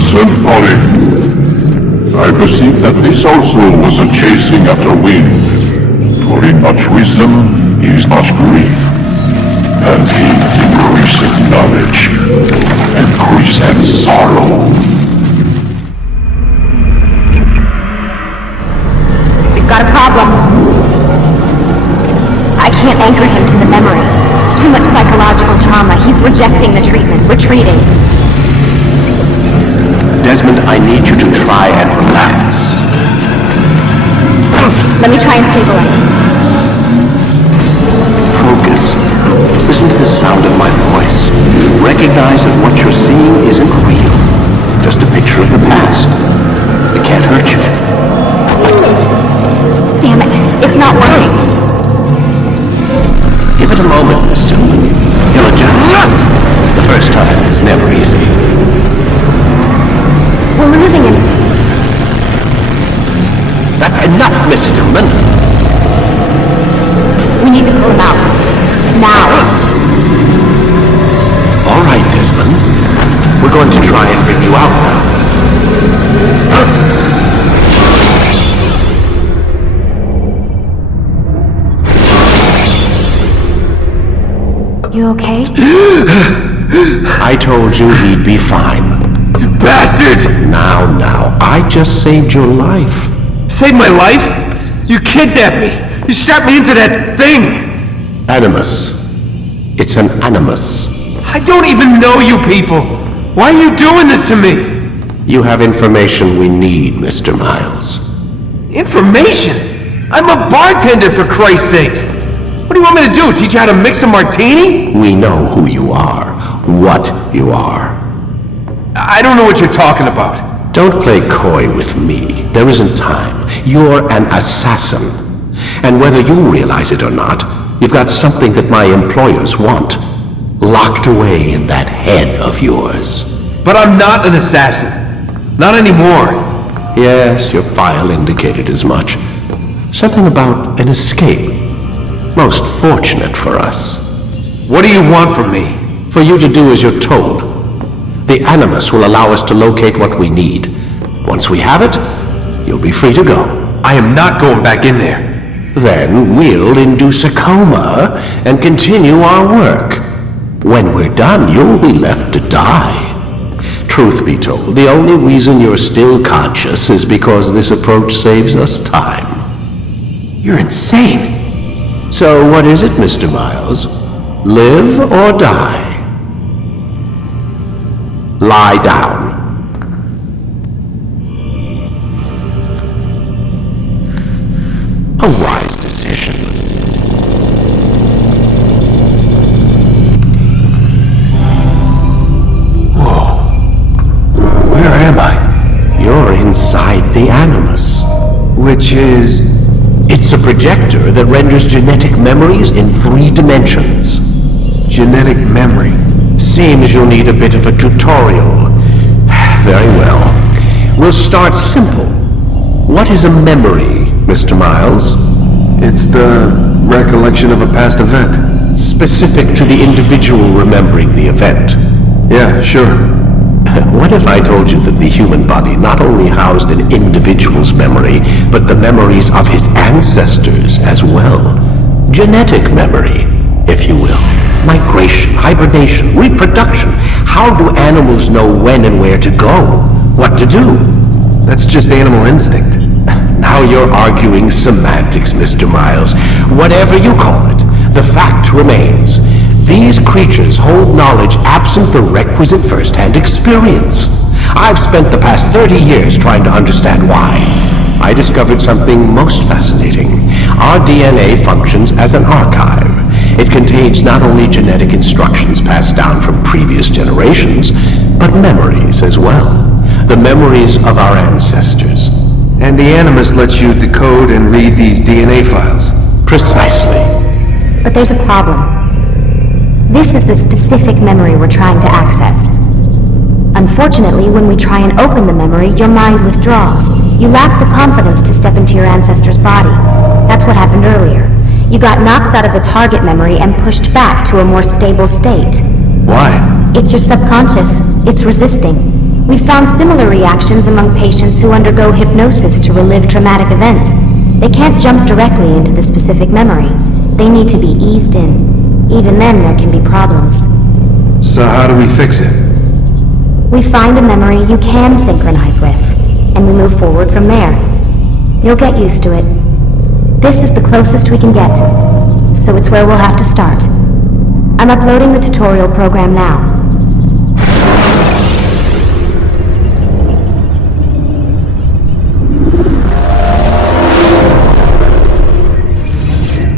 innocent folly. I perceive that this also was a chasing after wind. For in much wisdom is much grief, and he increaseth knowledge, increaseth sorrow. We've got a problem. I can't anchor him to the memory. Too much psychological trauma. He's rejecting the treatment, retreating. Desmond, I need you to try and relax. Let me try and stabilize him. Focus. Listen to the sound of my voice. Recognize that what you're seeing isn't real. Just a picture of the past. It can't hurt you. Damn it. It's not working. Give it a moment, Miss Stillman. He'll adjust. The first time is never easy. We're losing him. That's enough, Miss Stillman. We need to pull him out. Now. All right, Desmond. We're going to try and bring you out now. You okay? I told you he'd be fine. You bastards! Now, I just saved your life. Saved my life? You kidnapped me! You strapped me into that thing! Animus. It's an animus. I don't even know you people! Why are you doing this to me? You have information we need, Mr. Miles. Information? I'm a bartender, for Christ's sakes! What do you want me to do, teach you how to mix a martini? We know who you are, what you are. I don't know what you're talking about. Don't play coy with me. There isn't time. You're an assassin. And whether you realize it or not, you've got something that my employers want. Locked away in that head of yours. But I'm not an assassin. Not anymore. Yes, your file indicated as much. Something about an escape. Most fortunate for us. What do you want from me? For you to do as you're told. The Animus will allow us to locate what we need. Once we have it, you'll be free to go. I am not going back in there. Then we'll induce a coma and continue our work. When we're done, you'll be left to die. Truth be told, the only reason you're still conscious is because this approach saves us time. You're insane. So what is it, Mr. Miles? Live or die? Lie down. A wise decision. Whoa. Where am I? You're inside the Animus. Which is... It's a projector that renders genetic memories in 3 dimensions. genetic memory. Seems you'll need a bit of a tutorial. Very well. We'll start simple. What is a memory, Mr. Miles? It's the recollection of a past event. Specific to the individual remembering the event. Yeah, sure. What if I told you that the human body not only housed an individual's memory, but the memories of his ancestors as well? Genetic memory, if you will. Migration, hibernation, reproduction. How do animals know when and where to go? What to do? That's just animal instinct. Now you're arguing semantics, Mr. Miles. Whatever you call it, the fact remains. These creatures hold knowledge absent the requisite first-hand experience. I've spent the past 30 years trying to understand why. I discovered something most fascinating. Our DNA functions as an archive. It contains not only genetic instructions passed down from previous generations, but memories as well. The memories of our ancestors. And the Animus lets you decode and read these DNA files. Precisely. But there's a problem. This is the specific memory we're trying to access. Unfortunately, when we try and open the memory, your mind withdraws. You lack the confidence to step into your ancestor's body. That's what happened earlier. You got knocked out of the target memory and pushed back to a more stable state. Why? It's your subconscious. It's resisting. We found similar reactions among patients who undergo hypnosis to relive traumatic events. They can't jump directly into the specific memory. They need to be eased in. Even then, there can be problems. So how do we fix it? We find a memory you can synchronize with, and we move forward from there. You'll get used to it. This is the closest we can get, so it's where we'll have to start. I'm uploading the tutorial program now.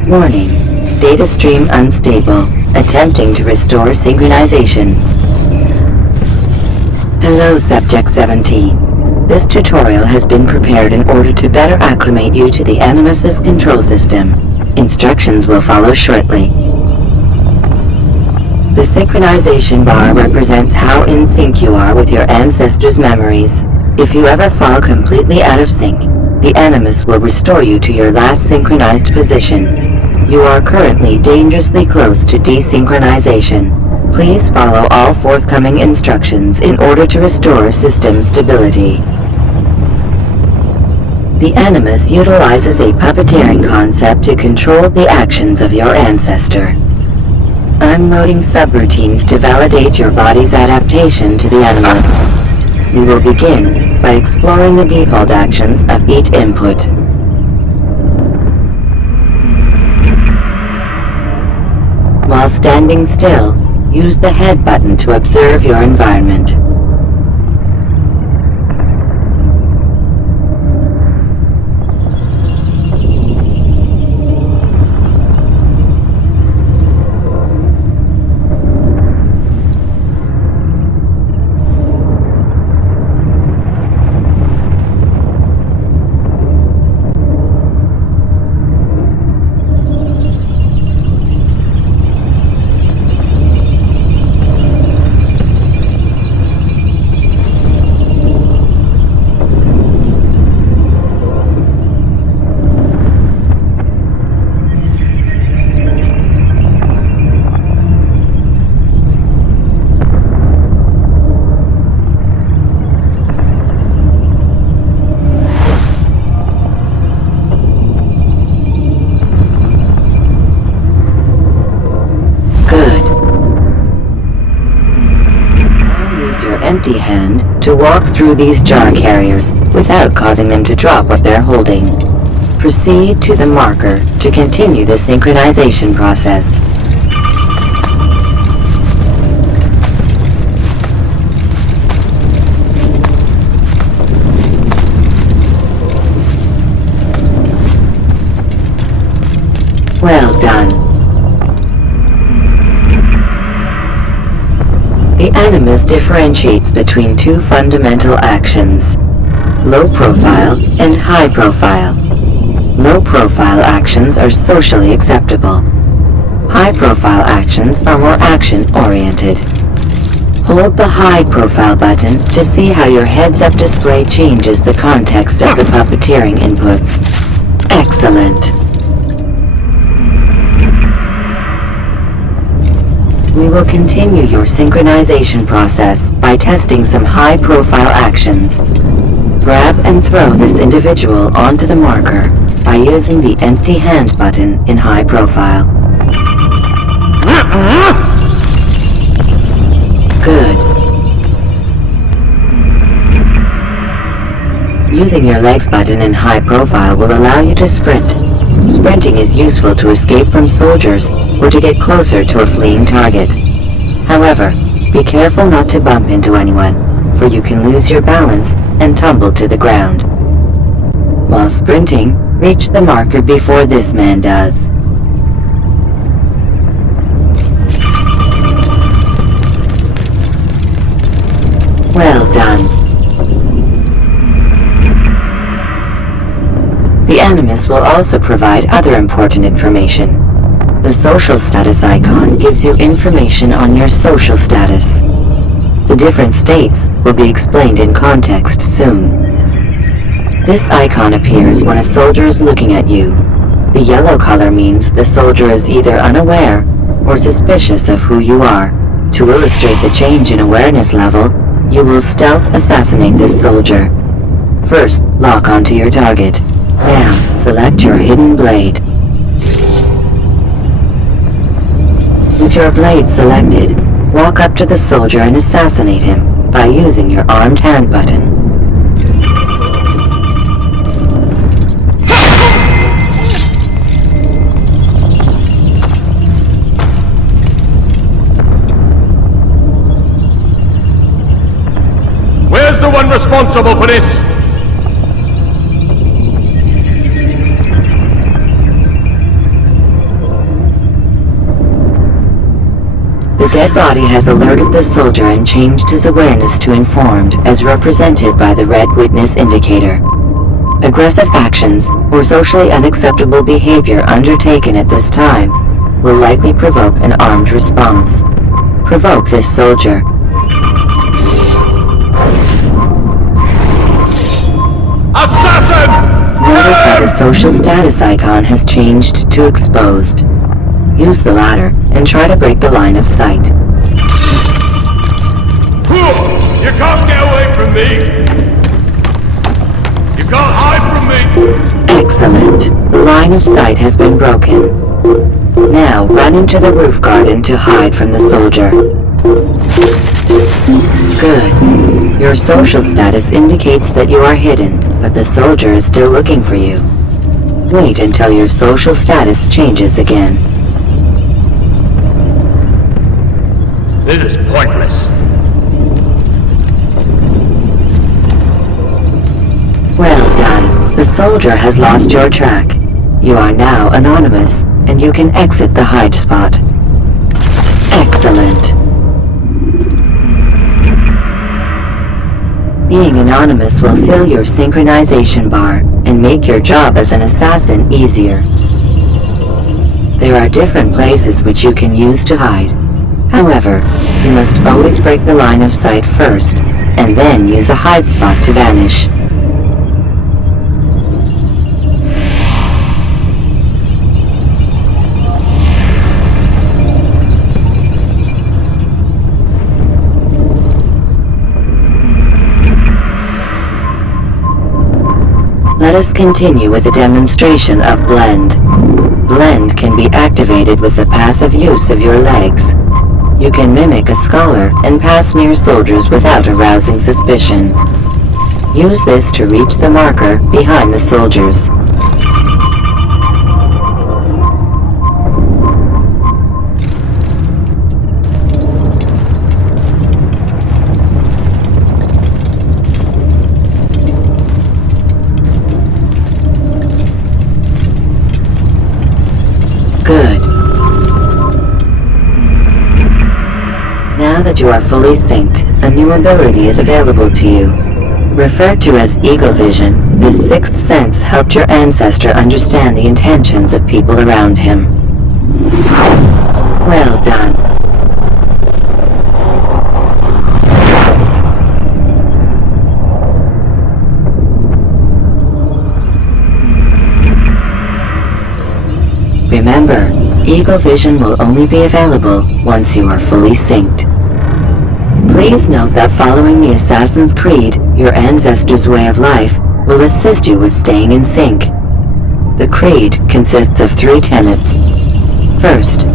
Warning. Data stream unstable. Attempting to restore synchronization. Hello, Subject 17. This tutorial has been prepared in order to better acclimate you to the Animus's control system. Instructions will follow shortly. The synchronization bar represents how in sync you are with your ancestors' memories. If you ever fall completely out of sync, the Animus will restore you to your last synchronized position. You are currently dangerously close to desynchronization. Please follow all forthcoming instructions in order to restore system stability. The Animus utilizes a puppeteering concept to control the actions of your ancestor. I'm loading subroutines to validate your body's adaptation to the Animus. We will begin by exploring the default actions of each input. While standing still, use the head button to observe your environment. Empty hand to walk through these jar carriers without causing them to drop what they're holding. Proceed to the marker to continue the synchronization process. Well done. The Animus differentiates between two fundamental actions, low profile and high profile. Low profile actions are socially acceptable. High profile actions are more action oriented. Hold the high profile button to see how your heads-up display changes the context of the puppeteering inputs. Excellent. We will continue your synchronization process by testing some high-profile actions. Grab and throw this individual onto the marker by using the empty hand button in high profile. Good. Using your legs button in high profile will allow you to sprint. Sprinting is useful to escape from soldiers or to get closer to a fleeing target. However, be careful not to bump into anyone, for you can lose your balance and tumble to the ground. While sprinting, reach the marker before this man does. Well done. The Animus will also provide other important information. The social status icon gives you information on your social status. The different states will be explained in context soon. This icon appears when a soldier is looking at you. The yellow color means the soldier is either unaware or suspicious of who you are. To illustrate the change in awareness level, You will stealth assassinate this soldier. First, lock onto your target. Now, select your hidden blade. With your blade selected, walk up to the soldier and assassinate him by using your armed hand button. Where's the one responsible for this? The dead body has alerted the soldier and changed his awareness to informed, as represented by the red witness indicator. Aggressive actions or socially unacceptable behavior undertaken at this time will likely provoke an armed response. Provoke this soldier. Assassin! Notice that the social status icon has changed to exposed. Use the latter and try to break the line of sight. You can't get away from me! You can't hide from me! Excellent. The line of sight has been broken. Now run into the roof garden to hide from the soldier. Good. Your social status indicates that you are hidden, but the soldier is still looking for you. Wait until your social status changes again. This is pointless. Well done. The soldier has lost your track. You are now anonymous, and you can exit the hide spot. Excellent. Being anonymous will fill your synchronization bar and make your job as an assassin easier. There are different places which you can use to hide. However, you must always break the line of sight first, and then use a hide spot to vanish. Let us continue with a demonstration of Blend. Blend can be activated with the passive use of your legs. You can mimic a scholar and pass near soldiers without arousing suspicion. Use this to reach the marker behind the soldiers. Good. Now that you are fully synced, a new ability is available to you. Referred to as Eagle Vision, this sixth sense helped your ancestor understand the intentions of people around him. Well done. Remember, Eagle Vision will only be available once you are fully synced. Please note that following the Assassin's Creed, your ancestors' way of life will assist you with staying in sync. The Creed consists of 3 tenets. First,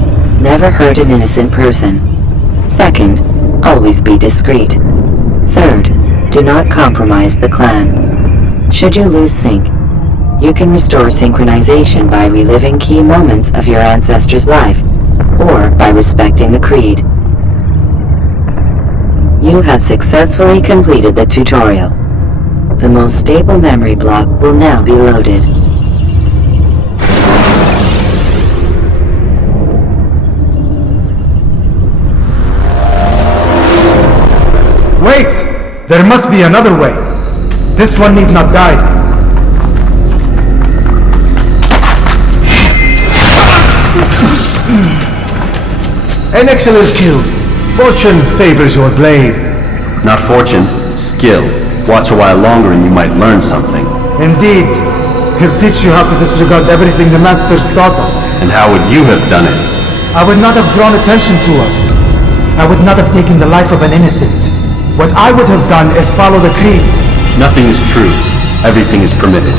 never hurt an innocent person. Second, always be discreet. Third, do not compromise the clan. Should you lose sync, you can restore synchronization by reliving key moments of your ancestor's life, or by respecting the Creed. You have successfully completed the tutorial. The most stable memory block will now be loaded. Wait! There must be another way. This one need not die. An excellent kill. Fortune favors your blade. Not fortune, skill. Watch a while longer and you might learn something. Indeed. He'll teach you how to disregard everything the Masters taught us. And how would you have done it? I would not have drawn attention to us. I would not have taken the life of an innocent. What I would have done is follow the creed. Nothing is true. Everything is permitted.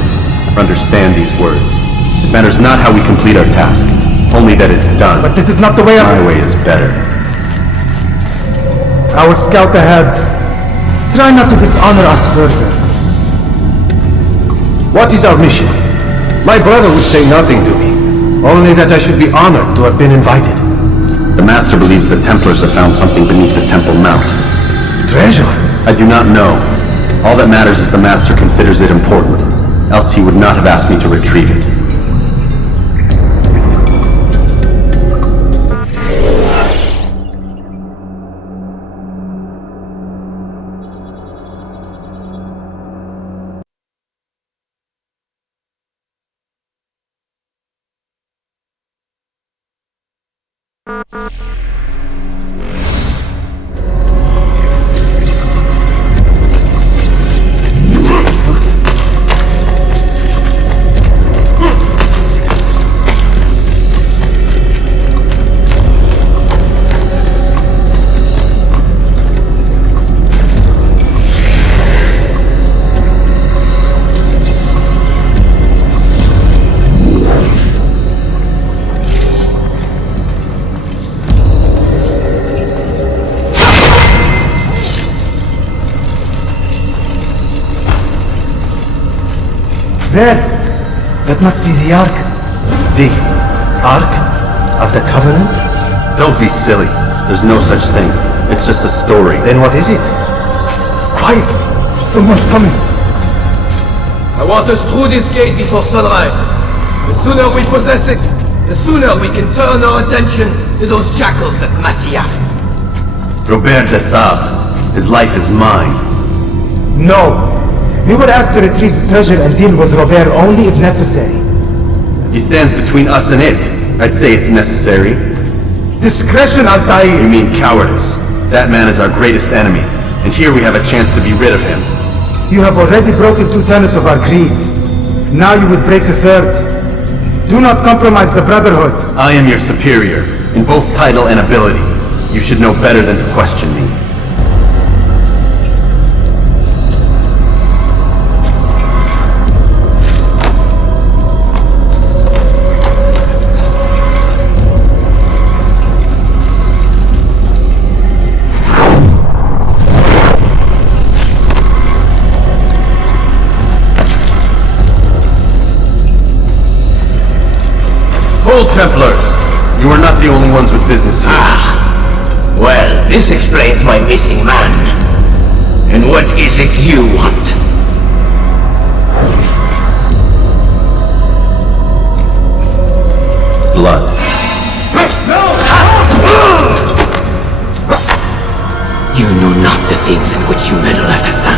Understand these words. It matters not how we complete our task, only that it's done. But this is not the way My way is better. I will scout ahead. Try not to dishonor us further. What is our mission? My brother would say nothing to me. Only that I should be honored to have been invited. The Master believes the Templars have found something beneath the Temple Mount. Treasure? I do not know. All that matters is the Master considers it important. Else he would not have asked me to retrieve it. There! That must be the Ark. The Ark of the Covenant? Don't be silly. There's no such thing. It's just a story. Then what is it? Quiet! Someone's coming. I want us through this gate before sunrise. The sooner we possess it, the sooner we can turn our attention to those jackals at Masyaf. Robert de Sable. His life is mine. No! We were asked to retrieve the treasure and deal with Robert only if necessary. He stands between us and it. I'd say it's necessary. Discretion, Altair! You mean cowardice. That man is our greatest enemy, and here we have a chance to be rid of him. You have already broken 2 tenets of our creed. Now you would break the 3rd. Do not compromise the Brotherhood. I am your superior, in both title and ability. You should know better than to question me. Hold, Templars! You are not the only ones with business here. Well, this explains my missing man. And what is it you want? Blood. You know not the things in which you meddle, assassin.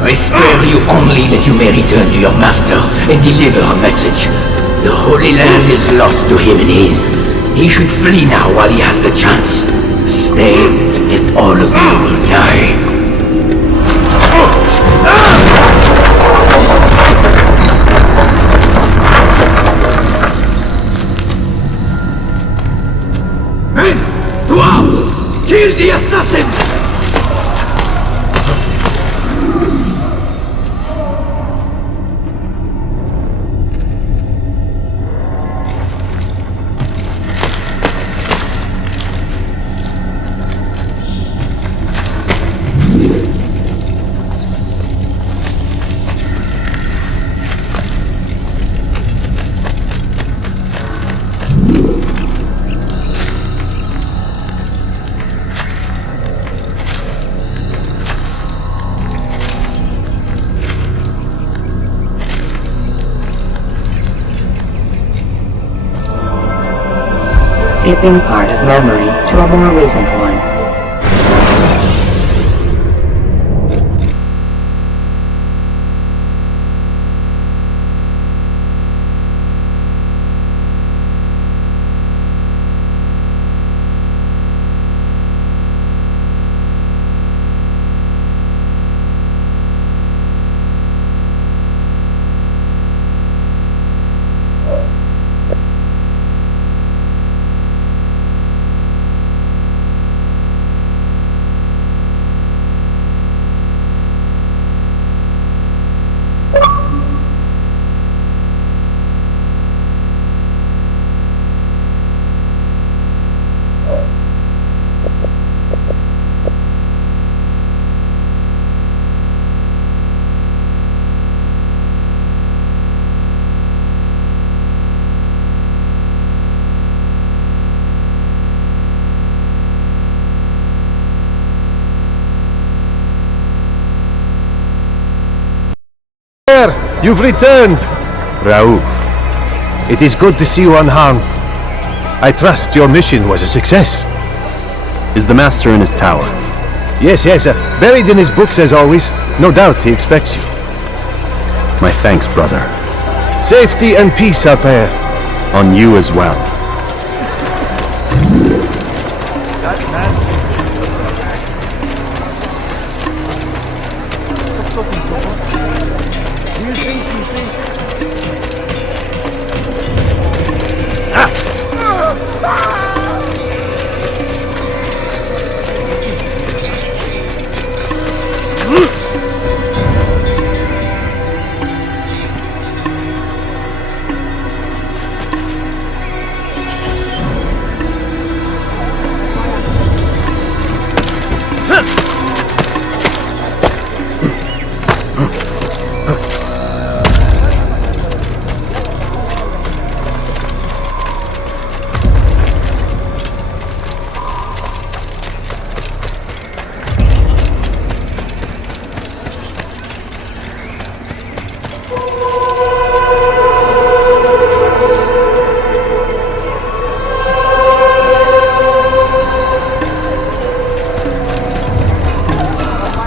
I spare you only that you may return to your master and deliver a message. The Holy Land is lost to him and his. He should flee now while he has the chance. Stay, and all of you will die. Men! To arms! Kill the assassins! Skipping part of memory to a more recent one. You've returned, Raouf. It is good to see you unharmed. I trust your mission was a success. Is the Master in his tower? Yes, buried in his books as always. No doubt he expects you. My thanks, brother. Safety and peace out there. On you as well.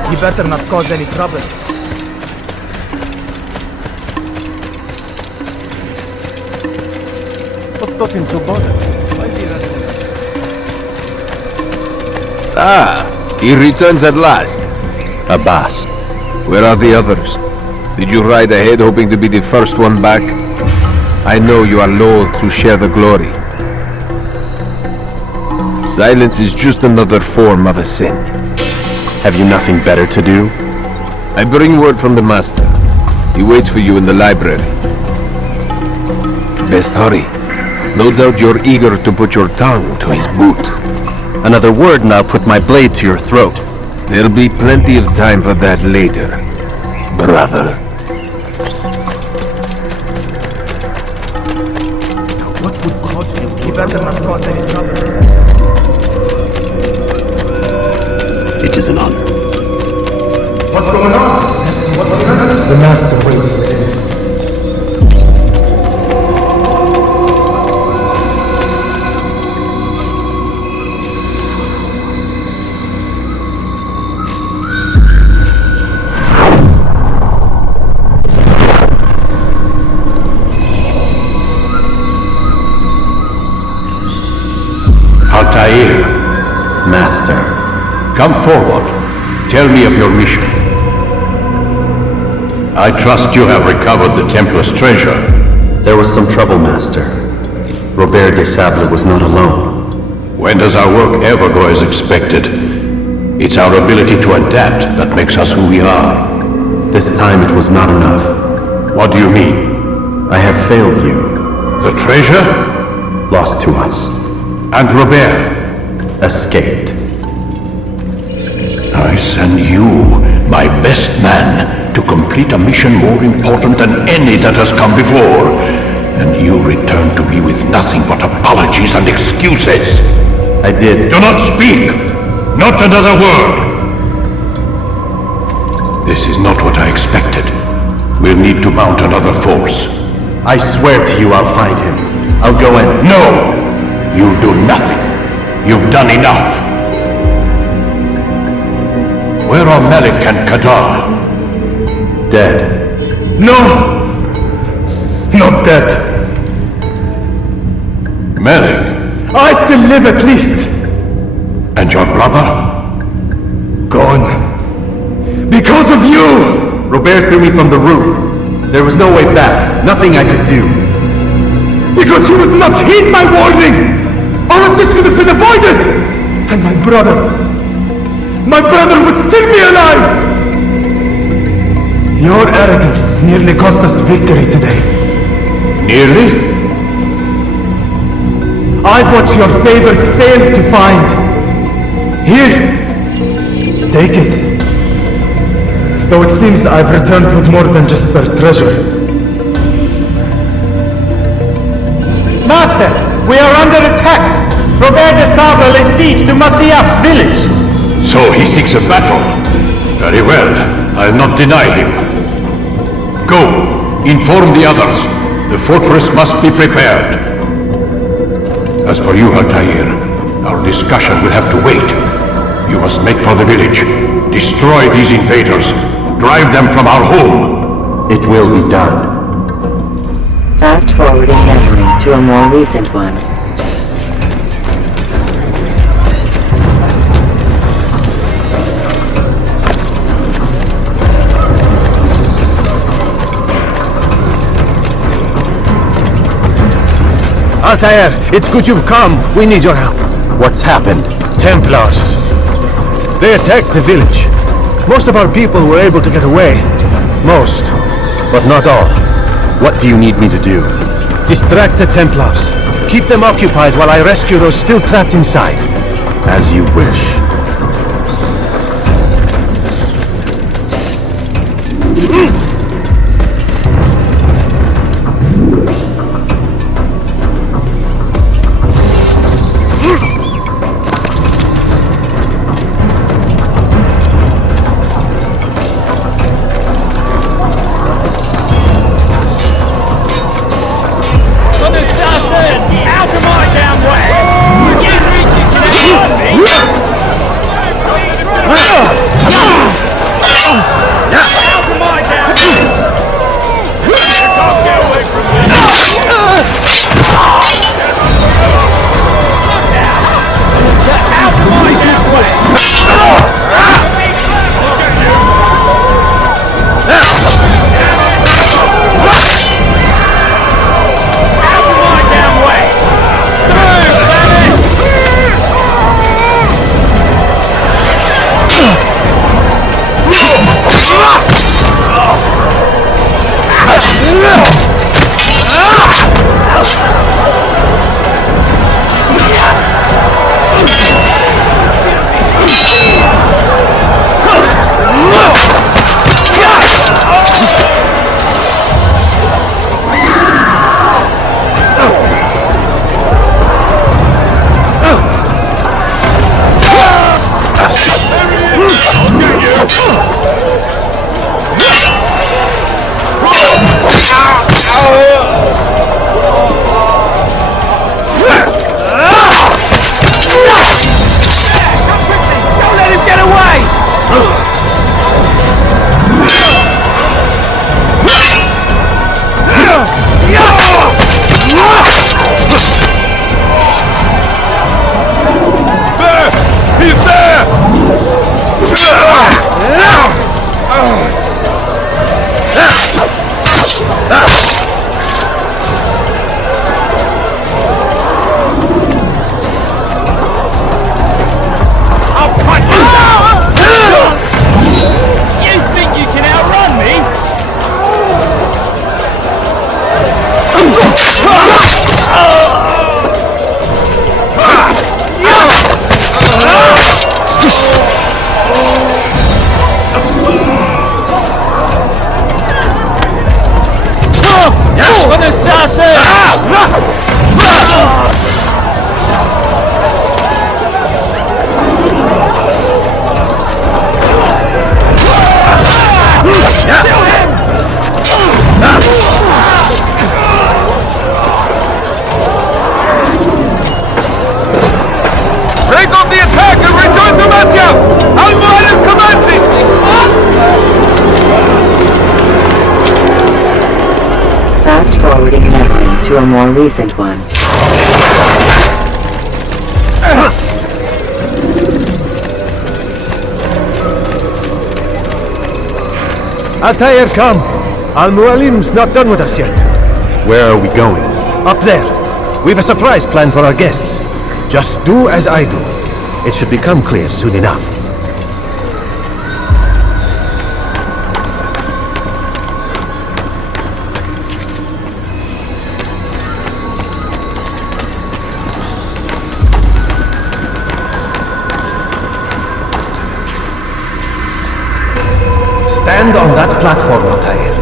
You better not cause any trouble. What's got him so bothered? Why is he running? He returns at last. Abbas. Where are the others? Did you ride ahead hoping to be the first one back? I know you are loath to share the glory. Silence is just another form of assent. Have you nothing better to do? I bring word from the Master. He waits for you in the library. Best hurry. No doubt you're eager to put your tongue to his boot. Another word and I'll put my blade to your throat. There'll be plenty of time for that later, brother. What would cause him? He better not cause any trouble. It is an honor. What's going on? The Master waits within. Altair, Master. come forward. Tell me of your mission. I trust you have recovered the Templar's treasure. There was some trouble, Master. Robert de Sable was not alone. When does our work ever go as expected? It's our ability to adapt that makes us who we are. This time it was not enough. What do you mean? I have failed you. The treasure? Lost to us. And Robert? Escaped. I send you, my best man, to complete a mission more important than any that has come before. And you return to me with nothing but apologies and excuses. I did. Do not speak! Not another word! This is not what I expected. We'll need to mount another force. I swear to you I'll find him. I'll go in. No! You'll do nothing. You've done enough. Where are Malik and Kadar? Dead. No! Not dead. Malik? I still live at least. And your brother? Gone. Because of you! Robert threw me from the room. There was no way back. Nothing I could do. Because you would not heed my warning! All of this could have been avoided! And my brother would still be alive! Your arrogance nearly cost us victory today. Nearly? I've what your favorite failed to find. Here, take it. Though it seems I've returned with more than just their treasure. Master, we are under attack! Robert de Sable lays siege to Masyaf's village! So he seeks a battle. Very well, I'll not deny him. Go, Inform the others. The fortress must be prepared. As for you, Altair, our discussion will have to wait. You must make for the village. Destroy these invaders. Drive them from our home. It will be done. Fast-forwarding memory to a more recent one. Altair, it's good you've come. We need your help. What's happened? Templars. They attacked the village. Most of our people were able to get away. Most, but not all. What do you need me to do? Distract the Templars. Keep them occupied while I rescue those still trapped inside. As you wish. Break off the attack and return to Masya! Al-Mu'alim commanding! Fast-forwarding memory to a more recent one. Altair, come! Al-Mu'alim's not done with us yet. Where are we going? Up there. We've a surprise planned for our guests. Just do as I do. It should become clear soon enough. Stand on that platform, Altair.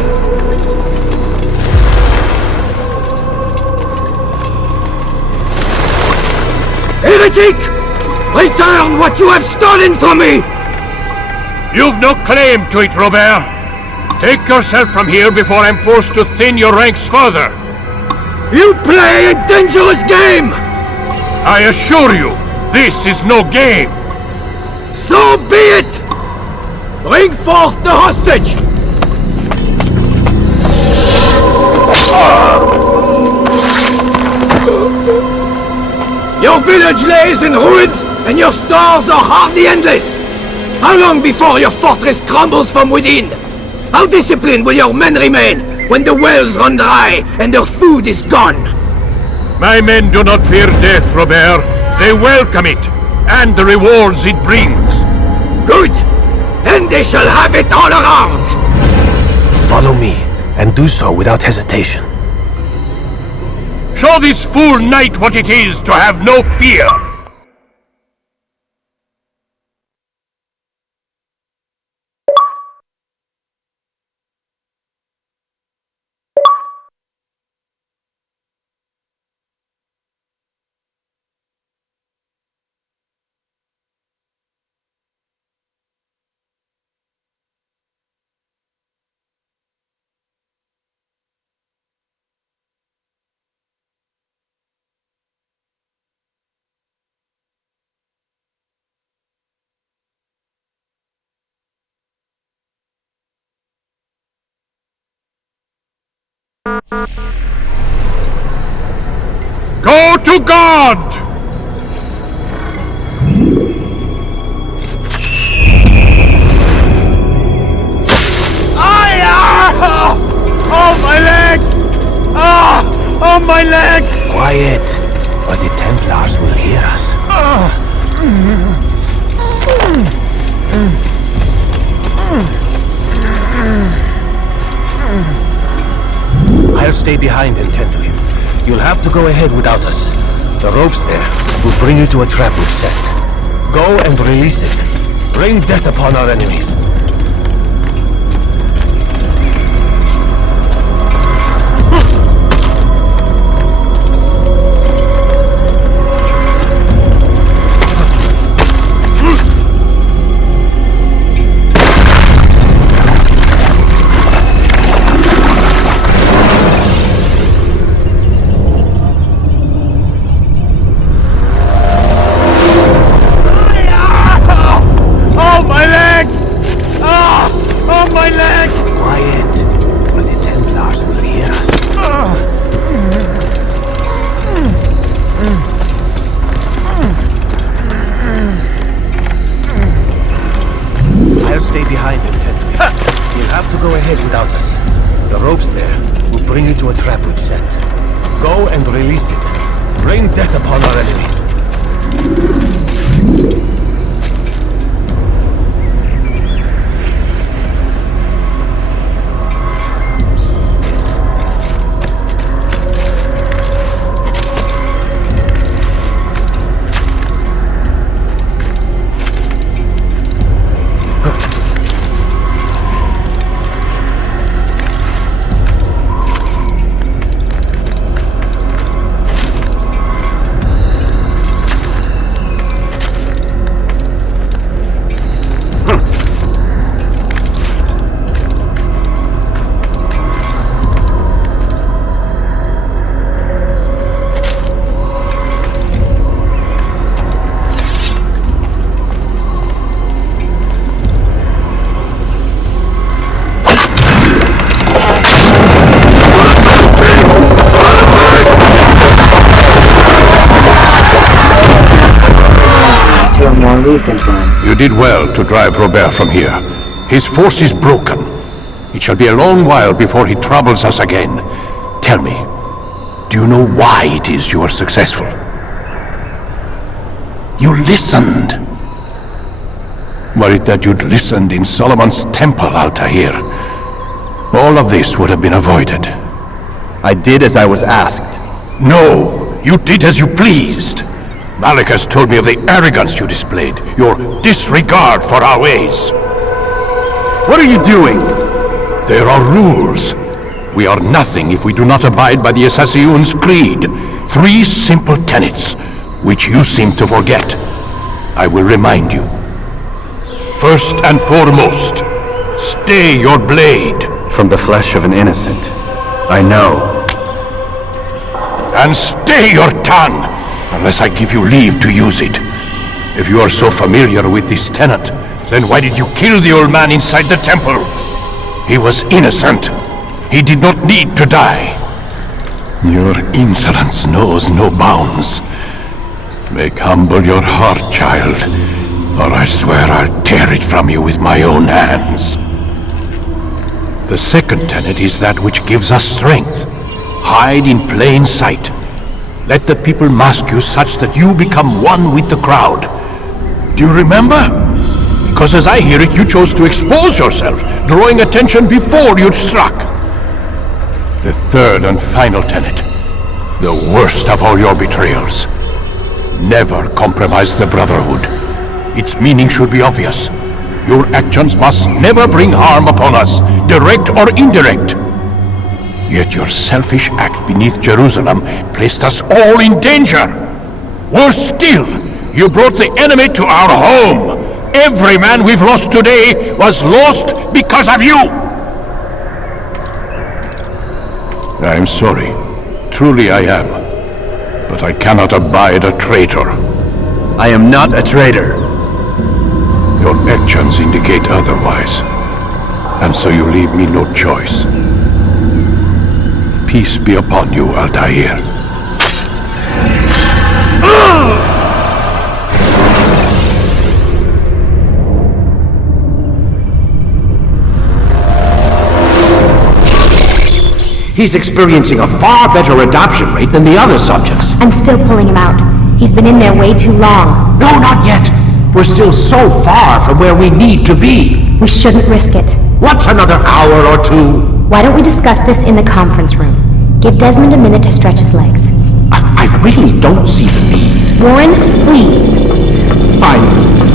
Heretic! Return what you have stolen from me! You've no claim to it, Robert. Take yourself from here before I'm forced to thin your ranks further. You play a dangerous game! I assure you, this is no game. So be it! Bring forth the hostage! Your village lays in ruins, and your stores are hardly endless. How long before your fortress crumbles from within? How disciplined will your men remain when the wells run dry and their food is gone? My men do not fear death, Robert. They welcome it, and the rewards it brings. Good! Then they shall have it all around! Follow me, and do so without hesitation. Show this fool knight what it is to have no fear! Go to God! Oh, my leg! Oh, my leg! Quiet, or the Templars will hear us. I'll stay behind and tend to him. You'll have to go ahead without us. The ropes there will bring you to a trap we've set. Go and release it. Rain death upon our enemies. You did well to drive Robert from here. His force is broken. It shall be a long while before he troubles us again. Tell me, do you know why it is you are successful? You listened. Were it that you'd listened in Solomon's temple, Altair, all of this would have been avoided. I did as I was asked. No, you did as you pleased. Malik has told me of the arrogance you displayed, your disregard for our ways. What are you doing? There are rules. We are nothing if we do not abide by the Assassin's creed. 3 simple tenets, which you seem to forget. I will remind you. First and foremost, stay your blade. from the flesh of an innocent. I know. And stay your tongue, unless I give you leave to use it. If you are so familiar with this tenant, then why did you kill the old man inside the temple? He was innocent. He did not need to die. Your insolence knows no bounds. Make humble your heart, child, or I swear I'll tear it from you with my own hands. The second tenet is that which gives us strength. Hide in plain sight. Let the people mask you such that you become one with the crowd. Do you remember? Because as I hear it, you chose to expose yourself, drawing attention before you'd struck. The third and final tenet. The worst of all your betrayals. Never compromise the Brotherhood. Its meaning should be obvious. Your actions must never bring harm upon us, direct or indirect. Yet your selfish act beneath Jerusalem placed us all in danger. Worse still, you brought the enemy to our home. Every man we've lost today was lost because of you. I'm sorry. Truly I am. But I cannot abide a traitor. I am not a traitor. Your actions indicate otherwise. And so you leave me no choice. Peace be upon you, Altair. He's experiencing a far better adoption rate than the other subjects. I'm still pulling him out. He's been in there way too long. No, not yet. We're still so far from where we need to be. We shouldn't risk it. What's another hour or two? Why don't we discuss this in the conference room? Give Desmond a minute to stretch his legs. I really don't see the need. Warren, please. Fine.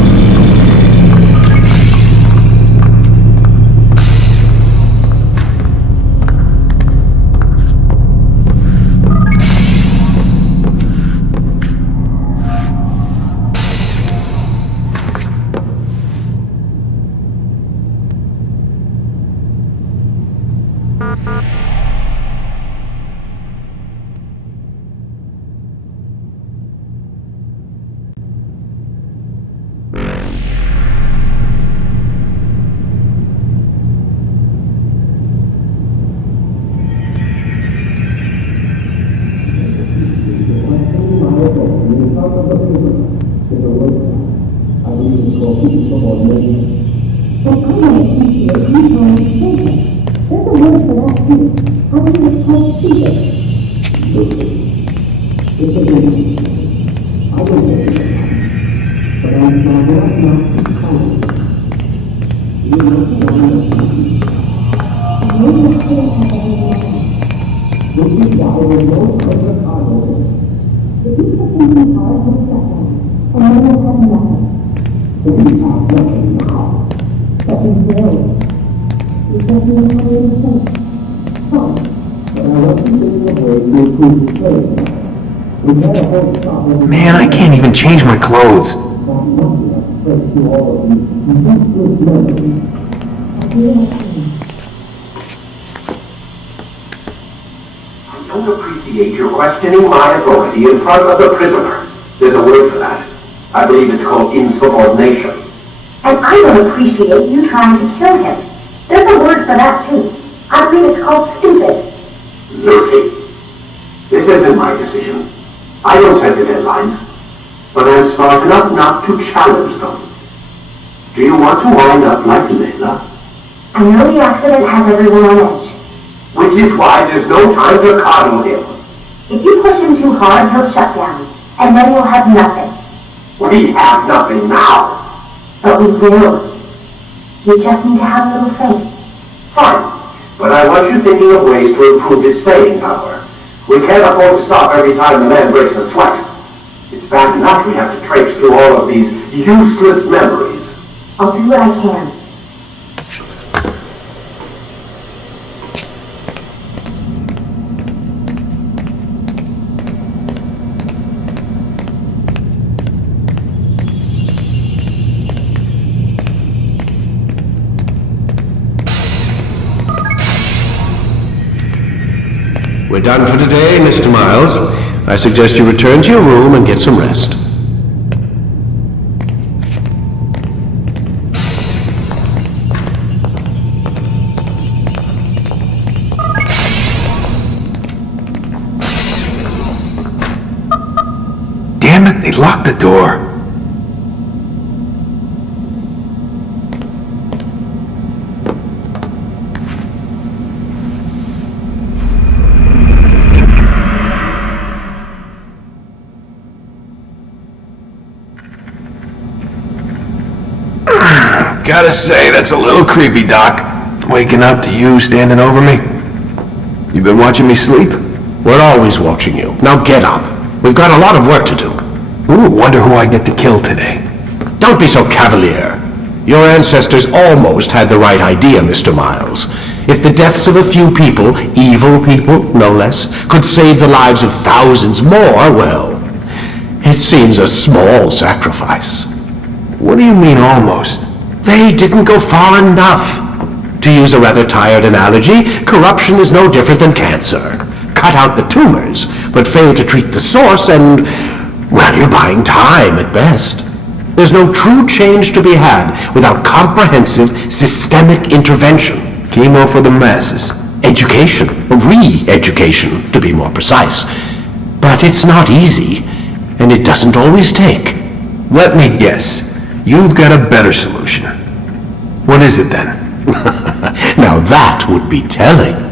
Man, I can't even change my clothes. I don't appreciate your questioning my authority in front of the prisoner. There's a word for that. I believe it's called insubordination. And I don't appreciate you trying to kill him. There's a word for that too. I believe it's called stupid. Lucy, this isn't my decision. I don't set the deadlines, but I'm smart enough not to challenge them. Do you want to wind up like Layla? I know the accident has everyone on edge. Which is why there's no time to coddle him. If you push him too hard, he'll shut down, and then you'll have nothing. We have nothing now. But we will. You just need to have a little faith. Fine, but I want you thinking of ways to improve his staying power. We can't afford to stop every time the man breaks a sweat. It's bad enough we have to traipse through all of these useless memories. I'll do what I can. We're done for today, Mr. Miles. I suggest you return to your room and get some rest. Damn it, they locked the door. Gotta say, that's a little creepy, Doc. Waking up to you standing over me. You been watching me sleep? We're always watching you. Now get up. We've got a lot of work to do. Ooh, wonder who I get to kill today. Don't be so cavalier. Your ancestors almost had the right idea, Mr. Miles. If the deaths of a few people, evil people, no less, could save the lives of thousands more, well, it seems a small sacrifice. What do you mean, almost? They didn't go far enough. To use a rather tired analogy, corruption is no different than cancer. Cut out the tumors, but fail to treat the source and, well, you're buying time at best. There's no true change to be had without comprehensive, systemic intervention. Chemo for the masses. Education, re-education, to be more precise. But it's not easy, and it doesn't always take. Let me guess. You've got a better solution. What is it then? Now that would be telling.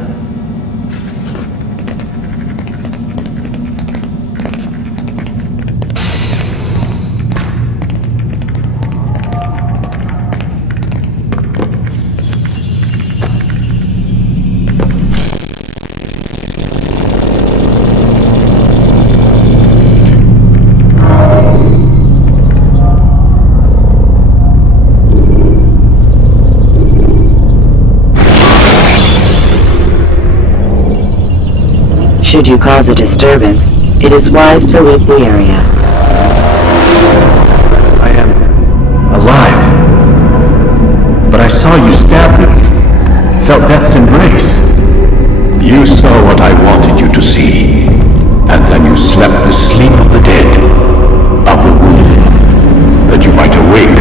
Should you cause a disturbance, it is wise to leave the area. I am alive. But I saw you stab me. Felt death's embrace. You saw what I wanted you to see, and then you slept the sleep of the dead, of the womb, that you might awake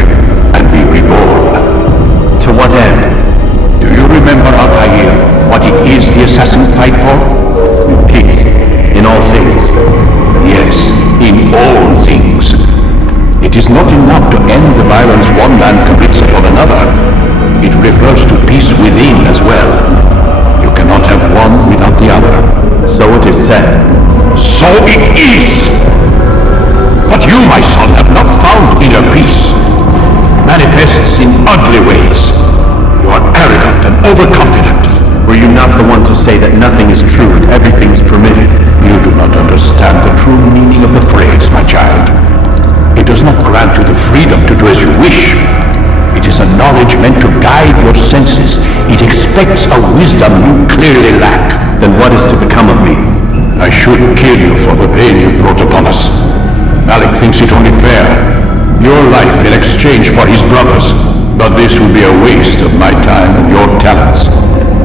and be reborn. To what end? Do you remember, Altair, what it is the assassin fight for? Peace. In all things. Yes, in all things. It is not enough to end the violence one man commits upon another. It refers to peace within as well. You cannot have one without the other. So it is said. So it is! But you, my son, have not found inner peace. Manifests in ugly ways. You are arrogant and overconfident. Were you not the one to say that nothing is true and everything is permitted? You do not understand the true meaning of the phrase, my child. It does not grant you the freedom to do as you wish. It is a knowledge meant to guide your senses. It expects a wisdom you clearly lack. Then what is to become of me? I should kill you for the pain you've brought upon us. Malik thinks it only fair. Your life in exchange for his brother's. But this would be a waste of my time and your talents.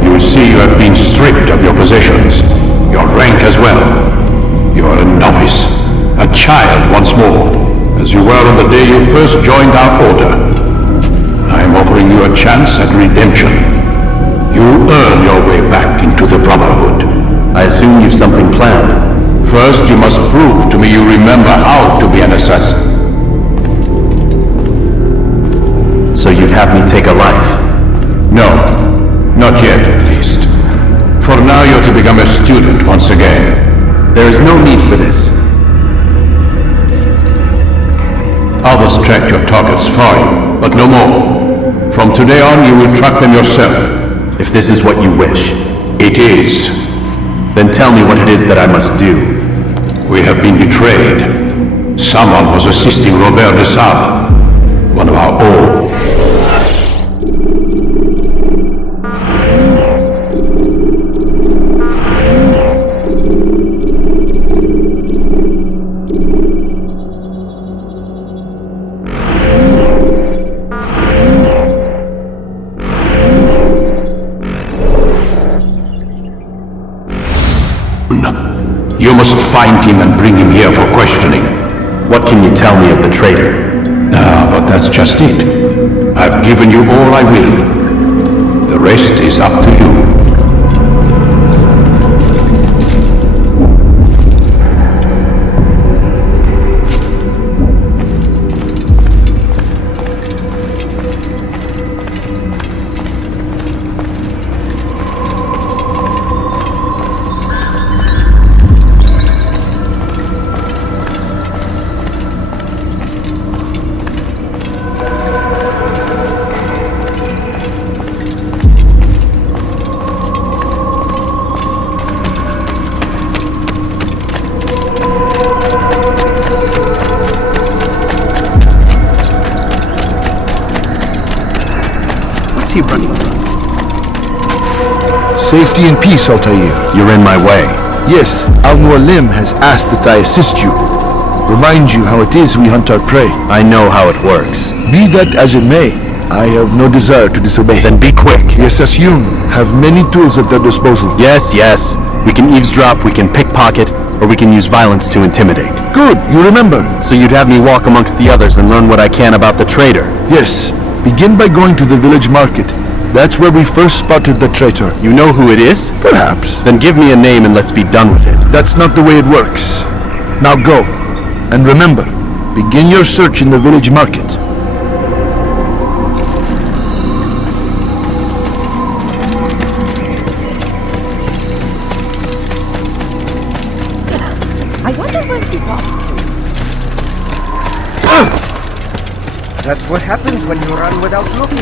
You will see you have been stripped of your possessions, your rank as well. You are a novice, a child once more, as you were on the day you first joined our order. I am offering you a chance at redemption. You will earn your way back into the Brotherhood. I assume you've something planned. First, you must prove to me you remember how to be an assassin. So you'd have me take a life? No. Not yet, at least. For now, you're to become a student once again. There is no need for this. Others tracked your targets for you, but no more. From today on, you will track them yourself. If this is what you wish. It is. Then tell me what it is that I must do. We have been betrayed. Someone was assisting Robert de Sable, one of our own. You must find him and bring him here for questioning. What can you tell me of the traitor? But that's just it. I've given you all I will. The rest is up to you. He running from? Safety and peace, Altair. You're in my way. Yes, Al-Mualim has asked that I assist you. Remind you how it is we hunt our prey. I know how it works. Be that as it may, I have no desire to disobey. Then be quick. The Sassoon have many tools at their disposal. Yes. We can eavesdrop, we can pickpocket, or we can use violence to intimidate. Good, you remember. So you'd have me walk amongst the others and learn what I can about the traitor? Yes. Begin by going to the village market. That's where we first spotted the traitor. You know who it is? Perhaps. Then give me a name and let's be done with it. That's not the way it works. Now go. And remember, begin your search in the village market. I wonder where he got. That's what happens when you run without looking.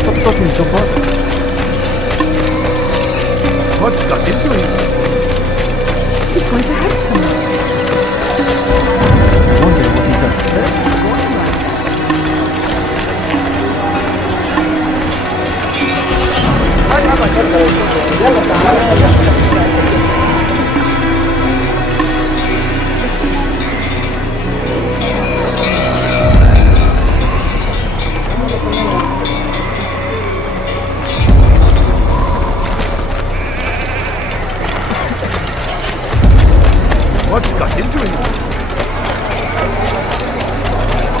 Stop talking so far. What's got into him? He's going to hurt someone. I wonder what he's up to. What's got into him?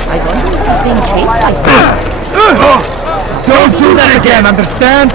I wonder if he's being chased by someone. Don't do that again, understand?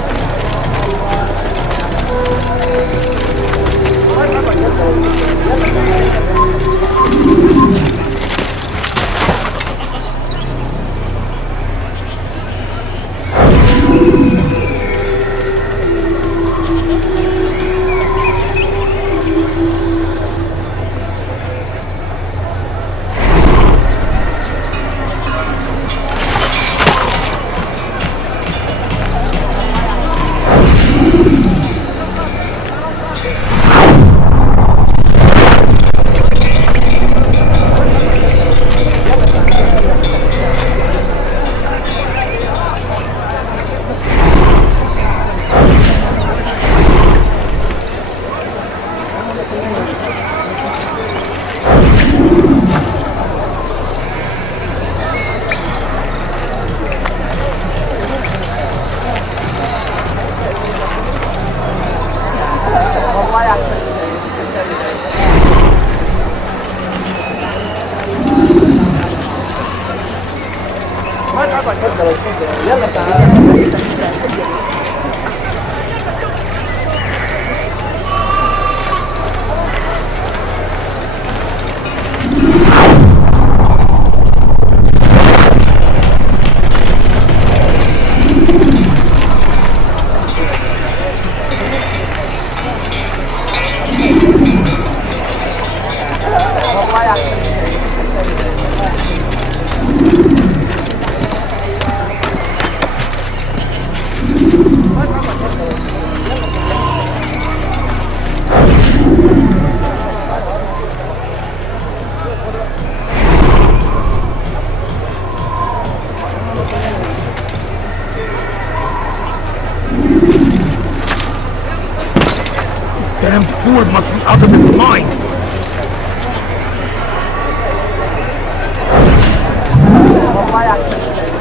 Damn fool must be out of his mind!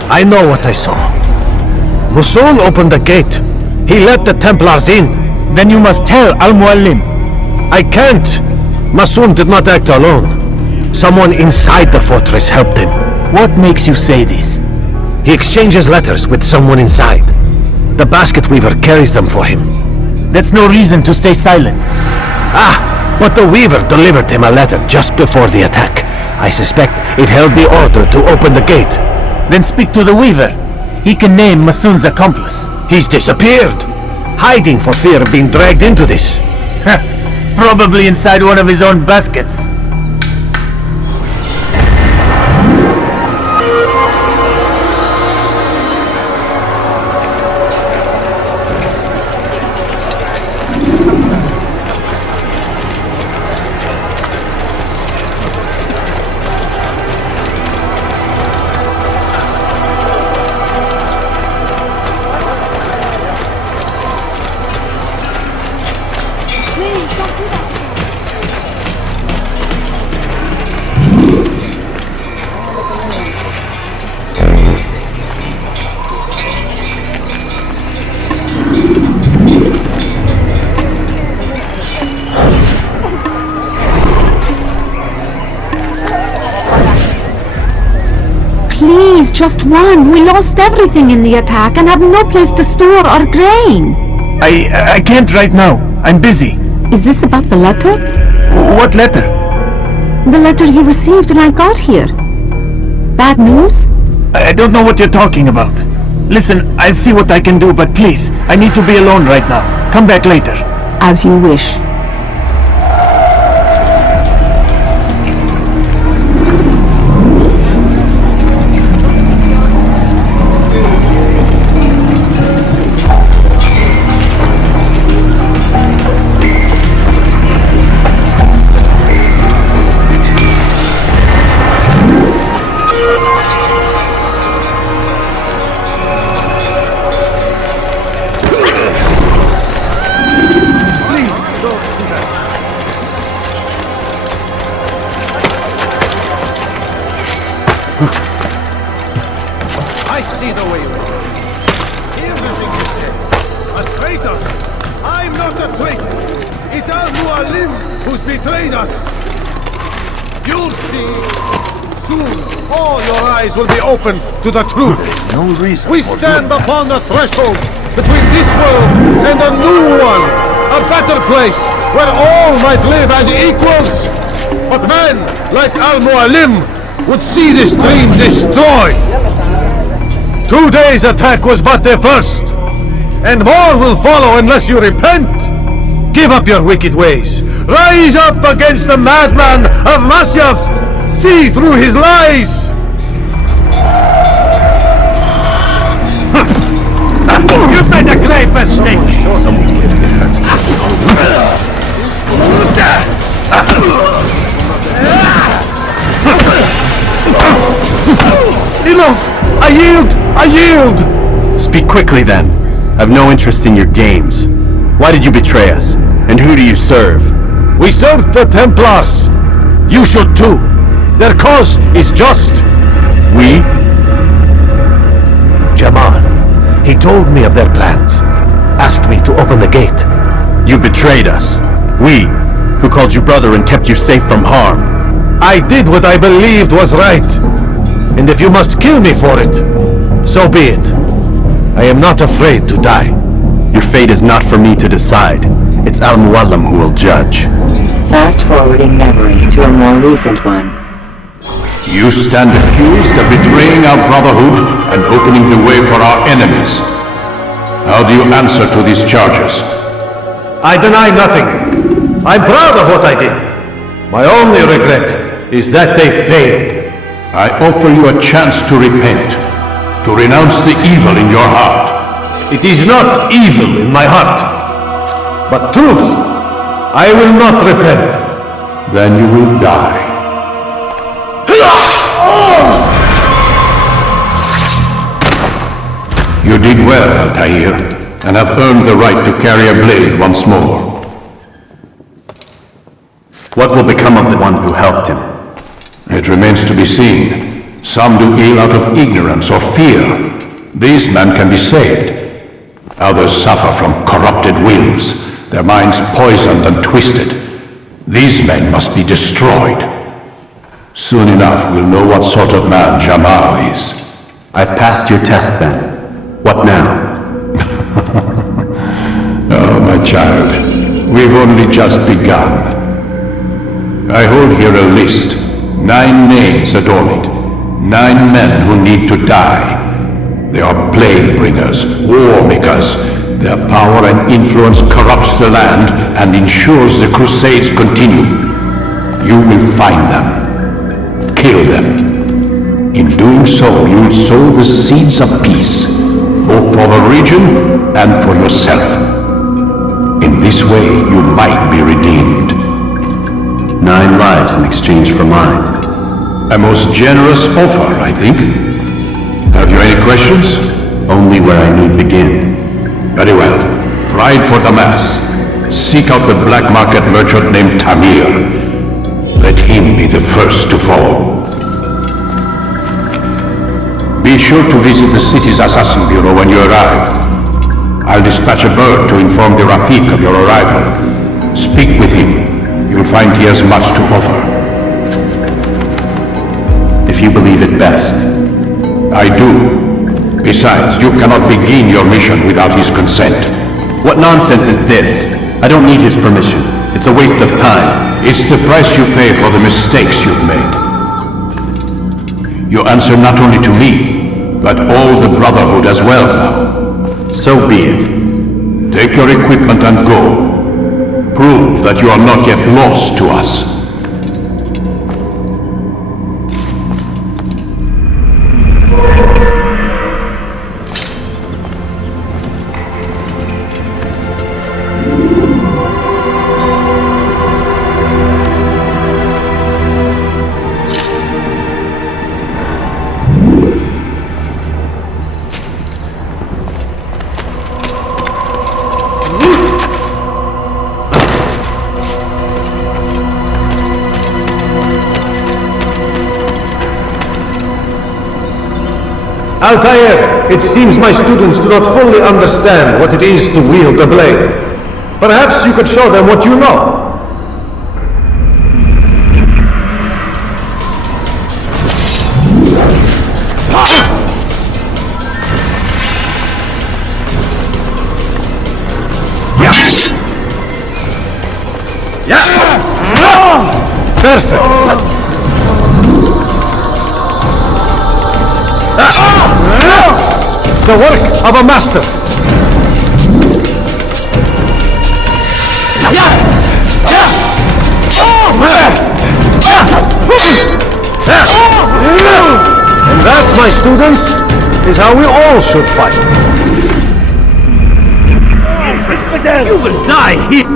I know what I saw. Masoon opened the gate. He let the Templars in. Then you must tell Al-Mualim. I can't. Masoon did not act alone. Someone inside the fortress helped him. What makes you say this? He exchanges letters with someone inside. The basket weaver carries them for him. That's no reason to stay silent. But the weaver delivered him a letter just before the attack. I suspect it held the order to open the gate. Then speak to the weaver. He can name Masoon's accomplice. He's disappeared, hiding for fear of being dragged into this. Probably inside one of his own baskets. Please, just one. We lost everything in the attack and have no place to store our grain. I can't right now. I'm busy. Is this about the letter? What letter? The letter you received when I got here. Bad news? I don't know what you're talking about. Listen, I'll see what I can do, but please, I need to be alone right now. Come back later. As you wish. I see the way you are. Everything you said. A traitor! I'm not a traitor! It's Al-Mualim who's betrayed us! You'll see. Soon, all your eyes will be opened to the truth. No reason. We stand upon the threshold between this world and a new one. A better place where all might live as equals. But men like Al-Mualim would see this dream destroyed. Today's attack was but the first, and more will follow unless you repent. Give up your wicked ways. Rise up against the madman of Masyaf. See through his lies. You made a great mistake. Enough! I yield! I yield! Speak quickly then. I've no interest in your games. Why did you betray us? And who do you serve? We serve the Templars. You should too. Their cause is just. We? Jamal. He told me of their plans. Asked me to open the gate. You betrayed us. We, who called you brother and kept you safe from harm. I did what I believed was right. And if you must kill me for it, so be it. I am not afraid to die. Your fate is not for me to decide. It's Al-Mualim who will judge. Fast-forwarding memory to a more recent one. You stand accused of betraying our brotherhood and opening the way for our enemies. How do you answer to these charges? I deny nothing. I'm proud of what I did. My only regret is that they failed. I offer you a chance to repent, to renounce the evil in your heart. It is not evil in my heart, but truth. I will not repent. Then you will die. You did well, Altair, and have earned the right to carry a blade once more. What will become of the one who helped him? It remains to be seen. Some do ill out of ignorance or fear. These men can be saved. Others suffer from corrupted wills, their minds poisoned and twisted. These men must be destroyed. Soon enough we'll know what sort of man Jamal is. I've passed your test then. What now? Oh, my child, we've only just begun. I hold here a list. 9 names adorn it. 9 men who need to die. They are plague bringers, war makers. Their power and influence corrupts the land and ensures the Crusades continue. You will find them. Kill them. In doing so, you'll sow the seeds of peace, both for the region and for yourself. In this way, you might be redeemed. 9 lives in exchange for mine. A most generous offer, I think. Have you any questions? Only where I need begin. Very well. Ride for Damas. Seek out the black market merchant named Tamir. Let him be the first to fall. Be sure to visit the city's assassin bureau when you arrive. I'll dispatch a bird to inform the Rafik of your arrival. Speak with him. You'll find he has much to offer. If you believe it best. I do. Besides, you cannot begin your mission without his consent. What nonsense is this? I don't need his permission. It's a waste of time. It's the price you pay for the mistakes you've made. You answer not only to me, but all the Brotherhood as well now. So be it. Take your equipment and go. Prove that you are not yet lost to us. Altair, it seems my students do not fully understand what it is to wield the blade. Perhaps you could show them what you know. Perfect. The work of a master. And that, my students, is how we all should fight. You will die here.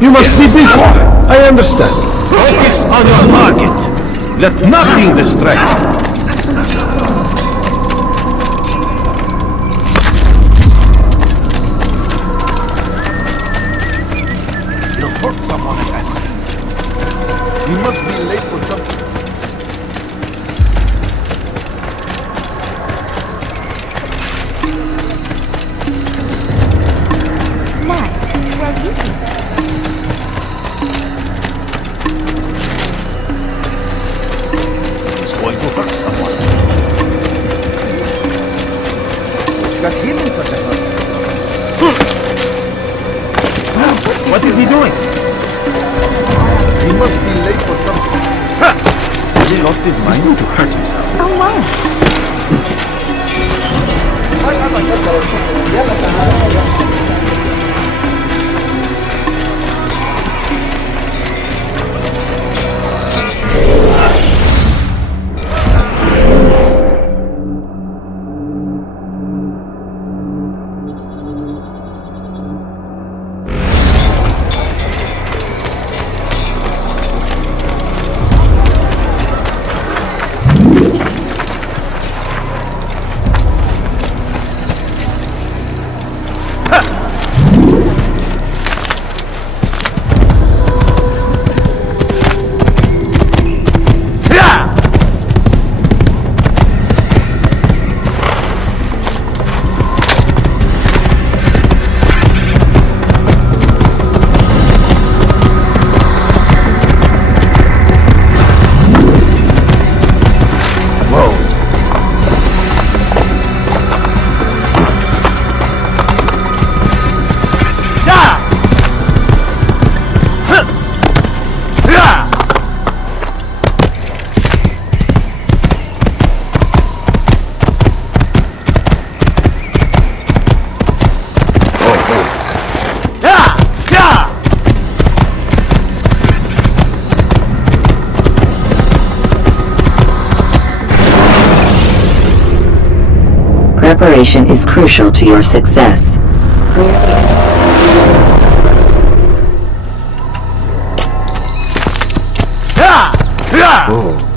You must be busy. I understand. Focus on your target. Let nothing distract you. You'll hurt someone again. You must be late for something. What is he doing? He must be late for something. Ha! He lost his mind to hurt himself. Oh, wow. Preparation is crucial to your success. Oh.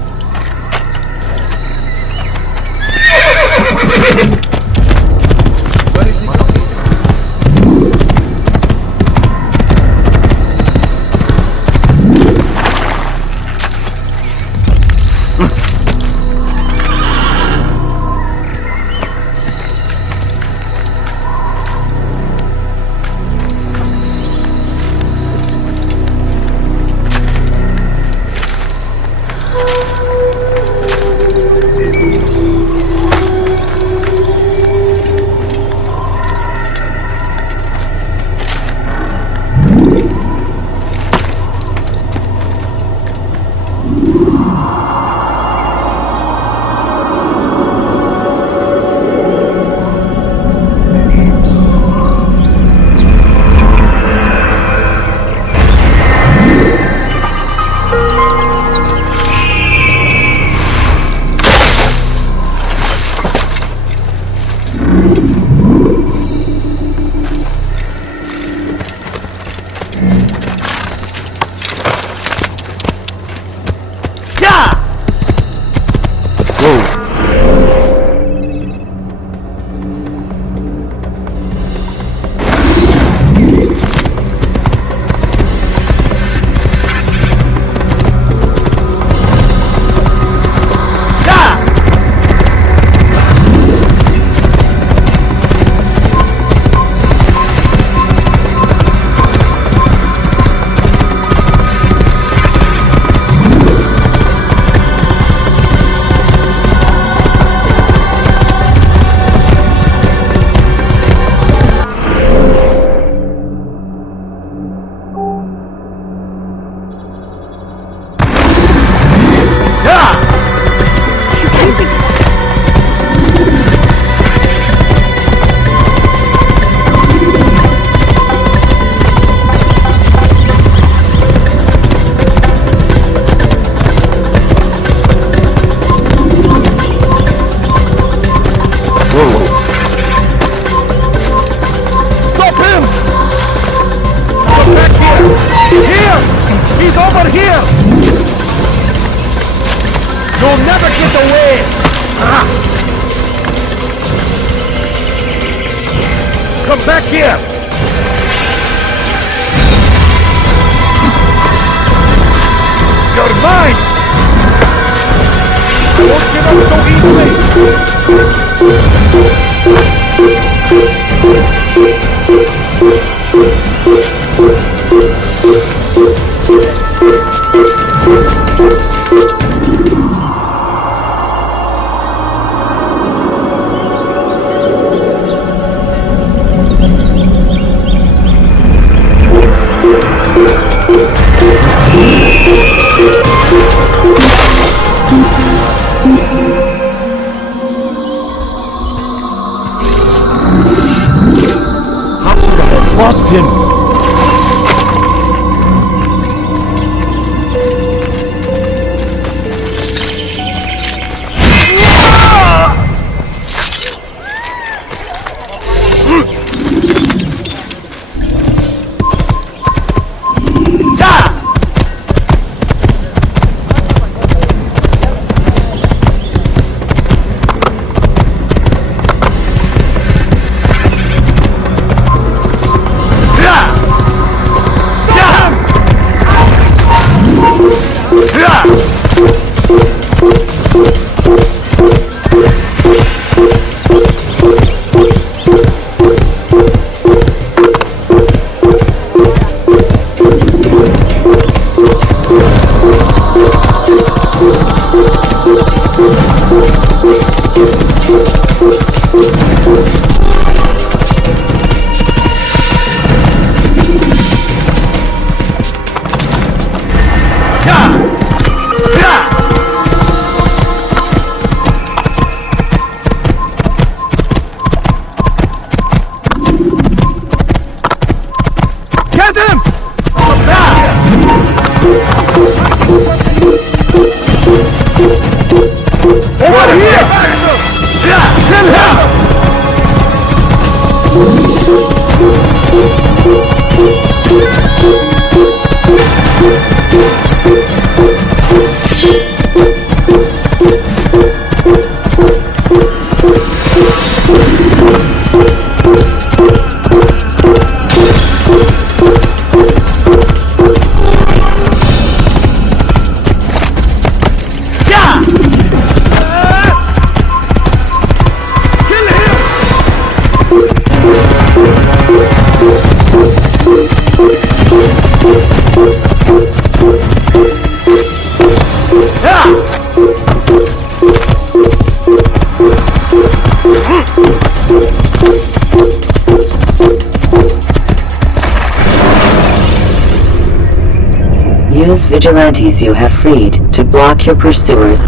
Use vigilantes you have freed to block your pursuers.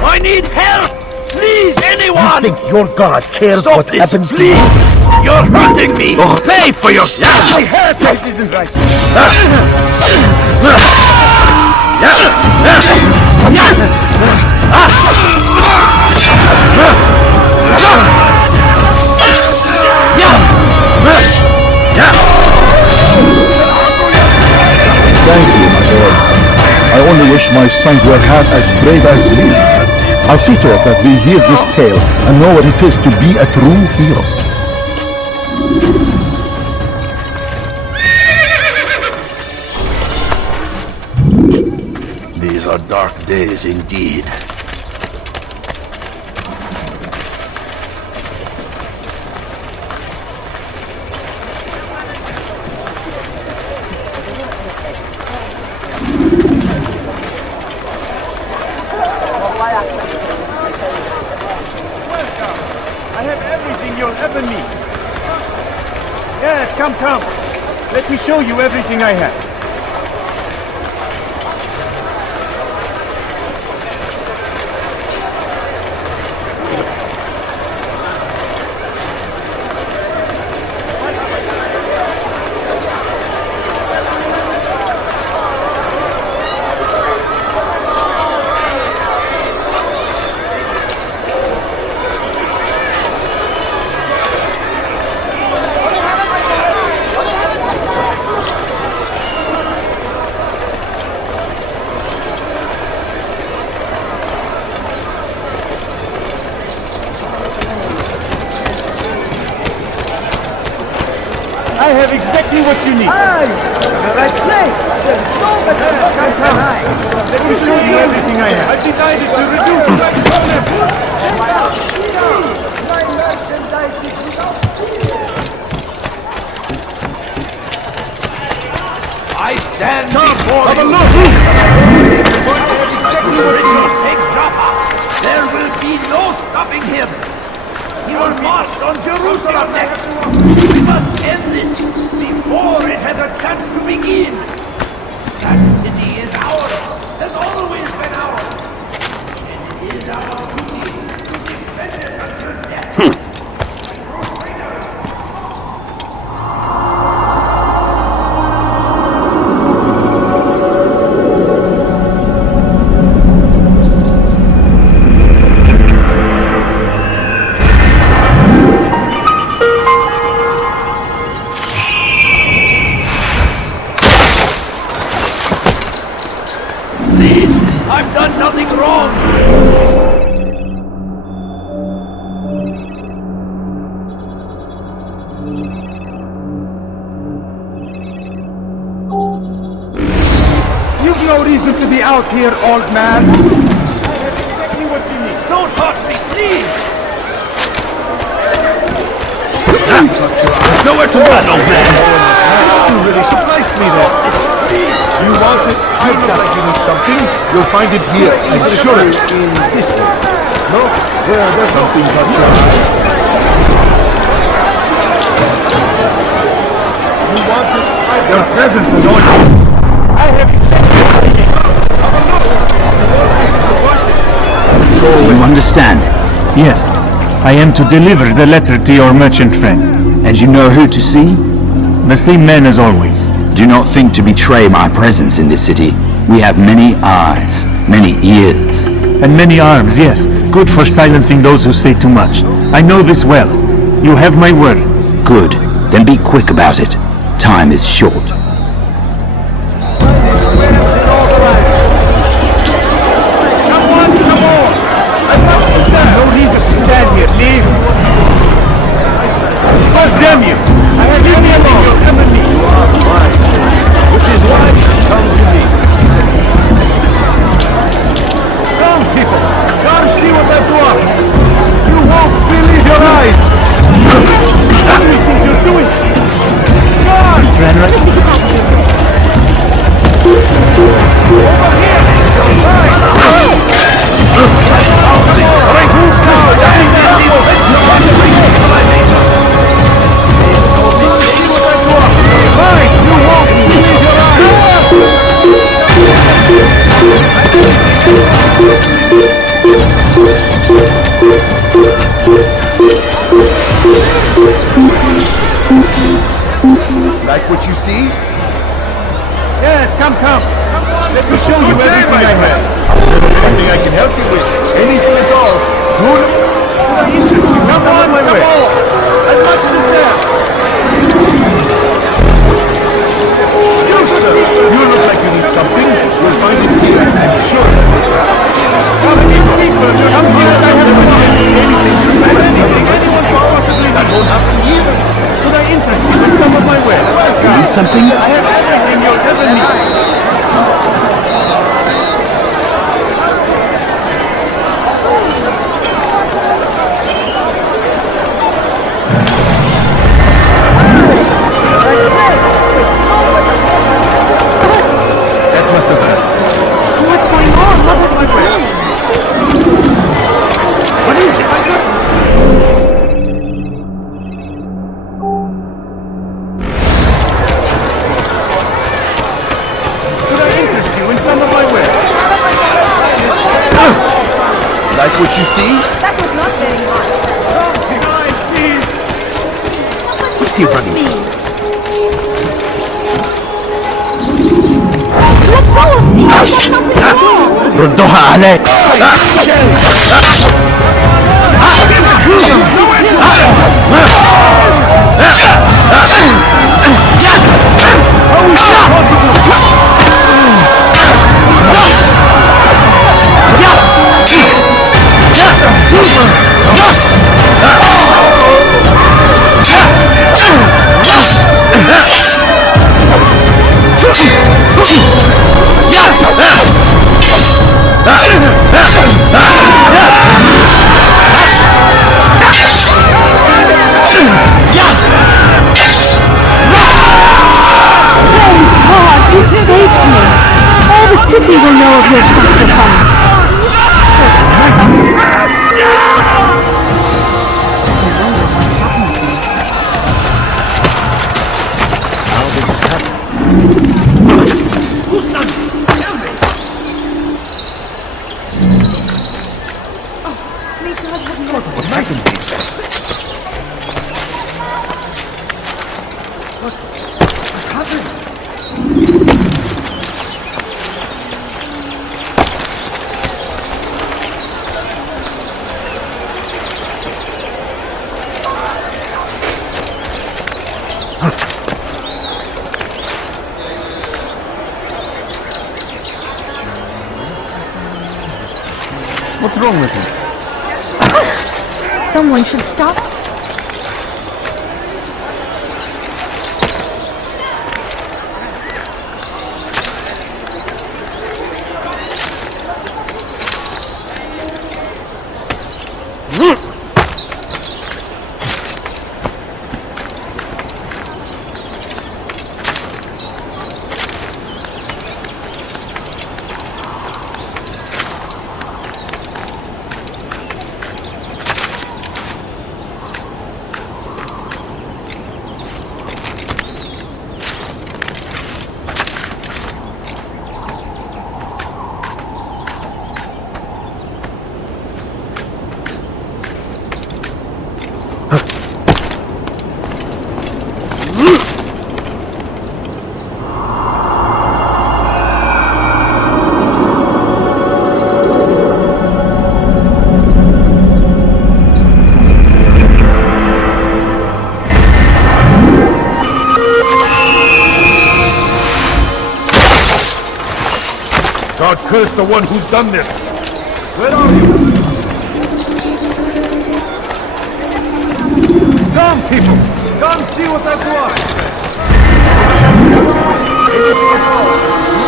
I need help! Please, anyone! You think your god cares Stop what this, happens please! to you? You're hurting me! Pay for yourself! My haircut isn't right. Thank you, my lord. I only wish my sons were half as brave as you. I'll see to it that we hear this tale and know what it is to be a true hero. These are dark days indeed. I have everything you'll ever need. Yes, come. Let me show you everything I have. I have exactly what you need. The right place. There's no better. Come. Let me show you everything I have. I've decided to reduce the I stand before have a you. look. Take Jaffa. There will be no stopping him. He will march on Jerusalem next. We must end this before it has a chance to begin. That city is ours, has always been ours. And it is our duty to defend it until death. Please, I've done nothing wrong. You've no reason to be out here, old man. I have exactly what you need. Don't hurt me, please. There's nowhere to run, old man. You really surprised me there. You want it? I've got you need something. You'll find it here. I'm sure it's in this way. No? There's something but your eye. presence, Adorno. I have Do you understand? Yes. I am to deliver the letter to your merchant friend. And you know who to see? The same man as always. Do not think to betray my presence in this city. We have many eyes, many ears. And many arms, yes. Good for silencing those who say too much. I know this well. You have my word. Good. Then be quick about it. Time is short. No reason to stand here. Leave. God damn you! I have leave me alone. You're heavenly. You are mine. Which is why you come to me. Come, people. Come see what I brought. You won't believe your eyes. What do you think you're doing? God! Over here! Like what you see? Yes, come. Let me show you everything I have. Anything I can help you with. Anything at all. Interesting. Come on, my way. As much as that. You, sir. You look like you need something. We'll find it here. I'm sure. Come people. Come here. I have anything. Anyone possibly that won't happen either. Could I interest you in some of my wares? You need something? I have everything you'll ever need. Like what you see? That was not very hard. What's he running? Let go of me! There's nothing wrong! ردوها عليك! City will know of your sacrifice. What's wrong with him? Someone should stop. I'll curse the one who's done this. Where are you? Come, people! Come see what I've done!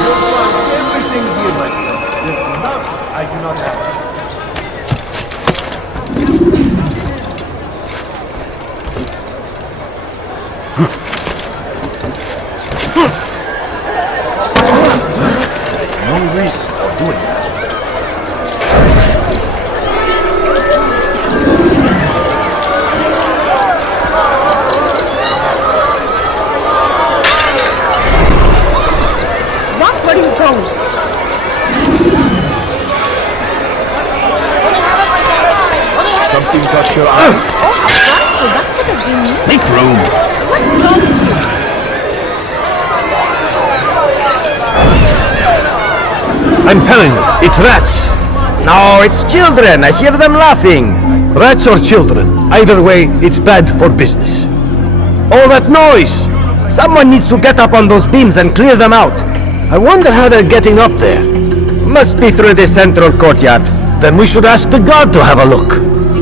You'll find everything here, my friend. There's nothing I do not have. No reason for doing that. Where are you going? Something got your eye. Oh, that could have been me. Make room. What's wrong with you? I'm telling you, it's rats. No, it's children. I hear them laughing. Rats or children. Either way, it's bad for business. All that noise! Someone needs to get up on those beams and clear them out. I wonder how they're getting up there. Must be through the central courtyard. Then we should ask the guard to have a look.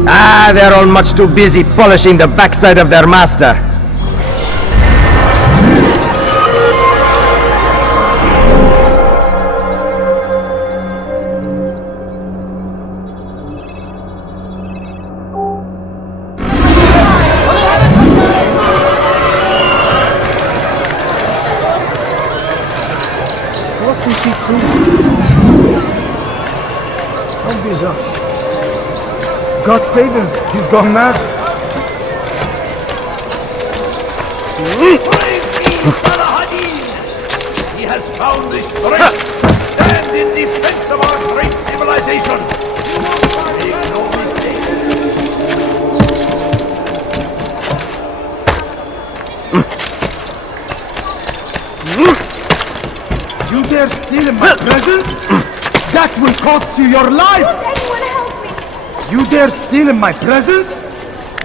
Ah, they're all much too busy polishing the backside of their master. What is he doing? How bizarre. God save him. He's gone mad. He has found the strength to stand in defense of our great civilization. Make no mistake. You dare steal in my presence? That will cost you your life! Anyone help me? You dare steal in my presence?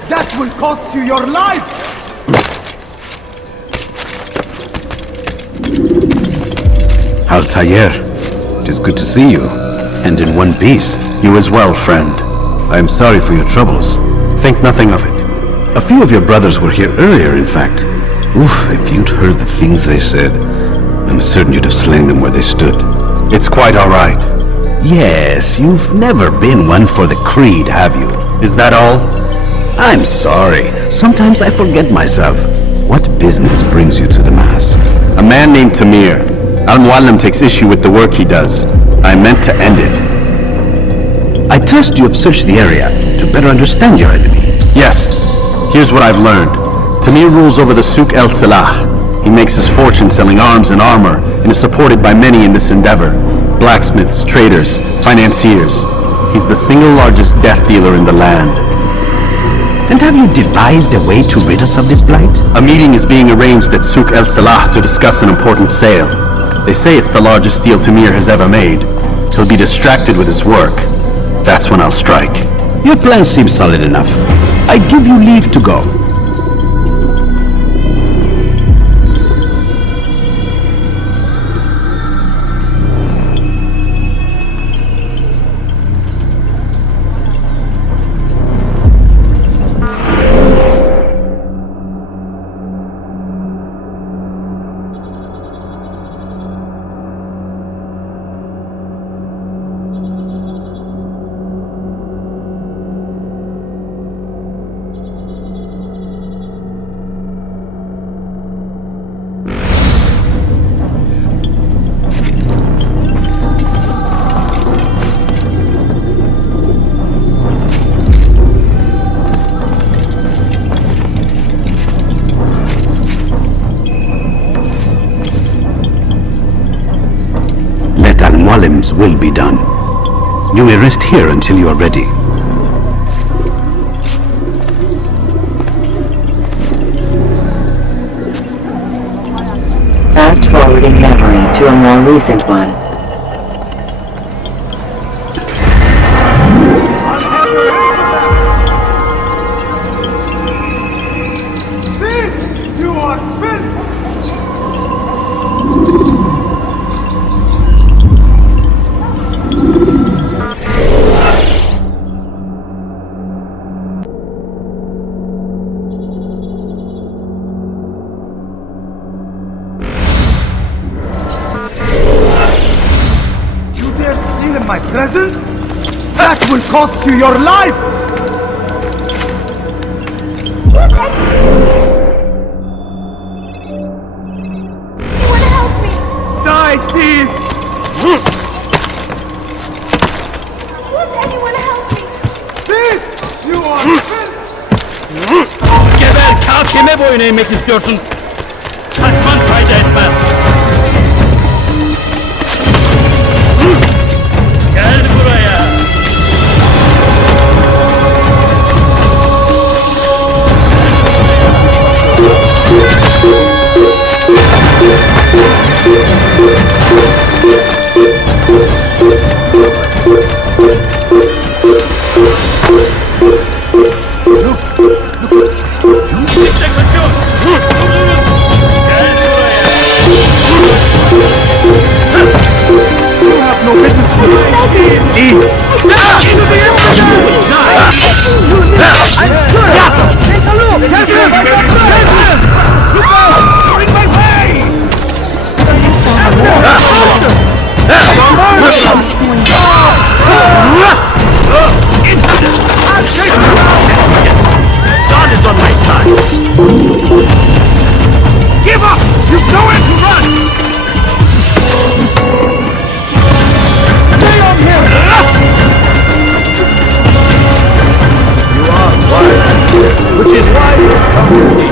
That will cost you your life! Altair, it is good to see you, and in one piece. You as well, friend. I am sorry for your troubles. Think nothing of it. A few of your brothers were here earlier, in fact. Oof, if you'd heard the things they said, I'm certain you'd have slain them where they stood. It's quite all right. Yes, you've never been one for the creed, have you? Is that all? I'm sorry. Sometimes I forget myself. What business brings you to the mask? A man named Tamir. Al-Mualim takes issue with the work he does. I meant to end it. I trust you have searched the area to better understand your enemy. Yes. Here's what I've learned. Tamir rules over the Souk el-Salah. He makes his fortune selling arms and armor, and is supported by many in this endeavor. Blacksmiths, traders, financiers. He's the single largest death dealer in the land. And have you devised a way to rid us of this blight? A meeting is being arranged at Souk el-Salah to discuss an important sale. They say it's the largest deal Tamir has ever made. He'll be distracted with his work. That's when I'll strike. Your plan seems solid enough. I give you leave to go. Al-Mualim's will be done. You may rest here until you are ready. Fast-forwarding memory to a more recent one. Vince! You are Vince! presence? That will cost you your life! Anyone help me! Die, thief! Won't anyone help me? Thief! You are Geber, kalk, kime boyun eğmek istiyorsun? Kaçman fayda etmez. Gel buraya. İşte kaçıyor. Durdurun. Gel buraya. You have no business here. Take a look! In my way! God is on my side. Give up! You've nowhere to run! Stay on him! You are right, which is why you come to me.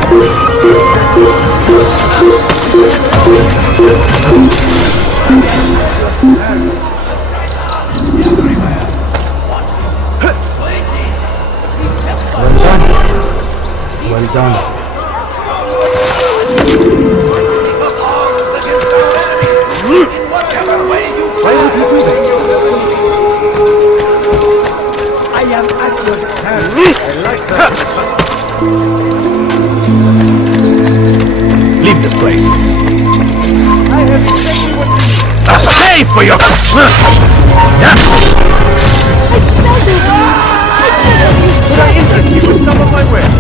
Well done. Why would you do that? I am at your stand. I like that. Leave this place. I have exactly what you Stay for your... Could I interest you in some of my wares?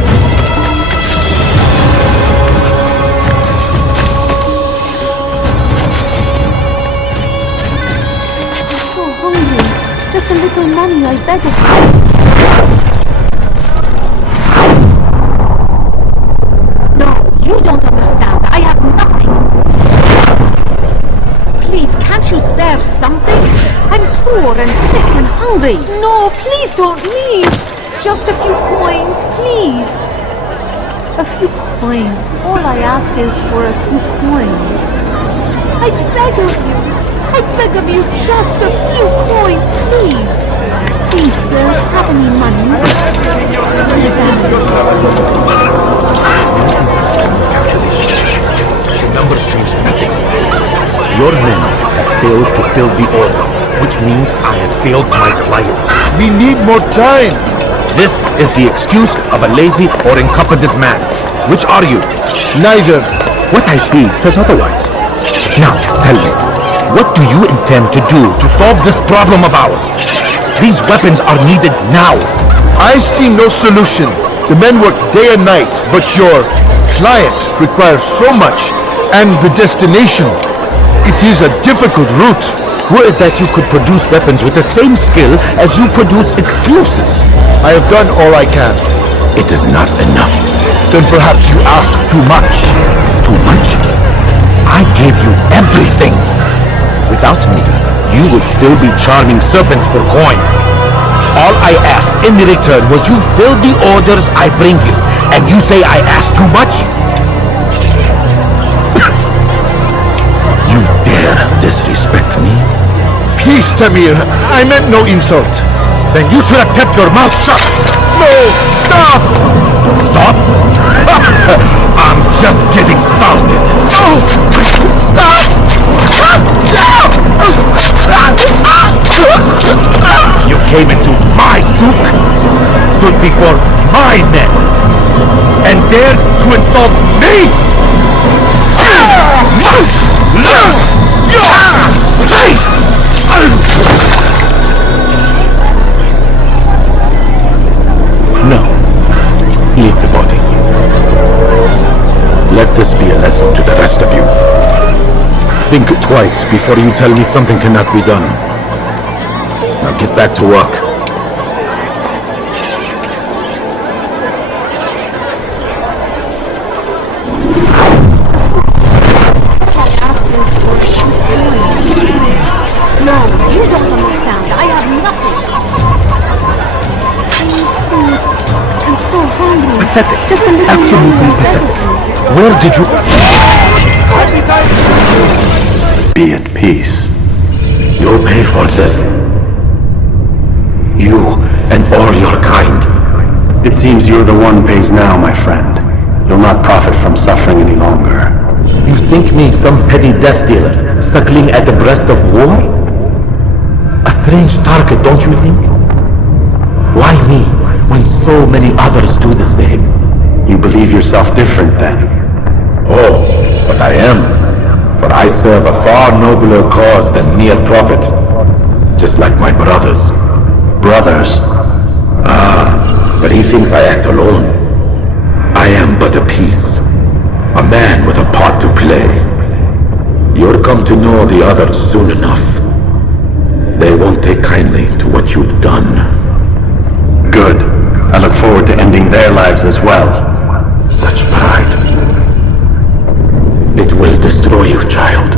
So hungry. Just a little money, I beg of you. No, you don't understand. I have nothing. Please, can't you spare something? I'm poor and sick and hungry. No, please don't leave. Just a few coins, please. A few coins. All I ask is for a few coins. I beg of you. I beg of you, just a few coins, please. Please, sir, have any money? The numbers change nothing. Your men have failed to fill the order, which means I have failed my client. We need more time. This is the excuse of a lazy or incompetent man. Which are you? Neither. What I see says otherwise. Now, tell me, what do you intend to do to solve this problem of ours? These weapons are needed now. I see no solution. The men work day and night, but your client requires so much, and the destination. It is a difficult route. Were it that you could produce weapons with the same skill as you produce excuses. I have done all I can. It is not enough. Then perhaps you ask too much. Too much? I gave you everything. Without me, you would still be charming serpents for coin. All I ask in return was you fill the orders I bring you, and you say I ask too much? You dare disrespect me? Peace, Tamir. I meant no insult. Then you should have kept your mouth shut. No! Stop! Stop? I'm just getting started. Oh! Stop! You came into my souk, stood before my men, and dared to insult me! No. Leave the body. Let this be a lesson to the rest of you. Think twice before you tell me something cannot be done. Now get back to work. No, you don't understand. I have nothing. I'm so hungry. Pathetic. Just a little Absolutely longer. pathetic. Where did you... Be at peace. You'll pay for this. You and all your kind. It seems you're the one pays now, my friend. You'll not profit from suffering any longer. You think me some petty death dealer, suckling at the breast of war? A strange target, don't you think? Why me, when so many others do the same? You believe yourself different then? Oh, but I am. For I serve a far nobler cause than mere profit. Just like my brothers. Brothers? But he thinks I act alone. I am but a piece. A man with a part to play. You'll come to know the others soon enough. They won't take kindly to what you've done. Good. I look forward to ending their lives as well. Such pride. It will destroy you, child.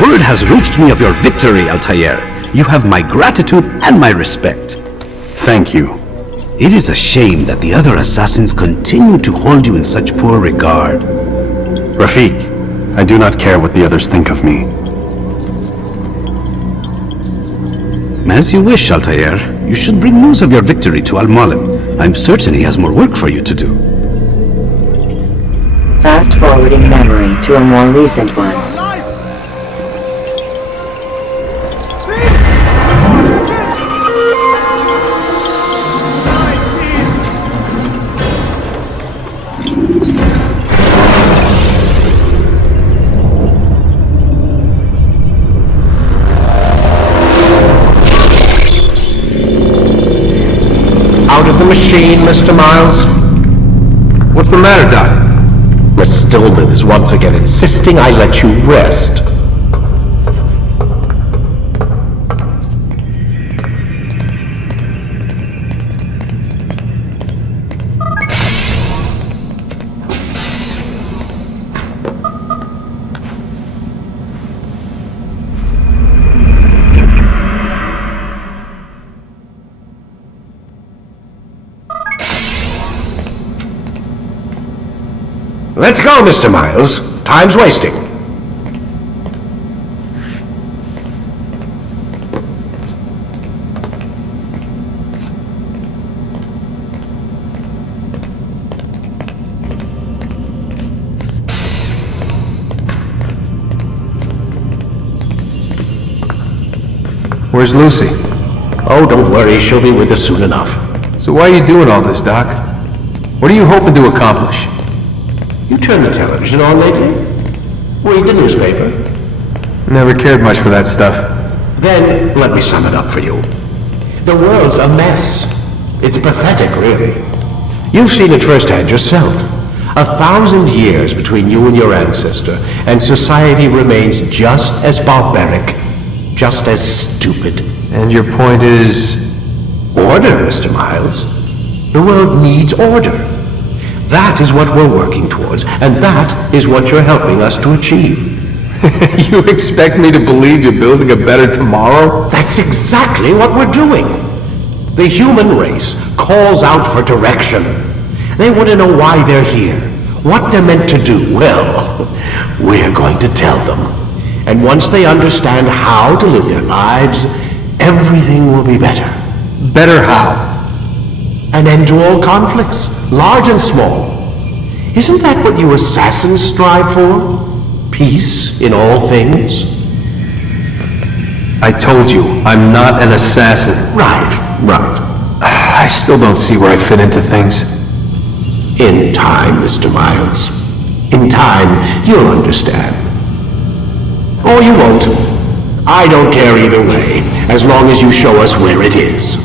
Word has reached me of your victory, Altair. You have my gratitude and my respect. Thank you. It is a shame that the other assassins continue to hold you in such poor regard. Rafik, I do not care what the others think of me. As you wish, Altair. You should bring news of your victory to Al-Mualim. I'm certain he has more work for you to do. Fast forwarding memory to a more recent one. Out of the machine, Mr. Miles. What's the matter, Doc? Miss Stillman is once again insisting I let you rest. Let's go, Mr. Miles. Time's wasting. Where's Lucy? Oh, don't worry. She'll be with us soon enough. So why are you doing all this, Doc? What are you hoping to accomplish? You turn the television on lately? Read the newspaper? Never cared much for that stuff. Then, let me sum it up for you. The world's a mess. It's pathetic, really. You've seen it firsthand yourself. 1,000 years between you and your ancestor, and society remains just as barbaric, just as stupid. And your point is? Order, Mr. Miles. The world needs order. That is what we're working towards, and that is what you're helping us to achieve. You expect me to believe you're building a better tomorrow? That's exactly what we're doing. The human race calls out for direction. They want to know why they're here, what they're meant to do. Well, we're going to tell them. And once they understand how to live their lives, everything will be better. Better how? An end to all conflicts, large and small. Isn't that what you assassins strive for? Peace in all things? I told you, I'm not an assassin. Right. I still don't see where I fit into things. In time, Mr. Miles. In time, you'll understand. Or you won't. I don't care either way, as long as you show us where it is.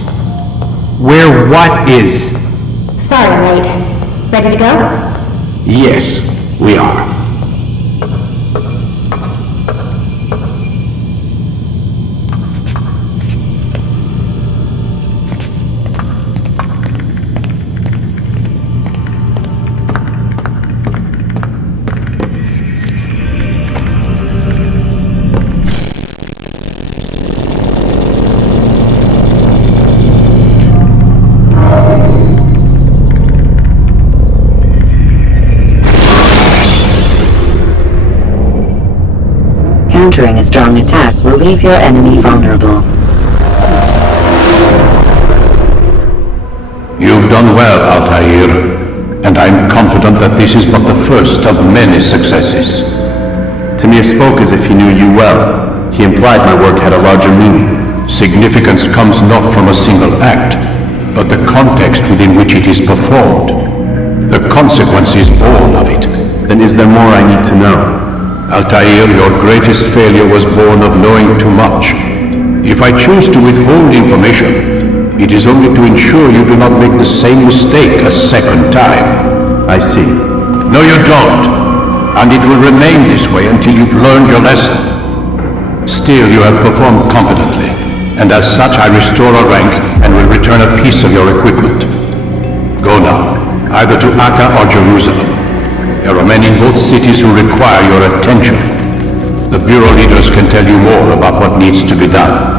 Where what is? Sorry I'm late. Ready to go? Yes, we are. Countering a strong attack will leave your enemy vulnerable. You've done well, Altair, and I'm confident that this is but the first of many successes. Tamir spoke as if he knew you well. He implied my work had a larger meaning. Significance comes not from a single act, but the context within which it is performed. The consequences born of it. Then is there more I need to know? Altair, your greatest failure was born of knowing too much. If I choose to withhold information, it is only to ensure you do not make the same mistake a second time. I see. No, you don't. And it will remain this way until you've learned your lesson. Still, you have performed competently, and as such I restore a rank and will return a piece of your equipment. Go now, either to Acre or Jerusalem. There are men in both cities who require your attention. The Bureau leaders can tell you more about what needs to be done.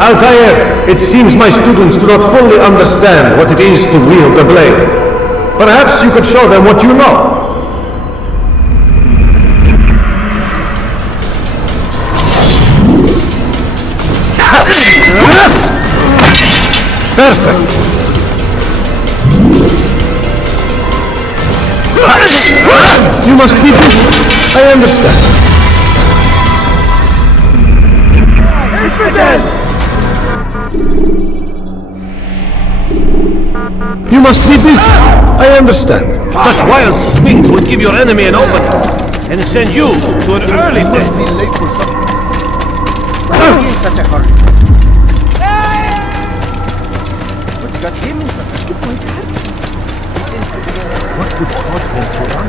Altair, it seems my students do not fully understand what it is to wield the blade. Perhaps you could show them what you know. Perfect. You must be busy. I understand. You must be busy. I understand. Such wild swings would give your enemy an opening and send you to an early death. Why are you in such a hurry? What you got him in such a point. What would cause them to run?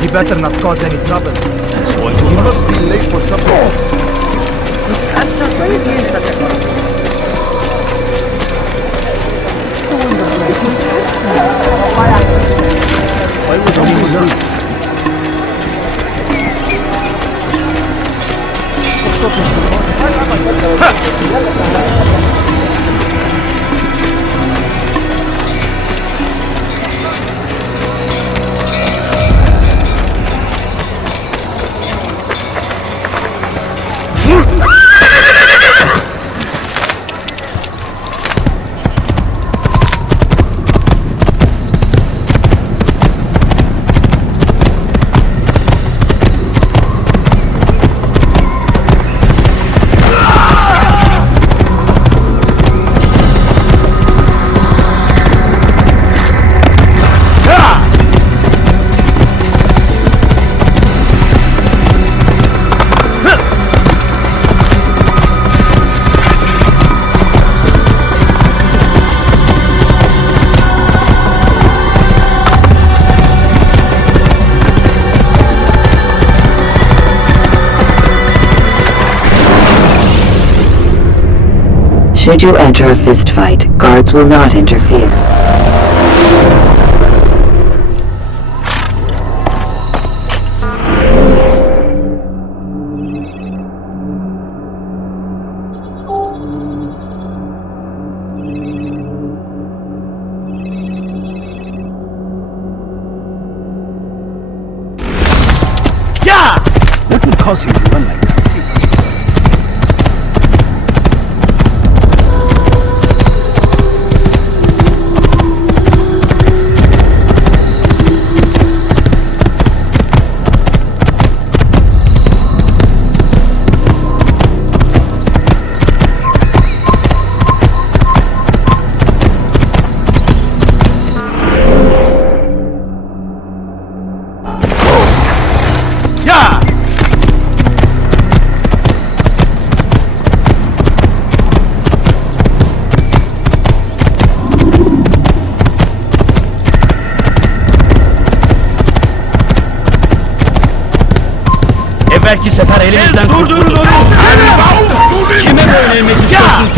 He better not cause any trouble. He must be late for supper. You can't just leave me in such a hurry. Why would he lose? Should you enter a fistfight, guards will not interfere. Yeah! What would cause him to run like that? Belki sefer elimizden kurtulur. Kime böyle emek istiyorsun?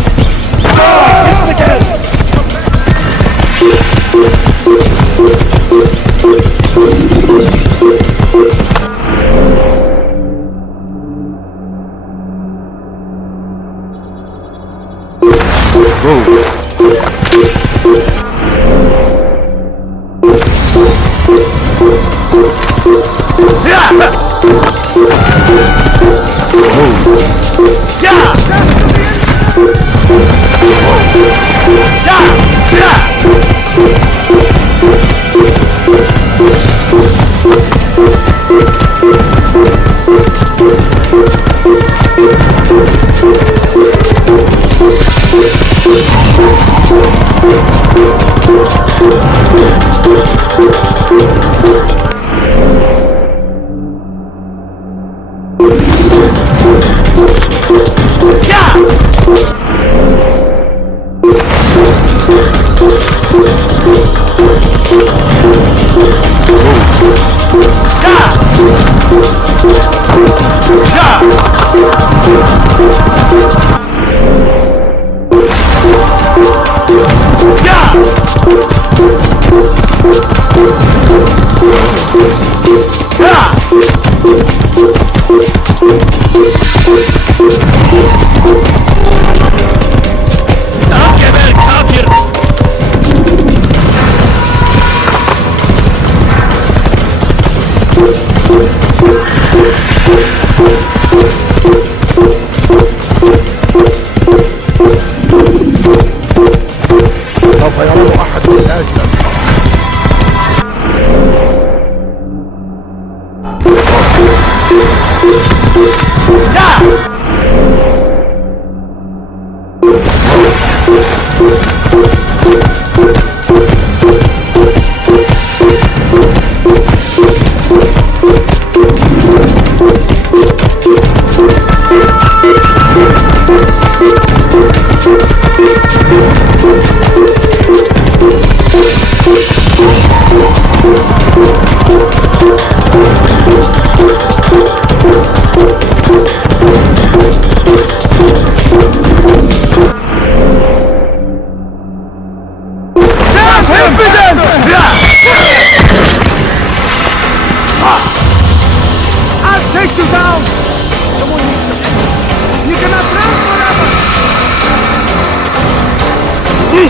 Get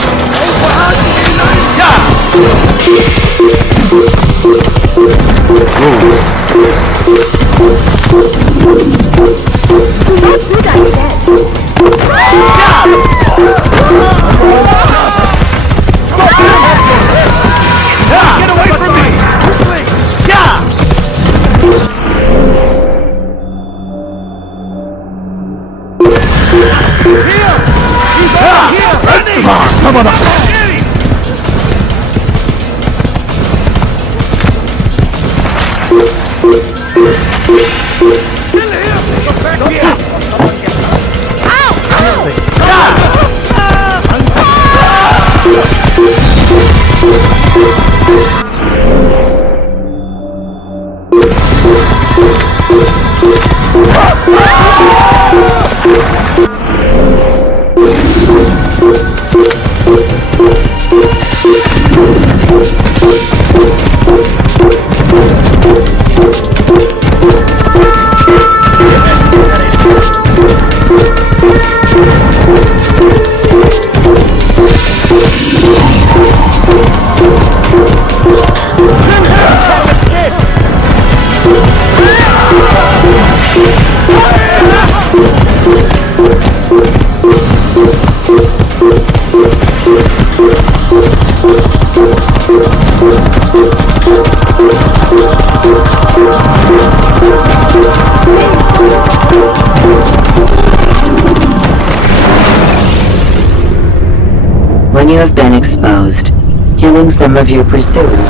away from me! Come on up. When you have been exposed, killing some of your pursuers.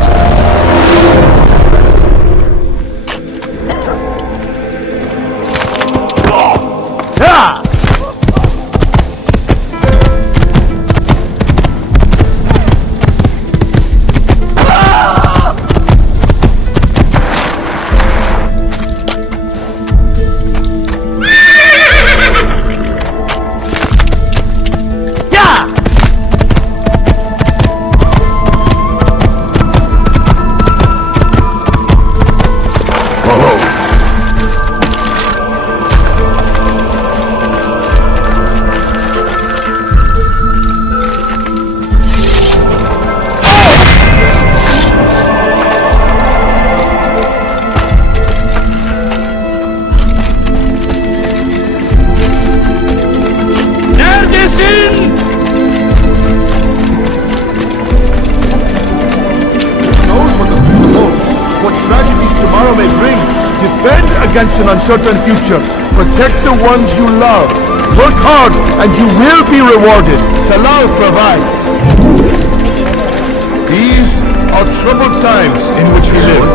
Against an uncertain future. Protect the ones you love. Work hard and you will be rewarded. Talal provides. These are troubled times in which we live.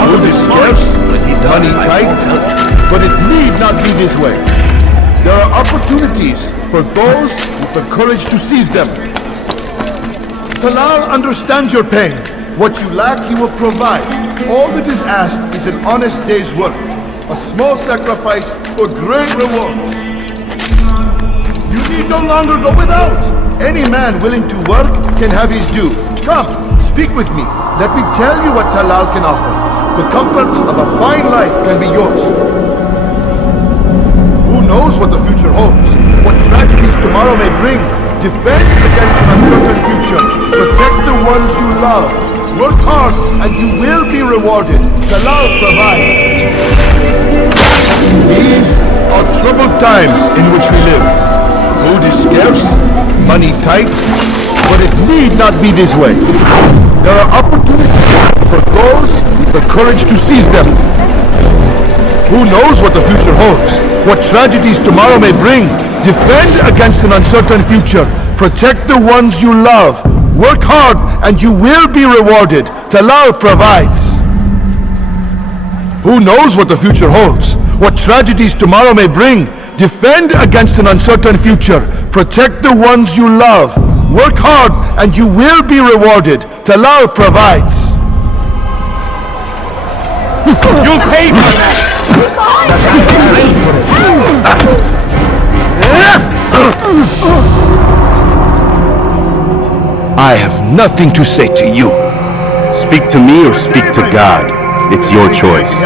Food is scarce, money tight, but it need not be this way. There are opportunities for those with the courage to seize them. Talal understands your pain. What you lack, he will provide. All that is asked is an honest day's work. A small sacrifice for great rewards. You need no longer go without. Any man willing to work can have his due. Come, speak with me. Let me tell you what Talal can offer. The comforts of a fine life can be yours. Who knows what the future holds? What tragedies tomorrow may bring? Defend against an uncertain future. Protect the ones you love. Work hard and you will be rewarded. Talal provides. These are troubled times in which we live. Food is scarce, money tight, but it need not be this way. There are opportunities for those with the courage to seize them. Who knows what the future holds? What tragedies tomorrow may bring? Defend against an uncertain future. Protect the ones you love. Work hard and you will be rewarded. Talal provides. Who knows what the future holds? What tragedies tomorrow may bring? Defend against an uncertain future. Protect the ones you love. Work hard and you will be rewarded. Talal provides. You'll pay for that! I have nothing to say to you. Speak to me or speak to God. It's your choice.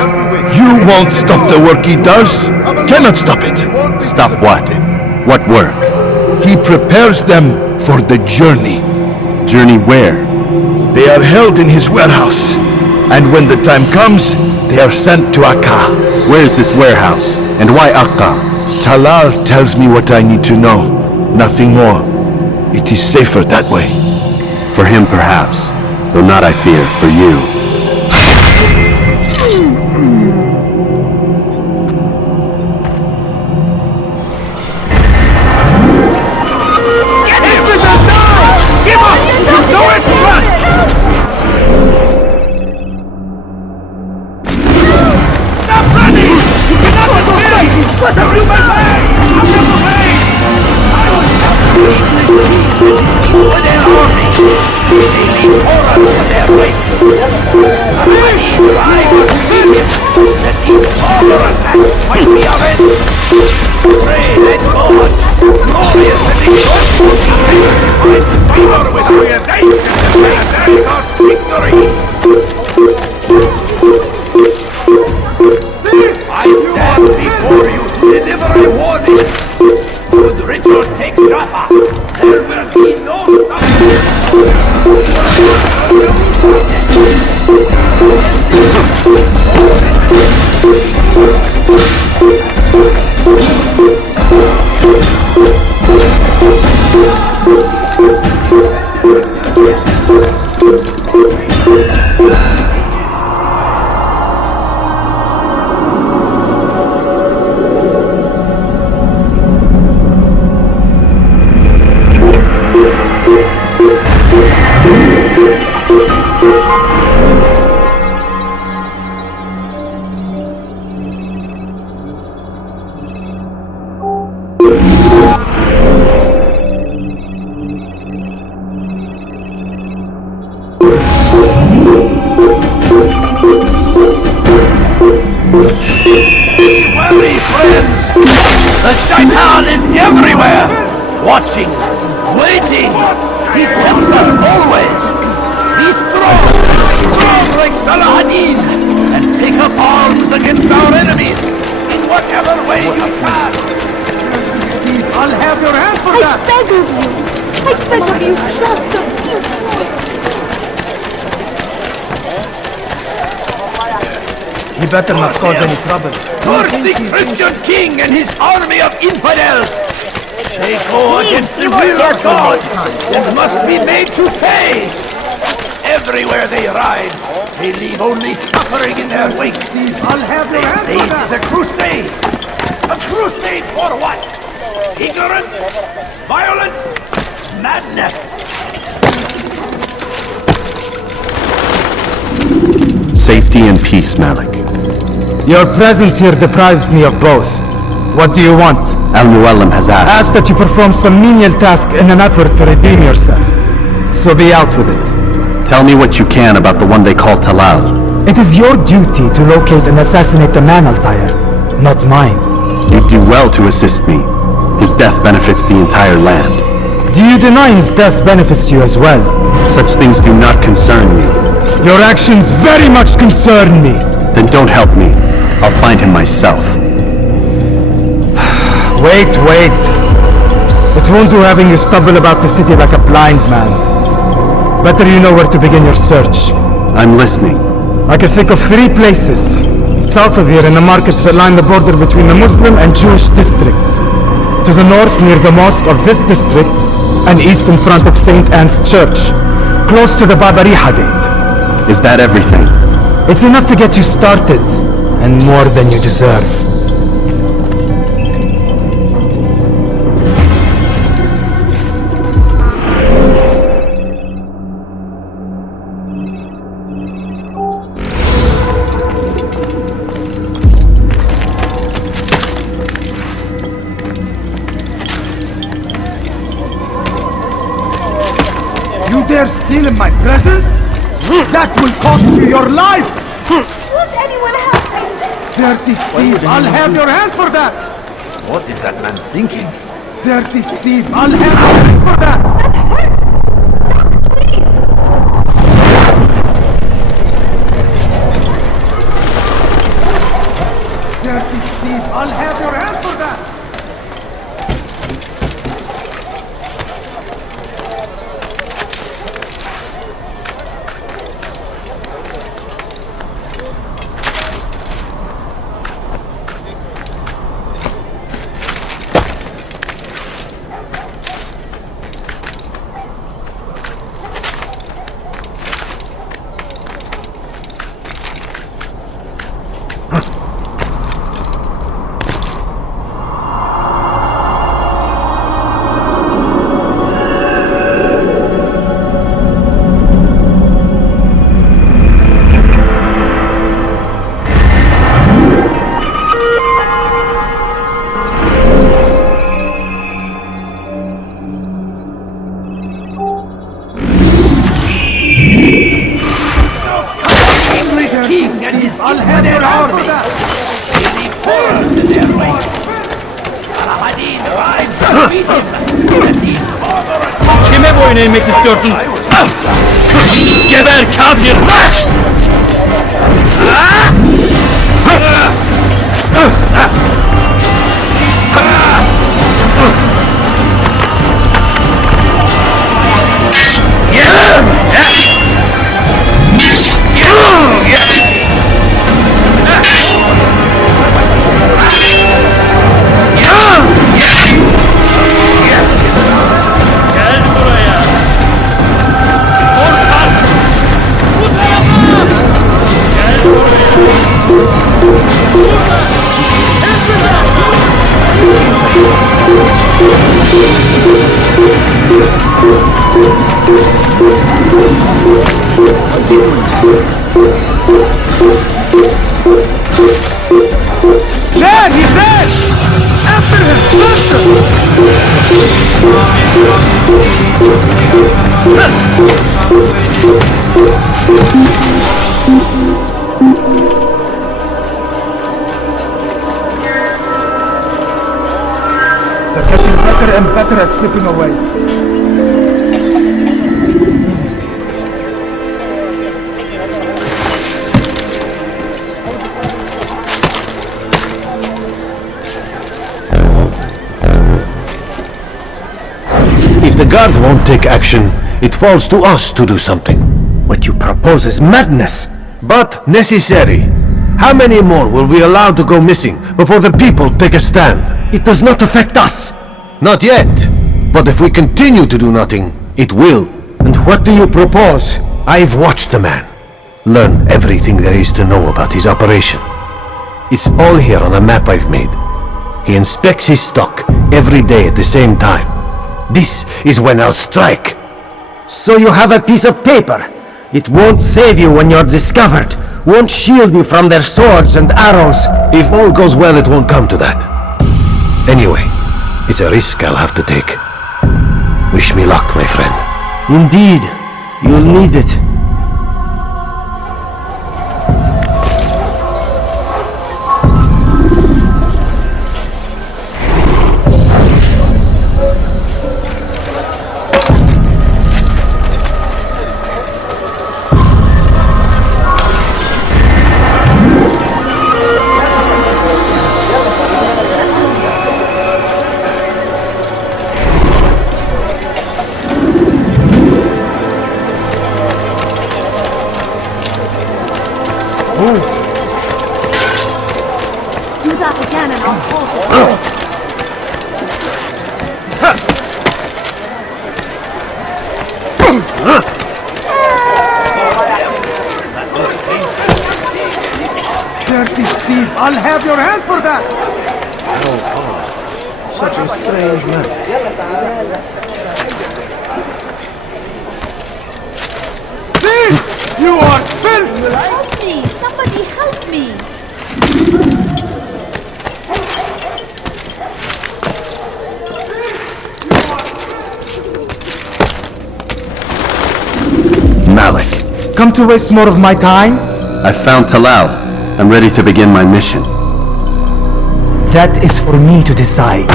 You won't stop the work he does. Cannot stop it. Stop what? What work? He prepares them for the journey. Journey where? They are held in his warehouse, and when the time comes, they are sent to Akka. Where is this warehouse, and why Akka? Talal tells me what I need to know, nothing more. It is safer that way. For him, perhaps, though not, I fear, for you. What have you been saying? I'm not afraid! I was for their army. They leave horror for their weight. And I need to I was feeling that these horror attacks might be of it. Pray that God, glorious and exalted, find favor with our nation and make their God victory. I stand before you to deliver a warning. Should Richard take Jaffa, there will be no worry, friends! The Shaitan is everywhere! Watching, waiting! He tempts us always! Be strong like Saladin! And take up arms against our enemies in whatever way you can! I'll have your hand for that! I beg of you! I beg of you, just a few points! He better not cause any trouble. Curse the Christian king and his army of infidels! They go against the will of God and must be made to pay! Everywhere they ride, they leave only suffering in their wake. I'll have your hand They for say that! it's a crusade! A crusade for what? Ignorance? Violence? Madness? Safety and peace, Malik. Your presence here deprives me of both. What do you want? Al-Muallim has asked. Ask that you perform some menial task in an effort to redeem yourself. So be out with it. Tell me what you can about the one they call Talal. It is your duty to locate and assassinate the man, Altair, not mine. You do well to assist me. His death benefits the entire land. Do you deny his death benefits you as well? Such things do not concern you. Your actions very much concern me. Then don't help me. I'll find him myself. Wait. It won't do having you stumble about the city like a blind man. Better you know where to begin your search. I'm listening. I can think of 3 places. South of here in the markets that line the border between the Muslim and Jewish districts. To the north near the mosque of this district, and east in front of St. Anne's Church, close to the Babariha Gate. Is that everything? It's enough to get you started, and more than you deserve. You dare steal in my presence? That will cost you your life! Won't anyone help me? Dirty thief, I'll have your hand for that! What is that man thinking? Dirty thief, I'll have your hand for that! Dirty thief, I'll have your hand for that! name, Mrs. Turtle. Geber kafir! There! He's there! After him! They're getting better and better at slipping away. If the guard won't take action, it falls to us to do something. What you propose is madness, but necessary. How many more will we allow to go missing before the people take a stand? It does not affect us. Not yet. But if we continue to do nothing, it will. And what do you propose? I've watched the man. Learn everything there is to know about his operation. It's all here on a map I've made. He inspects his stock every day at the same time. This is when I'll strike. So you have a piece of paper. It won't save you when you're discovered. Won't shield you from their swords and arrows. If all goes well, it won't come to that. Anyway, it's a risk I'll have to take. Wish me luck, my friend. Indeed, you'll need it. Do that again and I'll hold Dirty thief! I'll have your hand for that! Such a strange man. Thief! You are filth! Help me! Somebody help me! Malik, Come to waste more of my time? I found Talal. I'm ready to begin my mission. That is for me to decide.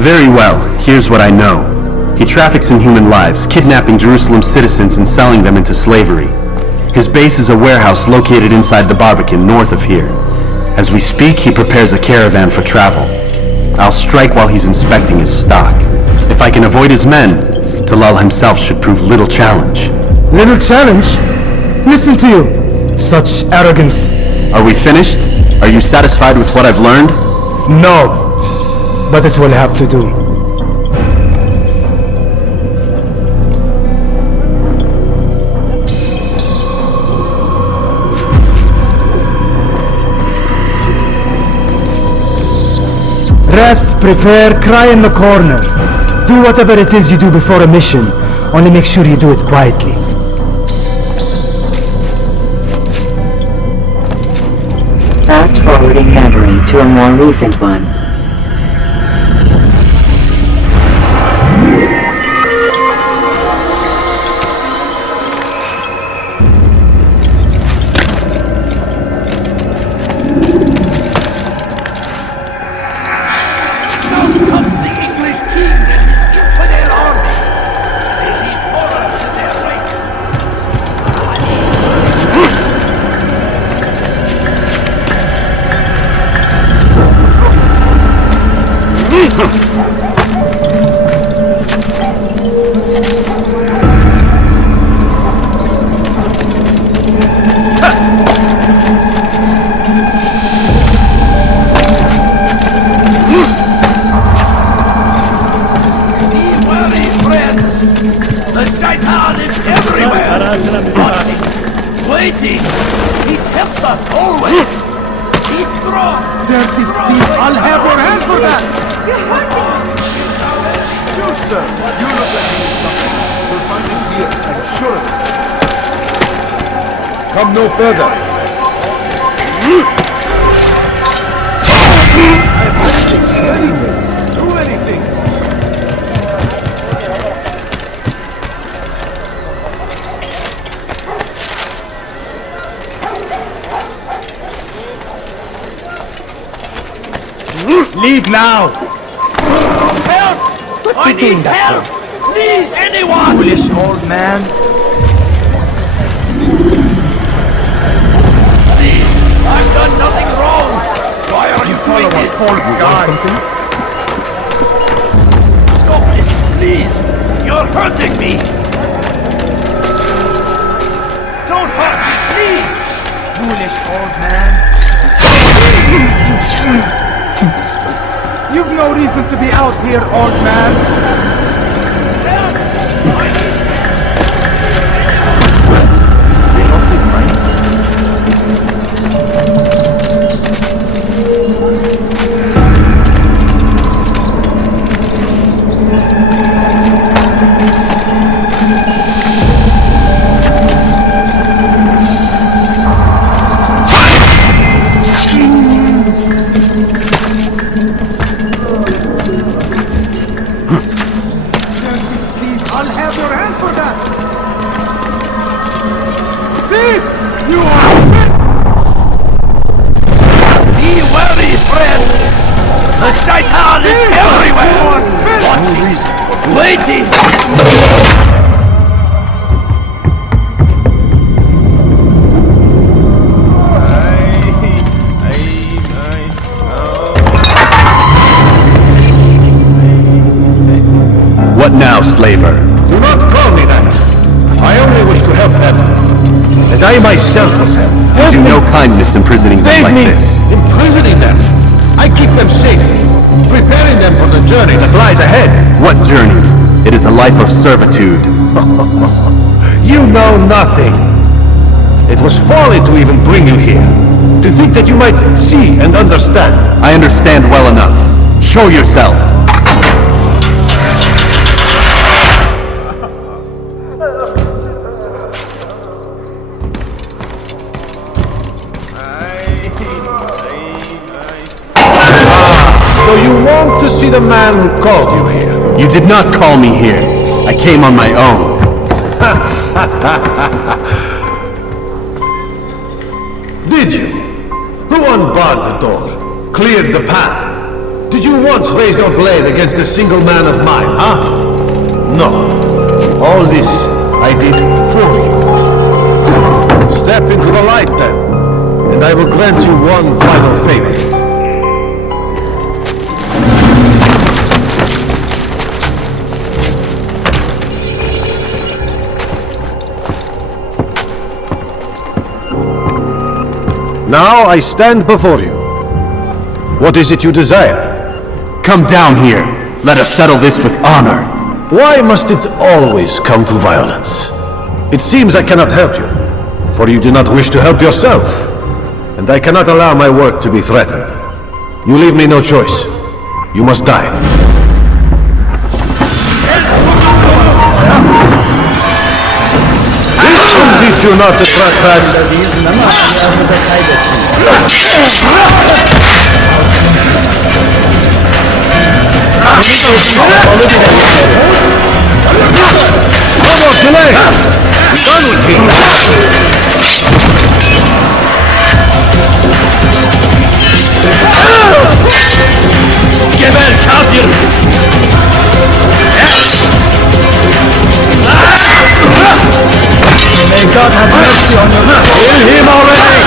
Very well, here's what I know. He traffics in human lives, kidnapping Jerusalem citizens and selling them into slavery. His base is a warehouse located inside the Barbican, north of here. As we speak, he prepares a caravan for travel. I'll strike while he's inspecting his stock. If I can avoid his men, Talal himself should prove little challenge. Little challenge? Listen to you. Such arrogance. Are we finished? Are you satisfied with what I've learned? No. But it will have to do. Rest, prepare, cry in the corner. Do whatever it is you do before a mission. Only make sure you do it quietly. Fast forwarding memory to a more recent one. The Shaitan is everywhere! Waiting! He tempts us always! He's strong! Dirty thief! I'll have your hand for that! You, sir! You look like you need something. You'll find it here, I'm sure of it. Come no further. Too many things. Leave now! Help! I need help! Please, anyone! Foolish old man. Please, I've done nothing wrong! Why are you doing this? God. Stop this, please! You're hurting me! Don't hurt me, please! Foolish old man. You've no reason to be out here, old man. I'll have your hand for that! Thief! You are Be wary, friend! The Shaitan is everywhere! Waiting! What now, slaver? Do not call me that. I only wish to help them, as I myself was helped. You do no kindness imprisoning them Save like me! this. Imprisoning them! I keep them safe, preparing them for the journey that lies ahead. What journey? It is a life of servitude. You know nothing. It was folly to even bring you here. To think that you might see and understand. I understand well enough. Show yourself. So you want to see the man who called you here? You did not call me here. I came on my own. Did you? Who unbarred the door? Cleared the path? Did you once raise your blade against a single man of mine, huh? No. All this I did for you. Step into the light then, and I will grant you one final favor. Now I stand before you. What is it you desire? Come down here. Let us settle this with honor. Why must it always come to violence? It seems I cannot help you, for you do not wish to help yourself, and I cannot allow my work to be threatened. You leave me no choice. You must die. This will teach you not to trespass. Geber kafir! May God have mercy on your life. Kill him already!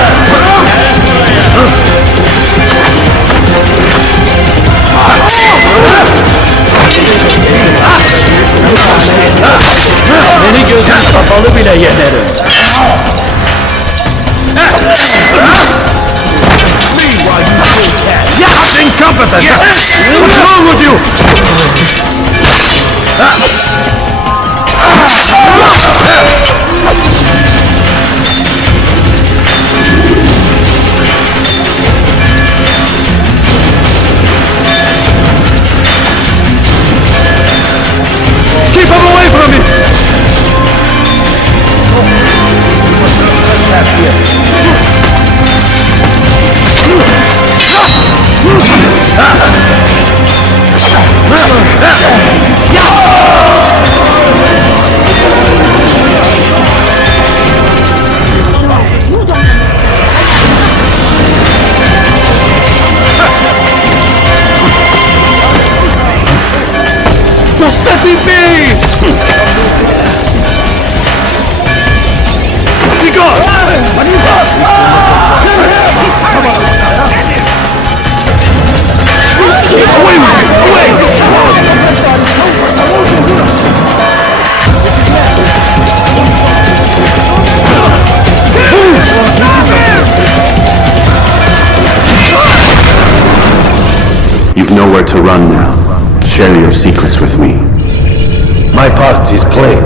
Just let me be! Be gone! Away with you! Away! You've nowhere to run now. Share your secrets with me. My part is plain.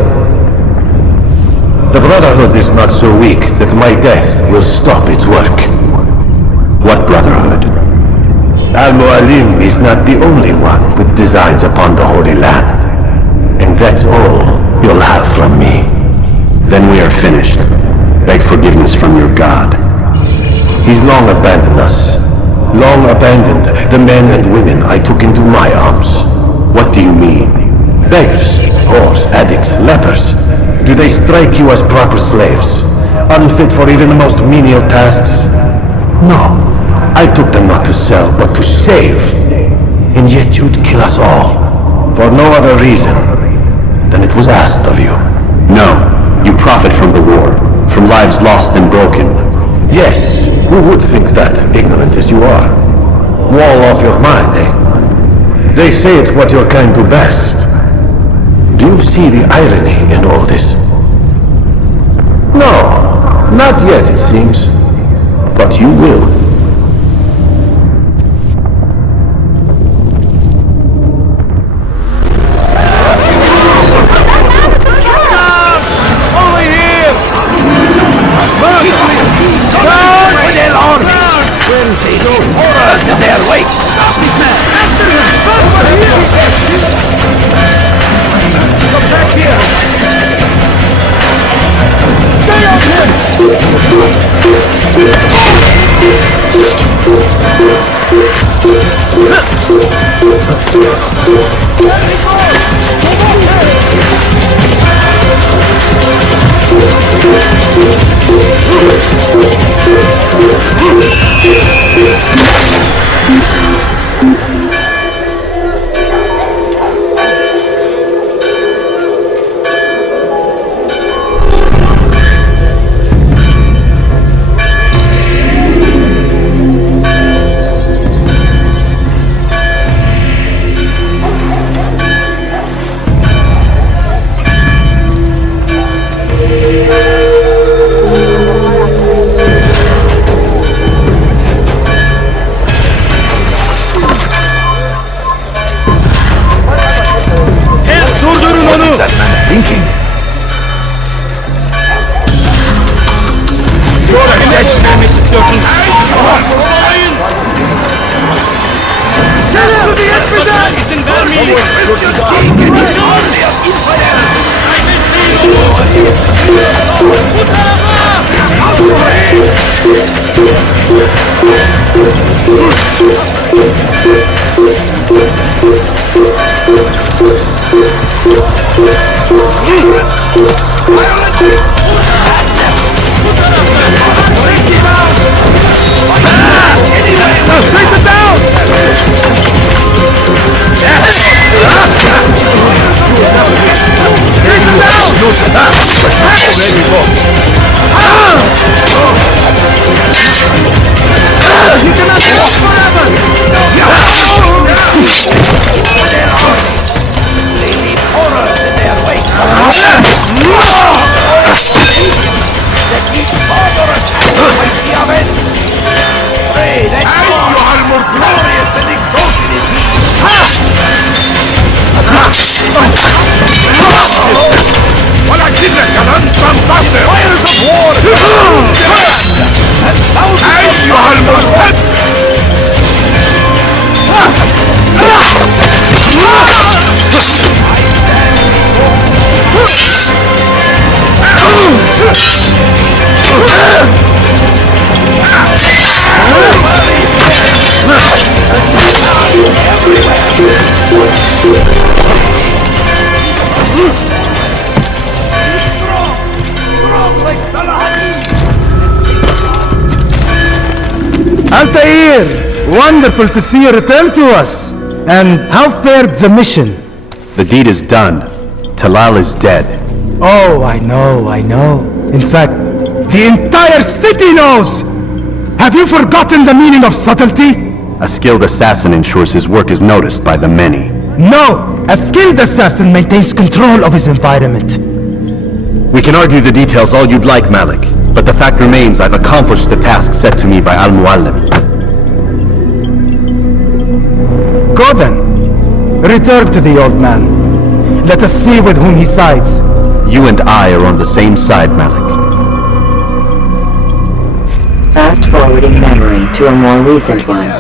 The Brotherhood is not so weak that my death will stop its work. What Brotherhood? Al-Mualim is not the only one with designs upon the Holy Land. And that's all you'll have from me. Then we are finished. Beg forgiveness from your god. He's long abandoned us. Long abandoned the men and women I took into my arms. What do you mean? Beggars, whores, addicts, lepers. Do they strike you as proper slaves? Unfit for even the most menial tasks? No. I took them not to sell, but to save. And yet you'd kill us all. For no other reason than it was asked of you. No. You profit from the war. From lives lost and broken. Yes. Who would think that, ignorant as you are? Wall off your mind, eh? They say it's what your kind do best. Do you see the irony in all this? No. Not yet, it seems. But you will. Altair! Wonderful to see you return to us! And how fared the mission? The deed is done. Talal is dead. Oh, I know. In fact, the entire city knows! Have you forgotten the meaning of subtlety? A skilled assassin ensures his work is noticed by the many. No! A skilled assassin maintains control of his environment. We can argue the details all you'd like, Malik. But the fact remains I've accomplished the task set to me by Al-Muallim. Go then. Return to the old man. Let us see with whom he sides. You and I are on the same side, Malik. Fast-forwarding memory to a more recent one.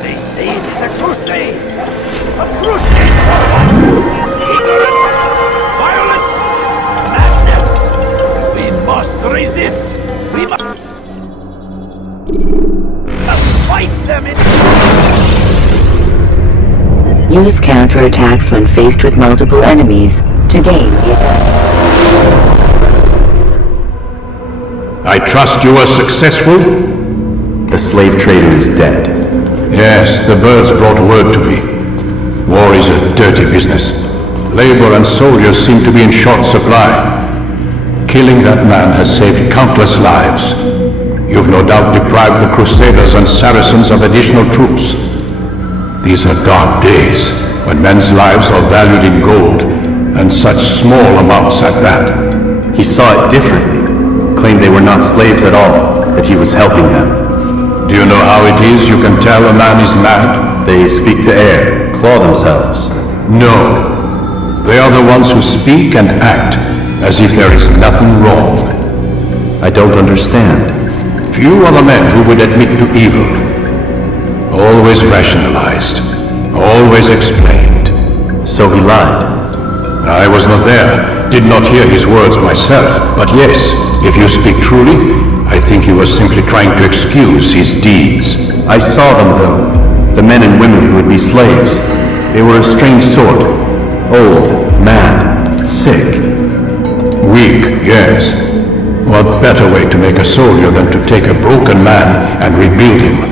They say it is a crusade! A crusade! Ignorance! Violence! Madness! We must resist! We must fight them in... Use counterattacks when faced with multiple enemies to gain the advantage. I trust you were successful? The slave trader is dead. Yes, the birds brought word to me. War is a dirty business. Labor and soldiers seem to be in short supply. Killing that man has saved countless lives. You've no doubt deprived the Crusaders and Saracens of additional troops. These are dark days, when men's lives are valued in gold, and such small amounts at that. He saw it differently. Claimed they were not slaves at all, that he was helping them. Do you know how it is you can tell a man is mad? They speak to air, claw themselves. No. They are the ones who speak and act as if there is nothing wrong. I don't understand. Few are the men who would admit to evil. Always rationalized. Always explained. So he lied. I was not there. Did not hear his words myself. But yes, if you speak truly, I think he was simply trying to excuse his deeds. I saw them, though. The men and women who would be slaves. They were a strange sort. Old, mad, sick. Weak, yes. What better way to make a soldier than to take a broken man and rebuild him?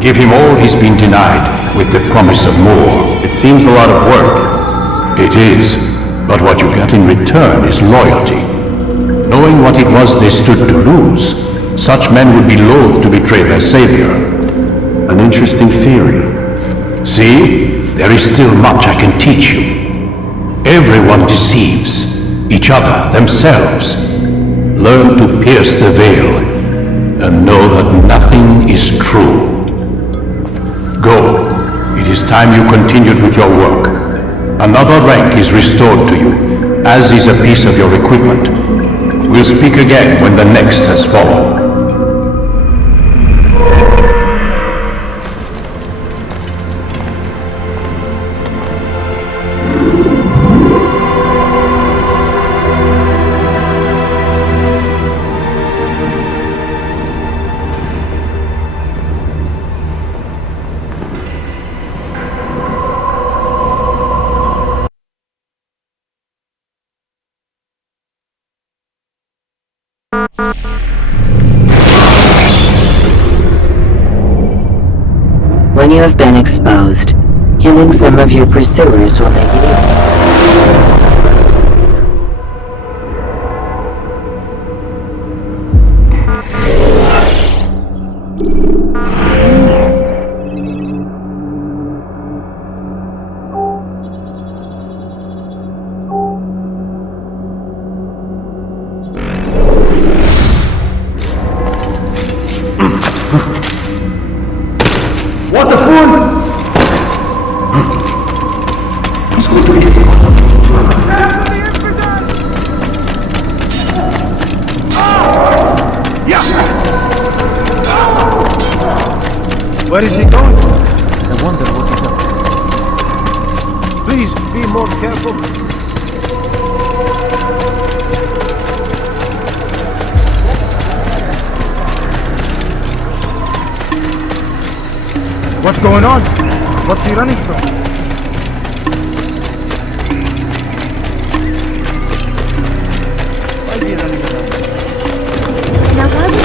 Give him all he's been denied, with the promise of more. It seems a lot of work. It is, but what you get in return is loyalty. Knowing what it was they stood to lose, such men would be loath to betray their savior. An interesting theory. See? There is still much I can teach you. Everyone deceives. Each other, themselves. Learn to pierce the veil, and know that nothing is true. Go. It is time you continued with your work. Another rank is restored to you, as is a piece of your equipment. We'll speak again when the next has fallen. When you have been exposed, killing some of your pursuers will make it easier. What the fool? Where is he going? I wonder what he's up to. Please be more careful. What's going on? What's he running from? Why is he running around? Now why would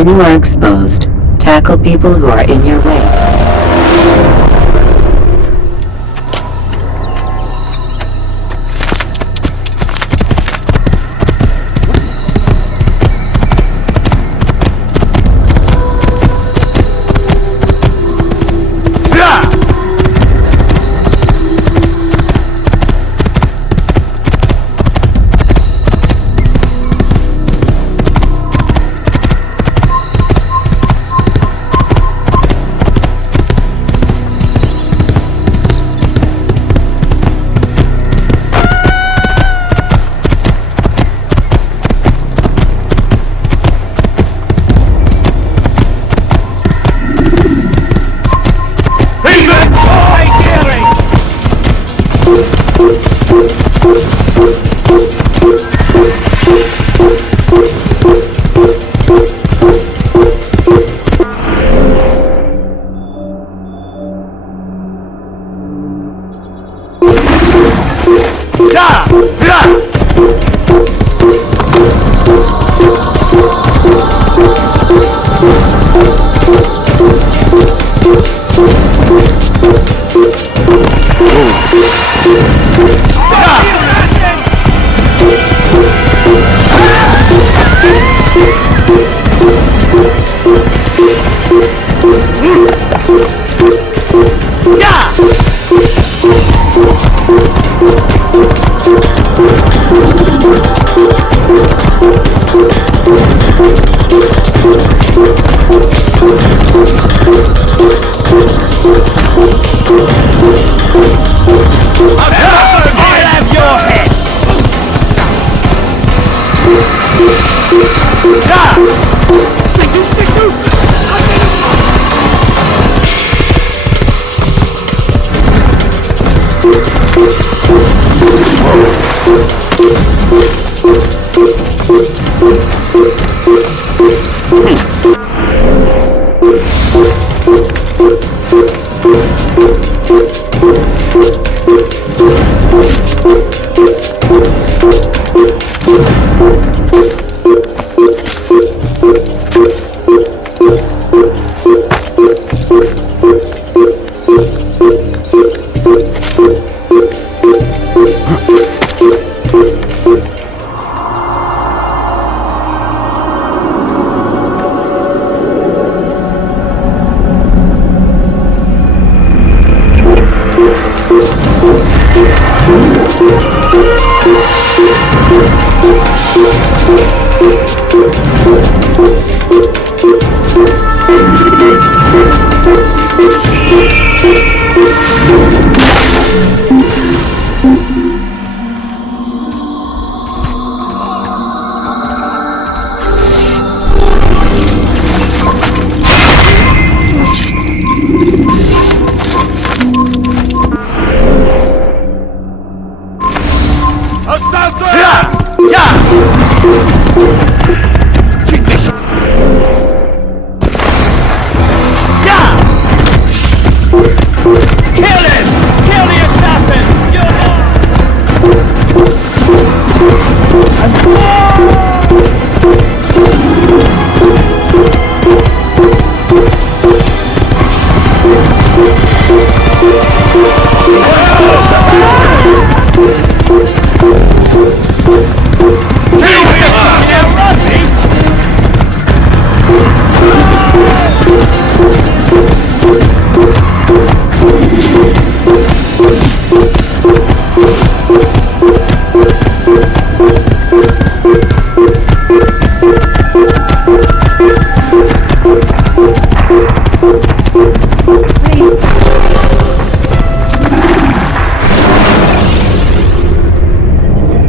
When you are exposed, tackle people who are in your way.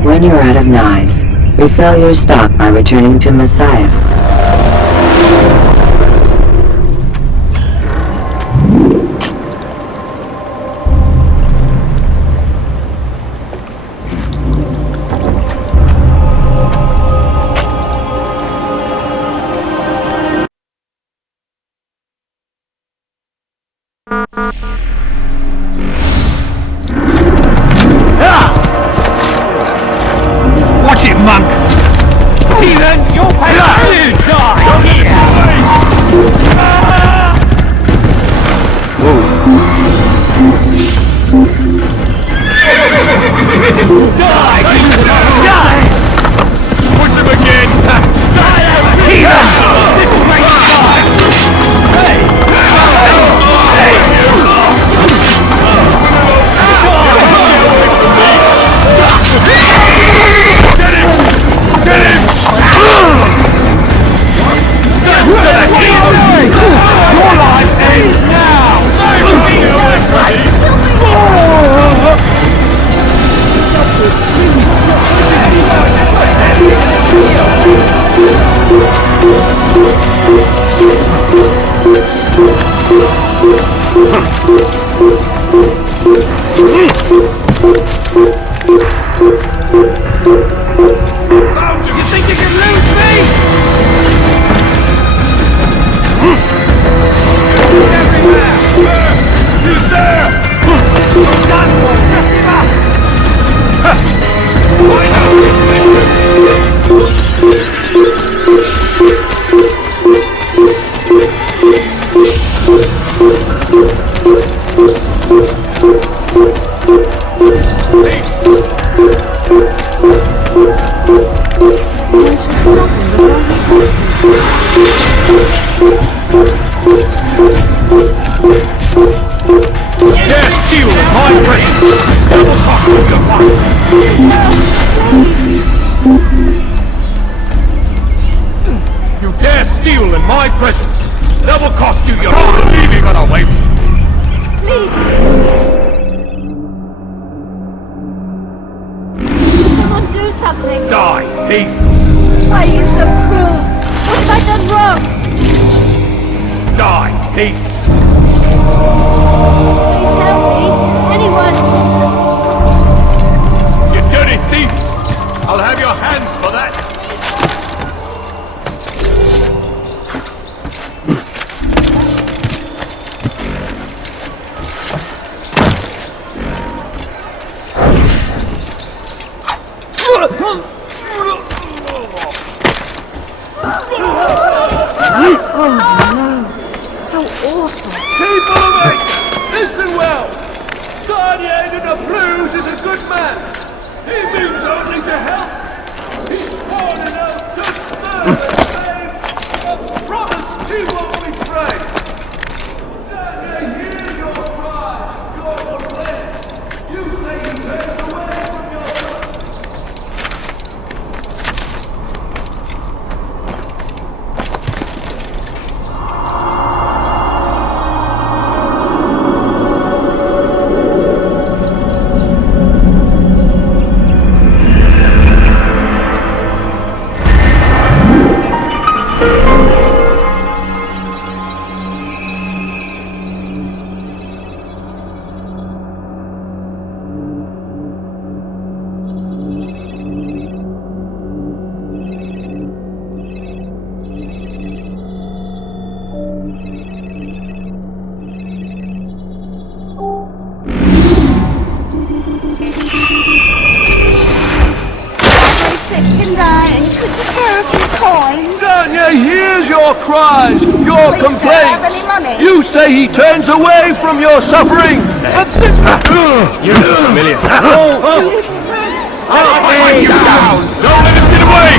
When you're out of knives, refill your stock by returning to Messiah. Watch it, monk! Heathen, you'll pay! You think you can lose me? Everywhere! He's there! You're done for! Lift him up! Why Dare steal in my presence! Double cock of your mind! You dare steal in my presence! Double cock you, your leaving on a way! Please! Someone do something! Die, thief! Why are you so cruel? What have I done wrong? Die, thief! Please help me! Anyone! You dirty thief! I'll have your hands for that! People of Acre, listen well! Garnier de the Blues is a good man! He means only to help! He's sworn an oath to serve and save, a promise he won't betray! Garnier hears your cries, your complaints! You say he turns away from your Garnier hears your cries, your complaints. You say he turns away from your suffering. You're familiar. I'll bring you down! Don't let him get away!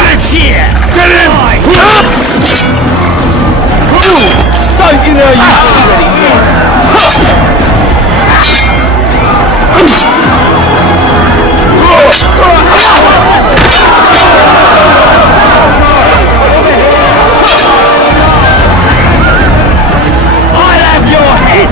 Get here! Get him! Stinking how you already I'll have your head!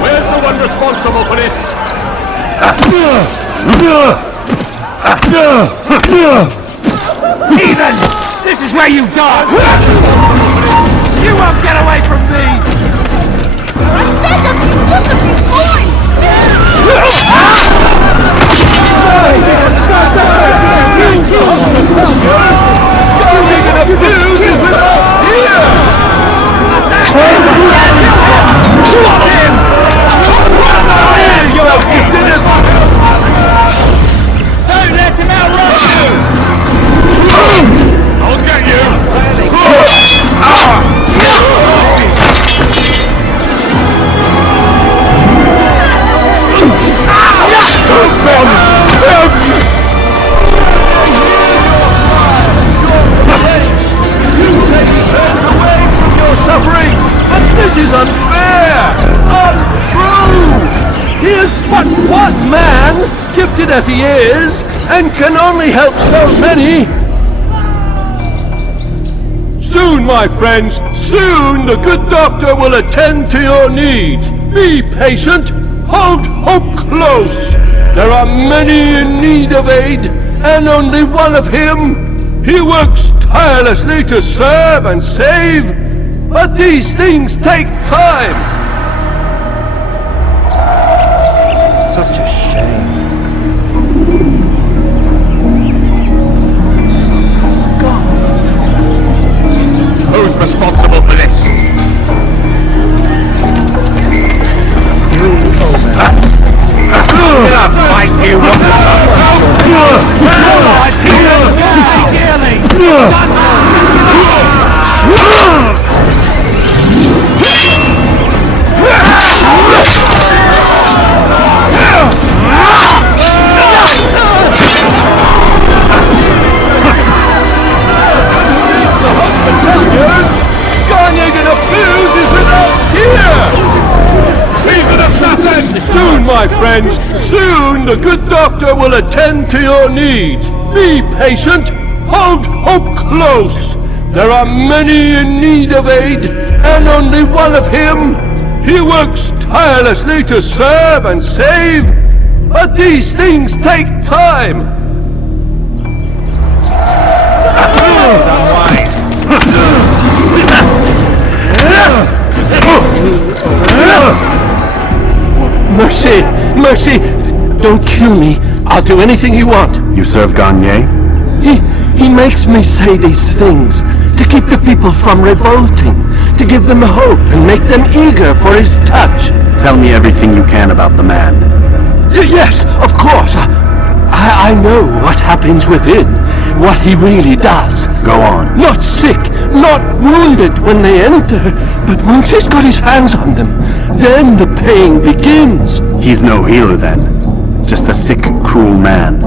Where's the one responsible for this? Heathen! This is where you die! You won't get away from me! I said that he's just a big boy! Garnier the Blues is with us here! is unfair! Untrue! He is but one man, gifted as he is, and can only help so many. Soon, my friends, soon the good doctor will attend to your needs. Be patient. Hold hope close. There are many in need of aid, and only one of him. He works tirelessly to serve and save, but these things take time. Such a shame. Who's responsible for this? Get up, fight you! Soon, my friends, soon the good doctor will attend to your needs. Be patient, hold hope close. There are many in need of aid, and only one of him. He works tirelessly to serve and save, but these things take time. Mercy! Mercy! Don't kill me. I'll do anything you want. You serve Garnier? He makes me say these things to keep the people from revolting, to give them hope and make them eager for his touch. Tell me everything you can about the man. Yes, of course. I know what happens within, what he really does. Go on. Not sick, not wounded when they enter, but once he's got his hands on them, then the pain begins. He's no healer then. Just a sick, cruel man.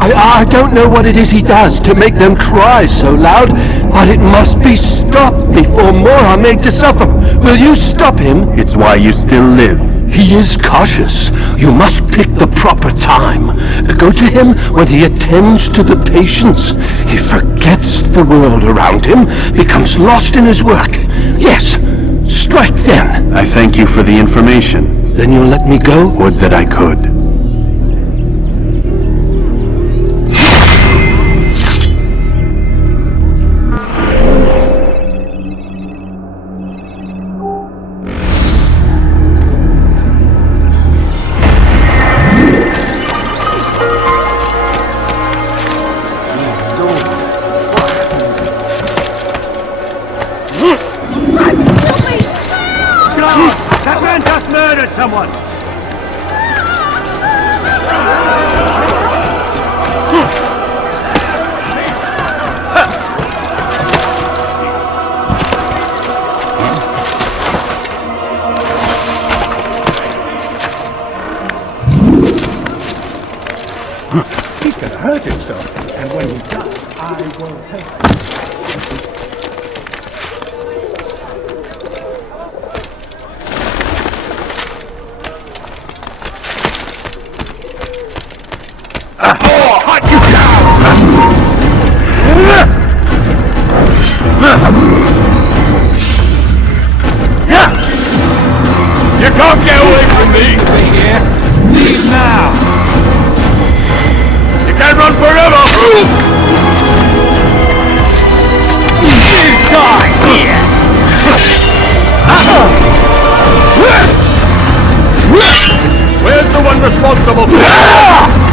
I don't know what it is he does to make them cry so loud, but it must be stopped before more are made to suffer. Will you stop him? It's why you still live. He is cautious. You must pick the proper time. Go to him when he attends to the patients. He forgets the world around him, becomes lost in his work. Yes, strike then. I thank you for the information. Then you'll let me go? Would that I could. That man just murdered someone! He's gonna hurt himself, and when he does, I will help him. You can't get away from me! Here, leave now! You can't run forever! You die here! Where's the one responsible for that?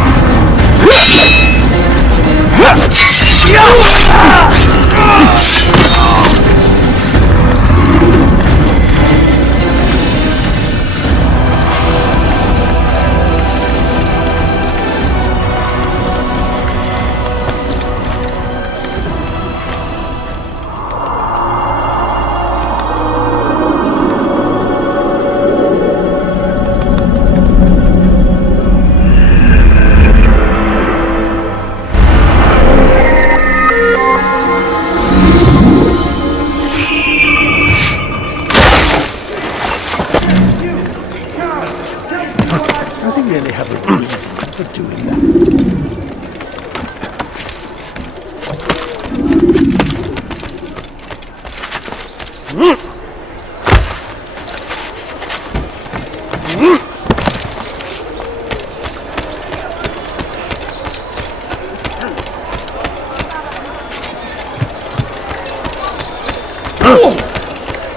have a reason for doing that.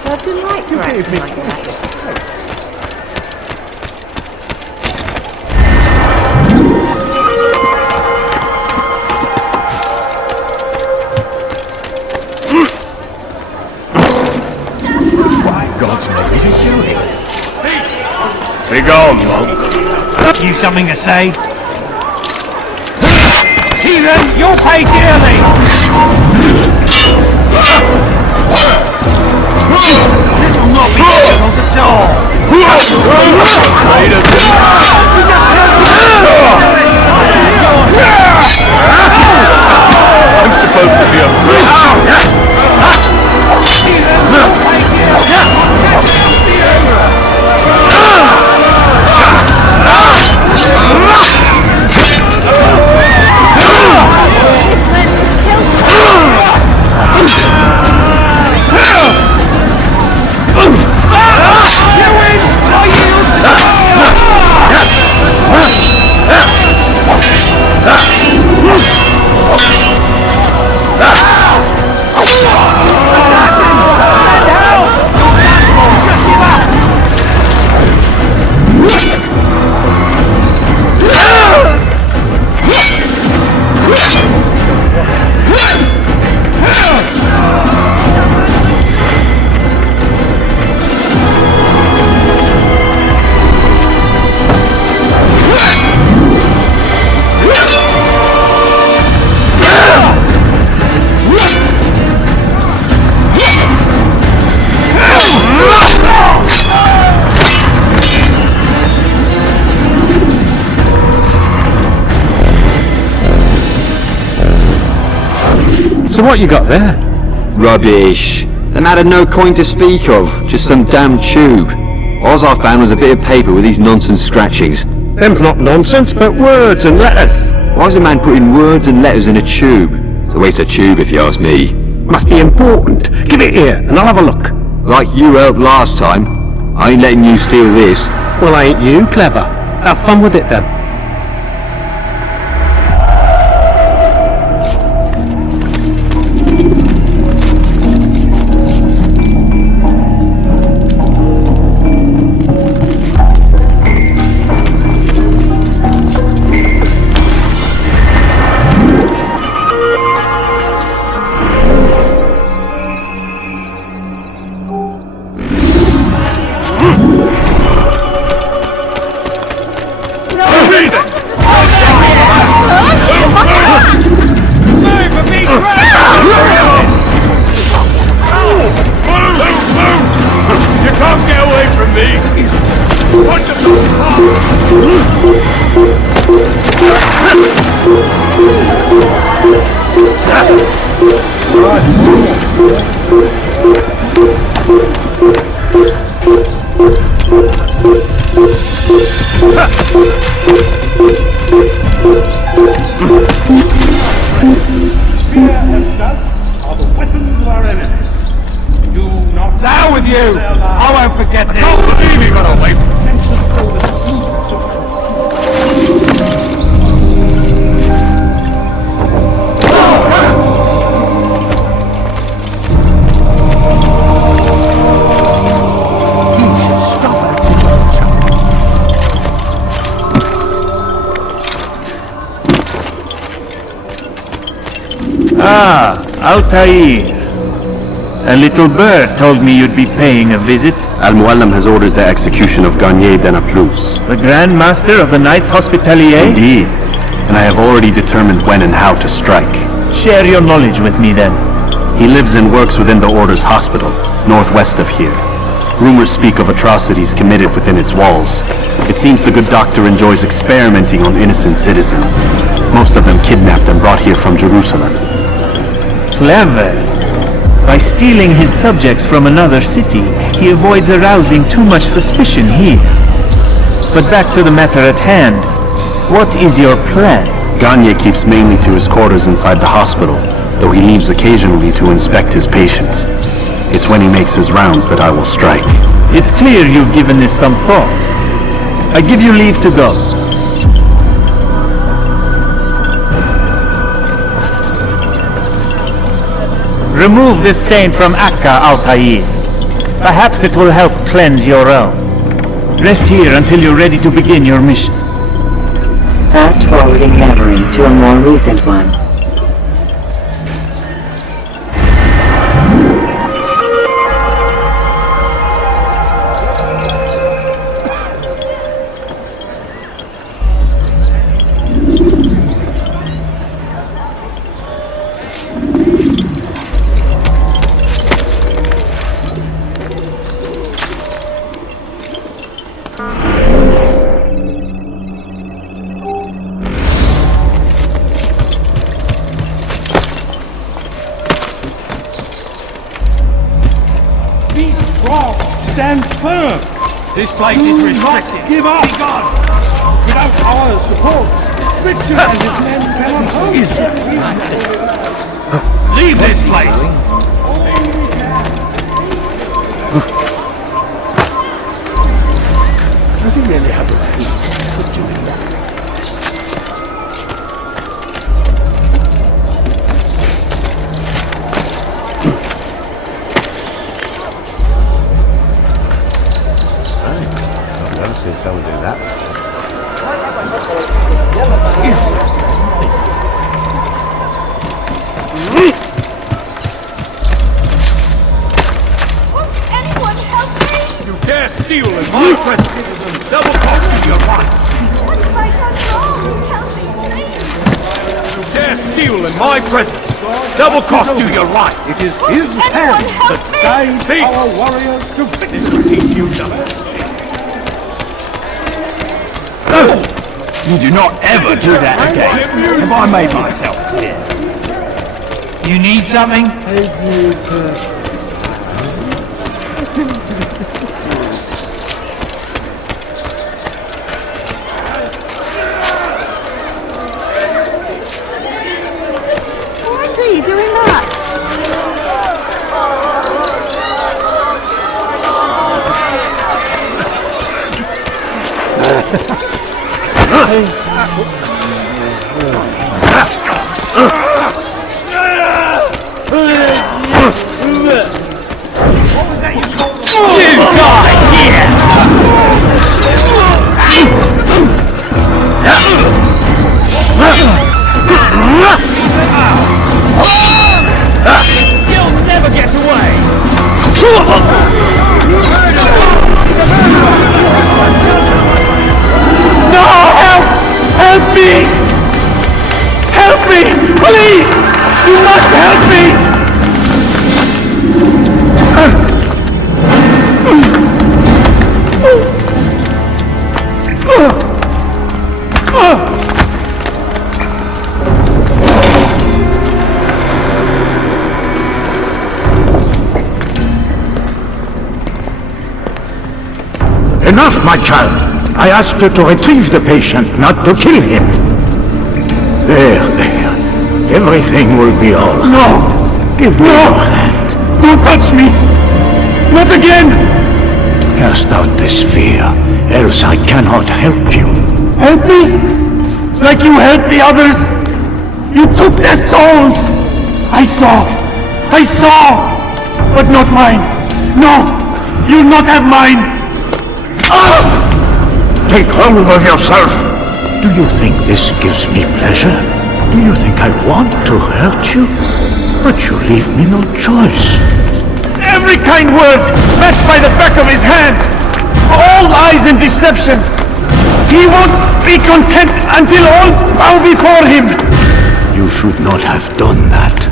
That's a light direction like that. God's name is it you here? Be gone, monk. You something to say? Heathen, you'll pay dearly! This will not be difficult at all! I'm supposed to be afraid. So what you got there? Rubbish. The man had no coin to speak of, just some damn tube. All I found was a bit of paper with these nonsense scratchings. Them's not nonsense, but words and letters. Why is a man putting words and letters in a tube? It's a waste of tube if you ask me. Must be important. Give it here, and I'll have a look. Like you helped last time. I ain't letting you steal this. Well, ain't you clever? Have fun with it then. You can't get away from me! Fear and doubt are the weapons of our enemies. Do not... Down with you! I won't forget this! I can't believe you got away from Ah, Altair. A little bird told me you'd be paying a visit. Al-Muallim has ordered the execution of Garnier de Naplouse. The Grand Master of the Knights Hospitalier? Indeed. And I have already determined when and how to strike. Share your knowledge with me then. He lives and works within the Order's hospital, northwest of here. Rumors speak of atrocities committed within its walls. It seems the good doctor enjoys experimenting on innocent citizens, most of them kidnapped and brought here from Jerusalem. Clever. By stealing his subjects from another city, he avoids arousing too much suspicion here. But back to the matter at hand. What is your plan? Gagne keeps mainly to his quarters inside the hospital, though he leaves occasionally to inspect his patients. It's when he makes his rounds that I will strike. It's clear you've given this some thought. I give you leave to go. Remove this stain from Akka, Altair. Perhaps it will help cleanse your realm. Rest here until you're ready to begin your mission. Fast-forwarding memory to a more recent one. Stand firm! This place is restricted. Give up! Be gone! Without our support, Richard and his men cannot hold it. Leave this place! Does he really have a peace for doing that? See someone do that. Anyone help me? You can't steal in my presence! Double cost to your life! What have I done wrong? Tell me, please. You can't steal in my presence! Double cost to your life! It is his hand that guides our warriors to victory. Teach you nothing. You do not ever do that again. Have I made myself clear? You need something? Why are you doing that? You'll never get away! No! Help! Help me! Help me! Please! You must help me! Enough, my child. I asked you to retrieve the patient, not to kill him. There. Everything will be all right. No! Give me your hand. Don't touch me! Not again! Cast out this fear, else I cannot help you. Help me? Like you helped the others? You took their souls! I saw! But not mine! No! You'll not have mine! Take hold of yourself! Do you think this gives me pleasure? Do you think I want to hurt you? But you leave me no choice. Every kind word matched by the back of his hand! All lies and deception! He won't be content until all bow before him! You should not have done that.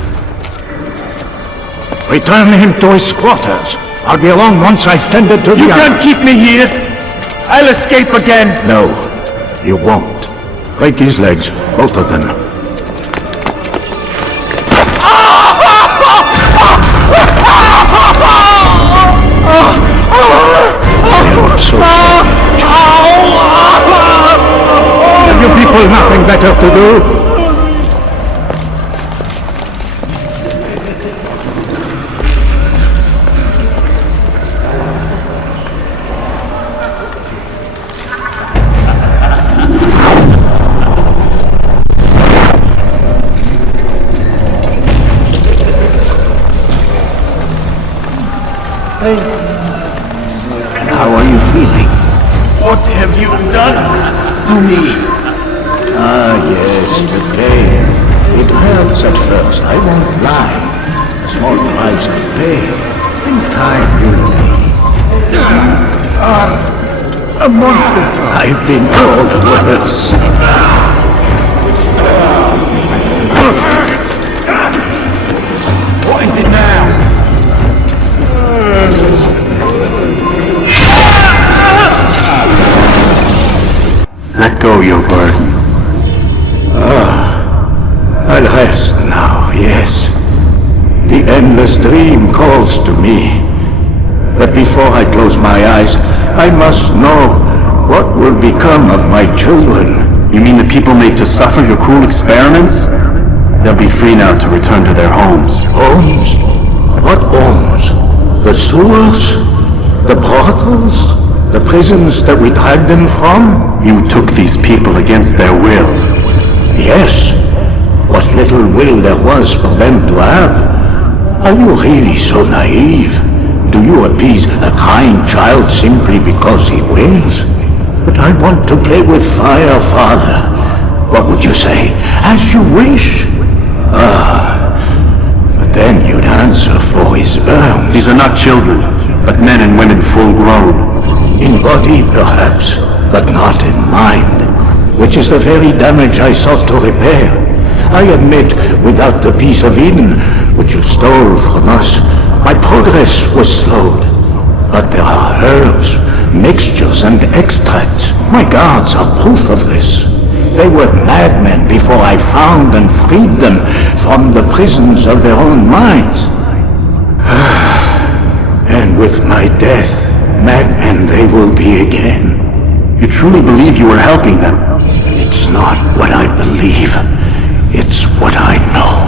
Return him to his quarters. I'll be along once I've tended to the You can't others. keep me here! I'll escape again! No, you won't. Break his legs, both of them. You people better to do? How are you feeling? What have you done to me? Ah, yes, the pain. It hurts at first, I won't lie. A small price to pay. In time, you'll pay. A monster! I've been told worse. What is it now? Let go your burden. I'll rest now, yes. The endless dream calls to me. But before I close my eyes, I must know what will become of my children. You mean the people made to suffer your cruel experiments? They'll be free now to return to their homes. Homes? What homes? The sewers? The brothels? The prisons that we dragged them from? You took these people against their will. Yes. What little will there was for them to have. Are you really so naive? Do you appease a crying child simply because he wills? But I want to play with fire, Father. What would you say? As you wish. But then you'd answer for his burns. These are not children, but men and women full grown. In body, perhaps, but not in mind, which is the very damage I sought to repair. I admit, without the piece of Eden, which you stole from us, my progress was slowed. But there are herbs, mixtures, and extracts. My guards are proof of this. They were madmen before I found and freed them from the prisons of their own minds. And with my death, madmen they will be again. You truly believe you were helping them? It's not what I believe. It's what I know.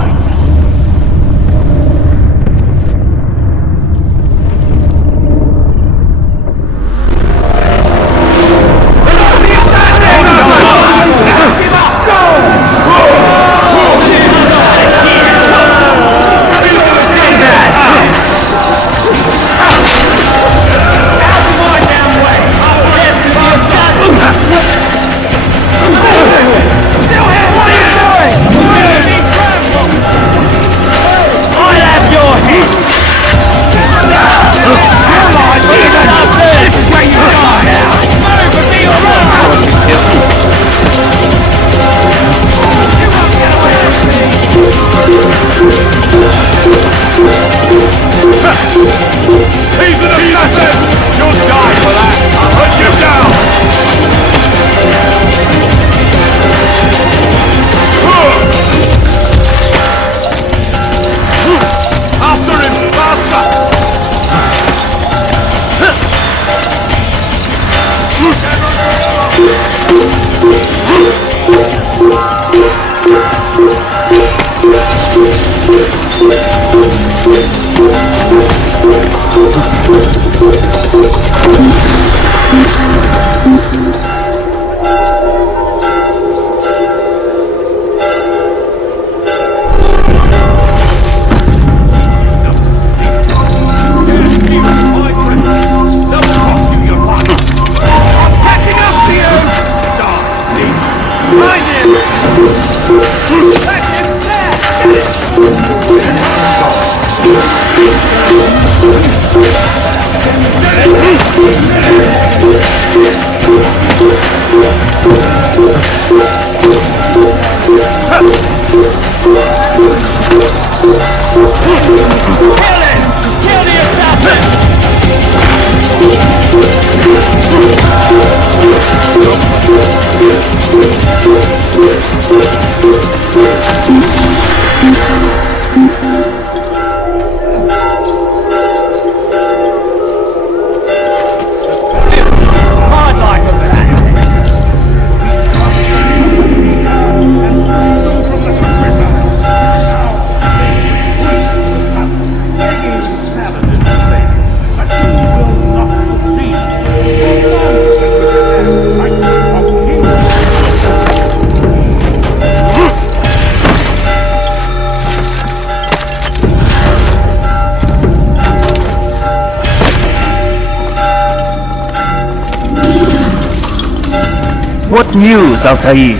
What news, Altair?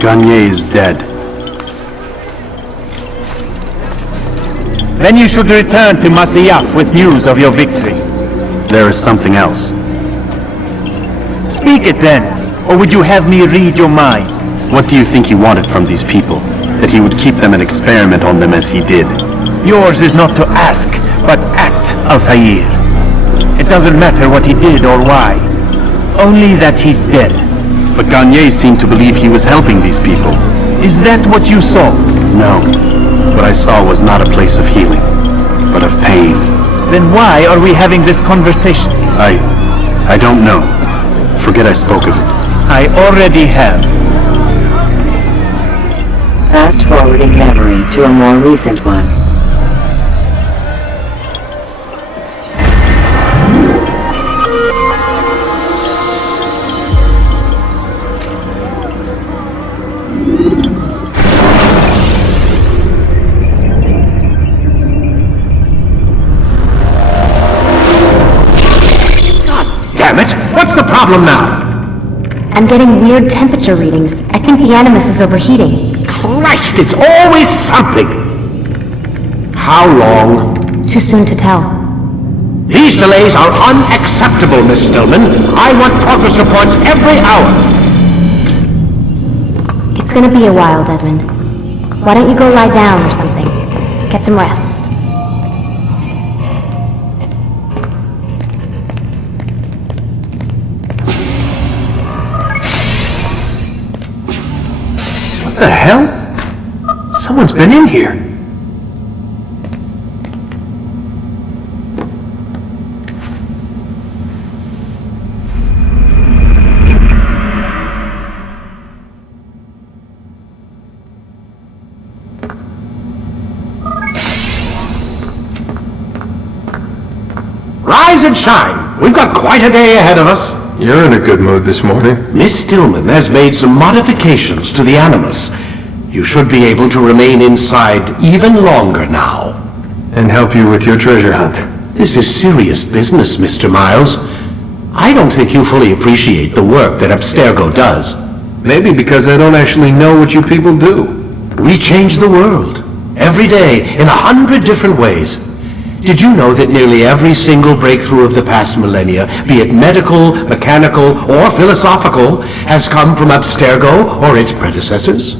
Garnier is dead. Then you should return to Masyaf with news of your victory. There is something else. Speak it then, or would you have me read your mind? What do you think he wanted from these people? That he would keep them and experiment on them as he did? Yours is not to ask, but act, Altair. It doesn't matter what he did or why. Only that he's dead. But Garnier seemed to believe he was helping these people. Is that what you saw? No. What I saw was not a place of healing, but of pain. Then why are we having this conversation? I don't know. Forget I spoke of it. I already have. Fast-forwarding memory to a more recent one. Damn it! What's the problem now? I'm getting weird temperature readings. I think the Animus is overheating. Christ, it's always something! How long? Too soon to tell. These delays are unacceptable, Miss Stillman. I want progress reports every hour. It's gonna be a while, Desmond. Why don't you go lie down or something? Get some rest. What the hell? Someone's been in here. Rise and shine. We've got quite a day ahead of us. You're in a good mood this morning. Miss Stillman has made some modifications to the Animus. You should be able to remain inside even longer now. And help you with your treasure hunt. This is serious business, Mr. Miles. I don't think you fully appreciate the work that Abstergo does. Maybe because I don't actually know what you people do. We change the world. Every day, in 100 different ways. Did you know that nearly every single breakthrough of the past millennia, be it medical, mechanical, or philosophical, has come from Abstergo or its predecessors?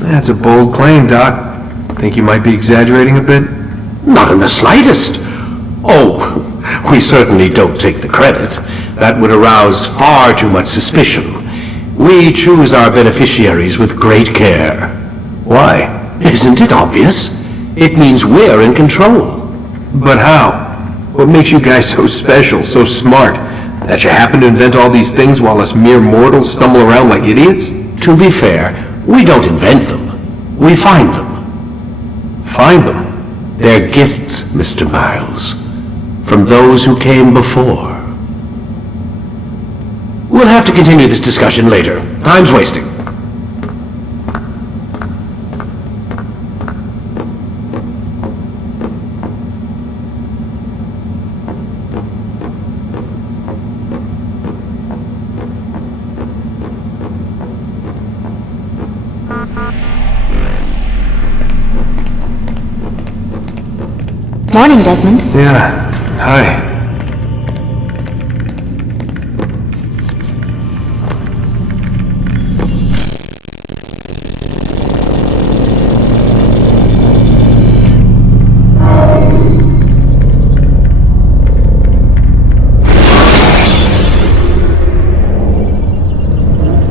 That's a bold claim, Doc. Think you might be exaggerating a bit? Not in the slightest. Oh, we certainly don't take the credit. That would arouse far too much suspicion. We choose our beneficiaries with great care. Why? Isn't it obvious? It means we're in control. But how? What makes you guys so special, so smart? That you happen to invent all these things while us mere mortals stumble around like idiots? To be fair, we don't invent them. We find them. Find them? They're gifts, Mr. Miles. From those who came before. We'll have to continue this discussion later. Time's wasting. Morning, Desmond. Yeah. Hi.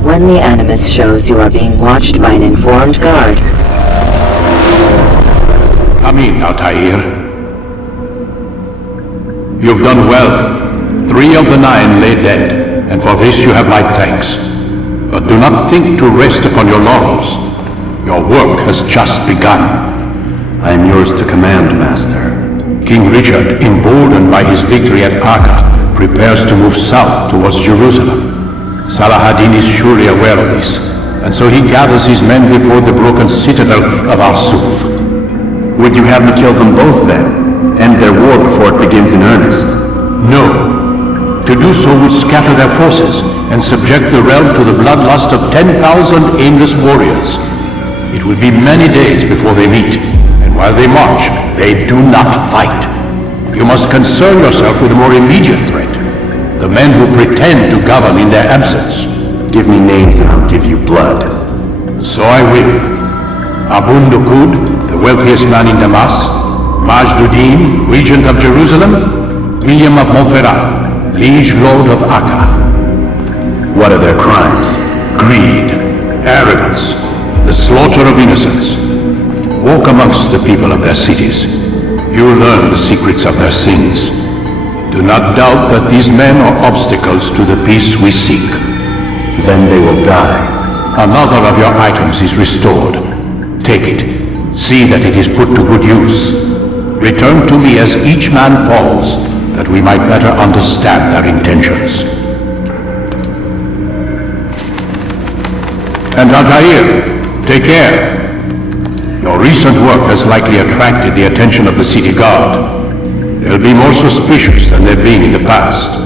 When the Animus shows you are being watched by an informed guard, Come in, Altair. You've done well. 3 of the 9 lay dead, and for this you have my thanks. But do not think to rest upon your laurels. Your work has just begun. I am yours to command, Master. King Richard, emboldened by his victory at Acre, prepares to move south towards Jerusalem. Salah-ad-Din is surely aware of this, and so he gathers his men before the broken citadel of Al-Suf. Would you have me kill them both then? End their war before it begins in earnest? No. To To do so would scatter their forces and subject the realm to the bloodlust of 10,000 aimless warriors. It will be many days before they meet, and while they march, they do not fight. You must concern yourself with a more immediate threat. The men who pretend to govern in their absence. Give me names and I'll give you blood. So I will. Abun Dukud, the wealthiest man in Damas. Majduddin, regent of Jerusalem. William of Montferrat, liege lord of Acre. What are their crimes? Greed, arrogance, the slaughter of innocents. Walk amongst the people of their cities. You will learn the secrets of their sins. Do not doubt that these men are obstacles to the peace we seek. Then they will die. Another of your items is restored. Take it. See that it is put to good use. Return to me as each man falls, that we might better understand their intentions. And Altair, take care. Your recent work has likely attracted the attention of the city guard. They'll be more suspicious than they've been in the past.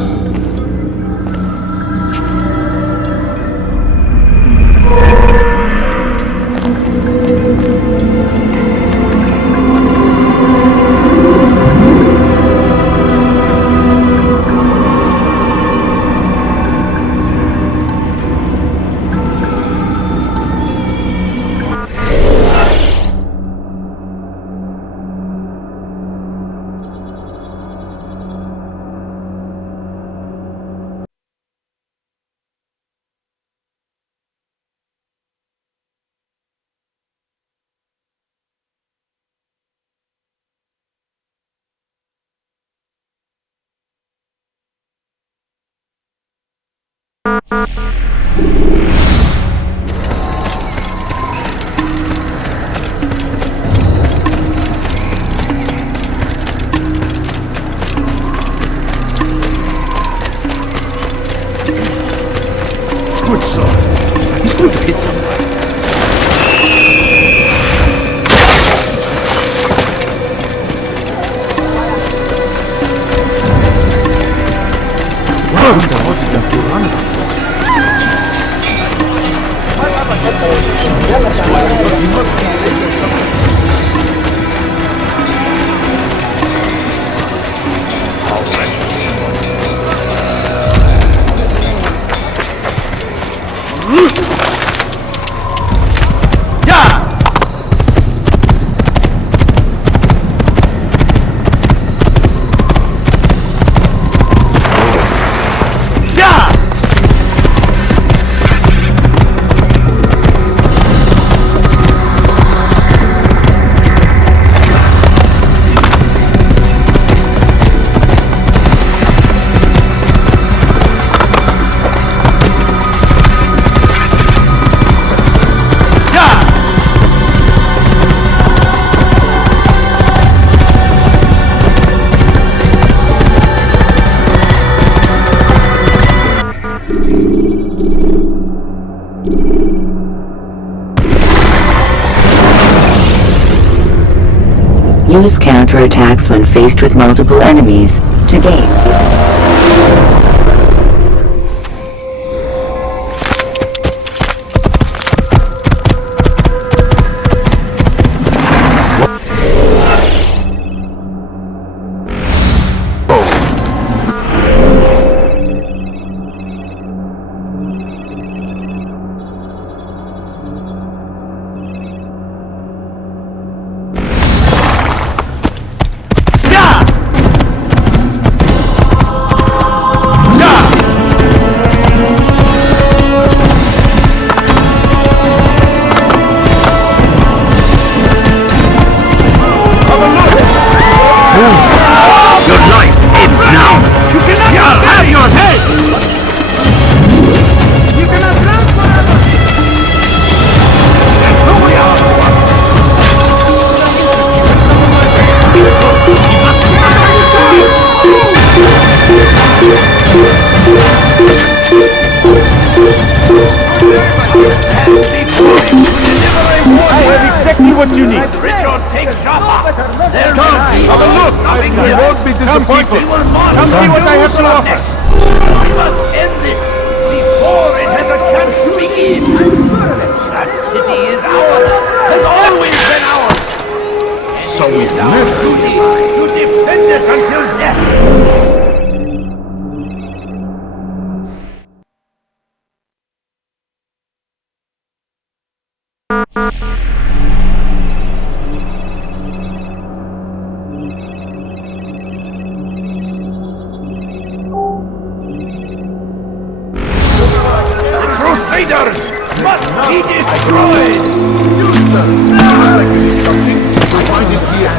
Good son. He's going to hit somebody. What is that to run? Use counterattacks when faced with multiple enemies to gain. What you need. Richard, take Jaffa. There Come, have a look. You won't be disappointed. Come see what I have to offer. Hadid! That city is ours! Has always been ours! So it is our duty to defend it until death! Crusaders must be destroyed! Find it here.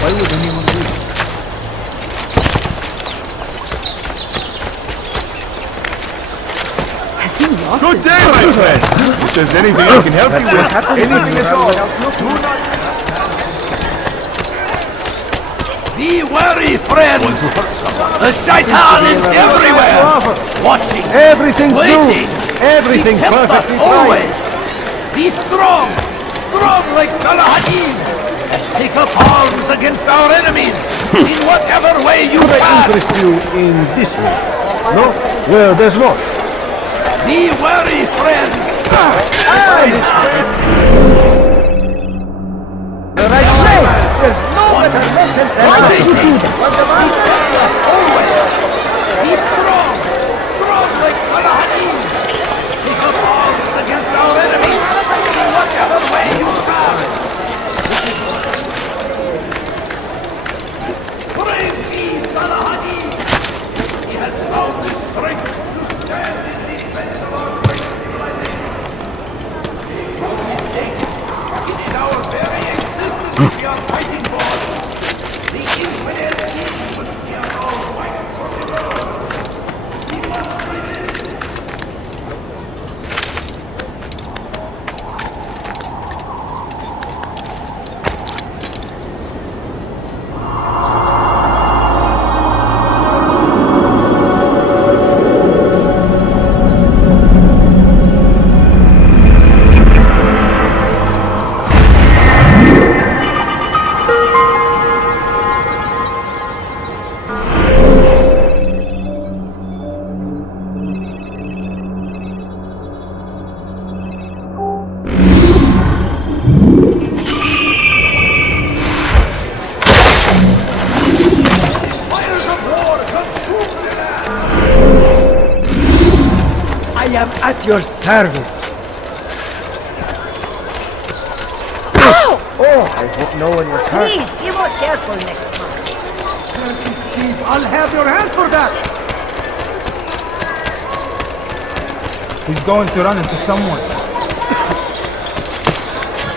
Why would anyone do it? Good day, my friend! If there's anything I can help you with, anything at all, do not... Be wary, friends! The Shaitan is everywhere! Watching, Everything's waiting, new. Everything's he kept us perfectly always! right. Be strong! Strong like Salah ad-Din! And take up arms against our enemies! In whatever way you Could I can! interest you in this way? No? Well, there's more. Be wary, friends! But I say, there's no better merchant than Why I. did you do that? He kept us always! Be strong! Strong like Salah ad-Din! Take up arms against our enemies! In whatever way you can! Brave me, Salah ad-Din! He has found the strength to stand in defense of our great civilization. It is our very existence we are fighting for. The infinite king which we are all fighting for the world. We must resist. I am at your service. Oh, I hope no one was hurt. Please, be more careful next time. I'll have your hand for that. He's going to run into someone.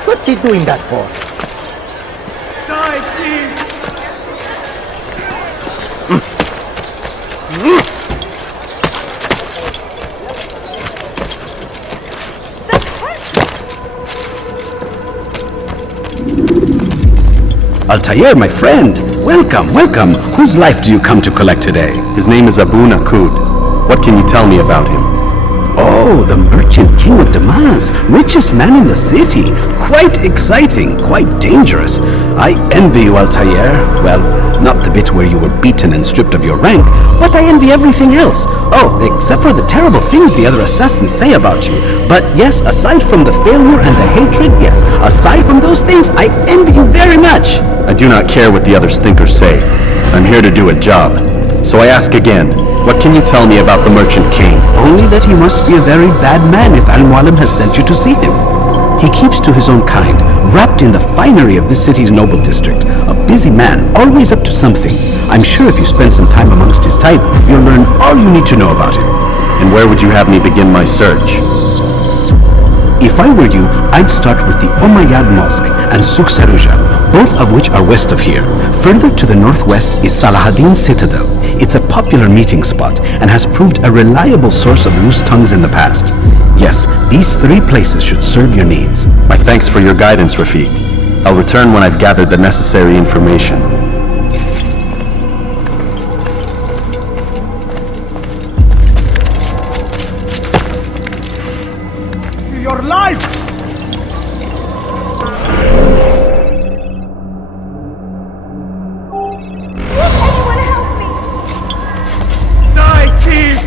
What's he doing that for? Die, thief! Altair, my friend! Welcome, welcome! Whose life do you come to collect today? His name is Abu Nakud. What can you tell me about him? Oh, the merchant king of Damas, richest man in the city. Quite exciting, quite dangerous. I envy you, Altair. Well, not the bit where you were beaten and stripped of your rank, but I envy everything else. Oh, except for the terrible things the other assassins say about you. But yes, aside from the failure and the hatred, yes, aside from those things, I envy you very much. I do not care what the others think or say. I'm here to do a job. So I ask again, what can you tell me about the Merchant King? Only that he must be a very bad man if Al-Mualim has sent you to see him. He keeps to his own kind, wrapped in the finery of this city's noble district. A busy man, always up to something. I'm sure if you spend some time amongst his type, you'll learn all you need to know about him. And where would you have me begin my search? If I were you, I'd start with the Umayyad Mosque and Souq Saruja, both of which are west of here. Further to the northwest is Salah ad-Din Citadel. It's a popular meeting spot and has proved a reliable source of loose tongues in the past. Yes, these three places should serve your needs. My thanks for your guidance, Rafiq. I'll return when I've gathered the necessary information. Your life! Will anyone help me? Die, thief!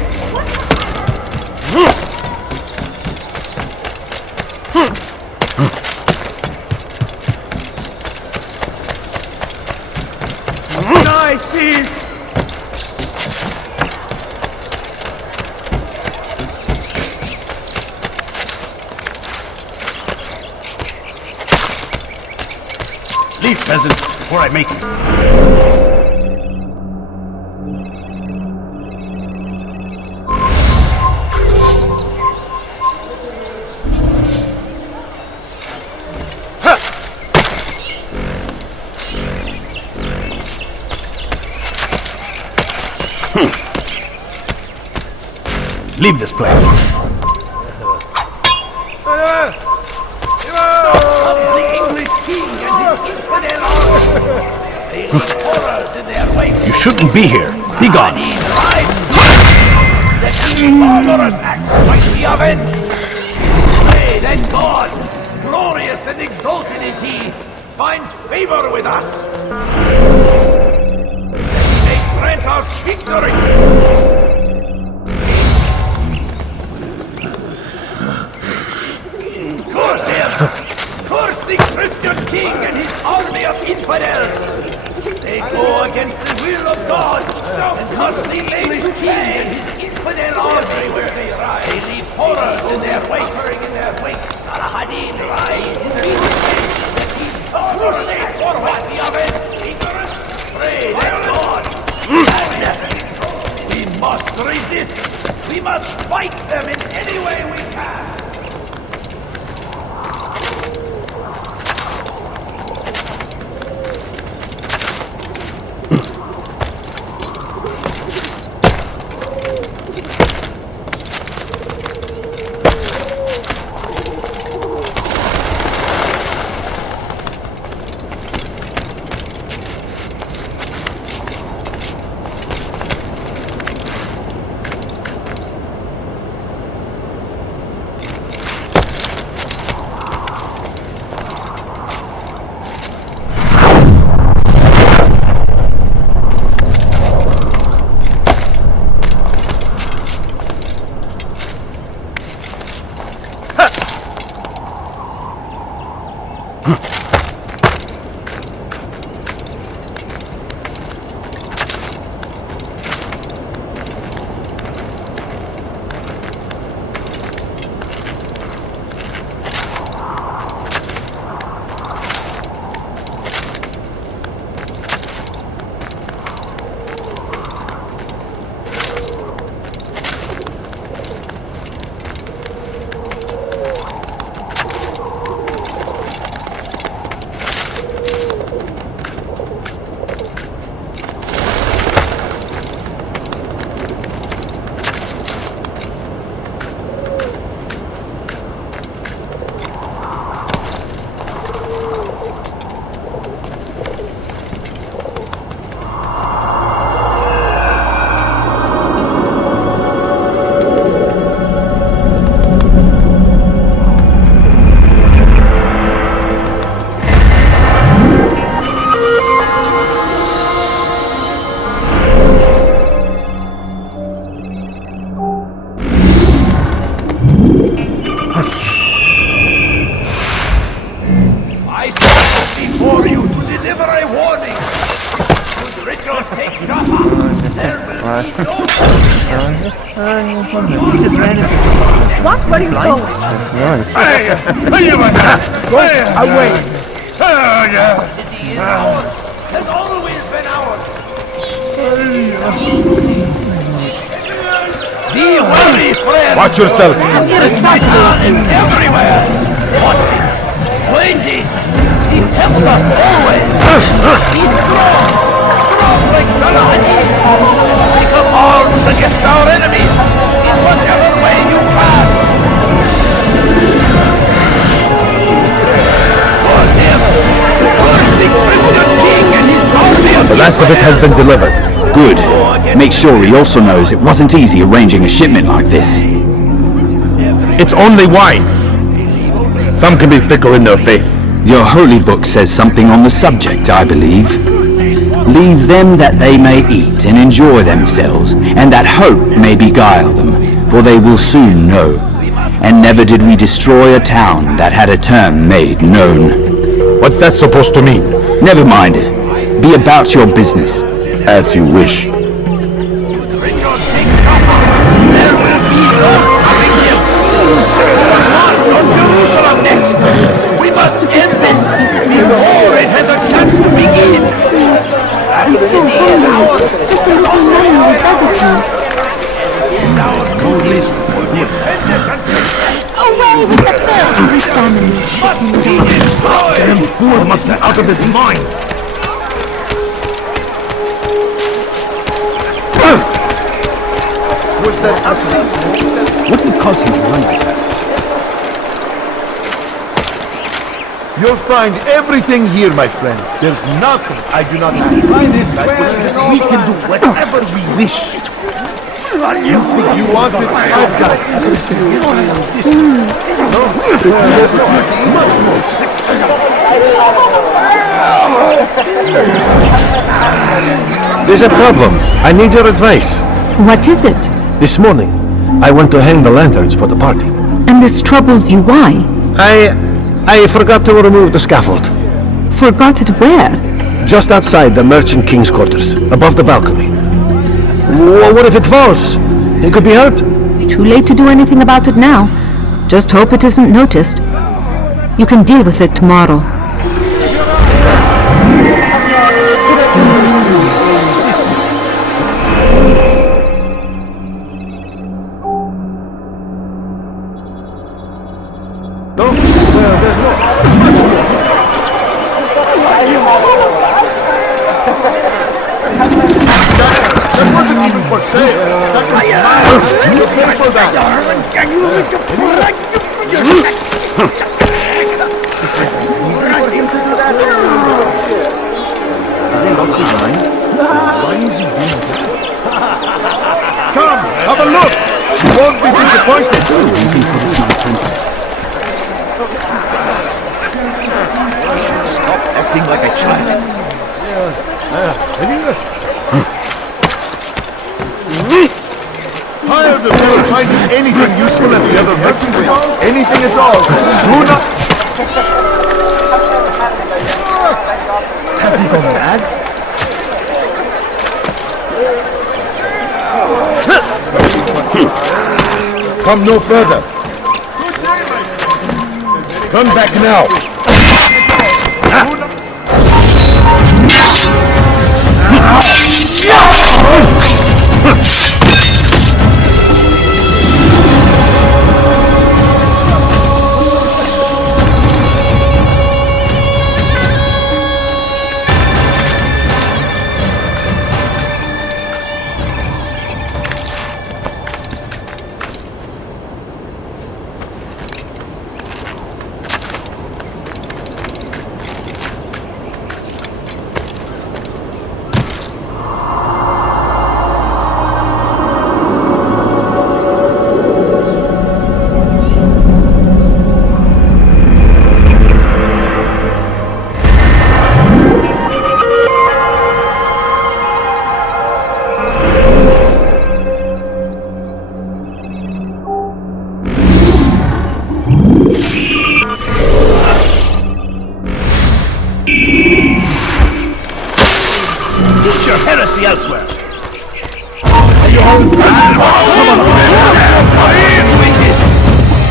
present before I make it. Leave this place. The English king and his infidel army. They leave horrors in their wake. You shouldn't be here. Be gone. The king's barbarous acts might be avenged. Pray that God, glorious and exalted is he, finds favor with us. That he may grant us victory. Curse him! Curse the Christian king and his army of infidels! They go against the will of God, and thus the English king and his infidel army where they ride. They leave horrors in their wake. Salahadin rides. They forward the oven. Pray that God. We must resist. We must fight them in any way we can. What? Where are you going? Go away! Has always been ours. Be wary, friend. Watch yourself. Shaitan is everywhere. Watch him. Waiting. He helps us always. He's strong. Strong like Salahadin. Take up arms against our enemies in whatever way you can. The last of it has been delivered. Good. Make sure he also knows it wasn't easy arranging a shipment like this. It's only wine. Some can be fickle in their faith. Your holy book says something on the subject, I believe. Leave them that they may eat and enjoy themselves, and that hope may beguile them, for they will soon know. And never did we destroy a town that had a term made known. What's that supposed to mean? Never mind it. Be about your business. As you wish. We must end this before it has a chance to out of his mind! Was that absolutely... Wouldn't cause him to run like that. You'll find everything here, my friend. There's nothing I do not have. We can do whatever we wish. You think you want it? I've got it. No, there's much more. There's a problem. I need your advice. What is it? This morning, I went to hang the lanterns for the party. And this troubles you, why? I forgot to remove the scaffold. Forgot it where? Just outside the Merchant King's quarters, above the balcony. What if it falls? He could be hurt. Too late to do anything about it now. Just hope it isn't noticed. You can deal with it tomorrow. Come, have a look! You won't be disappointed. Stop acting like a child. Tired of never finding anything useful at the other merchants? Anything at all? Do not... Have you gone mad? Come no further. Turn back now. Ditch your heresy elsewhere.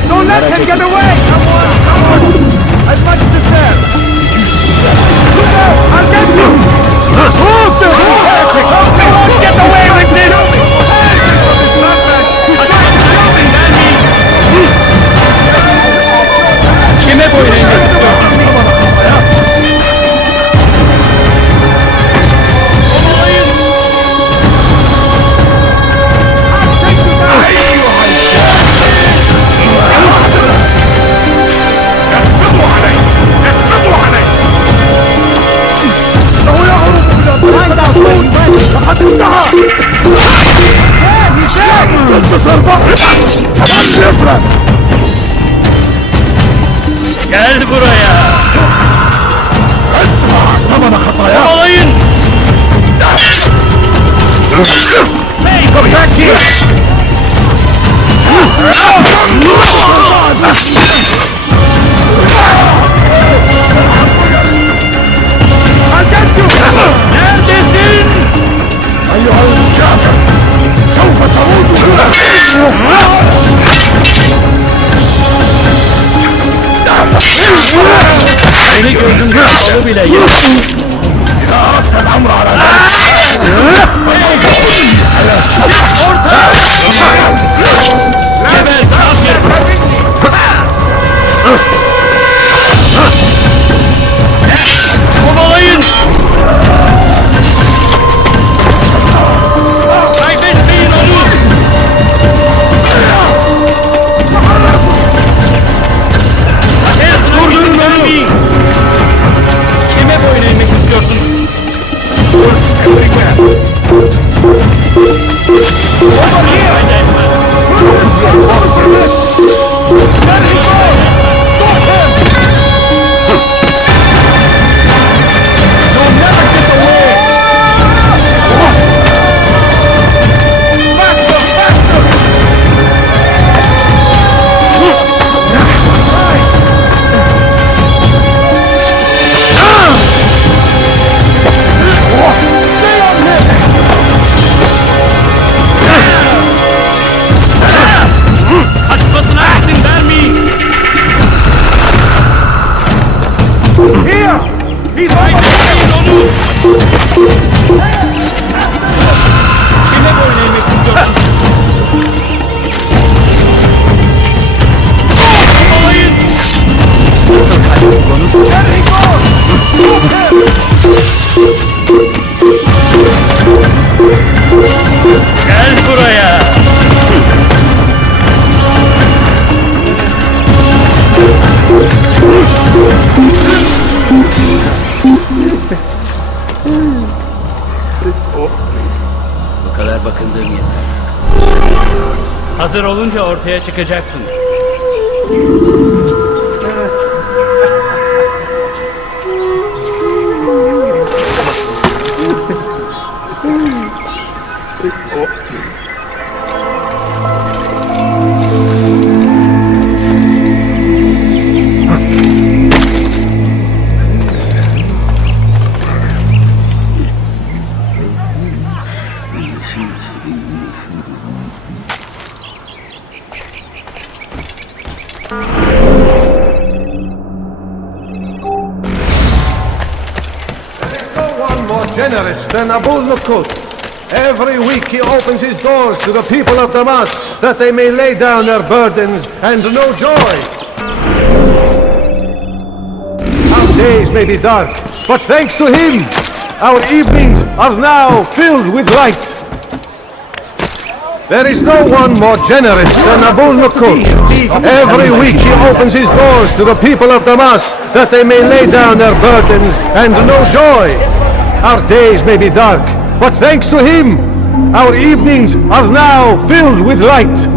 Don't let him get away! Come on! I'd like to serve! Did you see that? Look out! I'll get you! Move the heretic! You won't get away with this! Gel buraya. Kovalayın. Hey, come back here. I'll get you! Neredesin? Seni gözümde kalı bile yok. Orta! Geber kafir! Bu kadar bakındığım yeter. Hazır olunca ortaya çıkacaksın. Generous than Abul Nukut. Every week he opens his doors to the people of Damas that they may lay down their burdens and know joy. Our days may be dark, but thanks to him, our evenings are now filled with light. There is no one more generous than Abul Nukut. Every week he opens his doors to the people of Damas that they may lay down their burdens and know joy. Our days may be dark, but thanks to him, our evenings are now filled with light.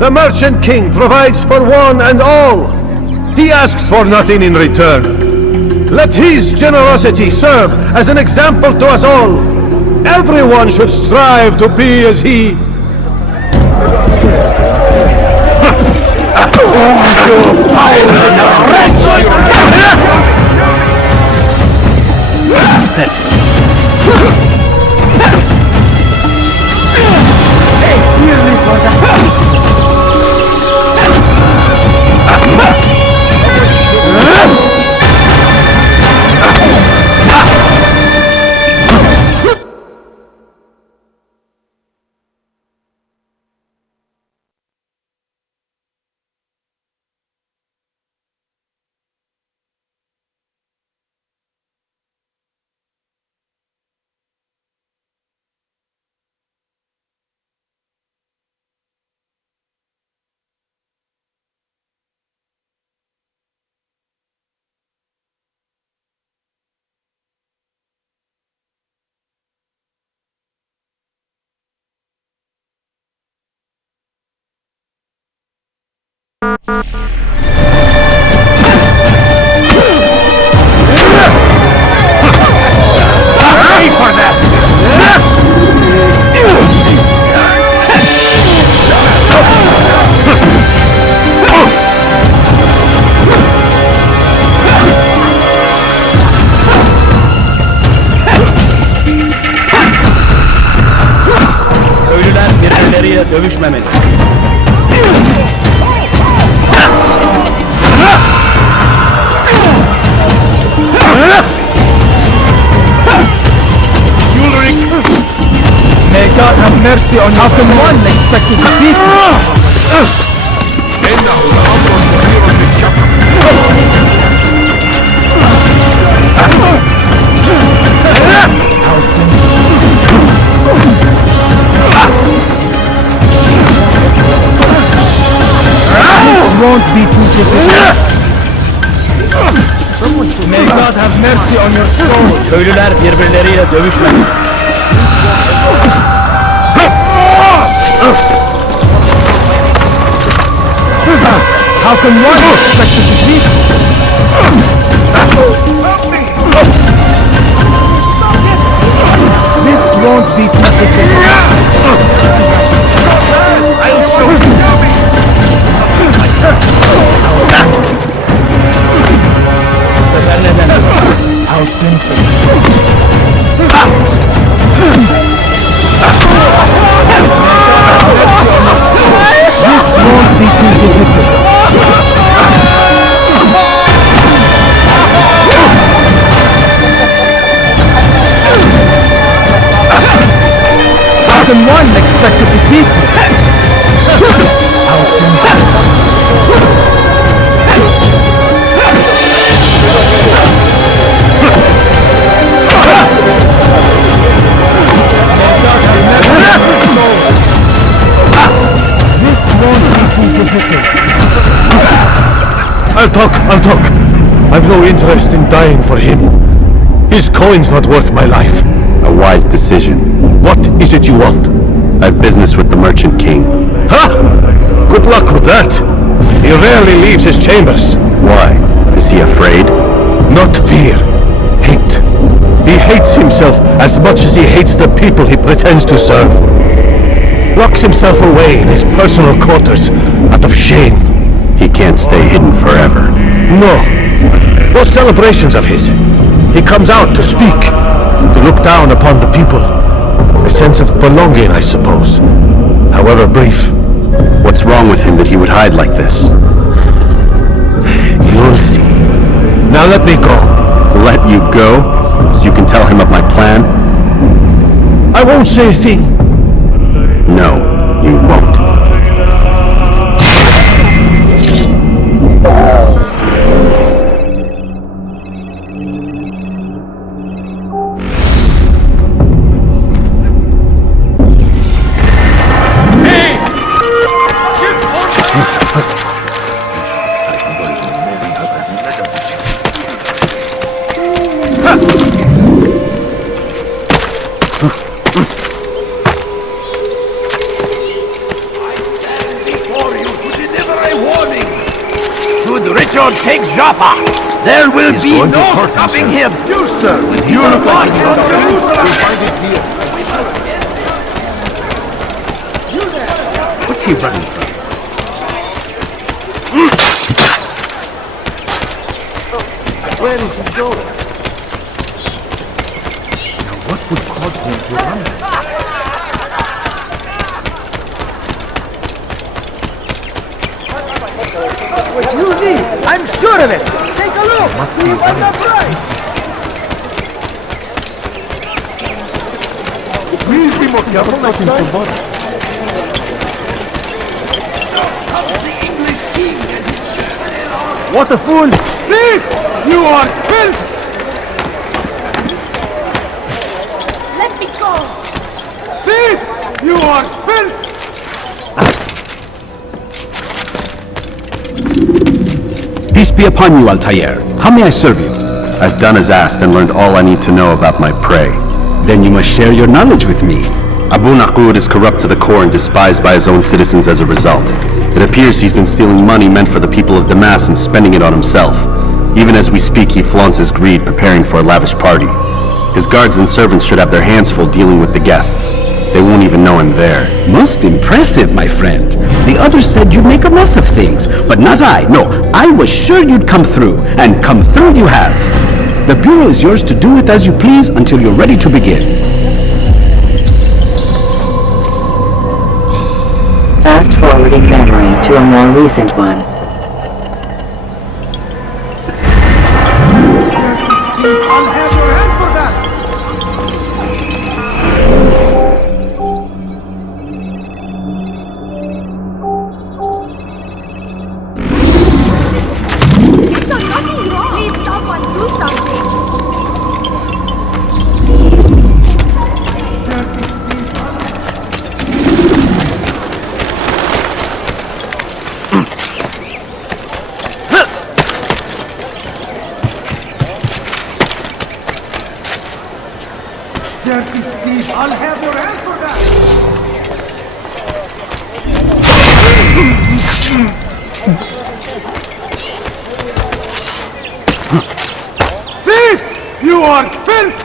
The Merchant King provides for one and all. He asks for nothing in return. Let his generosity serve as an example to us all. Everyone should strive to be as he. Köylüler birbirleriyle dövüşmemeli. May God have mercy on how can one expect to defeat How simple. This won't be too difficult. May God have mercy on your soul. Köylüler birbirleriyle dövüşmemeli. How can one expect to defeat? This won't be too difficult. I'll show you. How simple. This won't be too difficult. How can one expect to defeat me? How simple. I'll talk. I've no interest in dying for him. His coin's not worth my life. A wise decision. What is it you want? I have business with the Merchant King. Ha! Good luck with that. He rarely leaves his chambers. Why? Is he afraid? Not fear. Hate. He hates himself as much as he hates the people he pretends to serve. Locks himself away in his personal quarters out of shame. He can't stay hidden forever. No. Those celebrations of his. He comes out to speak, to look down upon the people. A sense of belonging, I suppose. However brief. What's wrong with him that he would hide like this? You'll see. Now let me go. Let you go? So you can tell him of my plan? I won't say a thing. No, you won't. Take Joppa! There will be no stopping him! You, sir! You look like you need something. You'll find it here. What's he running from? Where is he going? Now, what would cause him to run? What you need, I'm sure of it. Take a look. Must See be if I got right. Please be more careful not to bother. What a fool! Thief! You are filth! Let me go! Thief! You are filth! Peace be upon you, Altair. How may I serve you? I've done as asked and learned all I need to know about my prey. Then you must share your knowledge with me. Abu Naqud is corrupt to the core and despised by his own citizens as a result. It appears he's been stealing money meant for the people of Damas and spending it on himself. Even as we speak, he flaunts his greed, preparing for a lavish party. His guards and servants should have their hands full dealing with the guests. They won't even know I'm there. Most impressive, my friend. The others said you'd make a mess of things, but not I. No, I was sure you'd come through, and come through you have. The Bureau is yours to do with as you please until you're ready to begin. Fast-forwarding memory to a more recent one. I'll have your hand for that! He's done nothing wrong! Please, someone do something! Dirty thief! I'll have your hand for that! Thief! You are filth!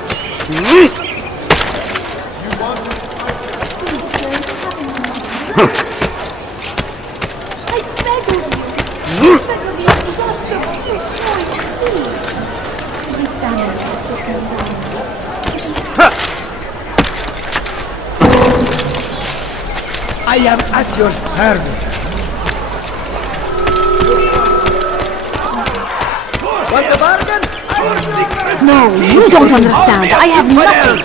I am at your service. Want a bargain? No, you don't understand. I have nothing.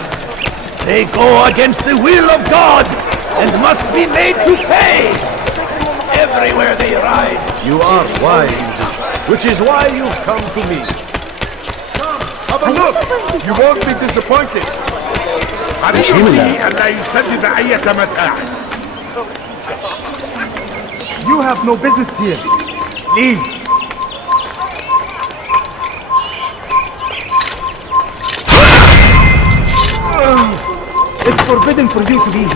They go against the will of God and must be made to pay. Everywhere they ride. You are wise, which is why you've come to me. Have a look! You won't be disappointed. You have no business here. Leave. It's forbidden for you to be here.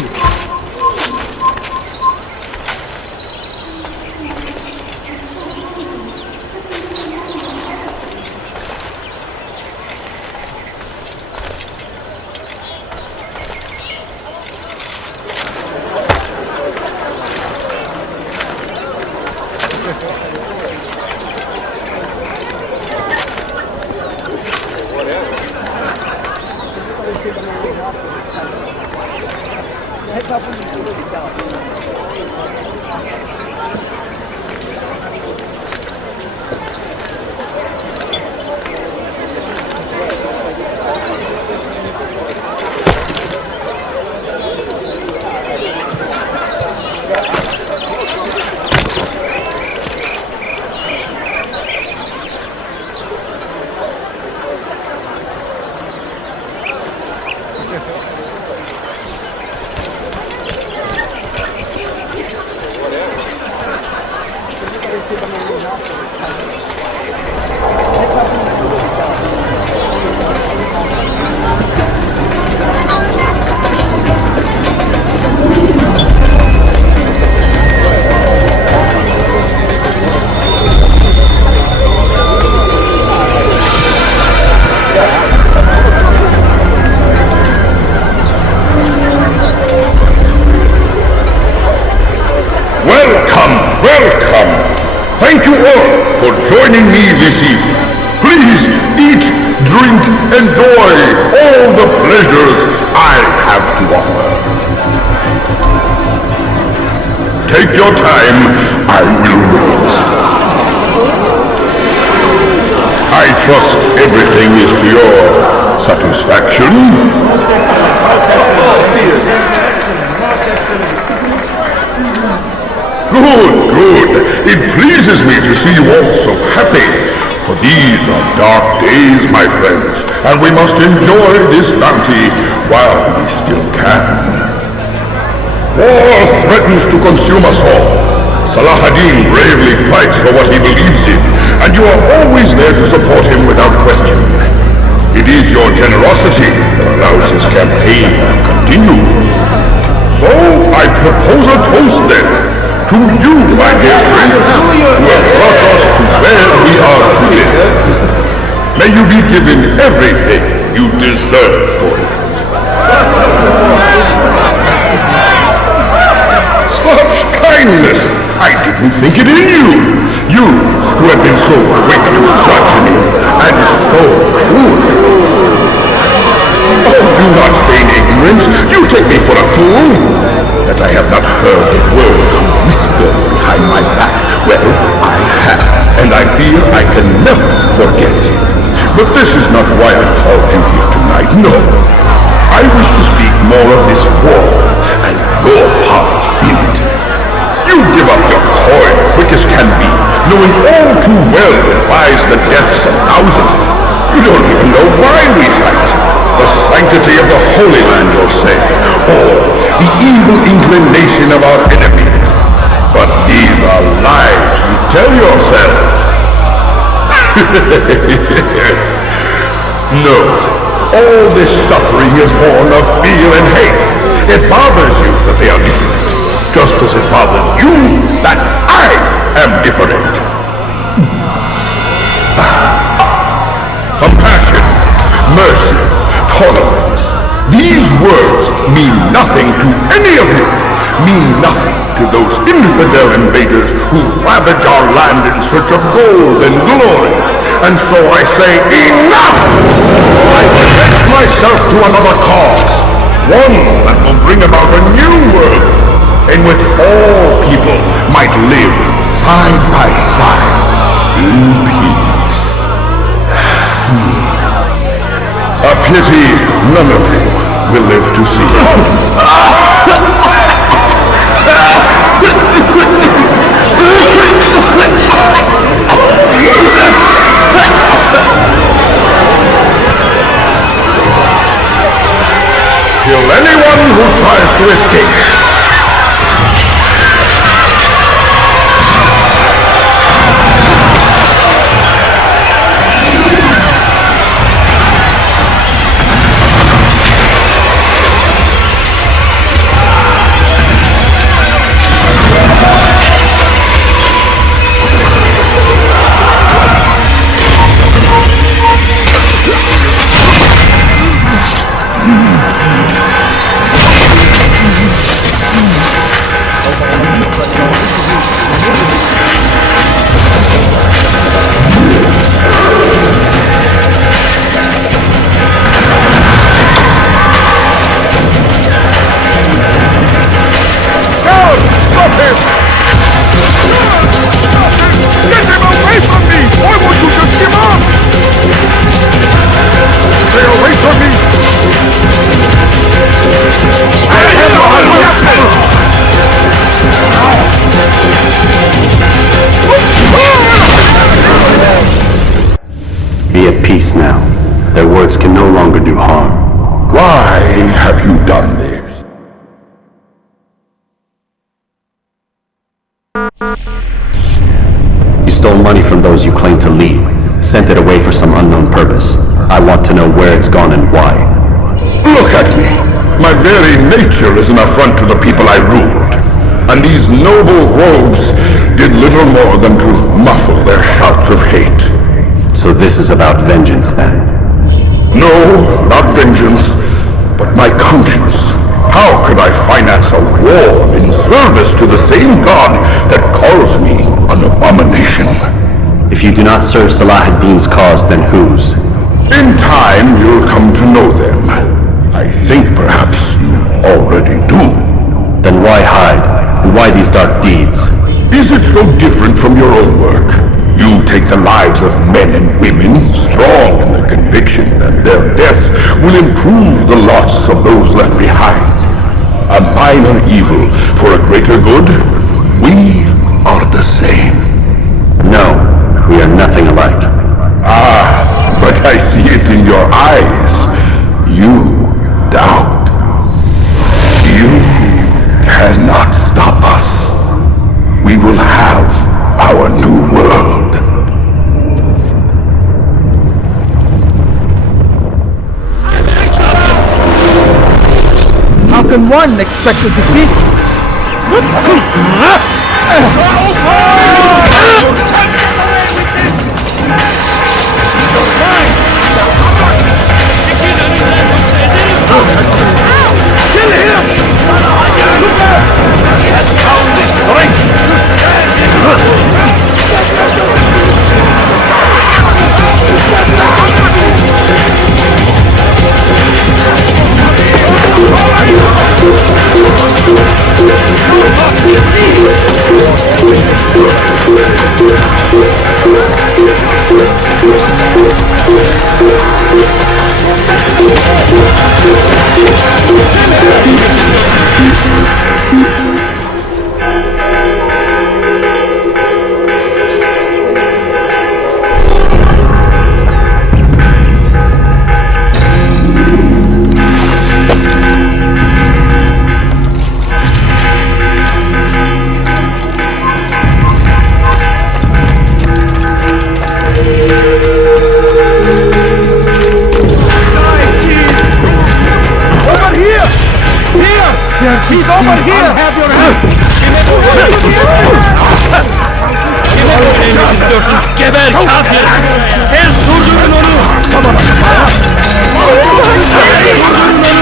Welcome! Thank you all for joining me this evening. Please eat, drink, enjoy all the pleasures I have to offer. Take your time, I will wait. I trust everything is to your satisfaction. Good. It pleases me to see you all so happy. For these are dark days, my friends, and we must enjoy this bounty while we still can. War threatens to consume us all. Salah ad-Din bravely fights for what he believes in, and you are always there to support him without question. It is your generosity that allows his campaign to continue. So I propose a toast then. To you, my dear friends, who have brought us to where we are today. May you be given everything you deserve for it. Such kindness! I didn't think it in you! You, who have been so quick to judge me, and so cruel. Oh, do not feign ignorance! You take me for a fool! That I have not heard words whispered behind my back. Well, I have, and I fear I can never forget. But this is not why I called you here tonight, no. I wish to speak more of this war, and your part in it. You give up your coin quick as can be, knowing all too well it buys the deaths of thousands. You don't even know why we fight. The sanctity of the Holy Land, you'll say, or the evil inclination of our enemies. But these are lies you tell yourselves. No, all this suffering is born of fear and hate. It bothers you that they are different, just as it bothers you that I am different. Compassion, mercy, tolerance. These words mean nothing to any of you, mean nothing to those infidel invaders who ravage our land in search of gold and glory. And so I say, enough! I pledge myself to another cause, one that will bring about a new world in which all people might live side by side in peace. A pity none of you will live to see it. Kill anyone who tries to escape. words can no longer do harm. Why have you done this? You stole money from those you claim to lead, sent it away for some unknown purpose. I want to know where it's gone and why. Look at me. My very nature is an affront to the people I ruled. And these noble robes did little more than to muffle their shouts of hate. So this is about vengeance, then? No, not vengeance, but my conscience. How could I finance a war in service to the same god that calls me an abomination? If you do not serve Salah ad-Din's cause, then whose? In time, you'll come to know them. I think perhaps you already do. Then why hide? And why these dark deeds? Is it so different from your own work? You take the lives of men and women, strong in the conviction that their deaths will improve the lots of those left behind. A minor evil for a greater good? We are the same. No, we are nothing alike. Ah, but I see it in your eyes. You doubt. You cannot stop us. We will have our new world. How can one expect to defeat? He's over here! Have your help! Geber kafir! Tez durdurun onu! Durdurun onu!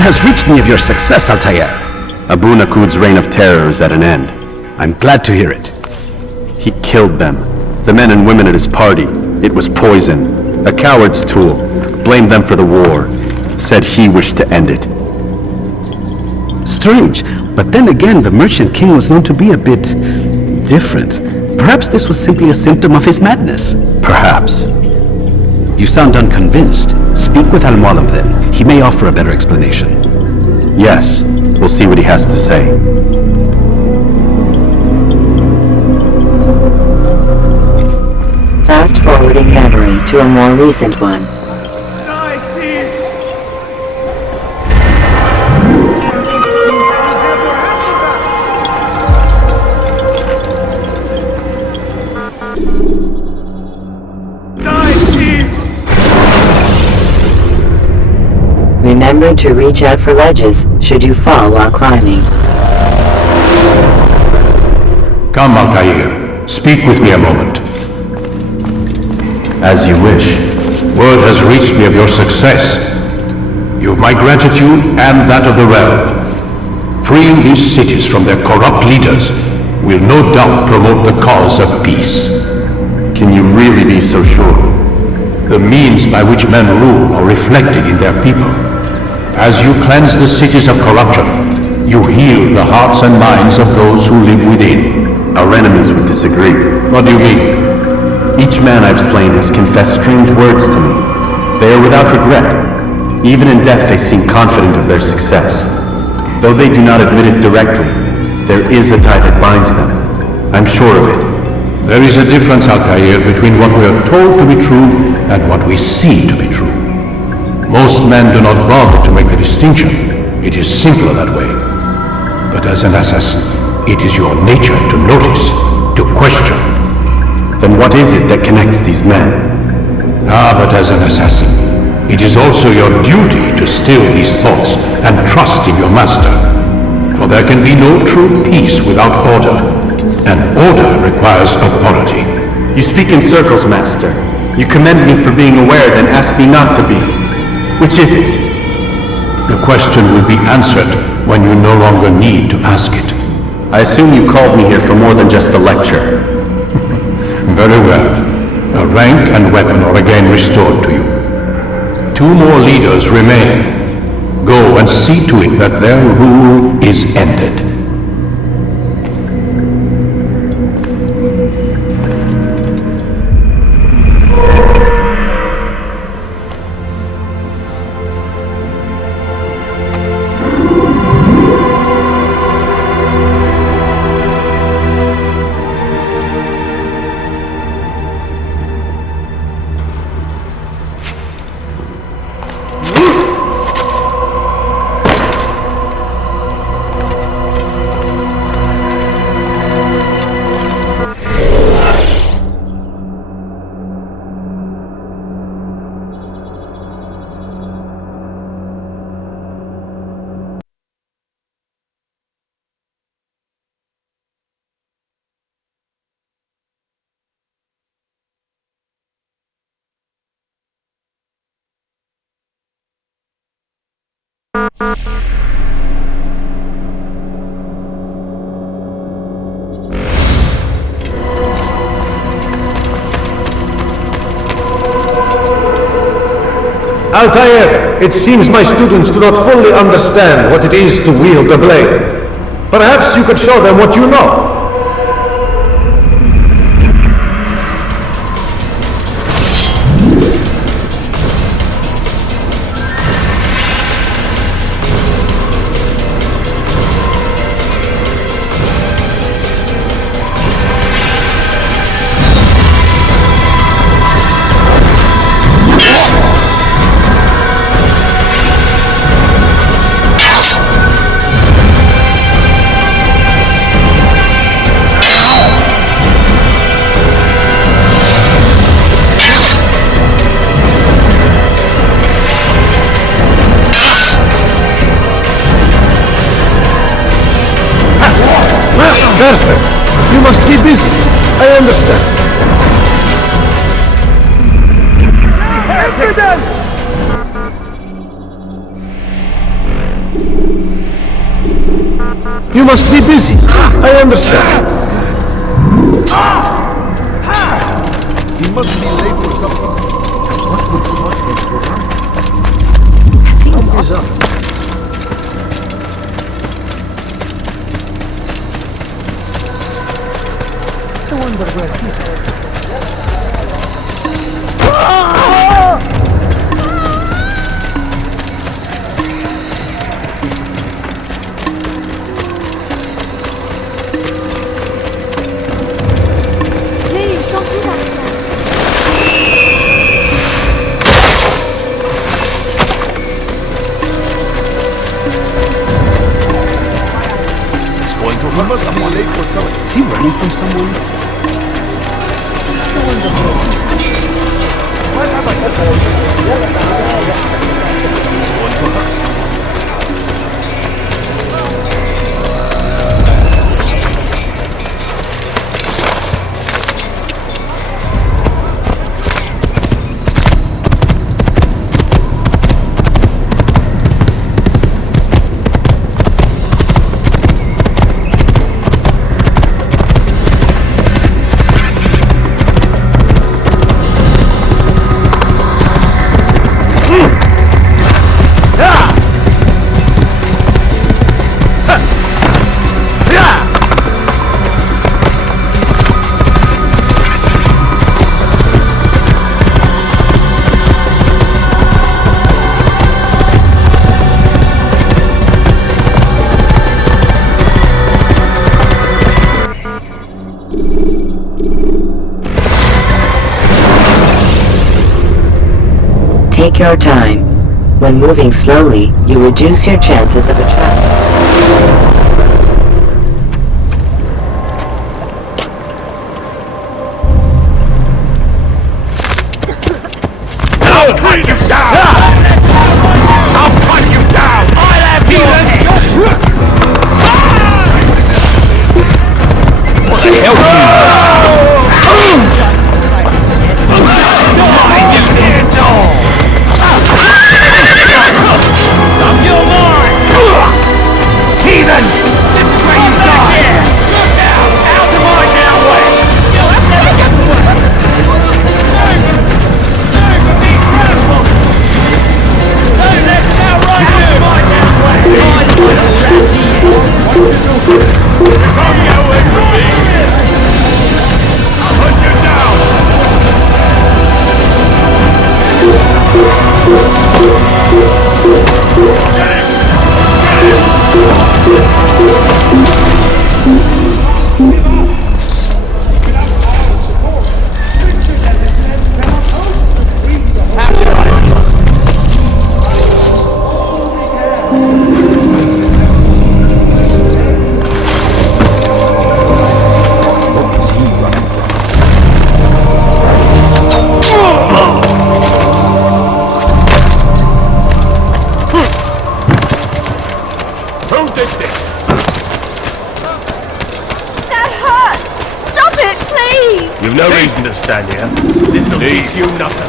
Has reached me of your success, Altair. Abu Naqud's reign of terror is at an end. I'm glad to hear it. He killed them. The men and women at his party. It was poison. A coward's tool. Blamed them for the war. Said he wished to end it. Strange, but then again, the Merchant King was known to be a bit different. Perhaps this was simply a symptom of his madness. Perhaps. You sound unconvinced. Speak with Al-Mualim then. He may offer a better explanation. Yes, we'll see what he has to say. Fast forwarding memory. memory to a more recent one. Remember to reach out for ledges should you fall while climbing. Come, Altair. Speak with me a moment. As you wish. Word has reached me of your success. You've my gratitude and that of the realm. Freeing these cities from their corrupt leaders will no doubt promote the cause of peace. Can you really be so sure? The means by which men rule are reflected in their people. As you cleanse the cities of corruption, you heal the hearts and minds of those who live within. Our enemies would disagree. What do you mean? Each man I've slain has confessed strange words to me. They are without regret. Even in death they seem confident of their success. Though they do not admit it directly, there is a tie that binds them. I'm sure of it. There is a difference, Altair, between what we are told to be true and what we see to be true. Most men do not bother to make the distinction. It is simpler that way. But as an assassin, it is your nature to notice, to question. Then what is it that connects these men? But as an assassin, it is also your duty to still these thoughts and trust in your master. For there can be no true peace without order, and order requires authority. You speak in circles, Master. You commend me for being aware, then ask me not to be. Which is it? The question will be answered when you no longer need to ask it. I assume you called me here for more than just a lecture. Very well. A rank and weapon are again restored to you. 2 more leaders remain. Go and see to it that their rule is ended. Altair, it seems my students do not fully understand what it is to wield the blade. Perhaps you could show them what you know. Perfect. You must be busy. I understand. You must be busy. I understand. He must be late for something. What would you want him to run? Is up. I wonder where he's going. Please, don't do that. Is he running from someone? Take your time. When moving slowly, you reduce your chances of a trap. I'll cut you down! I'll cut you down! I'll have you! What the hell are you? I'm your mark! Heathens! This is where you die! Look out! Out of my now way! I've never got to work! Be careful! Turn that now right out of my now way! You can't get away from me! I'll hunt you down! You've no reason to stand here. This'll teach you nothing.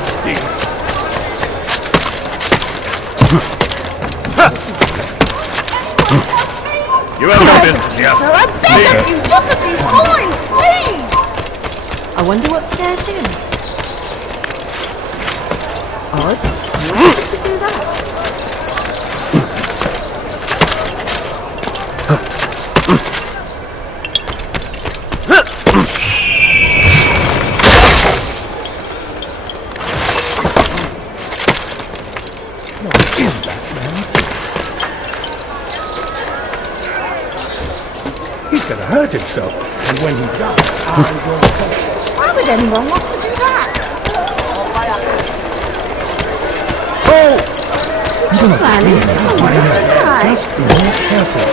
You have no business here. Sir, I beg of you, just a few coins, please! I wonder what scares him. Odd. You wanted to do that? Hurt himself, and when he dies, I will come. Why would anyone want to do that? Oh! Just smiling. I want to die. Just be more careful.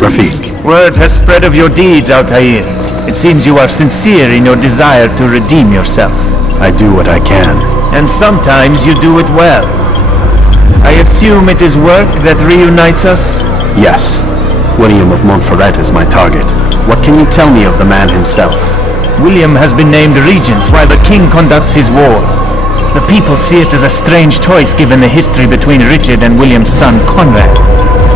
Rafiq. Word has spread of your deeds, Altair. It seems you are sincere in your desire to redeem yourself. I do what I can. And sometimes you do it well. I assume it is work that reunites us? Yes. William of Montferrat is my target. What can you tell me of the man himself? William has been named regent while the king conducts his war. The people see it as a strange choice given the history between Richard and William's son Conrad.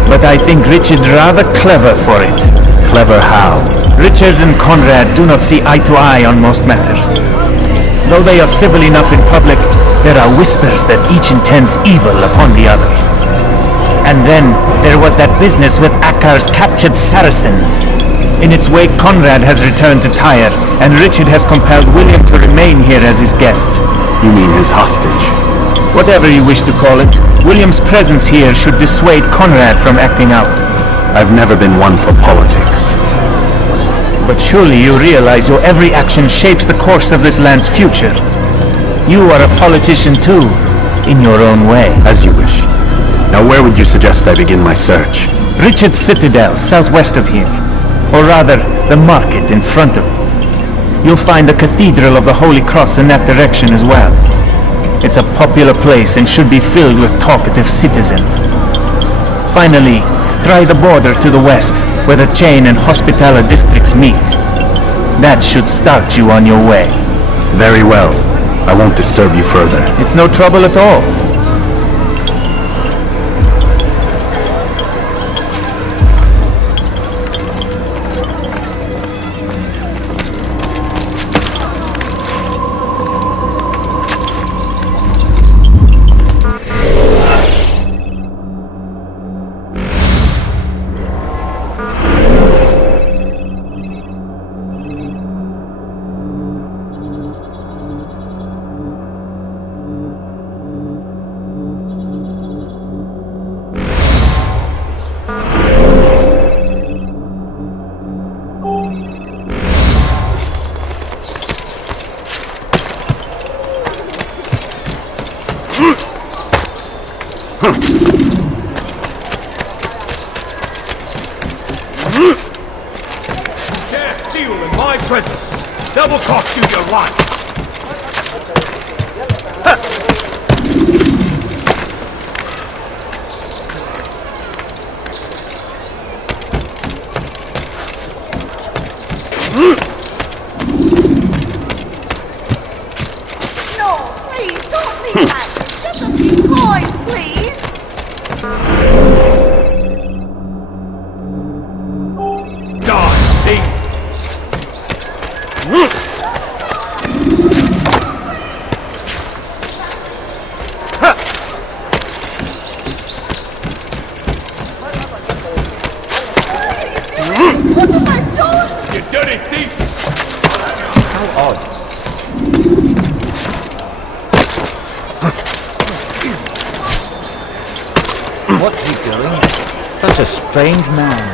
But I think Richard rather clever for it. Clever how? Richard and Conrad do not see eye to eye on most matters. Though they are civil enough in public, there are whispers that each intends evil upon the other. And then there was that business with Akkar's captured Saracens. In its wake, Conrad has returned to Tyre, and Richard has compelled William to remain here as his guest. You mean his hostage? Whatever you wish to call it, William's presence here should dissuade Conrad from acting out. I've never been one for politics. But surely you realize your every action shapes the course of this land's future. You are a politician too, in your own way. As you wish. Now where would you suggest I begin my search? Richard's Citadel, southwest of here. Or rather, the market in front of it. You'll find the Cathedral of the Holy Cross in that direction as well. It's a popular place and should be filled with talkative citizens. Finally, try the border to the west, where the Chain and Hospitaller districts meet. That should start you on your way. Very well. I won't disturb you further. It's no trouble at all. Dare steal in my presence. Double cost you your life. No, please, don't leave that. Just a few coins, please. Die, thief! What have I done? You dirty thief! How odd. What's he doing? Such a strange man.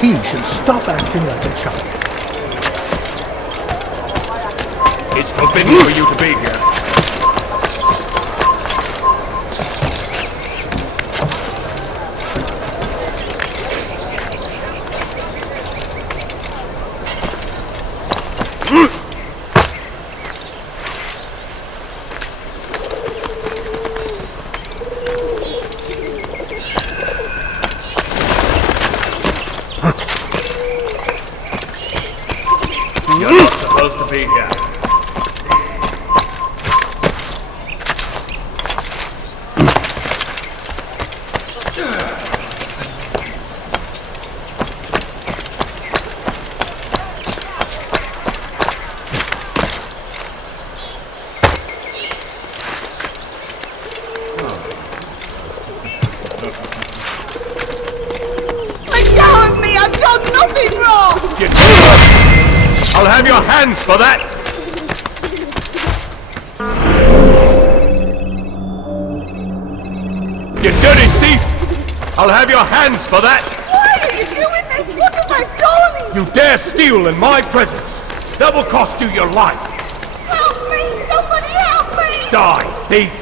He should stop acting like a child. It's forbidden for you to be here. You're not supposed to be here. Let go of me! I've done nothing wrong! I'll have your hands for that! You dirty thief! I'll have your hands for that! Why are you doing this? What have I done? You dare steal in my presence! That will cost you your life! Help me! Somebody help me! Die, thief!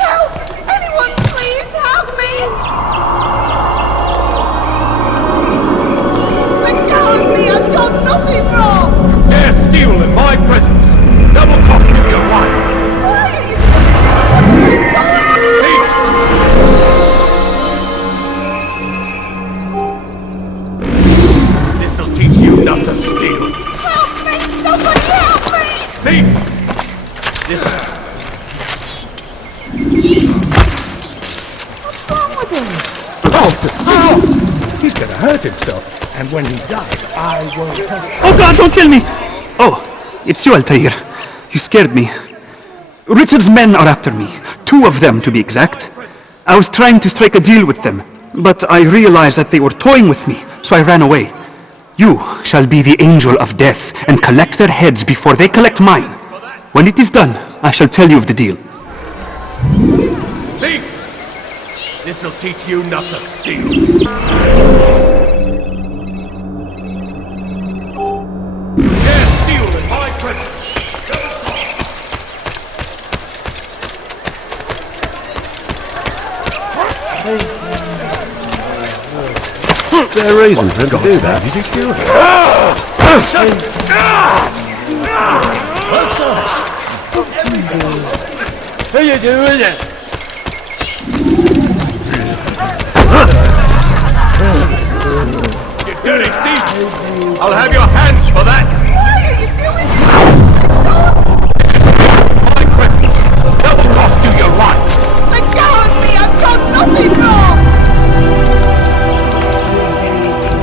Help! Anyone please help me! Let go of me! I've done nothing wrong! You dare steal in my presence! That will cost you your life! Why are you doing this? What have I done? This'll teach you not to steal! Help me! Somebody help me! Thief! This What's wrong with him? He's gonna hurt himself, and when he dies, I will pay. Oh God, don't kill me! Oh, it's you, Altair. You scared me. Richard's men are after me. 2 of them, to be exact. I was trying to strike a deal with them, but I realized that they were toying with me, so I ran away. You shall be the angel of death and collect their heads before they collect mine. When it is done, I shall tell you of the deal. Thief! This'll teach you not to steal. Dare steal in my presence. Fair reason for him to do that. He's a killer. How you doing it? You dirty thief! I'll have your hands for that! Why are you doing My question! Double cost you your life! Let go of me! I've done nothing wrong!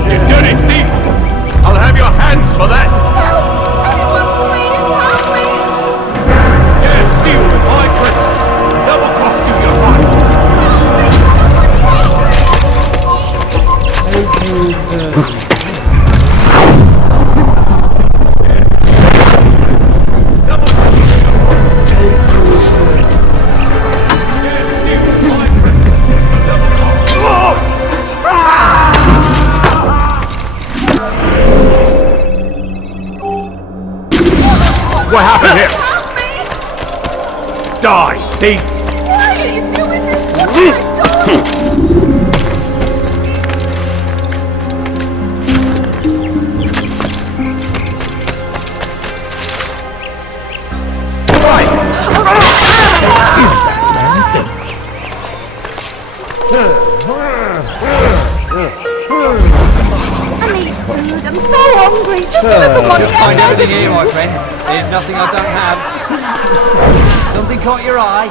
You dirty thief! I'll have your hands for that! Help! Anyone please help me! Dare steal in my presence! Double cost you your life! What happened here? Die, thief! Why are you doing this? What have I done? I'm so hungry. Just a little money. You'll find everything here, my friend. There's nothing I don't have. Something caught your eye.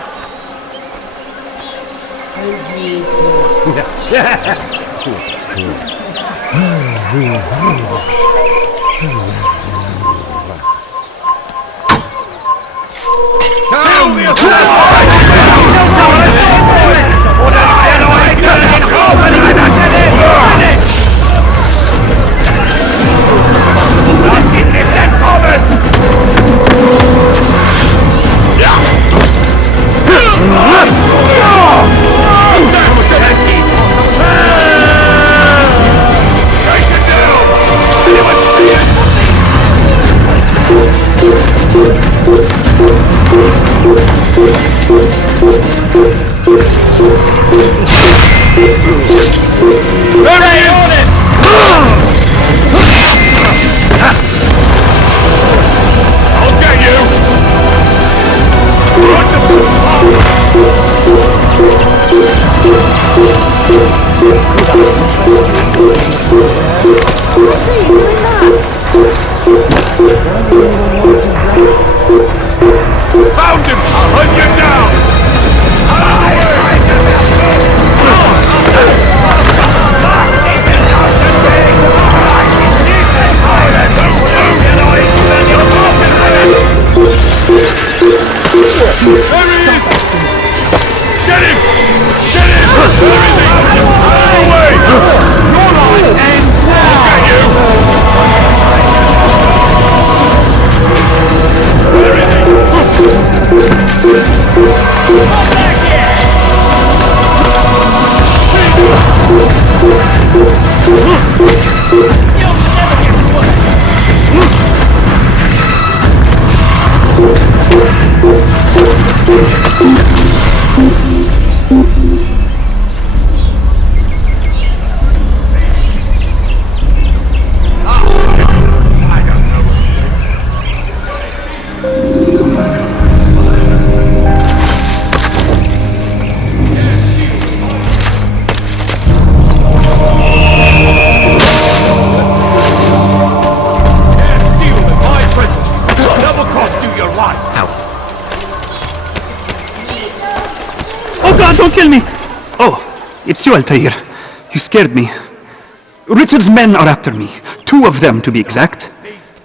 Found him! I'll hunt you down! Get him! Get him! Everything! Away! Your line ends now! I'll get you! Everything! Come back here! You'll never get away! Don't kill me! Oh, it's you, Altair. You scared me. Richard's men are after me. 2 of them, to be exact.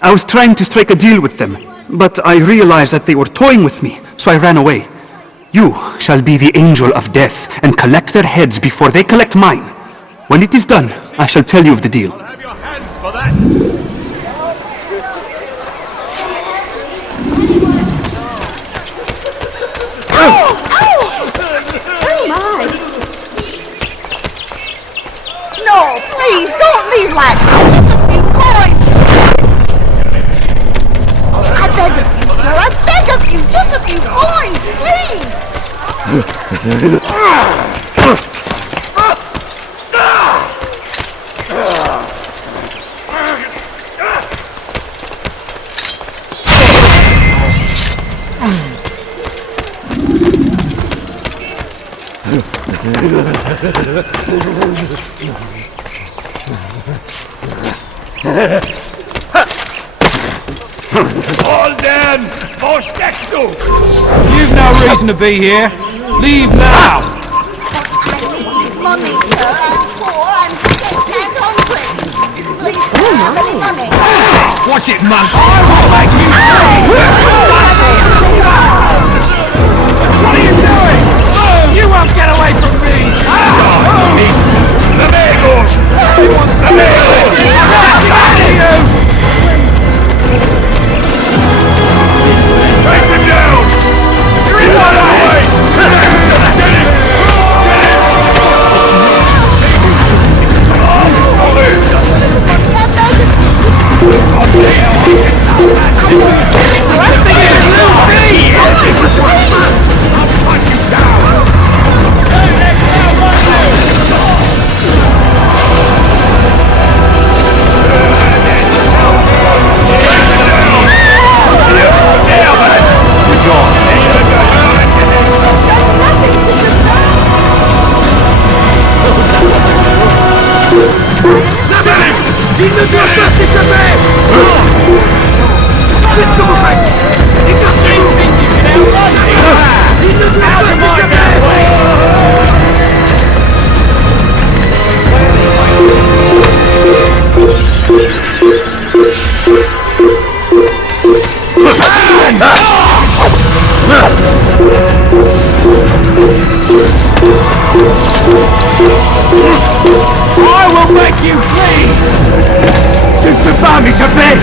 I was trying to strike a deal with them, but I realized that they were toying with me, so I ran away. You shall be the angel of death and collect their heads before they collect mine. When it is done, I shall tell you of the deal. Have your hands for that! Oh, please, don't leave like that. Just a few coins. I beg of you, sir. I beg of you. Just a few coins, please. Holden! Wo steckst du? You've no reason to be here. Leave now! Money, sir. I'm poor. I'm sick and hungry. Please, sir, have any money? Watch it, monk! I will make you free! What are you doing? You won't get away from me! Amigos! Amigos! Take him down! You're in my way! I will make you free! Tu ne peux pas m'échapper!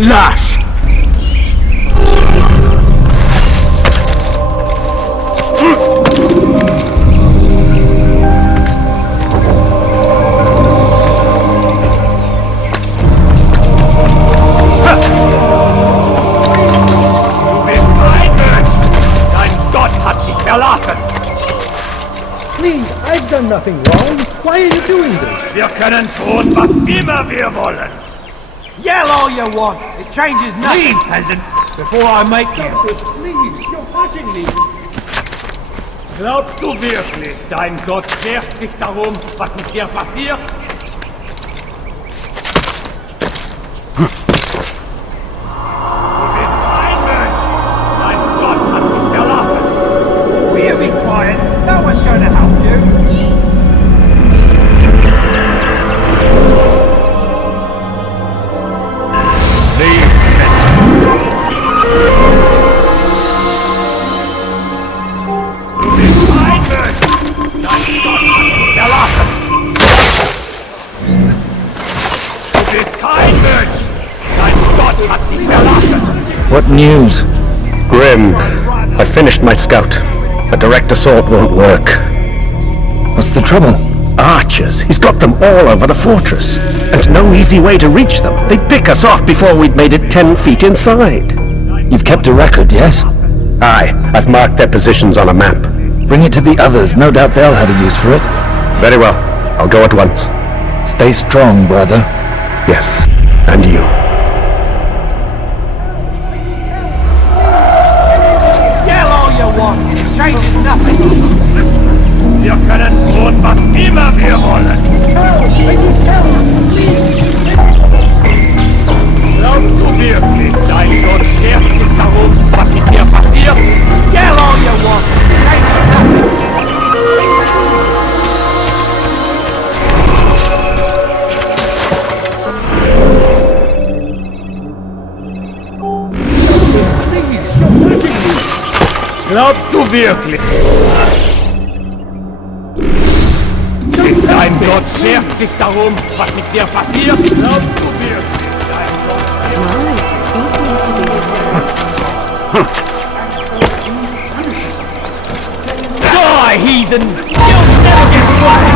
Lâche! Please, I've done nothing wrong. Why are you doing this? Wir können tun, was immer wir wollen. Yell all you want. It changes nothing. Leave, peasant, before I make you. Please, you're hurting me. Glaubst du wirklich, dein Gott schert sich darum, was mit dir passiert? Du bist ein Mensch. Dein Gott hat dich verlassen. We'll be quiet. No one's going to help you. What news? Grim, I finished my scout. A direct assault won't work. What's the trouble? Archers. He's got them all over the fortress. And no easy way to reach them. They'd pick us off before we'd made it 10 feet inside. You've kept a record, yes? Aye, I've marked their positions on a map. Bring it to the others. No doubt they'll have a use for it. Very well. I'll go at once. Stay strong, brother. Yes, and you. Yell all you want. It changes nothing. Wir können tun, was immer wir wollen. Glaubst du wirklich, dein Gott schert sich darum, was mit dir passiert? Yell all you want. It changes nothing. Glaubt du wirklich? Ist dein Gott schert sich darum, was mit dir passiert? Glaubst du wirklich, dein Gott Die, heathen! You'll never get away!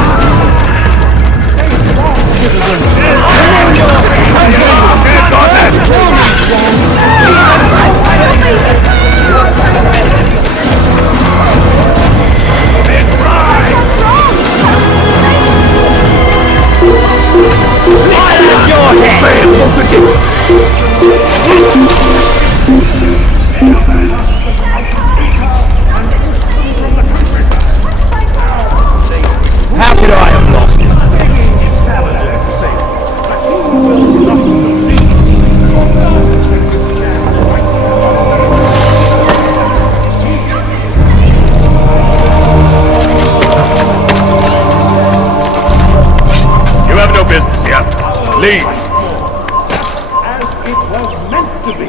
How could I have lost him? You have no business here. Leave. As it was meant to be.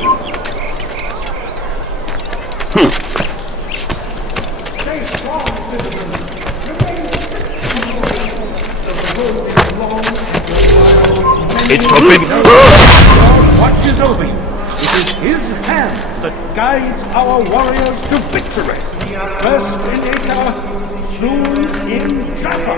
It's forbidden. Watch is over you. It is his hand that guides our warriors to victory. First in Acre, soon in Jaffa.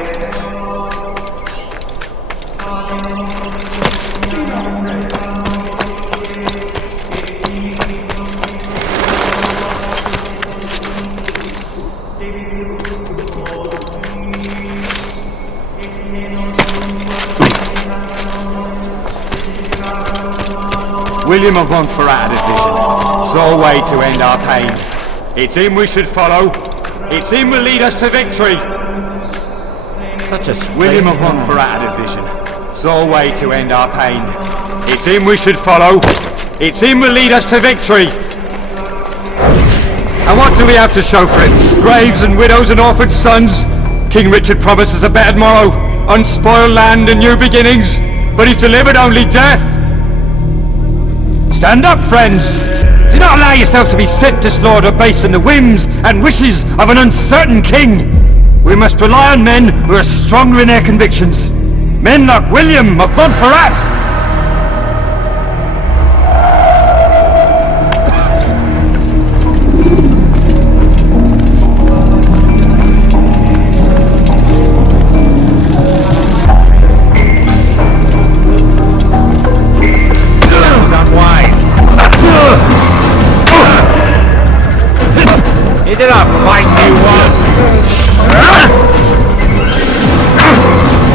William of Montferrat had a vision. Saw a way to end our pain. It's him we should follow. It's him will lead us to victory. Such a William of Montferrat had a vision. Saw a way to end our pain. It's him we should follow. It's him will lead us to victory. And what do we have to show for it? Graves and widows and orphaned sons? King Richard promises a better morrow, unspoiled land and new beginnings, but he's delivered only death. Stand up, friends! Do not allow yourself to be sent to slaughter based on the whims and wishes of an uncertain king. We must rely on men who are stronger in their convictions. Men like William of Montferrat! Hit it up, mighty one!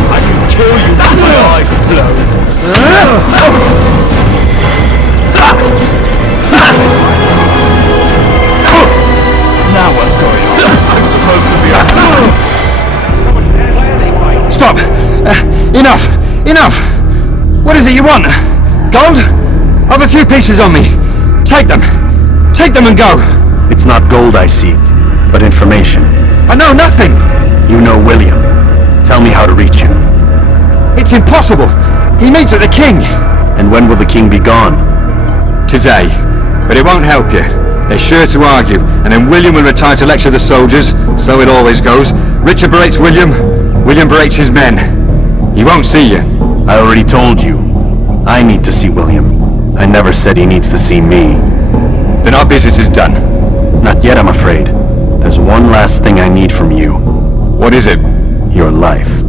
I can kill you with my eyes closed! Now what's going on? I'm supposed to be Stop! Enough! Enough! What is it you want? Gold? I've a few pieces on me. Take them. Take them and go. It's not gold I seek, but information. I know nothing! You know William. Tell me how to reach him. It's impossible! He meets with the king! And when will the king be gone? Today. But it won't help you. They're sure to argue, and then William will retire to lecture the soldiers. So it always goes. Richard berates William. William berates his men. He won't see you. I already told you. I need to see William. I never said he needs to see me. Then our business is done. Not yet, I'm afraid. There's one last thing I need from you. What is it? Your life.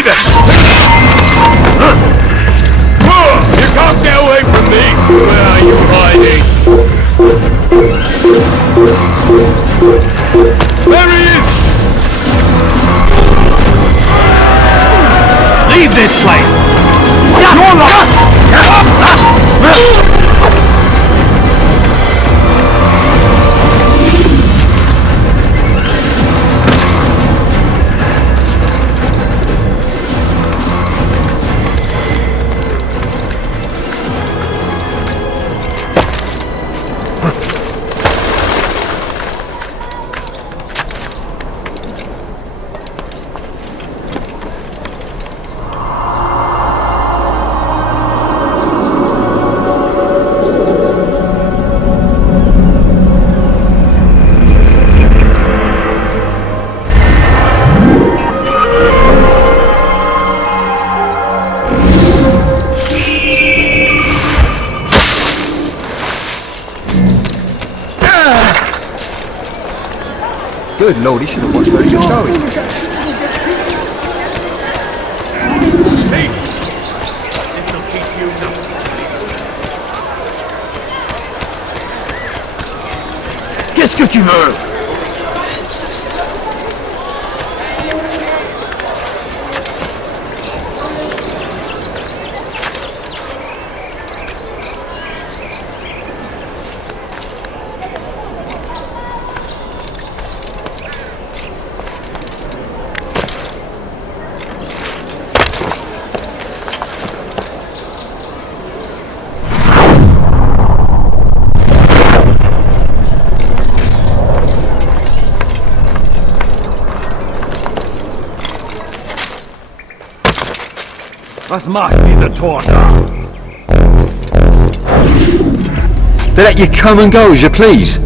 Leave it! You can't get away from me! Where are you hiding? There he is! Leave this place! You're lost! Good lord, he should have watched where he was going. Qu'est-ce que tu veux? Was macht diese Tor da? They let you come and go as you please.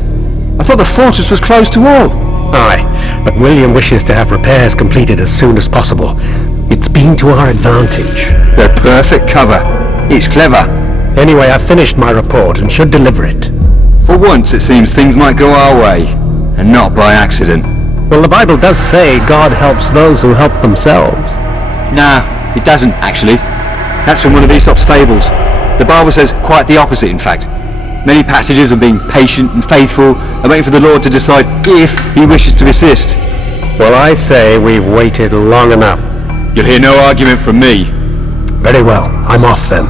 I thought the fortress was closed to all. Aye, but William wishes to have repairs completed as soon as possible. It's been to our advantage. They're perfect cover. It's clever. Anyway, I've finished my report and should deliver it. For once, it seems things might go our way, and not by accident. Well, the Bible does say God helps those who help themselves. Nah, it doesn't, actually. That's from one of Aesop's fables. The Bible says quite the opposite, in fact. Many passages of being patient and faithful and waiting for the Lord to decide if he wishes to assist. Well, I say we've waited long enough. You'll hear no argument from me. Very well. I'm off then.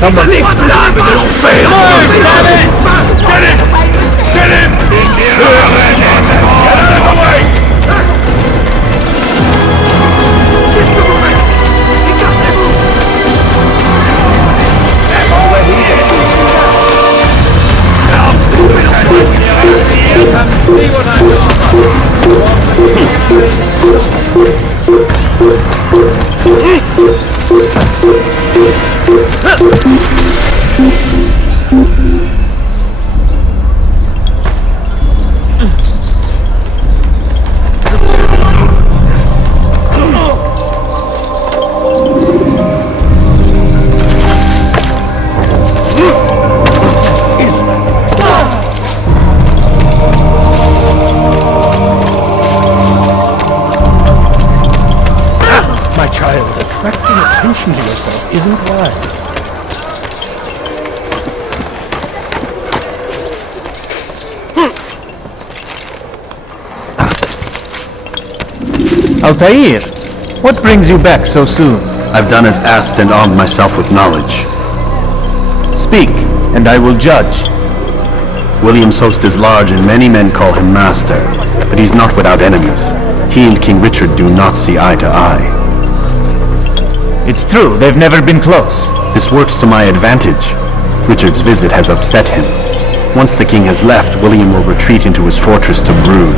Come on. Get attention to yourself isn't wise. Altair, what brings you back so soon? I've done as asked and armed myself with knowledge. Speak, and I will judge. William's host is large and many men call him master, but he's not without enemies. He and King Richard do not see eye to eye. It's true, they've never been close. This works to my advantage. Richard's visit has upset him. Once the king has left, William will retreat into his fortress to brood.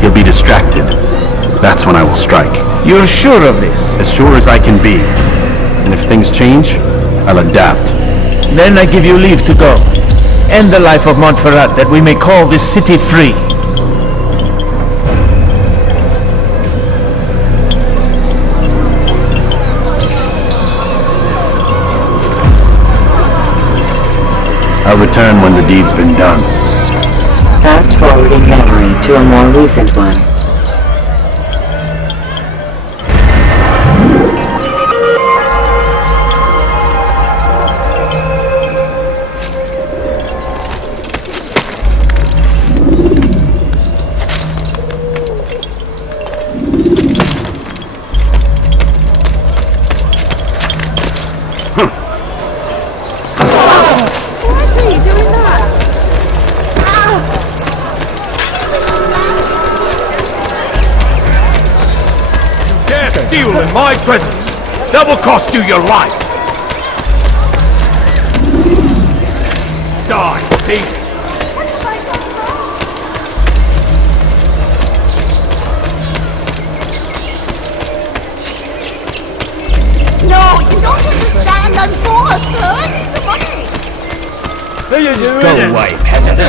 He'll be distracted. That's when I will strike. You're sure of this? As sure as I can be. And if things change, I'll adapt. Then I give you leave to go. End the life of Montferrat, that we may call this city free. I'll return when the deed's been done. Fast forwarding memory to a more recent one. Steal in my presence. That will cost you your life. Die, thief. No, you don't understand. I'm poor, sir. I need the money. Go away, peasant.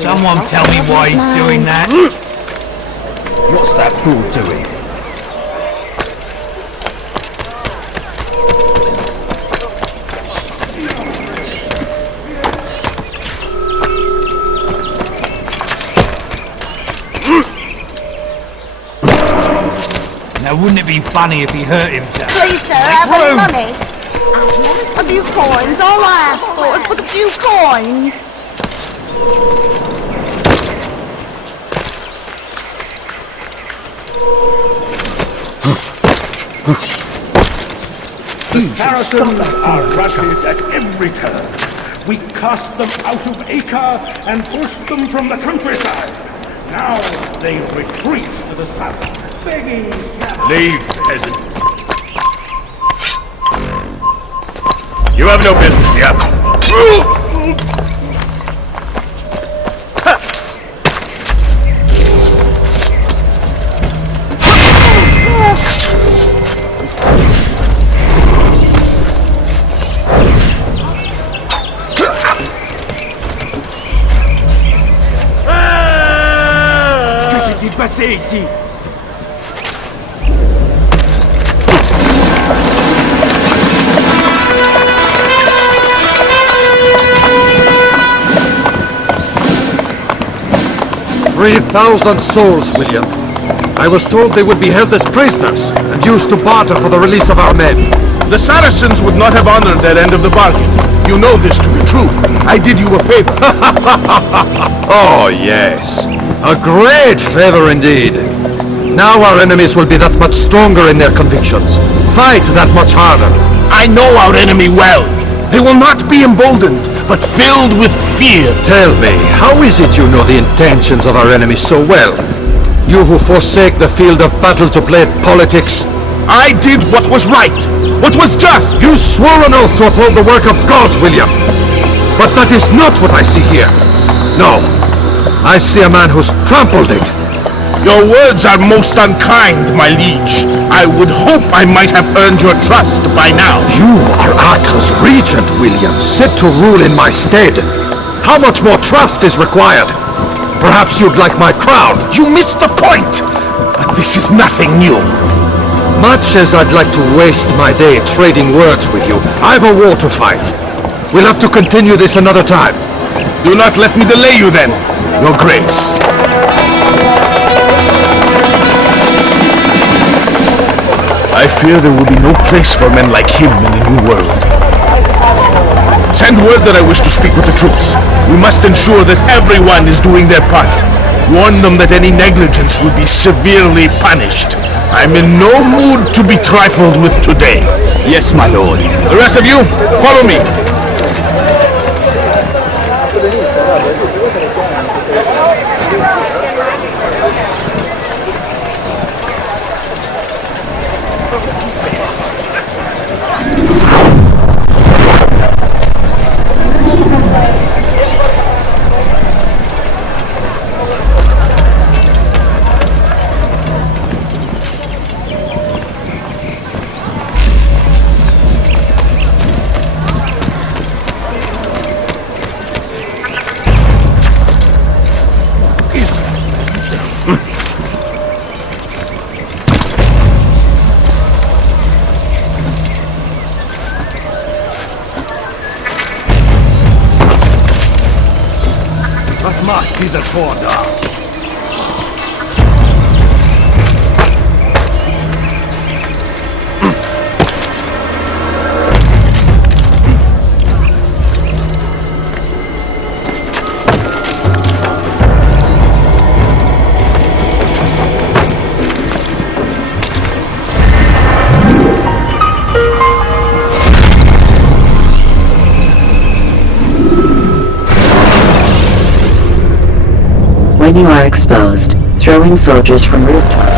Someone tell me why he's doing that. What's that fool doing? Now wouldn't it be funny if he hurt himself? Please, sir, have any money? A few coins, all I ask for is but a few coins. The Saracens are ravaged at every turn. We cast them out of Acre and pushed them from the countryside. Now they retreat to the south, begging... Leave, peasant. You have no business here. Passeggi! 3,000 souls, William. I was told they would be held as prisoners and used to barter for the release of our men. The Saracens would not have honored their end of the bargain. You know this to be true. I did you a favor. Oh, yes. A great favor indeed. Now our enemies will be that much stronger in their convictions. Fight that much harder. I know our enemy well. They will not be emboldened, but filled with fear. Tell me, how is it you know the intentions of our enemies so well? You who forsake the field of battle to play politics? I did what was right, what was just. You swore an oath to uphold the work of God, William. But that is not what I see here. No, I see a man who's trampled it. Your words are most unkind, my liege. I would hope I might have earned your trust by now. You are Acre's regent, William, set to rule in my stead. How much more trust is required? Perhaps you'd like my crown. You missed the point! This is nothing new. Much as I'd like to waste my day trading words with you, I've a war to fight. We'll have to continue this another time. Do not let me delay you then, Your Grace. I fear there will be no place for men like him in the New World. Send word that I wish to speak with the troops. We must ensure that everyone is doing their part. Warn them that any negligence will be severely punished. I'm in no mood to be trifled with today. Yes, my lord. The rest of you, follow me. That must be the border. When you are exposed, throw in soldiers from rooftops.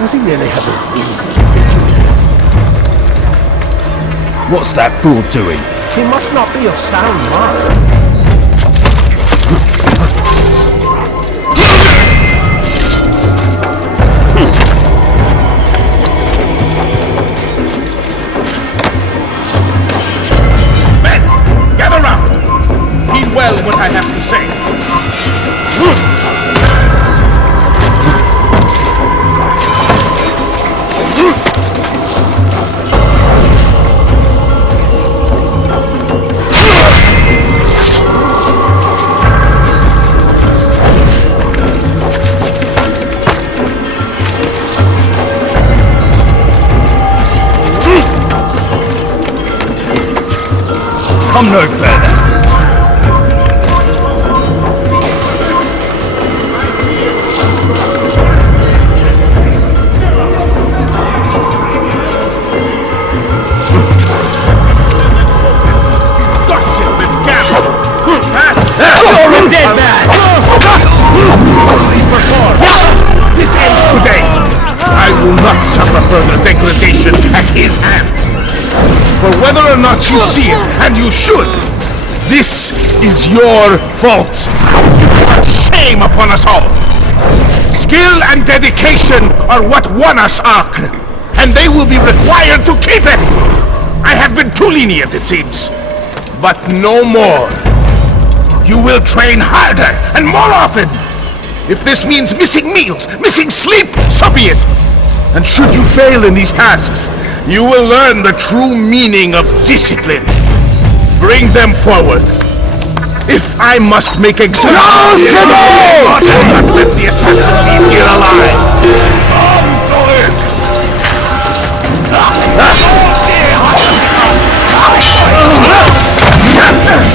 Was he really having easy? What's that fool doing? He must not be of sound mind. Men, gather round. Heed well what I have to say. Come no further. Gossip and gabble. Asks You're a dead man. This ends today. I will not suffer further degradation at his hands. For whether or not you see it, and you should, this is your fault. Shame upon us all. Skill and dedication are what won us Ark, and they will be required to keep it. I have been too lenient, it seems, but no more. You will train harder and more often. If this means missing meals, missing sleep, so be it. And should you fail in these tasks, you will learn the true meaning of discipline. Bring them forward. If I must make examples, I will not let the assassin leave here alive.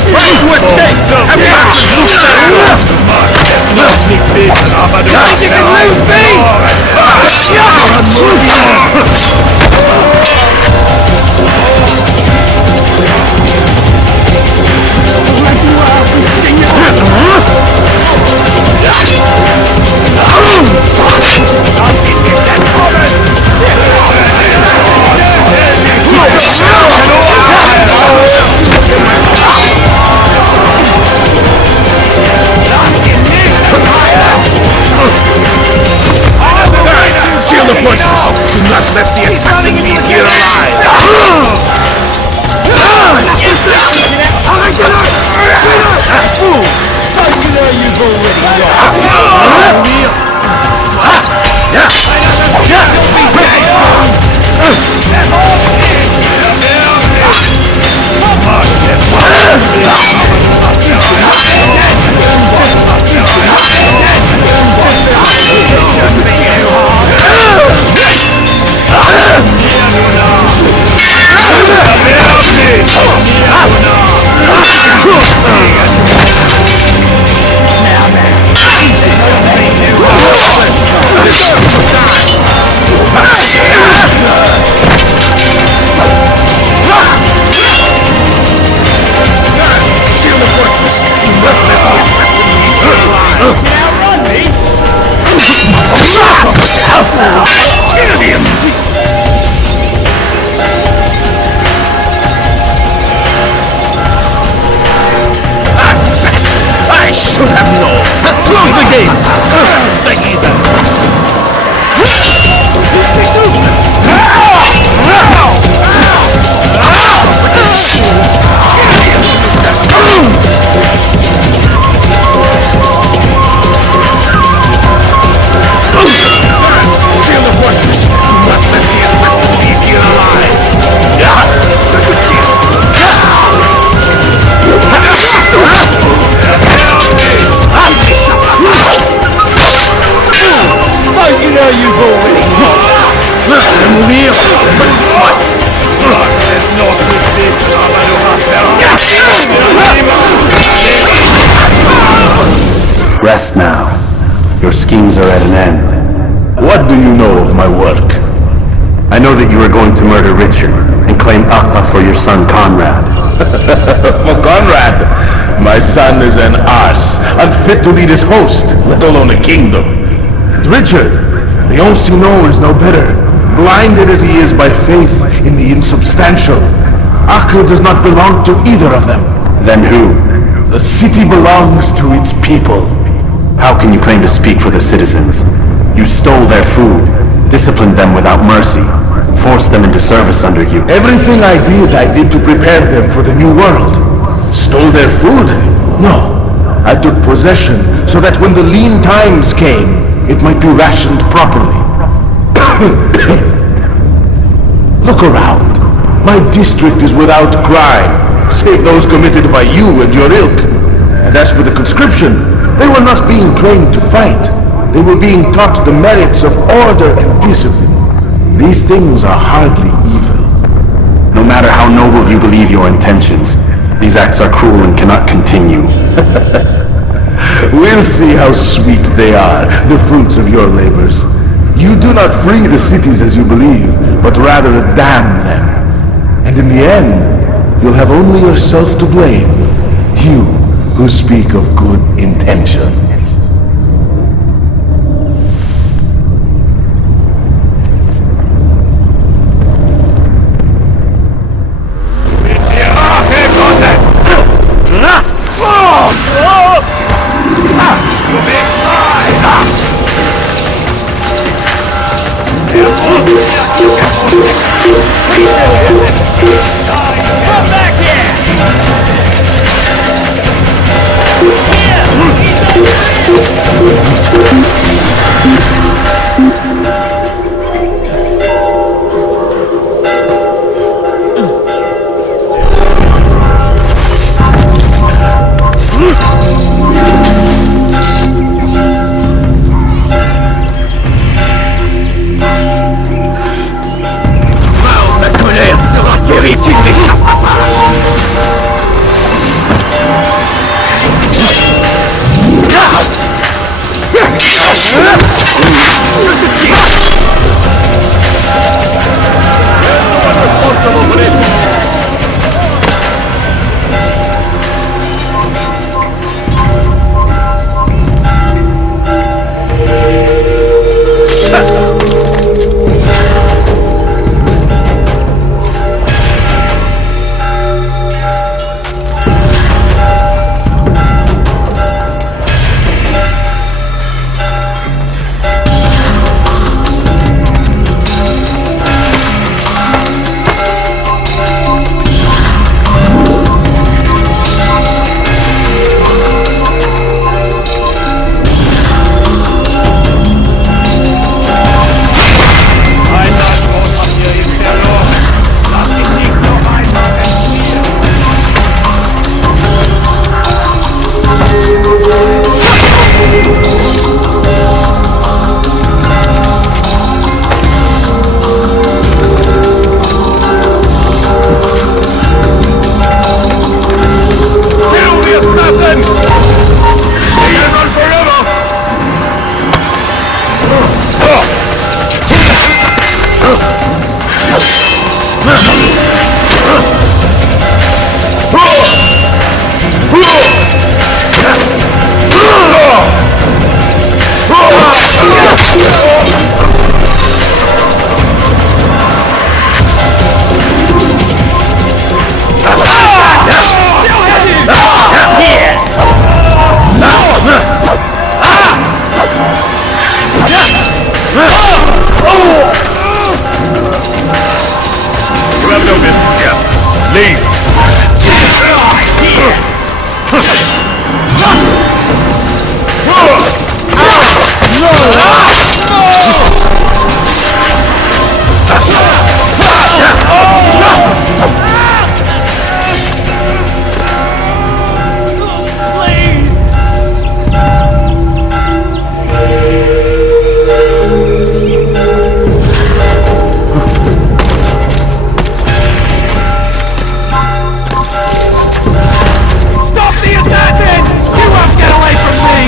Trying to escape! Have you loose gates! The heathen! Seal the fortress! Do not let the assassin leave here alive! Fighting how you've already got! Listen, Leo! Rest now. Your schemes are at an end. What do you know of my work? I know that you are going to murder Richard and claim Akka for your son Conrad. For Conrad, my son is an arse, unfit to lead his host, let alone a kingdom. And Richard, the Oncino is no better, blinded as he is by faith in the insubstantial. Akka does not belong to either of them. Then who? The city belongs to its people. How can you claim to speak for the citizens? You stole their food, disciplined them without mercy, forced them into service under you. Everything I did to prepare them for the new world. Stole their food? No. I took possession so that when the lean times came, it might be rationed properly. Look around. My district is without crime, save those committed by you and your ilk. And as for the conscription, they were not being trained to fight. They were being taught the merits of order and discipline. These things are hardly evil. No matter how noble you believe your intentions, these acts are cruel and cannot continue. We'll see how sweet they are, the fruits of your labors. You do not free the cities as you believe, but rather damn them. And in the end, you'll have only yourself to blame. You who speak of good intentions. Come back Stop the assassin! You won't get away from me!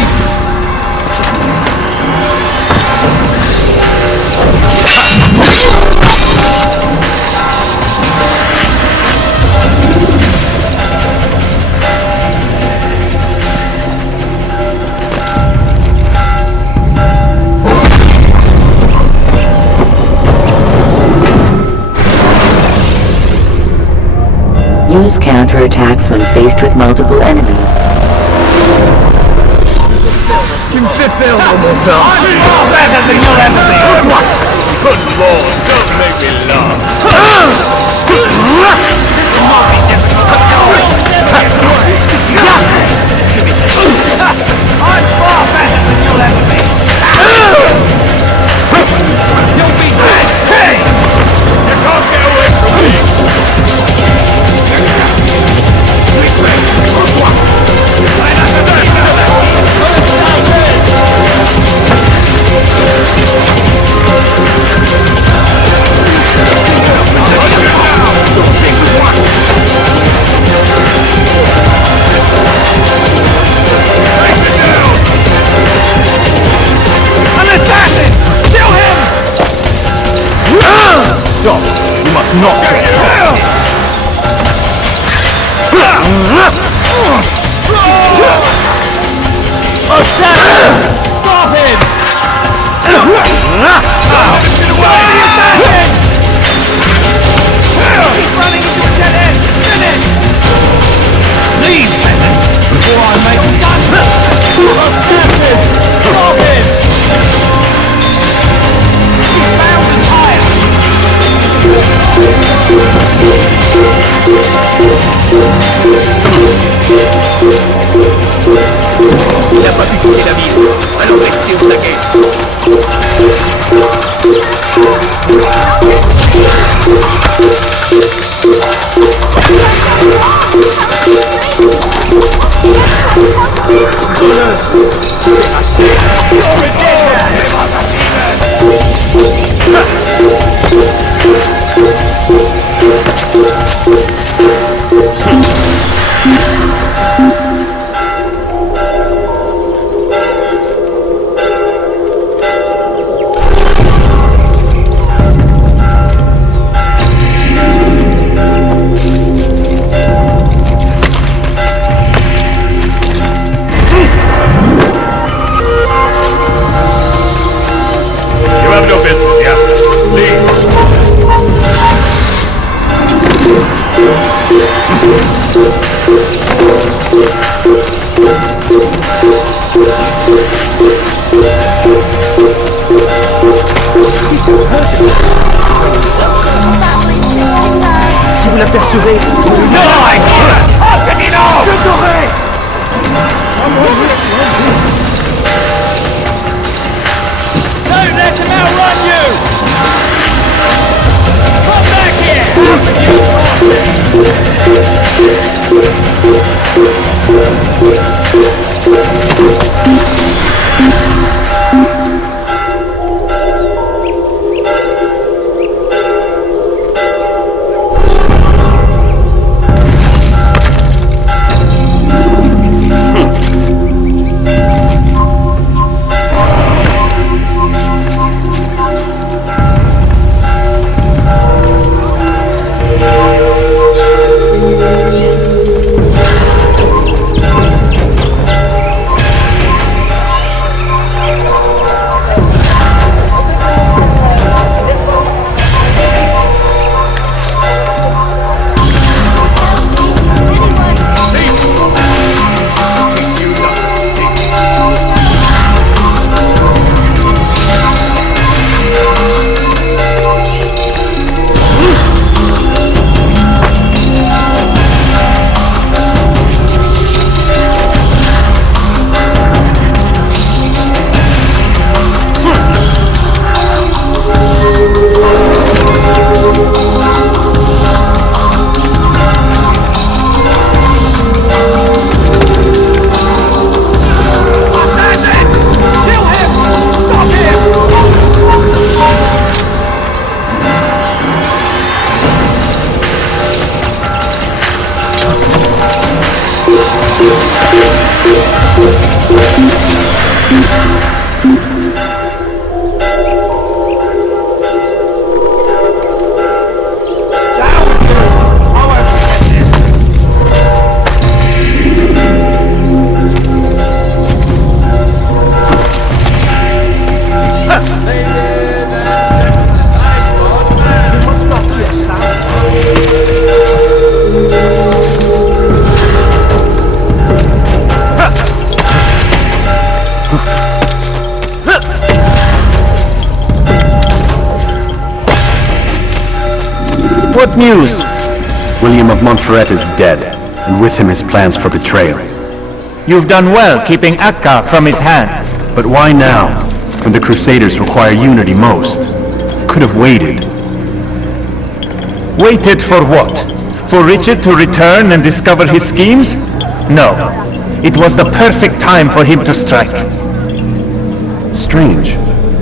Use counterattacks when faced with multiple enemies. Fulfill almost done. I'm far better than you'll ever be. Good lord, don't make me laugh. This might be difficult, but I'm far better than you'll ever be. You'll be dead. Hey! You can't get away from me. An assassin! Kill him! Stop! You must not get Assassin! Stop him! Get away! Assassin! He's running into a dead end! Finish! Leave, peasant, before I make you done! Assassin! Stop him! He's bound and tired! Il n'a pas pu quitter la ville, alors restez au taquet. You have no business here. Leave. Si vous l'apercevez, non! Je t'aurai! Don't let him outrun you! Come back here! News! William of Montferrat is dead, and with him his plans for betrayal. You've done well keeping Akka from his hands. But why now, when the Crusaders require unity most? Could have waited. Waited for what? For Richard to return and discover his schemes? No. It was the perfect time for him to strike. Strange.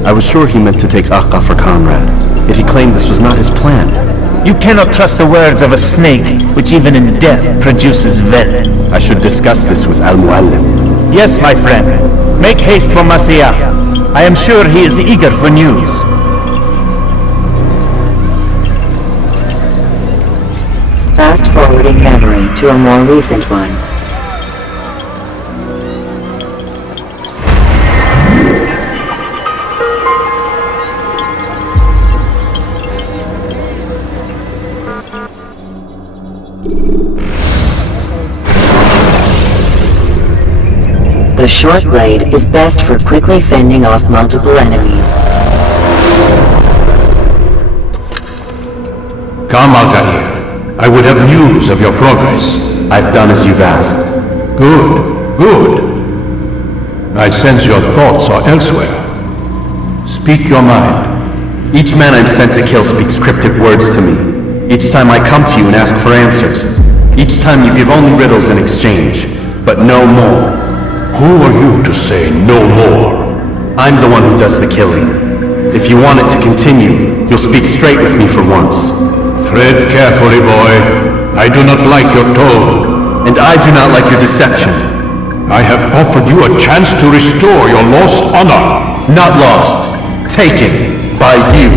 I was sure he meant to take Akka for Conrad, yet he claimed this was not his plan. You cannot trust the words of a snake, which even in death produces venom. I should discuss this with Al-Muallim. Yes, my friend. Make haste for Masyaf. I am sure he is eager for news. Fast-forwarding memory to a more recent one. The short blade is best for quickly fending off multiple enemies. Come, Altair. I would have news of your progress. I've done as you've asked. Good, good. I sense your thoughts are elsewhere. Speak your mind. Each man I'm sent to kill speaks cryptic words to me. Each time I come to you and ask for answers. Each time you give only riddles in exchange, but no more. Who are you to say no more? I'm the one who does the killing. If you want it to continue, you'll speak straight with me for once. Tread carefully, boy. I do not like your tone. And I do not like your deception. I have offered you a chance to restore your lost honor. Not lost. Taken. By you.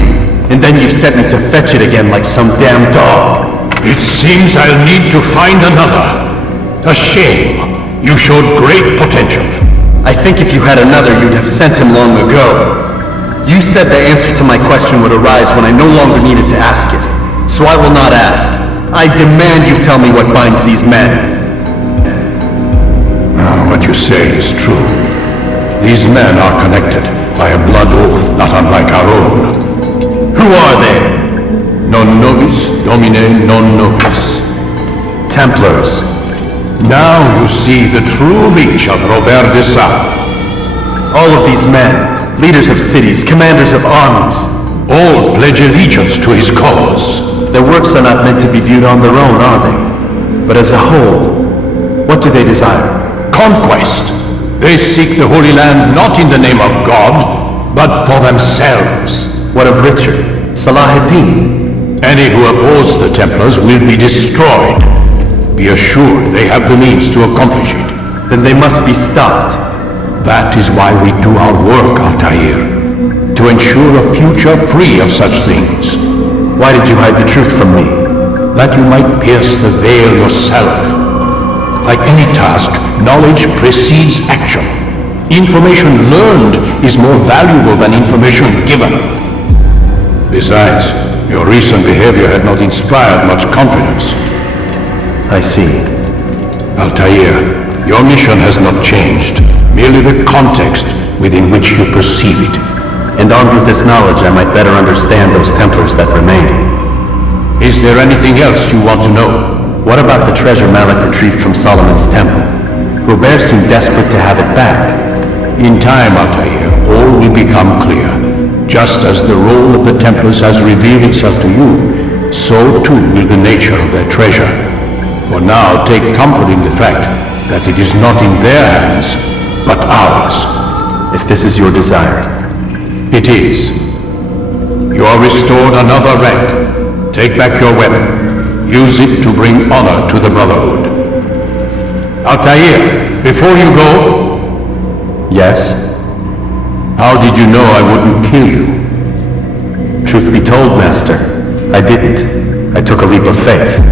And then you sent me to fetch it again like some damn dog. It seems I'll need to find another. A shame. You showed great potential. I think if you had another, you'd have sent him long ago. You said the answer to my question would arise when I no longer needed to ask it. So I will not ask. I demand you tell me what binds these men. What you say is true. These men are connected by a blood oath not unlike our own. Who are they? Non nobis domine non nobis. Templars. Now you see the true reach of Robert de Sade. All of these men, leaders of cities, commanders of armies, all pledge allegiance to his cause. Their works are not meant to be viewed on their own, are they? But as a whole, what do they desire? Conquest. They seek the Holy Land not in the name of God, but for themselves. What of Richard? Salah ad-Din? Any who oppose the Templars will be destroyed. Be assured they have the means to accomplish it. Then they must be stopped. That is why we do our work, Altair. To ensure a future free of such things. Why did you hide the truth from me? That you might pierce the veil yourself. Like any task, knowledge precedes action. Information learned is more valuable than information given. Besides, your recent behavior had not inspired much confidence. I see. Altair, your mission has not changed. Merely the context within which you perceive it. And armed with this knowledge, I might better understand those Templars that remain. Is there anything else you want to know? What about the treasure Malik retrieved from Solomon's temple? Robert seemed desperate to have it back. In time, Altair, all will become clear. Just as the role of the Templars has revealed itself to you, so too will the nature of their treasure. For now, take comfort in the fact that it is not in their hands, but ours. If this is your desire. It is. You are restored another rank. Take back your weapon. Use it to bring honor to the Brotherhood. Altair, before you go... Yes? How did you know I wouldn't kill you? Truth be told, Master, I didn't. I took a leap of faith.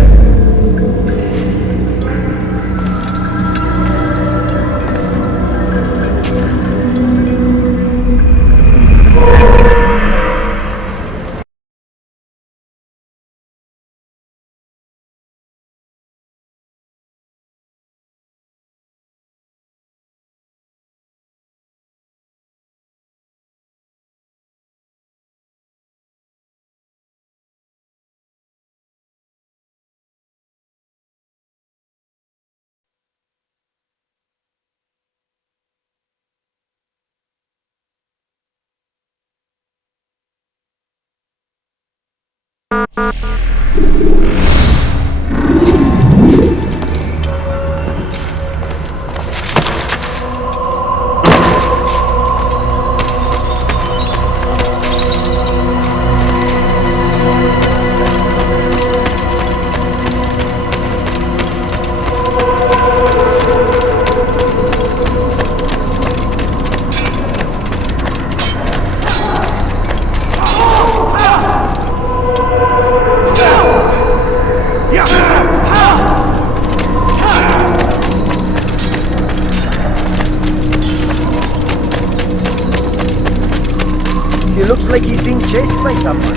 He looks like he's being chased by someone.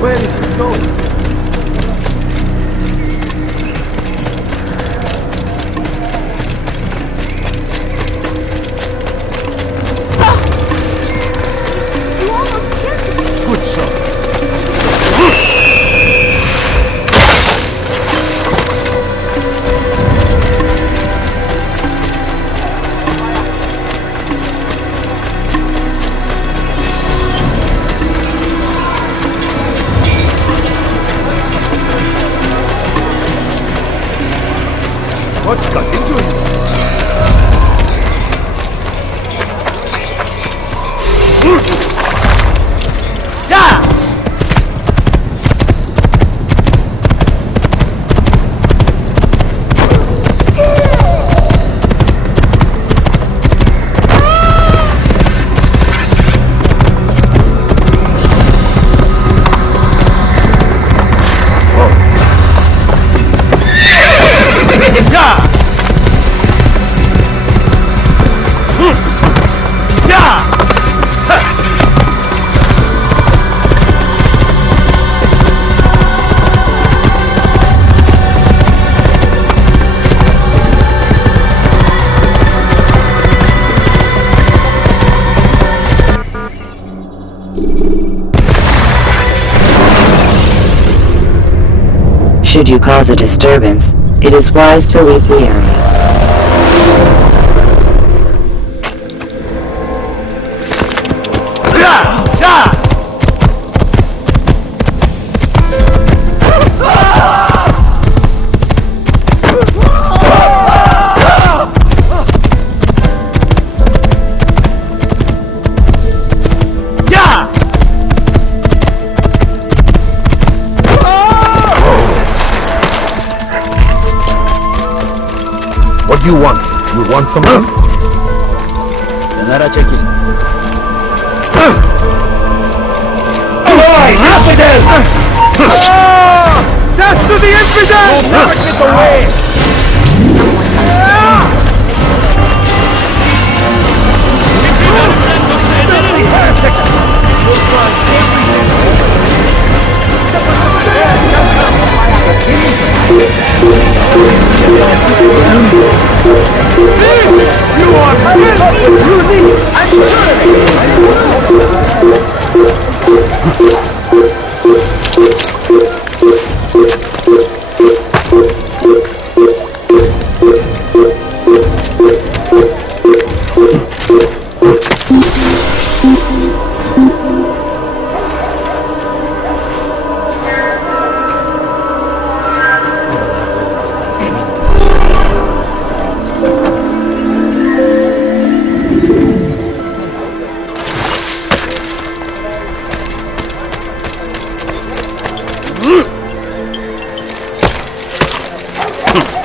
Where is he going? What's got into him? Should you cause a disturbance, it is wise to leave the area. What do you want? You want something? Another check-in. Alright, infidel! Death to the infidel! Knock it away! You are unique! I'm sure of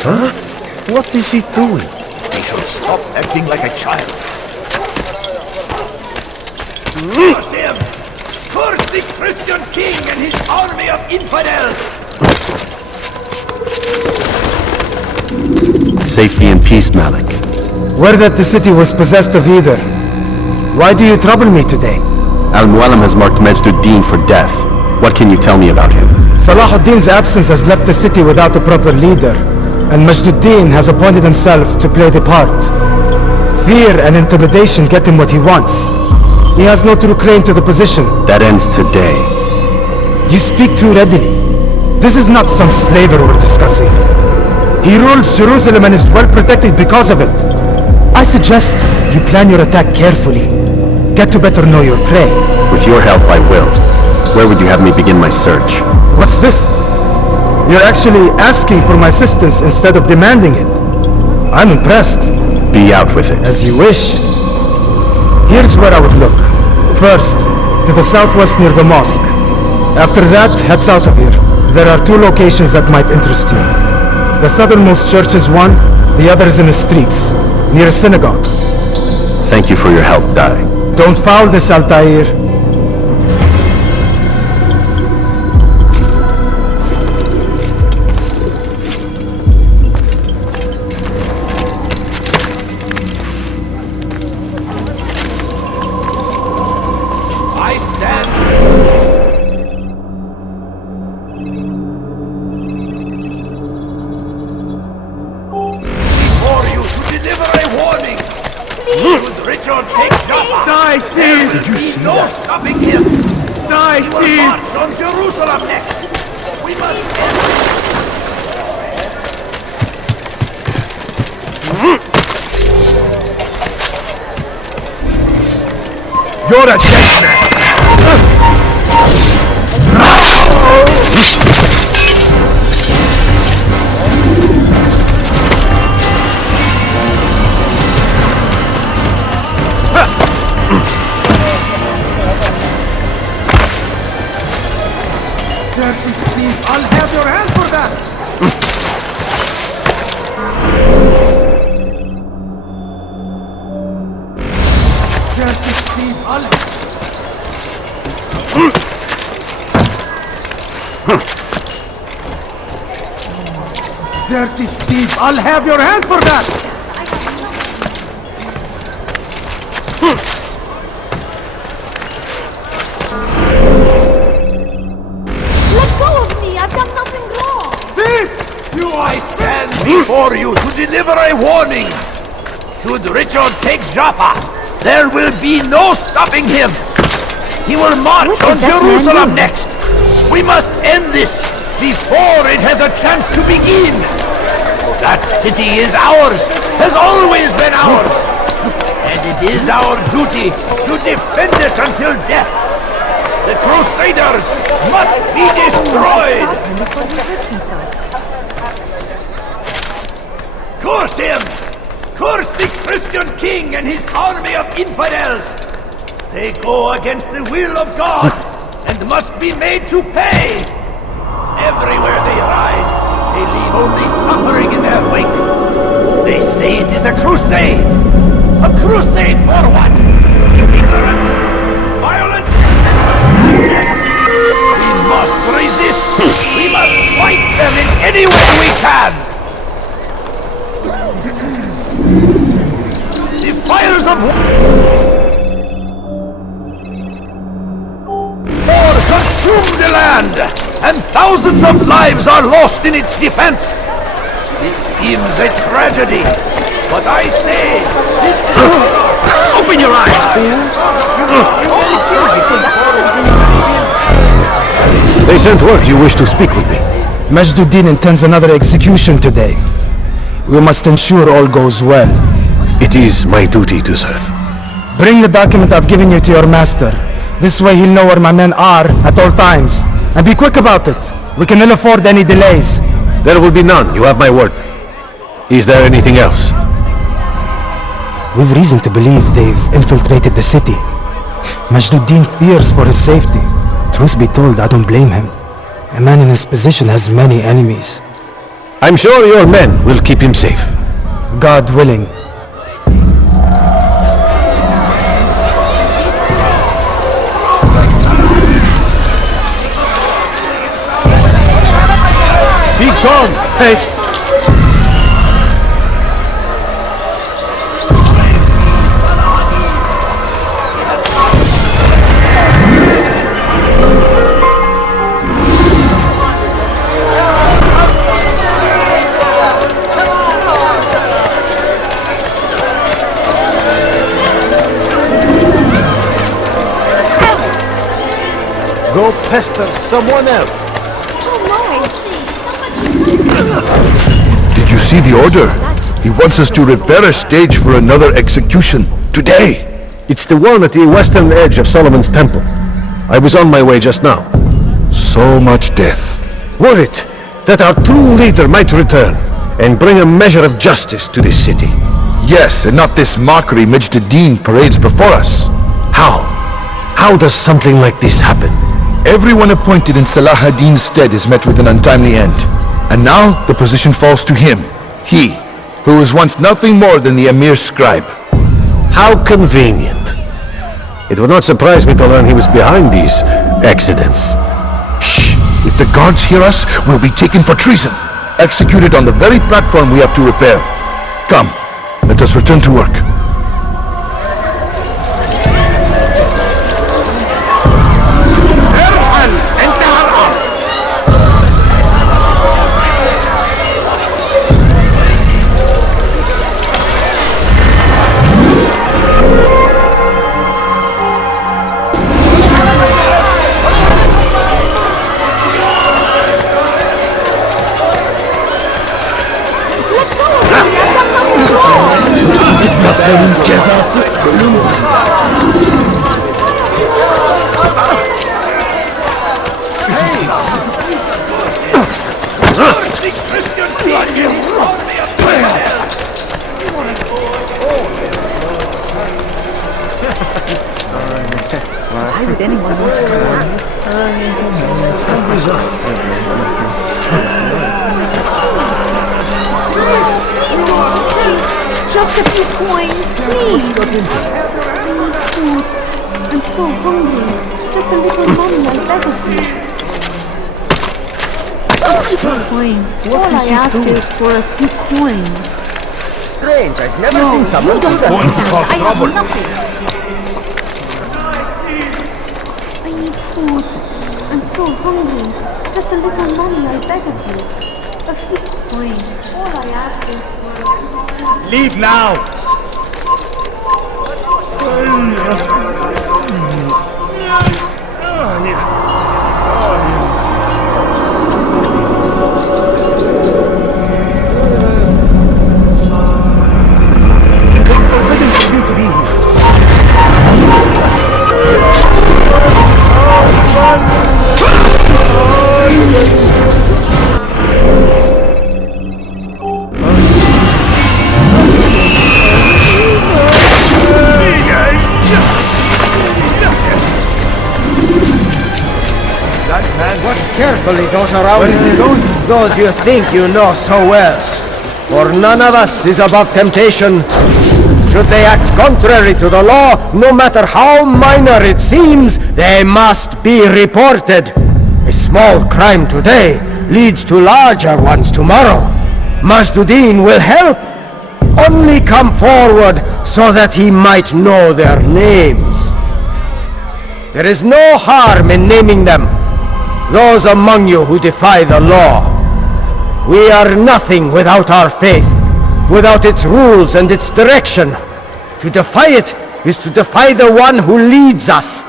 Huh? What is he doing? He should stop acting like a child. Curse him! Curse the Christian king and his army of infidels! Safety and peace, Malik. Word that the city was possessed of either. Why do you trouble me today? Al-Mualim has marked Majd-ud-Din for death. What can you tell me about him? Salahuddin's absence has left the city without a proper leader, and Majd-ud-Din has appointed himself to play the part. Fear and intimidation get him what he wants. He has no true claim to the position. That ends today. You speak too readily. This is not some slaver we're discussing. He rules Jerusalem and is well protected because of it. I suggest you plan your attack carefully. get to better know your prey. With your help, I will. Where would you have me begin my search? What's this? You're actually asking for my assistance instead of demanding it. I'm impressed. Be out with it. As you wish. Here's where I would look. First, to the southwest near the mosque. After that, head south of here. There are 2 locations that might interest you. The southernmost church is one, the other is in the streets, near a synagogue. Thank you for your help, Dai. Don't foul this, Altair. I stand. Before you to deliver a warning. Should Richard take Jaffa, Die, Steve! Did you see no stopping him. Die, He will Steve! march on Jerusalem next. We must end. You're a dead man! I'll have your hand for that! Dirty Steve, Dirty Steve, I'll have your hand for that! Let go of me! I've done nothing wrong! I stand before you to deliver a warning. Should Richard take Jaffa, there will be no stopping him. He will march on Jerusalem next. We must end this before it has a chance to begin. That city is ours, has always been ours. And it is our duty to defend it until death. The Crusaders must be destroyed. Curse him! Curse the Christian king and his army of infidels! They go against the will of God and must be made to pay! Everywhere they ride, they leave only suffering in their wake. They say it is a crusade! A crusade for what? Ignorance? Violence? We must resist! We must fight them in any way we can! The fires of war consume the land, and thousands of lives are lost in its defense. It seems a tragedy, but I say, open your eyes. They sent word you wish to speak with me. Majduddin intends another execution today. We must ensure all goes well. It is my duty to serve. Bring the document I've given you to your master. This way he'll know where my men are at all times. And be quick about it. We can ill afford any delays. There will be none, you have my word. Is there anything else? We've reason to believe they've infiltrated the city. Majduddin fears for his safety. Truth be told, I don't blame him. A man in his position has many enemies. I'm sure your men will keep him safe. God willing. Be gone, pest! Go pester someone else. Did you see the order? He wants us to prepare a stage for another execution today. It's the one at the western edge of Solomon's Temple. I was on my way just now. So much death. Worried that our true leader might return and bring a measure of justice to this city. Yes, and not this mockery Majd ad-Din parades before us. How? How does something like this happen? Everyone appointed in Salah ad-Din's stead is met with an untimely end. And now the position falls to him. He, who was once nothing more than the Emir's scribe. How convenient. It would not surprise me to learn he was behind these accidents. Shh! If the guards hear us, we'll be taken for treason. Executed on the very platform we have to repair. Come, let us return to work. Why would anyone want to Just a few coins, please. I need food. I'm so hungry. Just a little money, I beg of you. A few coins. All I ask is for a few coins. Strange, I've never seen someone do that. I have nothing. I need food. I'm so hungry. Just a little money, I beg of you. A few coins. All I ask is for a few coins. Leave now! Carefully goes around those you think you know so well. For none of us is above temptation. Should they act contrary to the law, no matter how minor it seems, they must be reported. A small crime today leads to larger ones tomorrow. Majd ad-Din will help. Only come forward so that he might know their names. There is no harm in naming them. Those among you who defy the law. We are nothing without our faith, without its rules and its direction. To defy it is to defy the one who leads us.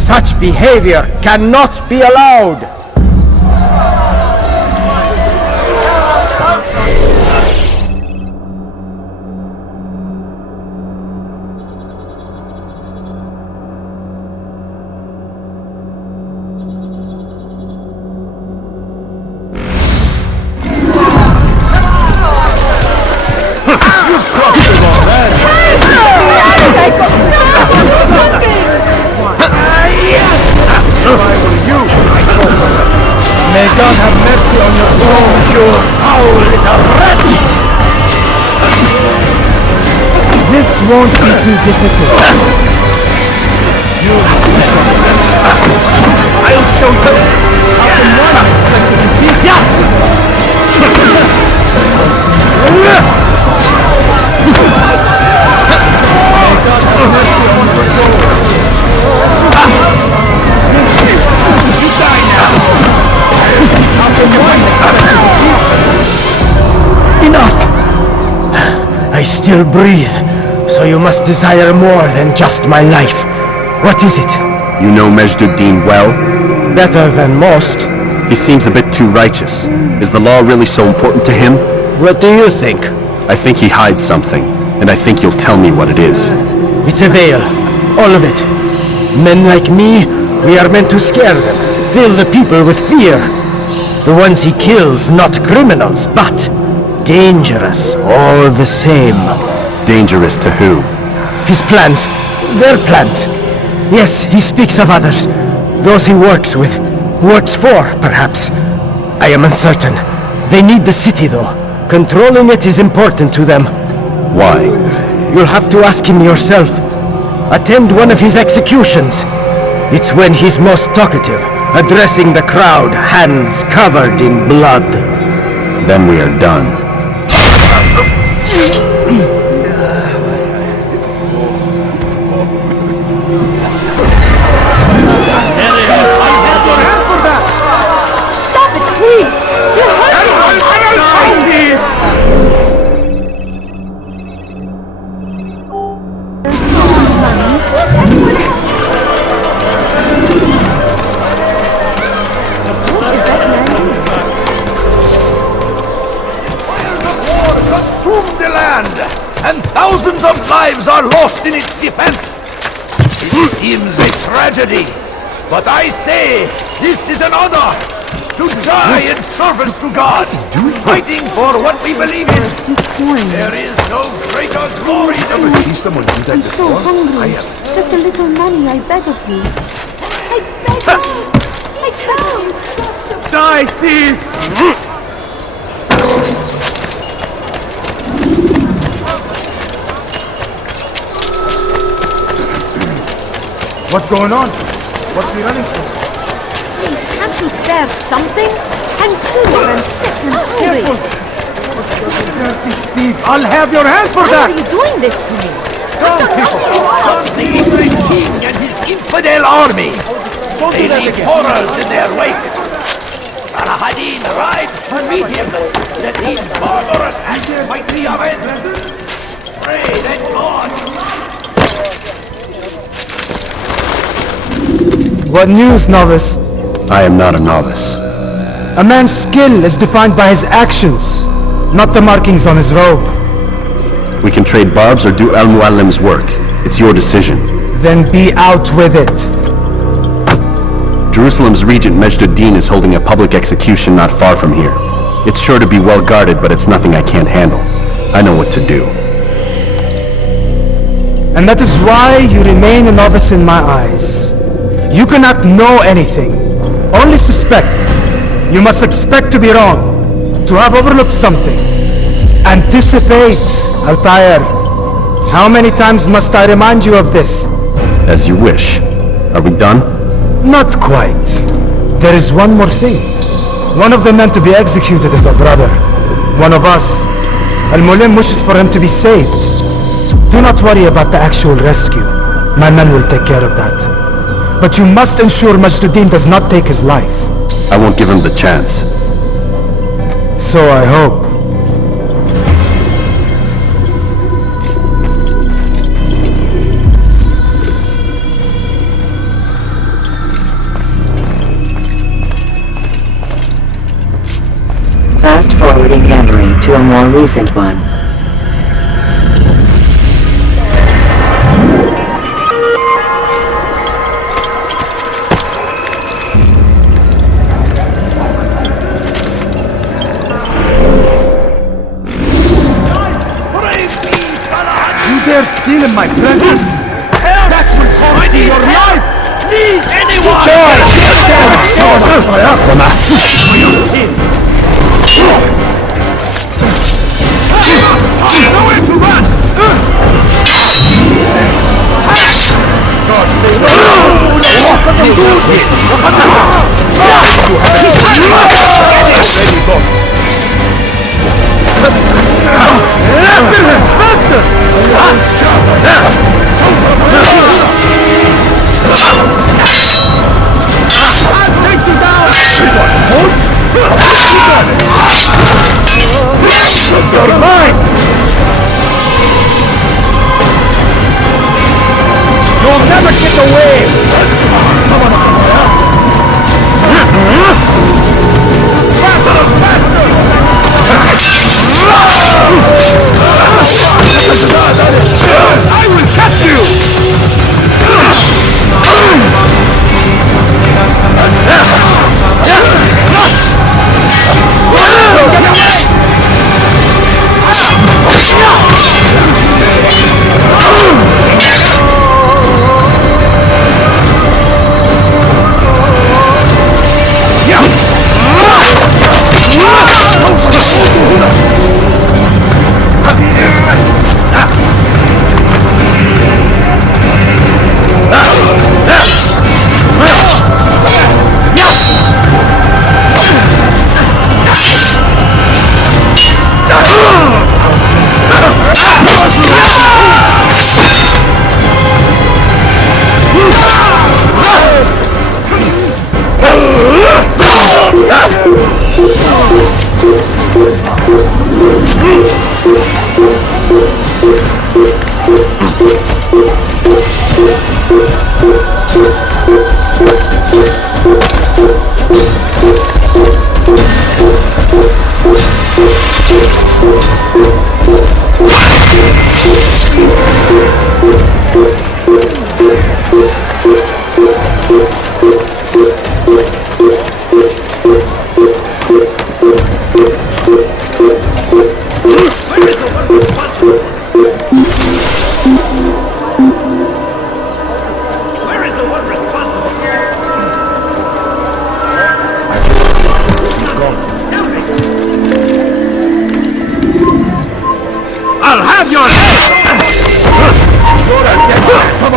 Such behavior cannot be allowed. May God have mercy on your soul, you foul little wretch! This won't be too difficult. I'll show you how the one expected to be. May God have mercy on your soul. You die now! Enough! I still breathe, so you must desire more than just my life. What is it? You know Majd ad-Din well? Better than most. He seems a bit too righteous. Is the law really so important to him? What do you think? I think he hides something, and I think you'll tell me what it is. It's a veil. All of it. Men like me, we are meant to scare them, fill the people with fear. The ones he kills, not criminals, but dangerous all the same. Dangerous to who? His plans. Their plans. Yes, he speaks of others. Those he works with. Works for, perhaps. I am uncertain. They need the city, though. Controlling it is important to them. Why? You'll have to ask him yourself. Attend one of his executions. It's when he's most talkative, addressing the crowd, hands covered in blood. Then we are done. Stop it, please! You're hurting me! Consumed the land, and thousands of lives are lost in its defense. It seems a tragedy, but I say this is an honor to die in service to God, fighting for what we believe in. There is no greater glory than I'm so hungry. Just a little money, I beg of you. I beg of you. I can't. Die, thief! What's going on? What's he running for? Can't you spare something? I'm poor and sick and hungry. Dirty thief! I'll have your hand for Why that! are you doing this to me? Come, people! the English king and his infidel army. They leave horrors in their wake. Salahadin rides to meet him, that these barbarous acts might be avenged. Pray that God. What news, novice? I am not a novice. A man's skill is defined by his actions, not the markings on his robe. We can trade barbs or do Al-Muallim's work. It's your decision. Then be out with it. Jerusalem's regent Majd-ud-Din is holding a public execution not far from here. It's sure to be well guarded, but it's nothing I can't handle. I know what to do. And that is why you remain a novice in my eyes. You cannot know anything, only suspect. You must expect to be wrong, to have overlooked something. Anticipate, Altair. How many times must I remind you of this? As you wish. Are we done? Not quite. There is one more thing. One of the men to be executed is a brother. One of us. Al-Mulim wishes for him to be saved. Do not worry about the actual rescue. My men will take care of that. But you must ensure Majd-ud-Din does not take his life. I won't give him the chance. So I hope. Fast forwarding memory to a more recent one. Stealing my treasures? That will cost you your life! Leave anyone! Nowhere to run! Faster! I'll take you down!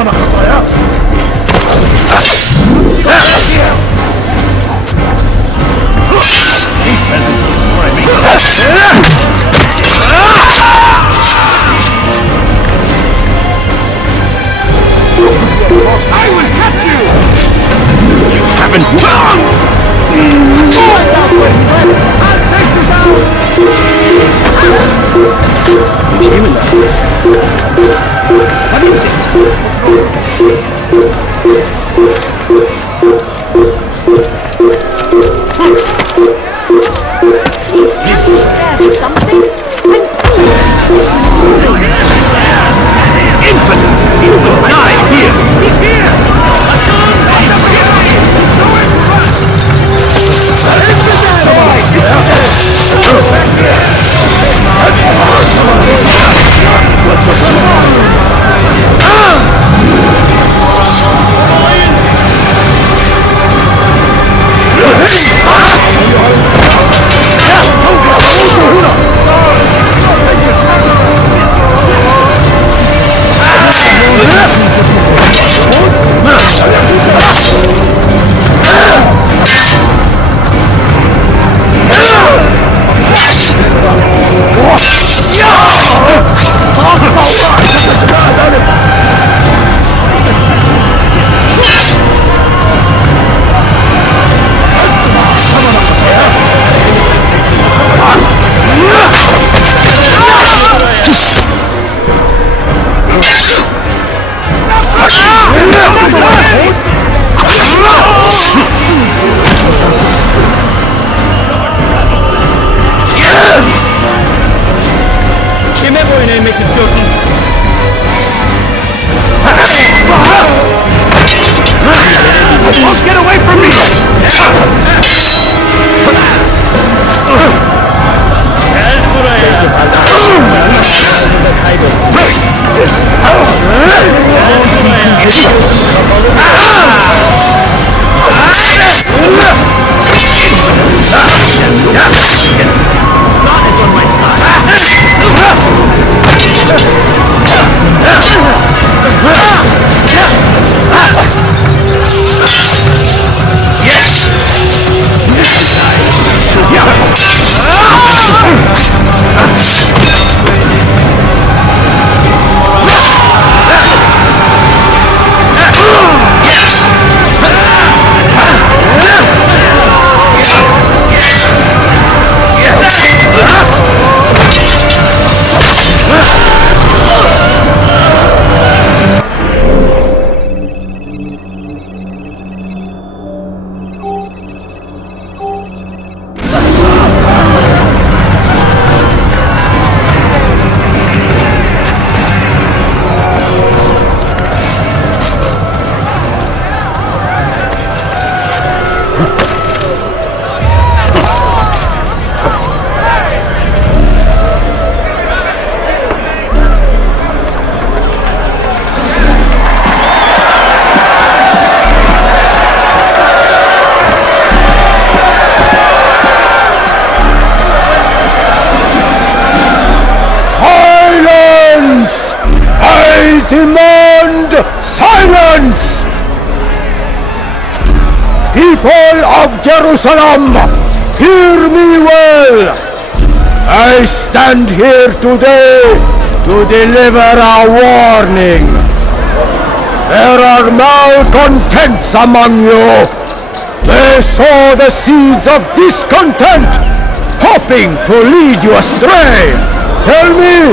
I will catch you! You haven't won! I'll take you down! What is it? Something? Infant! He will die here! He's here! Get away from me! Demand silence! People of Jerusalem, hear me well! I stand here today to deliver a warning. There are malcontents among you. They sow the seeds of discontent, hoping to lead you astray. Tell me,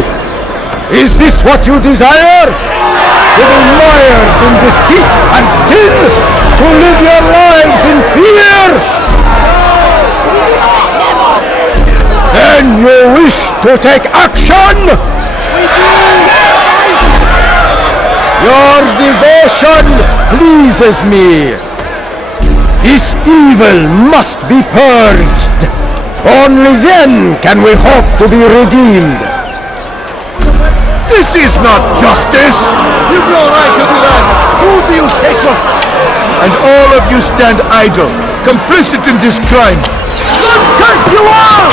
is this what you desire? To be mired in deceit and sin? To live your lives in fear? Then you wish to take action? Your devotion pleases me. This evil must be purged. Only then can we hope to be redeemed. This is not justice! You've no right to do that! Who do you take up? And all of you stand idle, complicit in this crime. Curse you all!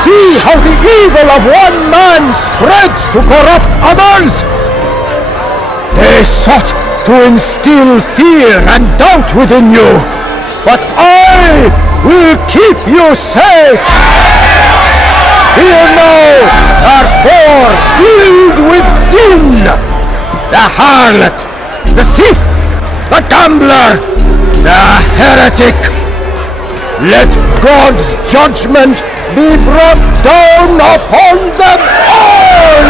See how the evil of one man spreads to corrupt others? They sought to instill fear and doubt within you, but I will keep you safe. Here now are four filled with sin. The harlot, the thief, the gambler, the heretic. Let God's judgment be brought down upon them all!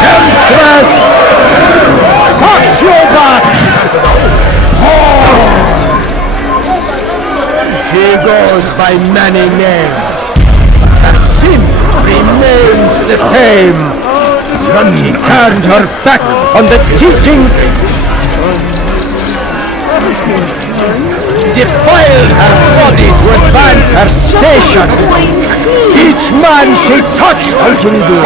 Temptress! Succubus! Whore! She goes by many names. Her sin remains the same. She turned her back on the teachings, defiled her body to advance her station. Each man she touched on the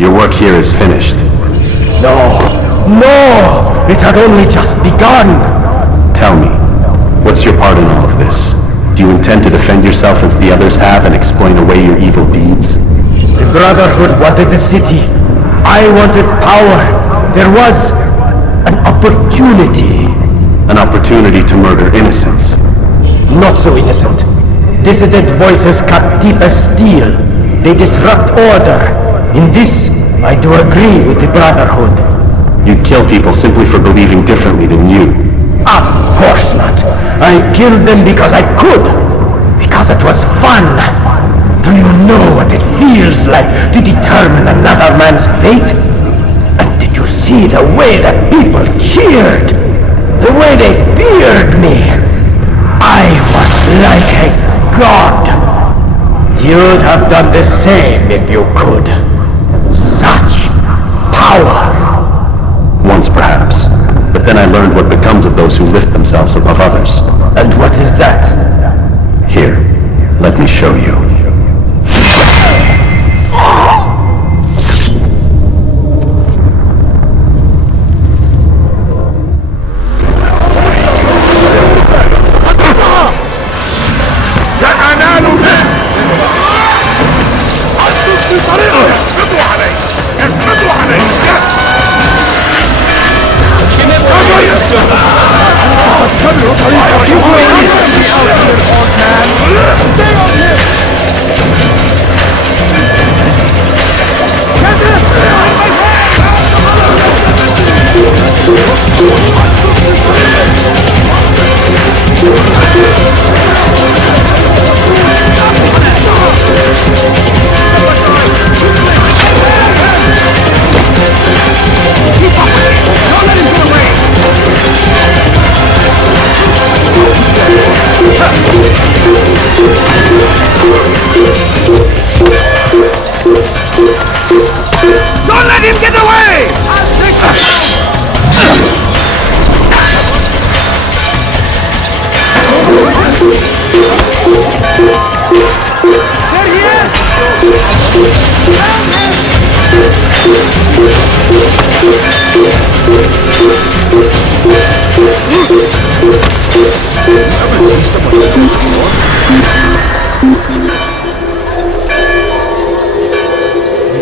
Your work here is finished. No! It had only just begun! Tell me, what's your part in all of this? Do you intend to defend yourself as the others have and explain away your evil deeds? The Brotherhood wanted the city. I wanted power. There was an opportunity. An opportunity to murder innocents. Not so innocent. Dissident voices cut deep as steel. They disrupt order. In this, I do agree with the Brotherhood. You'd kill people simply for believing differently than you. Of course not. I killed them because I could. Because it was fun. Do you know what it feels like to determine another man's fate? And did you see the way the people cheered? The way they feared me? I was like a god. You'd have done the same if you could. Such power. Once perhaps. But then I learned what becomes of those who lift themselves above others. And what is that? Here, let me show you.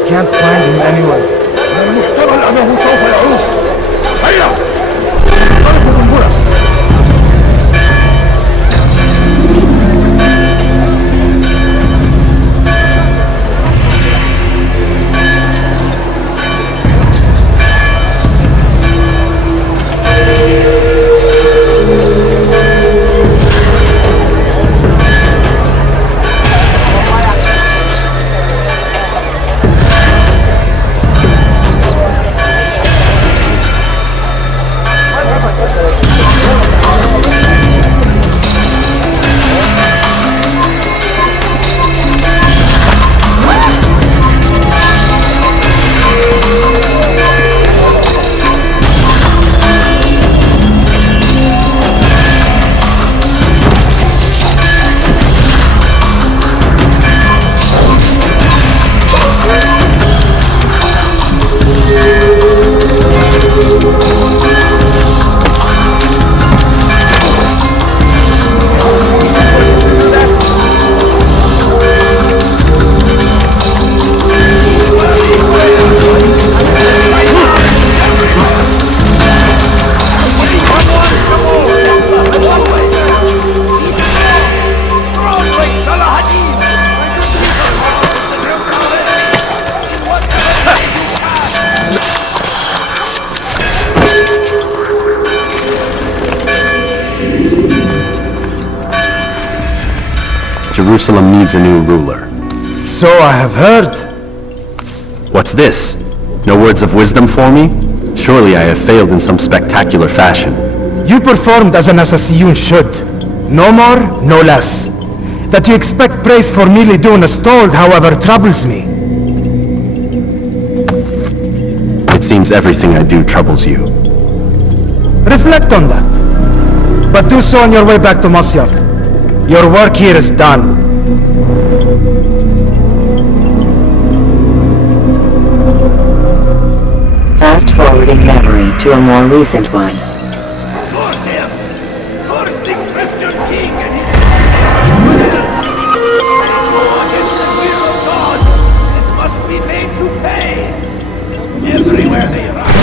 can't find him anywhere. المحتمل أنه سوف يعود. هيا! Jerusalem needs a new ruler. So I have heard. What's this? No words of wisdom for me? Surely I have failed in some spectacular fashion. You performed as an assassin should. No more, no less. That you expect praise for merely doing as told, however, troubles me. It seems everything I do troubles you. Reflect on that. But do so on your way back to Masyaf. Your work here is done. Fast forwarding memory to a more recent one. Force him! Force the Christian king and his go against the will of God and must be made to pay. Everywhere they run.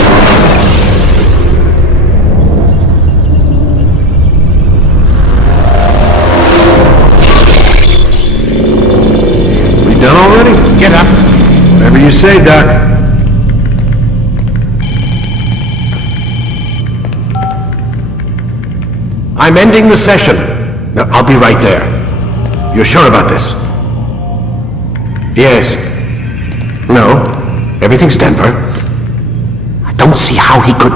Done already? Get up. Whatever you say, Doc. I'm ending the session. No, I'll be right there. You're sure about this? Yes. No. Everything's Denver. I don't see how he could...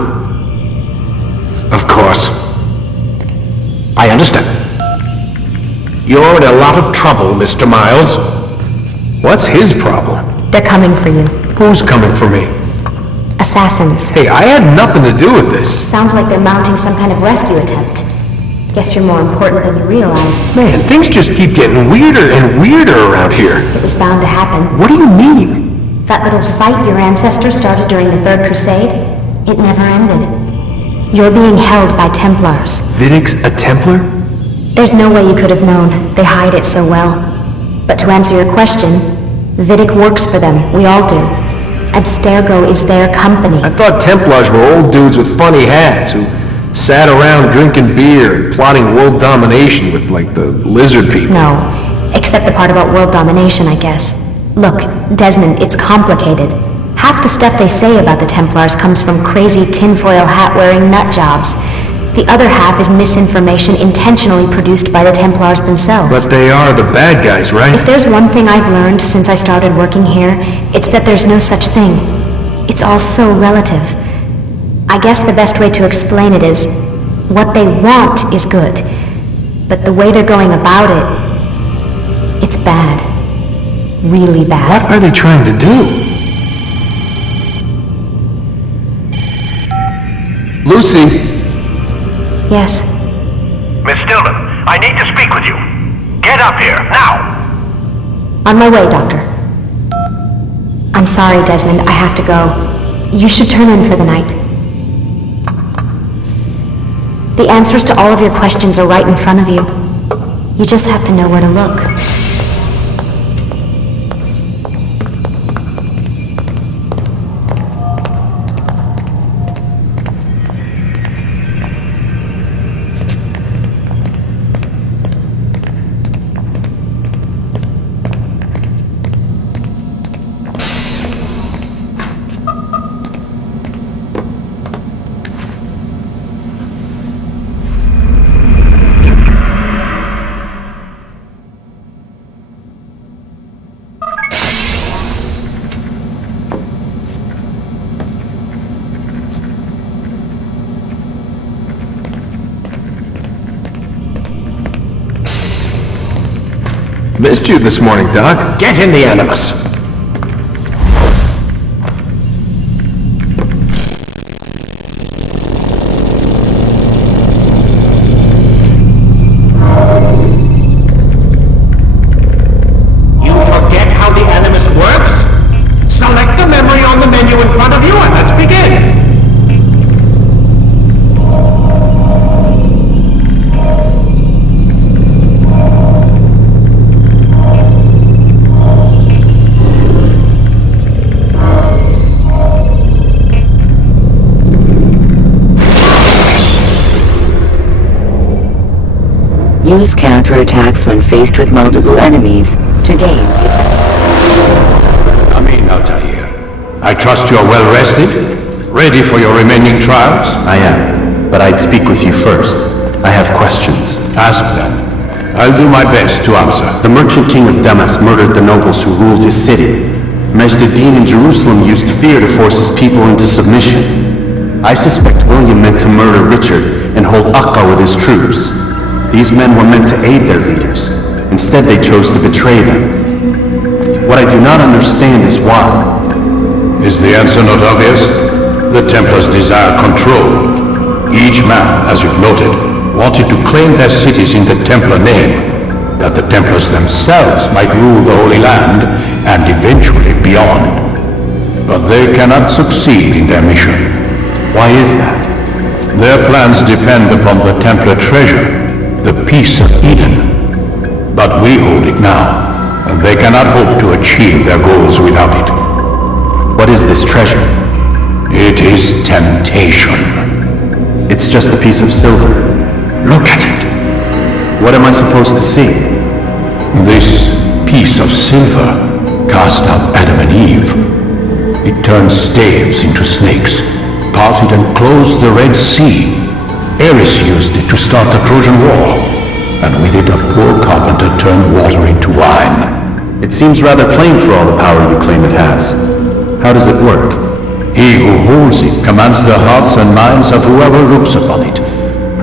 Of course. I understand. You're in a lot of trouble, Mr. Miles. What's his problem? They're coming for you. Who's coming for me? Assassins. Hey, I had nothing to do with this. Sounds like they're mounting some kind of rescue attempt. Guess you're more important than you realized. Man, things just keep getting weirder and weirder around here. It was bound to happen. What do you mean? That little fight your ancestors started during the Third Crusade, it never ended. You're being held by Templars. Vidic's a Templar? There's no way you could have known. They hide it so well. But to answer your question, Vidic works for them. We all do. Abstergo is their company. I thought Templars were old dudes with funny hats who sat around drinking beer and plotting world domination with, like, the lizard people. No, except the part about world domination, I guess. Look, Desmond, it's complicated. Half the stuff they say about the Templars comes from crazy tinfoil hat-wearing nut jobs. The other half is misinformation intentionally produced by the Templars themselves. But they are the bad guys, right? If there's one thing I've learned since I started working here, it's that there's no such thing. It's all so relative. I guess the best way to explain it is, what they want is good, but the way they're going about it, it's bad. Really bad. What are they trying to do? Lucy! Yes? Miss Stillman, I need to speak with you. Get up here, now! On my way, Doctor. I'm sorry, Desmond, I have to go. You should turn in for the night. The answers to all of your questions are right in front of you. You just have to know where to look. Missed you this morning, Doc. Get in the Animus. You forget how the Animus works? Select the memory on the menu in front of you and let's begin. Use counterattacks when faced with multiple enemies to gain. Amin, Altair. I trust you are well rested? Ready for your remaining trials? I am, but I'd speak with you first. I have questions. Ask them. I'll do my best to answer. The merchant king of Damas murdered the nobles who ruled his city. Majd-ad-Din in Jerusalem used fear to force his people into submission. I suspect William meant to murder Richard and hold Akka with his troops. These men were meant to aid their leaders. Instead, they chose to betray them. What I do not understand is why. Is the answer not obvious? The Templars desire control. Each man, as you've noted, wanted to claim their cities in the Templar name, that the Templars themselves might rule the Holy Land and eventually beyond. But they cannot succeed in their mission. Why is that? Their plans depend upon the Templar treasure, the Peace of Eden. But we hold it now, and they cannot hope to achieve their goals without it. What is this treasure? It is temptation. It's just a piece of silver. Look at it. What am I supposed to see? This piece of silver cast out Adam and Eve. It turned staves into snakes, parted and closed the Red Sea. Ares used it to start the Trojan War, and with it a poor carpenter turned water into wine. It seems rather plain for all the power you claim it has. How does it work? He who holds it commands the hearts and minds of whoever looks upon it,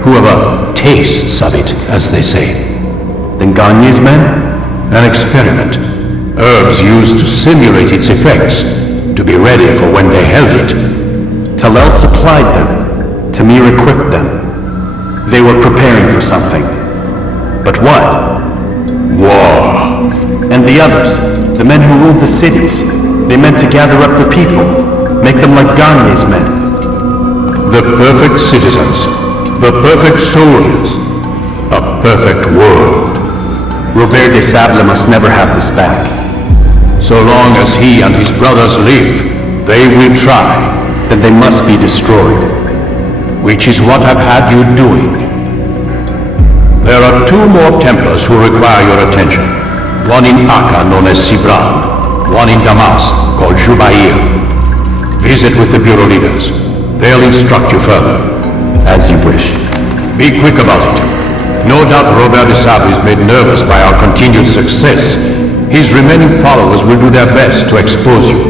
whoever tastes of it, as they say. Then Gagne's men? An experiment. Herbs used to simulate its effects, to be ready for when they held it. Talel supplied them. Tamir equipped them. They were preparing for something. But what? War. And the others, the men who ruled the cities, they meant to gather up the people, make them like Gagne's men. The perfect citizens, the perfect soldiers, a perfect world. Robert de Sable must never have this back. So long as he and his brothers live, they will try. Then they must be destroyed. Which is what I've had you doing. There are two more Templars who require your attention. One in Akka, known as Sibran. One in Damas, called Jubair. Visit with the Bureau leaders. They'll instruct you further. As you wish. Be quick about it. No doubt Robert de Sable is made nervous by our continued success. His remaining followers will do their best to expose you.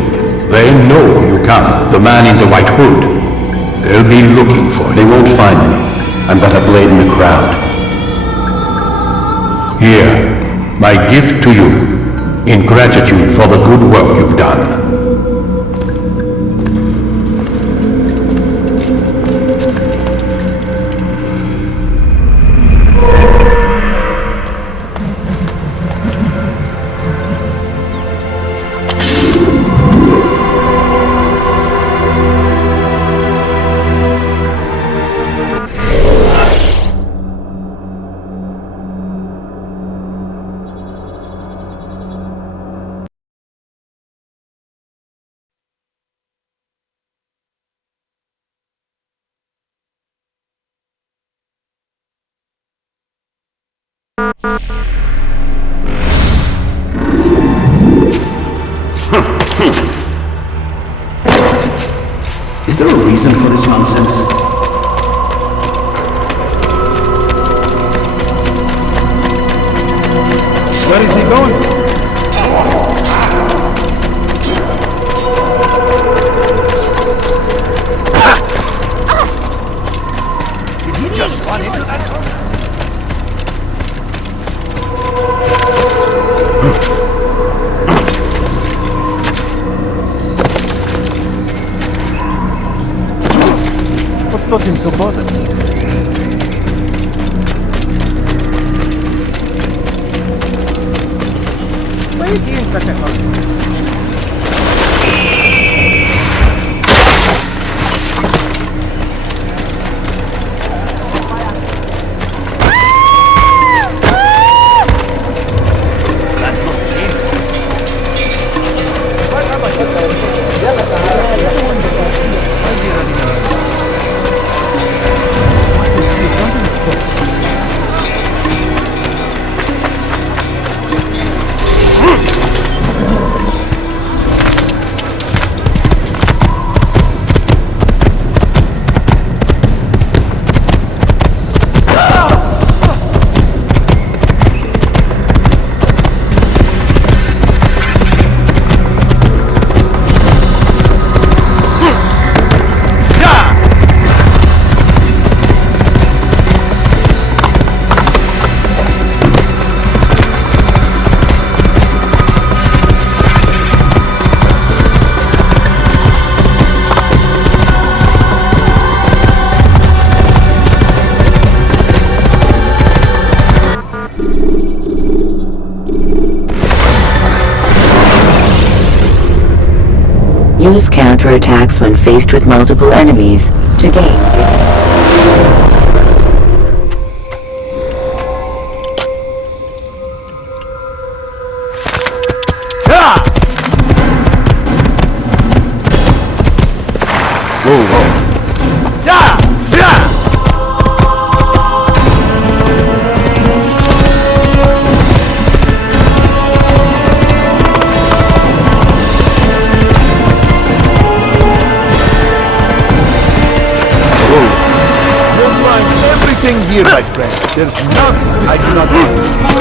They know you come, the man in the white hood. They'll be looking for you. They won't find me. I'm but a blade in the crowd. Here, my gift to you, in gratitude for the good work you've done. Is there a reason for this nonsense? Where is he going? Did you just run into that? That's not him so bothered. Why is he in such a hurry? Use counterattacks when faced with multiple enemies to gain. Here, my friend, there's nothing I do not do.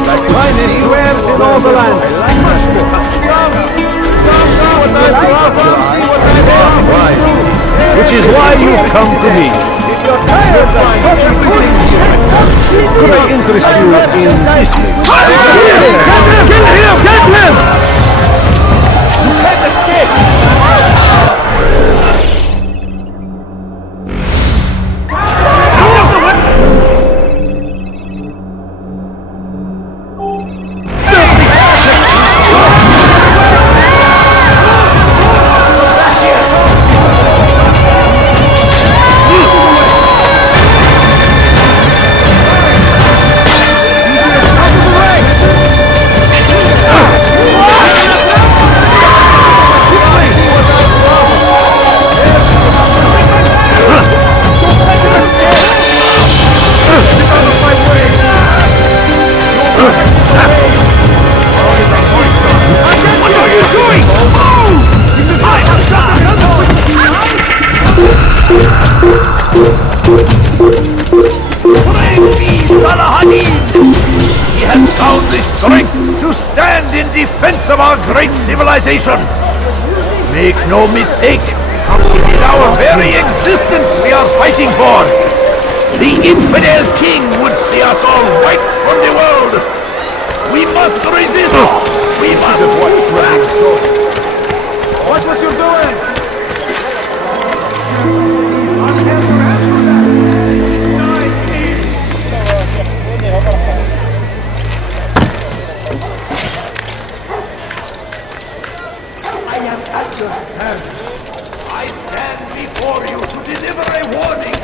Like finest wares in all the land. Much more. Which is why you come to me. If you're tired of everything here, could I interest you in listening? Kill him! Get him! You can't escape! Civilization. Make no mistake, it is our very existence we are fighting for. The infidel king would see us all wiped from the world. We must resist. We must watch back. Watch what you're doing! I stand before you to deliver a warning.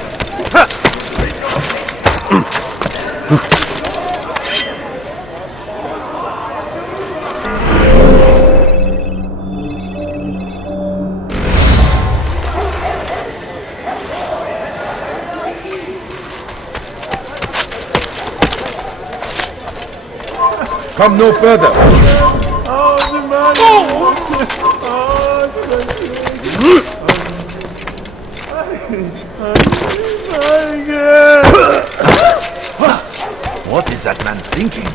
Come no further. What is that man thinking?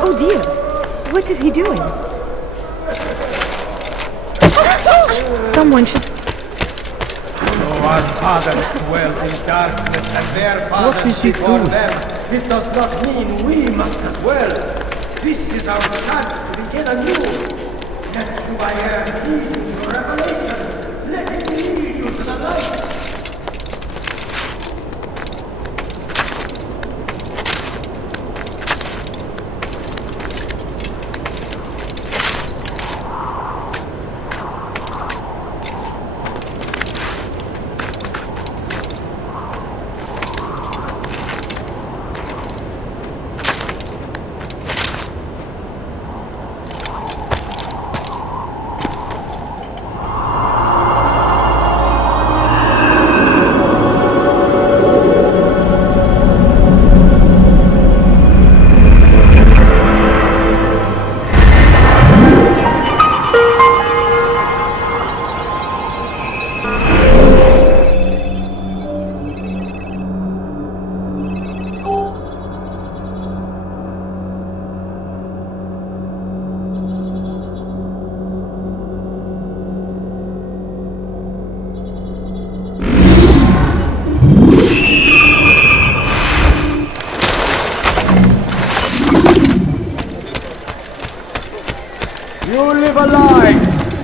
Oh dear, what is he doing? Someone should... Our fathers dwell in darkness and their fathers before them. It does not mean we must as well. This is our chance to begin anew. Let Shubayer lead you to revelation. Let it lead you to the light.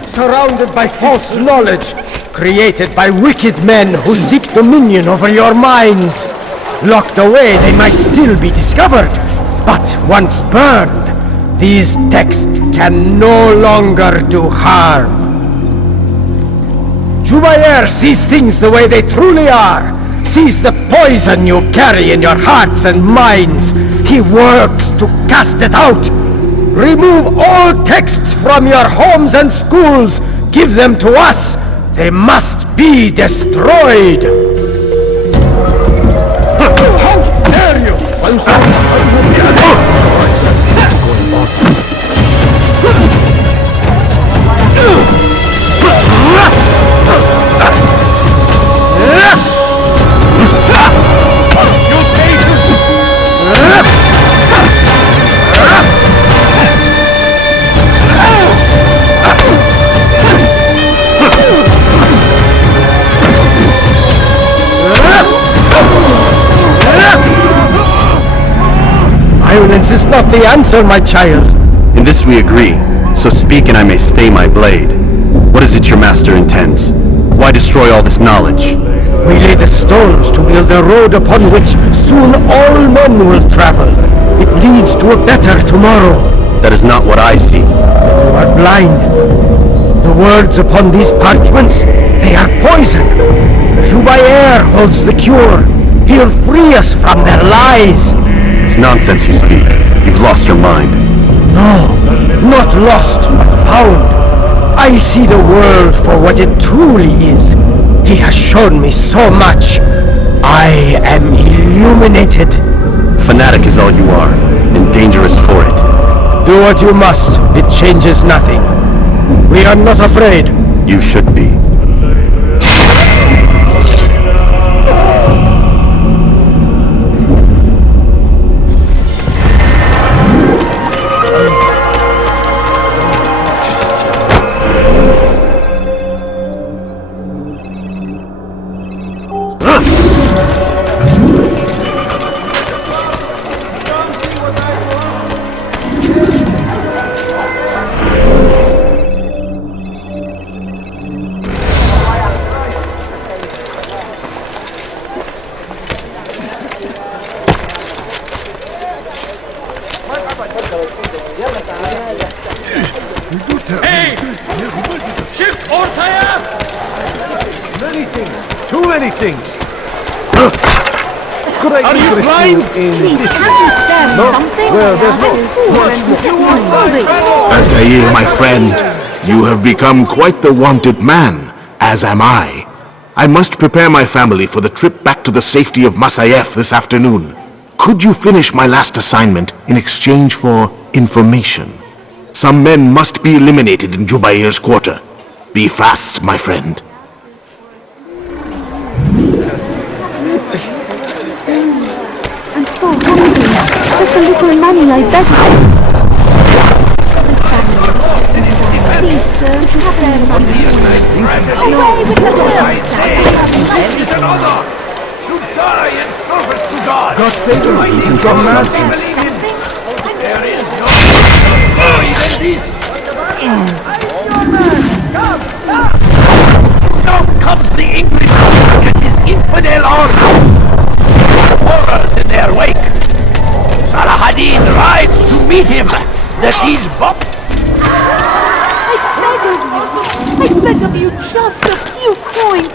Surrounded by false knowledge, created by wicked men who seek dominion over your minds. Locked away, they might still be discovered, but once burned, these texts can no longer do harm. Jubayer sees things the way they truly are, sees the poison you carry in your hearts and minds. He works to cast it out. Remove all texts from your homes and schools. Give them to us. They must be destroyed. How dare you! Violence is not the answer, my child. In this we agree, so speak and I may stay my blade. What is it your master intends? Why destroy all this knowledge? We lay the stones to build a road upon which soon all men will travel. It leads to a better tomorrow. That is not what I see. Then you are blind. The words upon these parchments, they are poison. Jubayer holds the cure. He'll free us from their lies. It's nonsense you speak. You've lost your mind. No, not lost, but found. I see the world for what it truly is. He has shown me so much. I am illuminated. Fanatic is all you are, and dangerous for it. Do what you must. It changes nothing. We are not afraid. You should be. Hey! Çık ortaya! Many things. Too many things. Could I Are you interest blind? in this? Can't you spare me No? something? Well, there's no much more. Altair, my friend, you have become quite the wanted man, as am I. I must prepare my family for the trip back to the safety of Masayef this afternoon. Could you finish my last assignment in exchange for information? Some men must be eliminated in Jubair's quarter. Be fast, my friend. I'm so hungry. Just a little money, I beg you. Please, sir, have their money. Away with the girl. You die in service to God! God save him. He's gone mad since. There is no this! So comes the English and his infidel army. Horrors in their wake. Salah-ad-Din rides to meet him. That is I beg of you, just a few coins.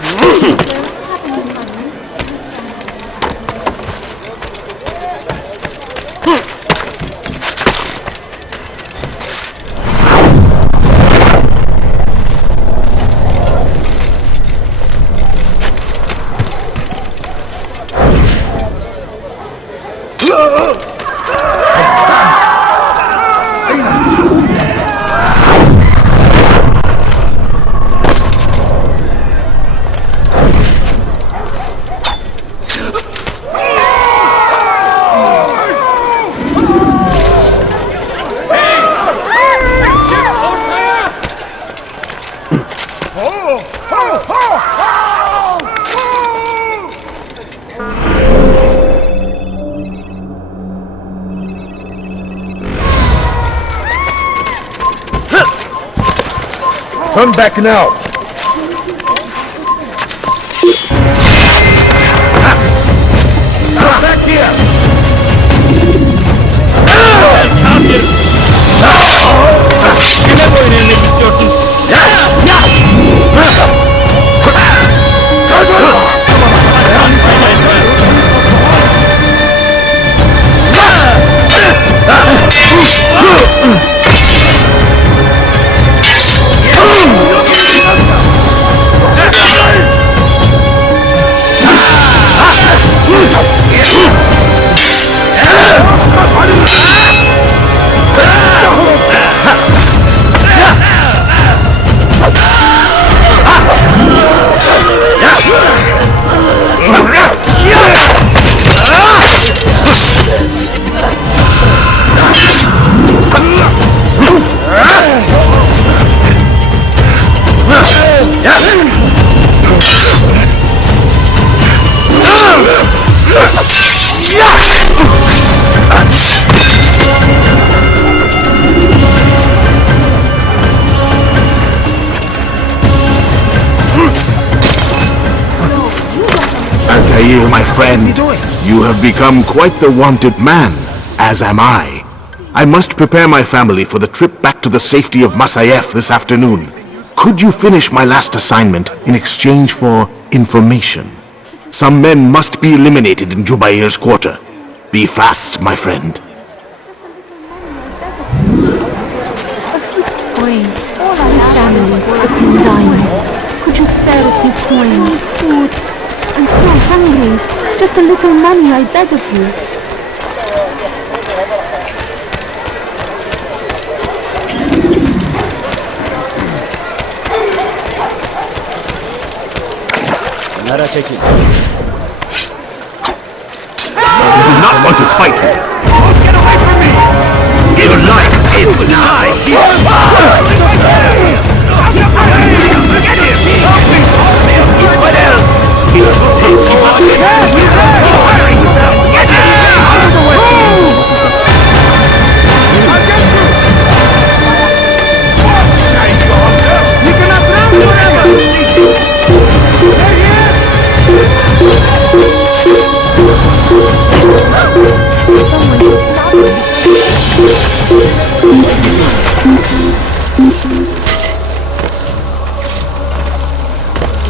Turn back now! Come back here! Altair, my friend, you have become quite the wanted man, as am I. I must prepare my family for the trip back to the safety of Masayef this afternoon. Could you finish my last assignment in exchange for information? Some men must be eliminated in Jubair's quarter. Be fast, my friend. Coins. All our families have been dying. Could you spare a few coins? Food. I'm so hungry. Just a little money, I beg of you. You do not want to fight me. Get away from me! Your life is denied! Get him! Infidel! Get him! You cannot run forever!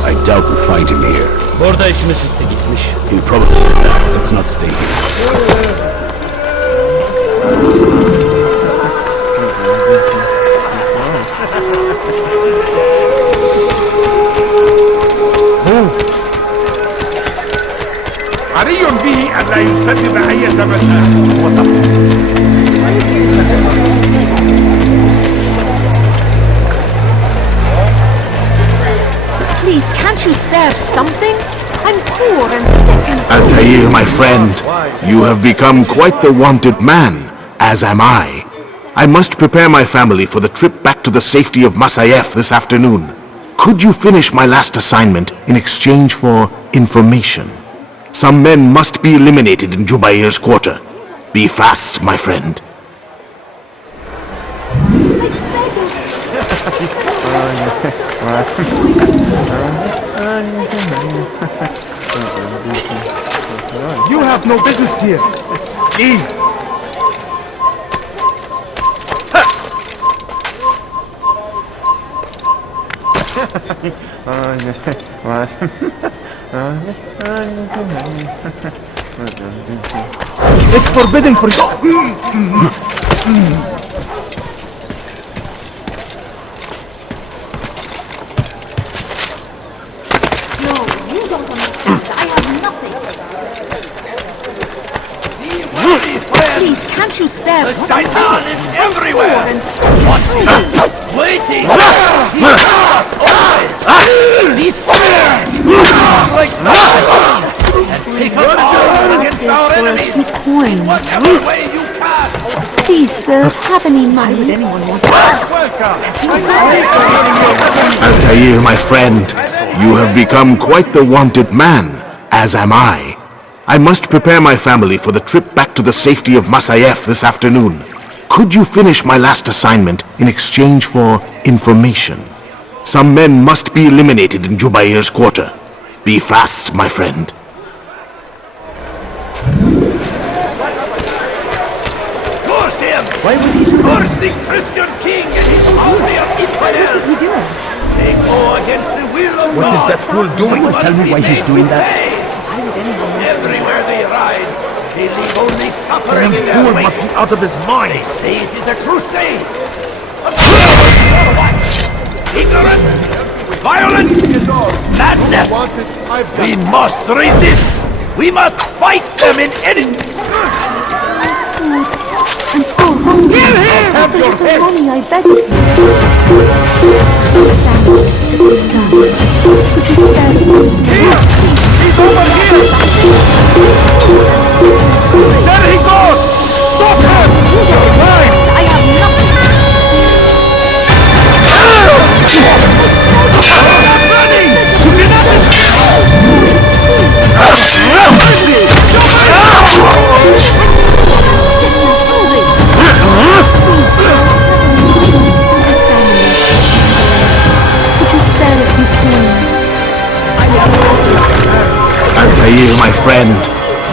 I doubt we'll find him here. Burada işimiz bitti gitmiş. He'll probably be back. Let's not stay here. علي به أن لا يسلم أي مساء Please, can't you spare something? I'm poor and sick and... Altair, my friend, you have become quite the wanted man, as am I. I must prepare my family for the trip back to the safety of Masayef this afternoon. Could you finish my last assignment in exchange for information? Some men must be eliminated in Jubair's quarter. Be fast, my friend. I You have no business here. Leave. It's forbidden for you. Please, can't you spare The Shaitan is everywhere! Watch him! Waiting! These fires! Like lightning! And pick up all against our enemies! coins? Whatever way you cast! Please, sir, have any money? Would anyone want Altair, my friend, you have become quite the wanted man, as am I. I must prepare my family for the trip back to the safety of Masayef this afternoon. Could you finish my last assignment in exchange for information? Some men must be eliminated in Jubair's quarter. Be fast, my friend. Curse him! Why would he curse the Christian king and his army of infidels? What is he doing? They go against the will of God. What is that fool doing? Tell me why he's doing that. Everywhere they ride, they leave only suffering in their Fool wake. must be out of his mind. They say it is a crusade. Ignorance, violence, madness. We must resist. We must fight them in any... I'm so hungry. Have your head. Money, I beg of you. He's over here! There he goes! Stop him! I have nothing. Altair, my friend,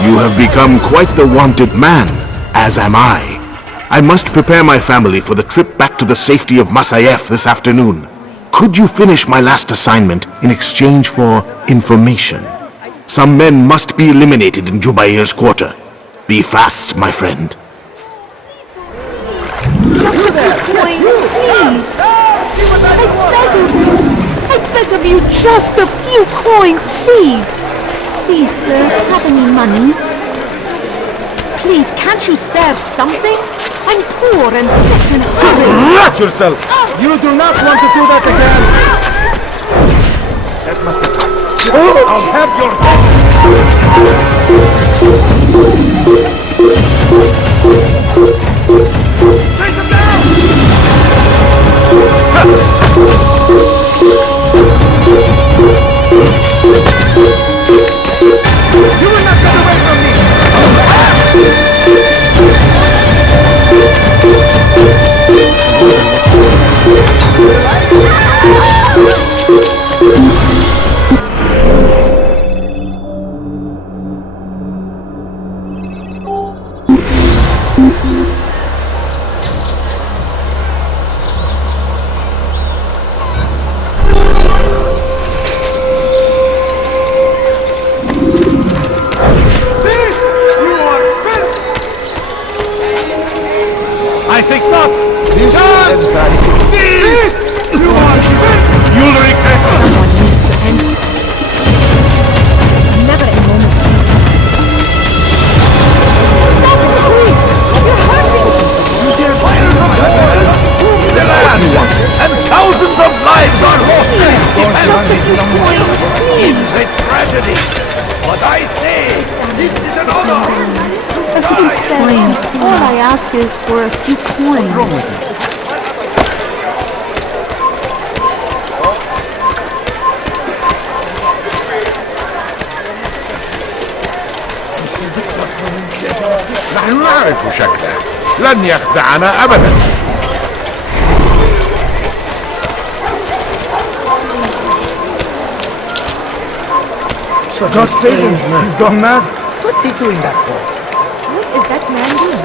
you have become quite the wanted man, as am I. I must prepare my family for the trip back to the safety of Masayef this afternoon. Could you finish my last assignment in exchange for information? Some men must be eliminated in Jubair's quarter. Be fast, my friend. I beg of you, just a few coins, please. Please, sir, have any money? Please, can't you spare something? I'm poor and sick and hungry. Watch yourself! You do not want to do that again! That must be... I'll have your Take him down! You will not get away from me! I think not. This you are spent. You'll regret it. Someone needs to end. Never a moment. Stop it, please! You're hurting me! The land and thousands of lives are lost. It's a tragedy. But I say, this is an honor. A few coins. All I ask is for a few coins. What's wrong with you? نحن نعرف شكله. لن يخدعنا أبدا. God save him. He's gone mad. What's he doing that for? What is that man doing?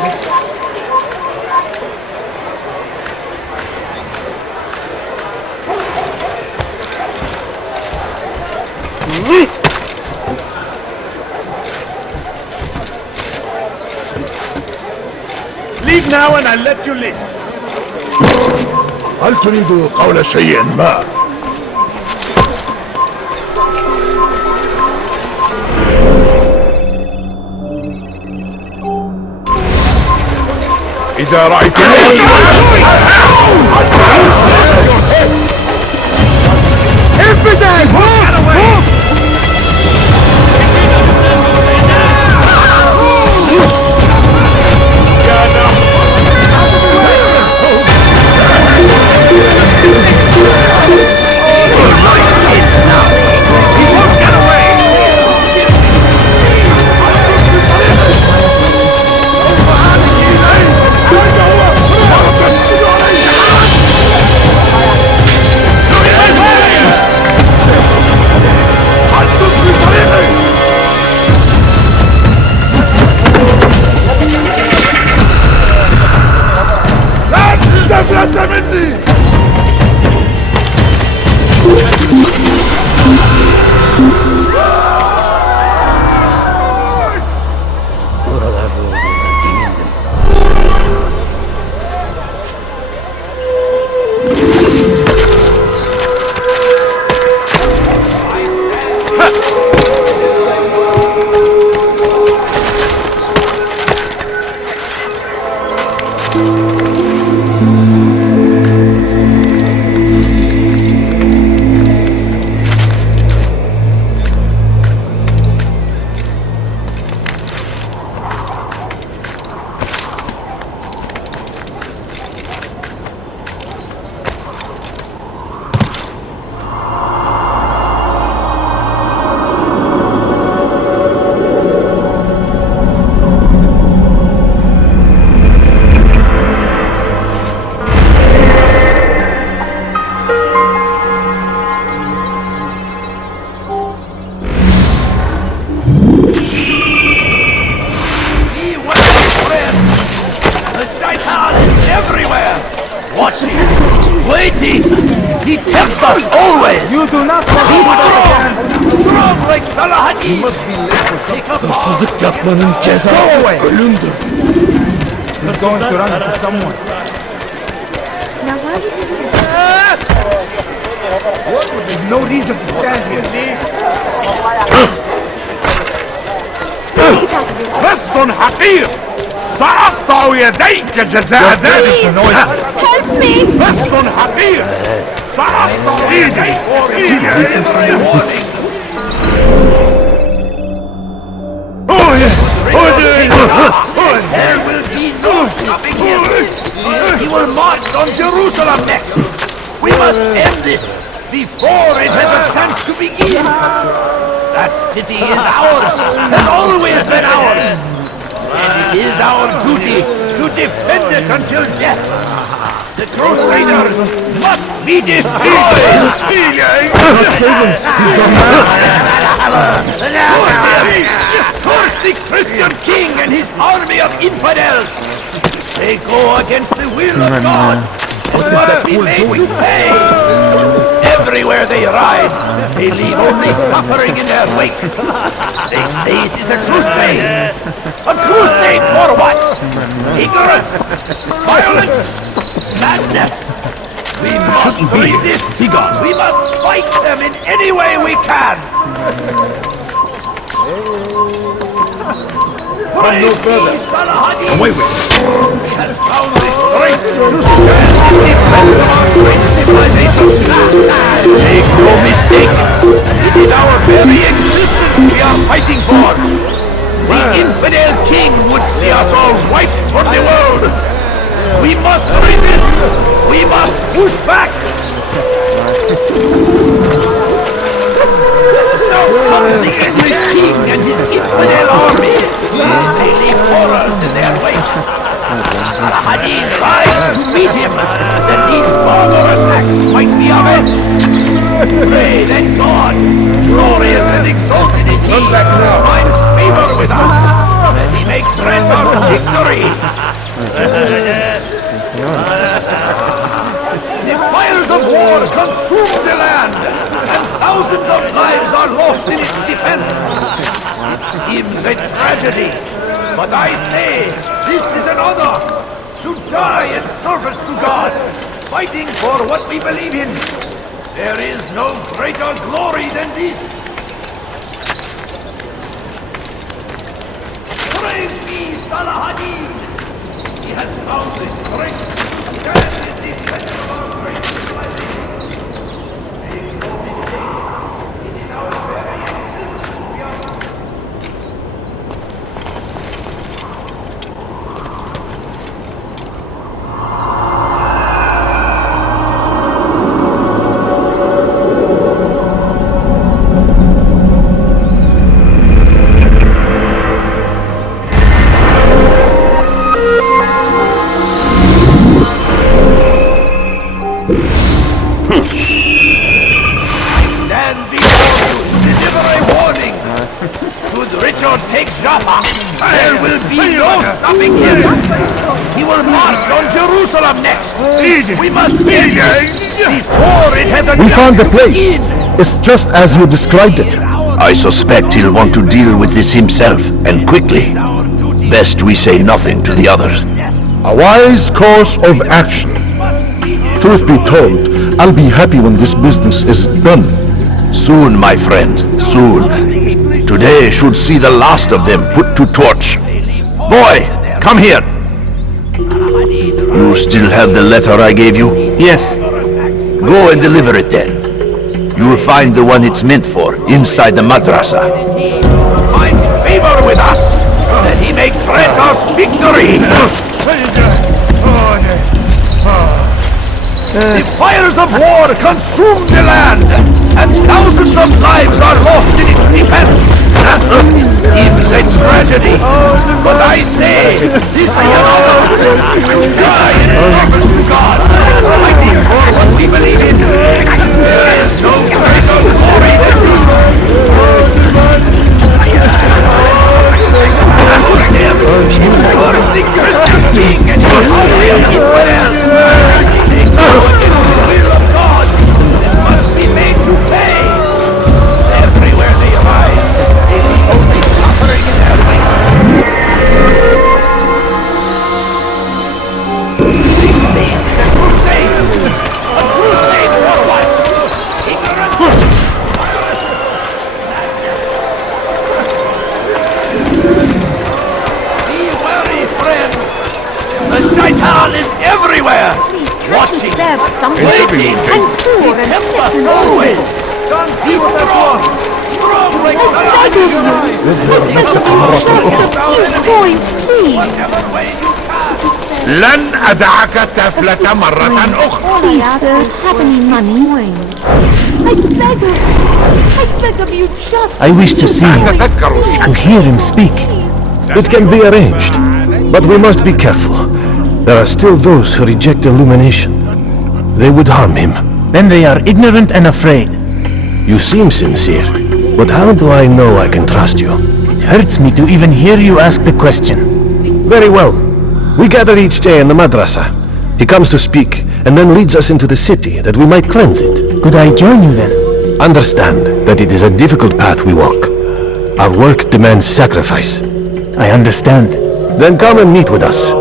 Leave now and I'll let you live. هل تريد قول شيء ما؟ إذا رأيتني Infidel! Move! Waiting! He tempts us always! You do not believe it again! Strong like Salahadin! You must be late for something. Take up all the Gatman and Jetta! Go away! Columba! He's going to run into someone. Now why did you do What? There's no reason to stand here, Lee. Preston حقير! سأقطع يديك جزاء ذلك! Help me! preston حقير! سأقطع ايدي! There will be no stopping him! He will march on Jerusalem next! We must end this before it has a chance to begin! That city is ours! Has always been ours! And it is our duty to defend it until death! The Crusaders must be destroyed! Curse the Christian king and his army of infidels! They go against the will of God! And must be made to pay! Everywhere they ride, they leave only suffering in their wake! They say it is a crusade! A crusade for what? Ignorance! Violence! Madness! We must resist! We must fight them in any way we can! No further. Away with it! And found the strength to stand in defense of our great civilization! Make no mistake! It is our very existence we are fighting for! The infidel king would see us all wiped from the world! We must resist! We must push back! Now comes the English king and his infidel army! They leave horrors in their wake! Saladin tries to meet him, that these further attacks might be avenged! Pray that God, glorious and exalted is He, finds favor with us, that He may grant us victory. The fires of war consume the land, and thousands of lives are lost in its defense. It seems a tragedy, but I say this is an honor to die in service to God, fighting for what we believe in. There is no greater glory than this. Praise be Salahadin! He has found the strength to stand in this center of our great civilization. Make no mistake, it is our very existence we are. Take Jaffa, there will be no stopping him. He will march on Jerusalem next. We must win before it has a We found the place. It's just as you described it. I suspect he'll want to deal with this himself, and quickly. Best we say nothing to the others. A wise course of action. Truth be told, I'll be happy when this business is done. Soon, my friend, soon. Today should see the last of them put to torch. Boy, come here. You still have the letter I gave you? Yes. Go and deliver it then. You'll find the one it's meant for inside the madrasa. Find favor with us, that He may grant us victory. The fires of war consume the land, and thousands of lives are lost in its defense. It seems a tragedy, but I say, this is an honor to die in service to God, fighting for what we believe in. There is no greater glory than this. You're the Christian king, and you're only a infidel. The will of God must be made to pay. Everywhere they arrive, they leave only suffering in their wake. They face the crusade. A crusade for what? Ignorance. Be wary, friends. The Shaitan is everywhere. Watching, waiting, remember always. Don't see what I want. Strong like whatever way you can. لن أدعك تفلت مرة أخرى. Please, sir, have any money? I beg of you, just... I wish to see him, to hear him speak. It can be arranged, but we must be careful. There are still those who reject illumination. They would harm him. Then they are ignorant and afraid. You seem sincere, but how do I know I can trust you? It hurts me to even hear you ask the question. Very well. We gather each day in the madrasa. He comes to speak, and then leads us into the city, that we might cleanse it. Could I join you then? Understand that it is a difficult path we walk. Our work demands sacrifice. I understand. Then come and meet with us.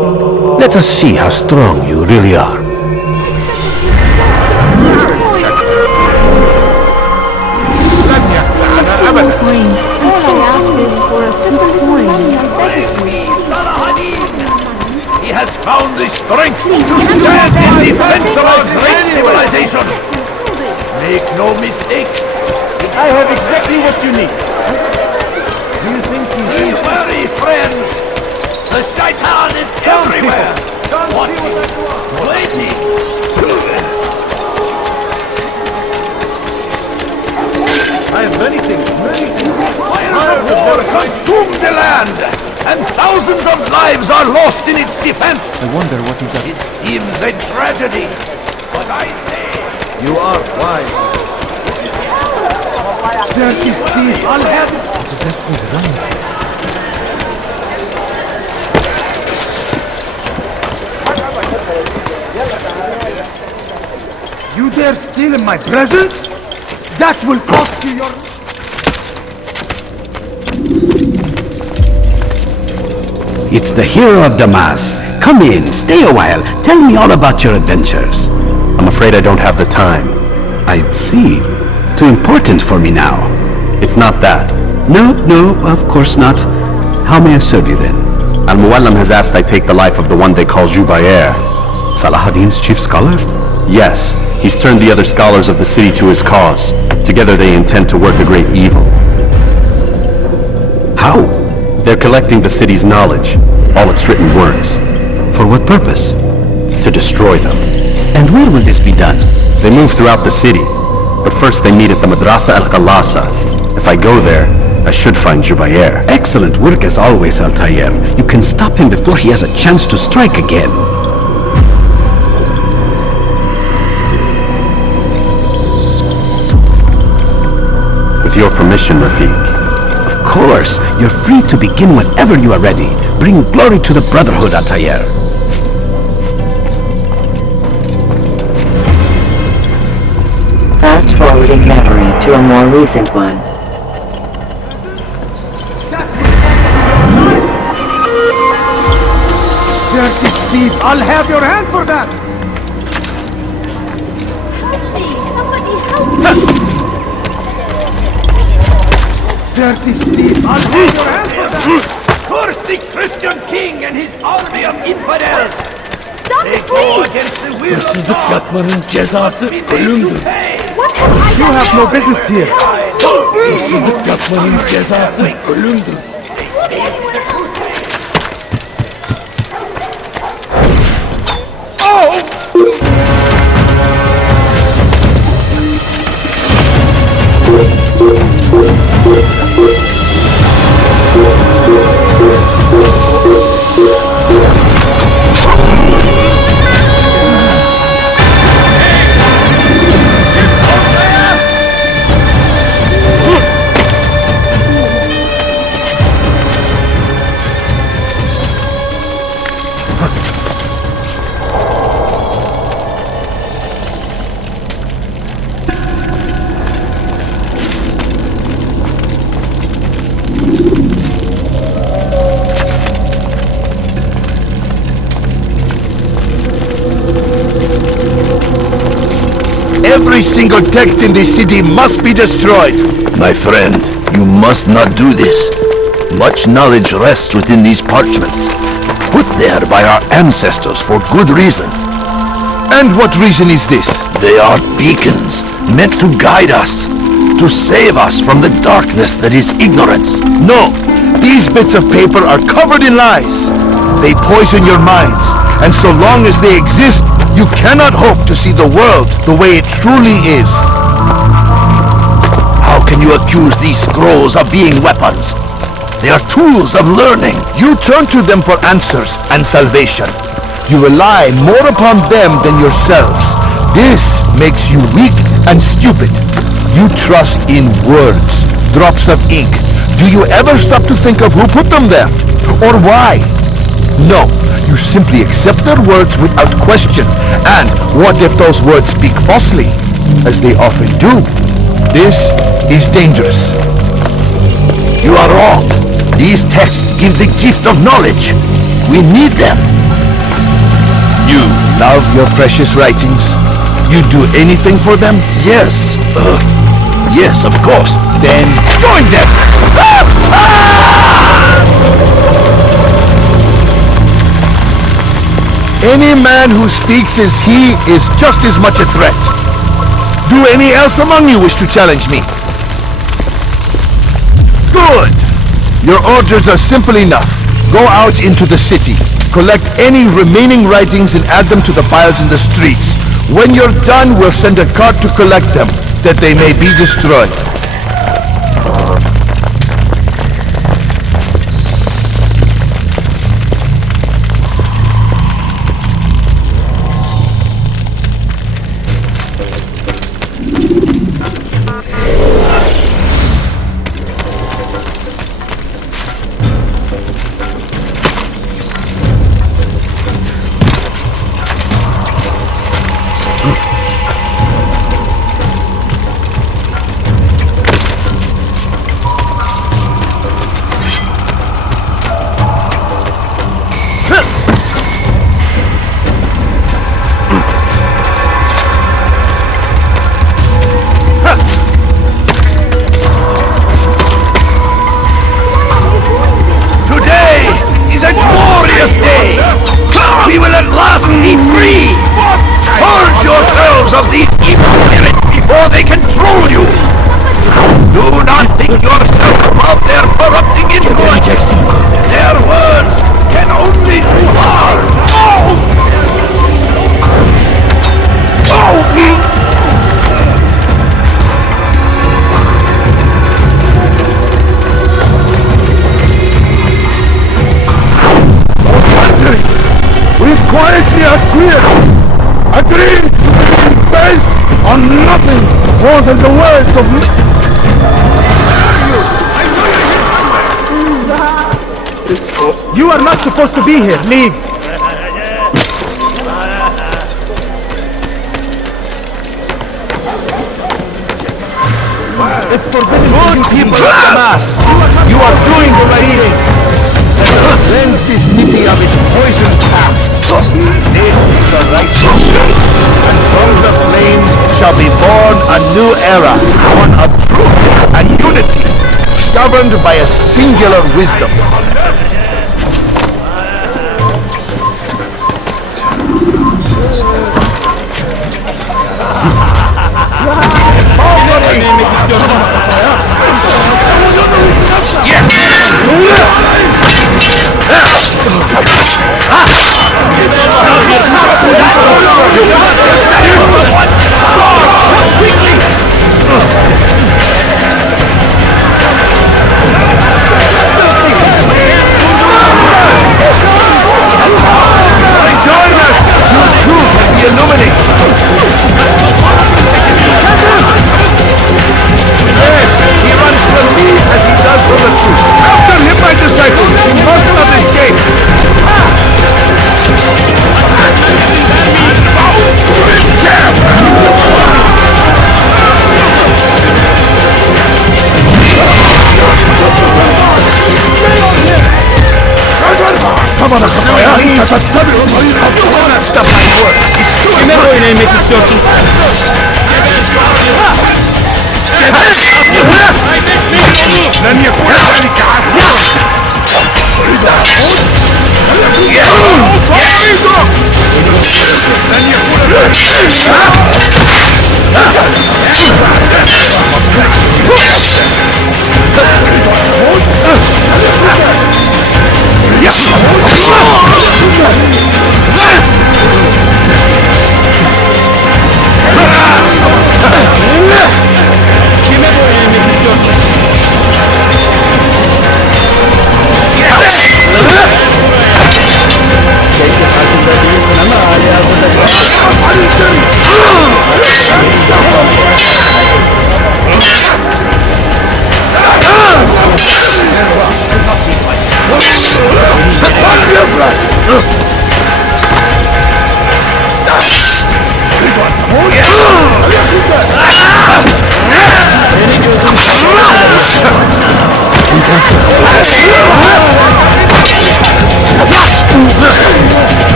Let us see how strong you really are. He has found the strength to stand in defense of our great civilization. Make no mistake. I have exactly what you need. Do you think you Be wary, friends. The Shaitan is everywhere. Watching, waiting. I have many things. Fires of war consume the land, and thousands of lives are lost in its defense. I wonder what he's up. It seems a tragedy, but I say... You are wise. Dirty thief, I'll have it! You dare steal in my presence? That will cost you your... It's the hero of Damas. Come in, stay a while. Tell me all about your adventures. I'm afraid I don't have the time. I see. Too important for me now. It's not that. No, of course not. How may I serve you then? Al-Muallim has asked I take the life of the one they call Jubair. Salah ad-Din's chief scholar? Yes, he's turned the other scholars of the city to his cause. Together they intend to work a great evil. How? They're collecting the city's knowledge, all its written words. For what purpose? To destroy them. And where will this be done? They move throughout the city, but first they meet at the Madrasa al-Khalasa. If I go there, I should find Jubair. Excellent work as always, Altair. You can stop him before he has a chance to strike again. With your permission, Rafiq. Of course, you're free to begin whenever you are ready. Bring glory to the Brotherhood, Altair. Fast-forwarding memory to a more recent one. Dirty thief, I'll have your hand for that! Dirty thief, I'll have your hand for that! Curse the Christian king and his army of infidels! Stop They it, go please! against the will of God! Yakmanın cezası Be made to ölümdür. pay! What have I You done have no wrong? business here. Hırsızlık yapmanın cezası ölümdür. Every single text in this city must be destroyed. My friend, you must not do this. Much knowledge rests within these parchments, put there by our ancestors for good reason. And what reason is this? They are beacons, meant to guide us, to save us from the darkness that is ignorance. No, these bits of paper are covered in lies. They poison your minds, and so long as they exist, you cannot hope to see the world the way it truly is. How can you accuse these scrolls of being weapons? They are tools of learning. You turn to them for answers and salvation. You rely more upon them than yourselves. This makes you weak and stupid. You trust in words, drops of ink. Do you ever stop to think of who put them there? Or why? No. You simply accept their words without question. And what if those words speak falsely, as they often do? This is dangerous. You are wrong. These texts give the gift of knowledge. We need them. You love your precious writings? You'd do anything for them? Yes. Yes, of course. Then join them! Any man who speaks as he is just as much a threat. Do any else among you wish to challenge me? Good! Your orders are simple enough. Go out into the city, collect any remaining writings and add them to the piles in the streets. When you're done, we'll send a cart to collect them, that they may be destroyed. day, we will at last be free! Purge yourselves of these evil spirits before they control you! Do not think yourself above their corrupting influence! Their words can only do harm! We've quietly agreed to be based on nothing more than the words of... You are not supposed to be here. Leave. It's forbidden. Good people of Damas, you are doing the right thing. Cleanse this city of its poisoned past. This is the right decision, and from the flames shall be born a new era, one of truth and unity, governed by a singular wisdom.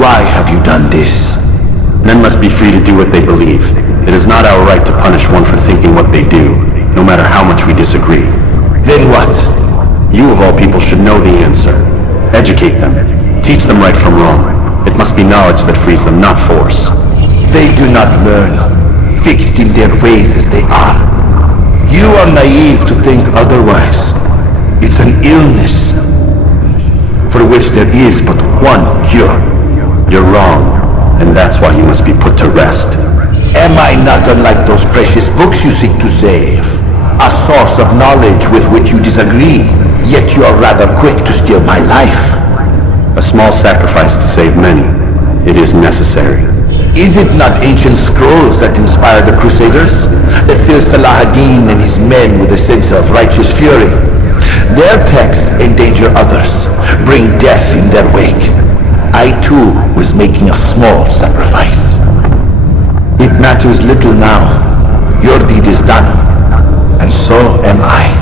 Why have you done this? Men must be free to do what they believe. It is not our right to punish one for thinking what they do, no matter how much we disagree. Then what? You of all people should know the answer. Educate them. Teach them right from wrong. It must be knowledge that frees them, not force. They do not learn, fixed in their ways as they are. are naive to think otherwise. It's an illness for which there is but one cure. You're wrong, and that's why he must be put to rest. Am I not unlike those precious books you seek to save? A source of knowledge with which you disagree, yet you are rather quick to steal my life. A small sacrifice to save many. It is necessary. Is it not ancient scrolls that inspire the Crusaders? That fill Salah ad-Din and his men with a sense of righteous fury? Their texts endanger others, bring death in their wake. I too was making a small sacrifice. It matters little now. Your deed is done, and so am I.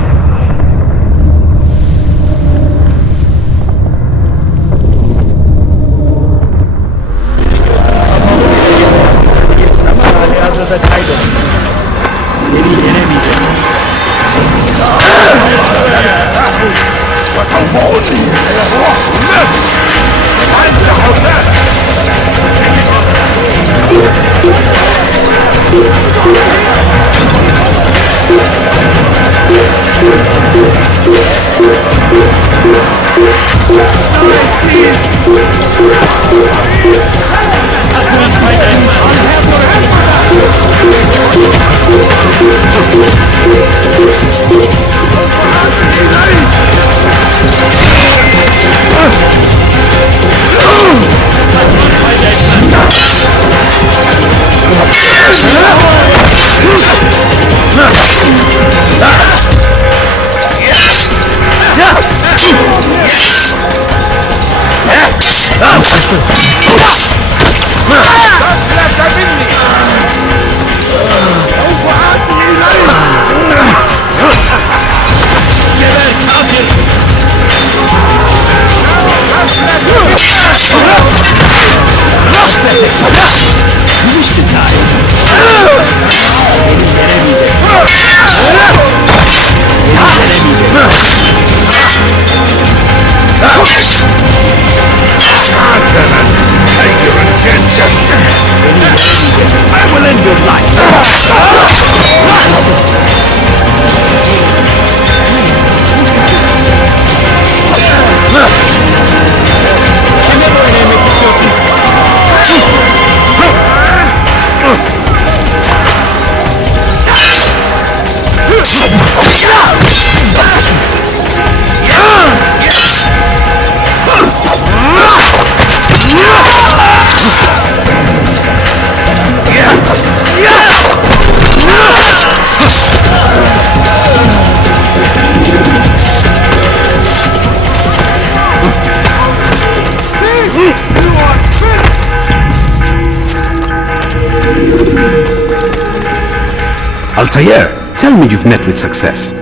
Altair, tell me you've met with success.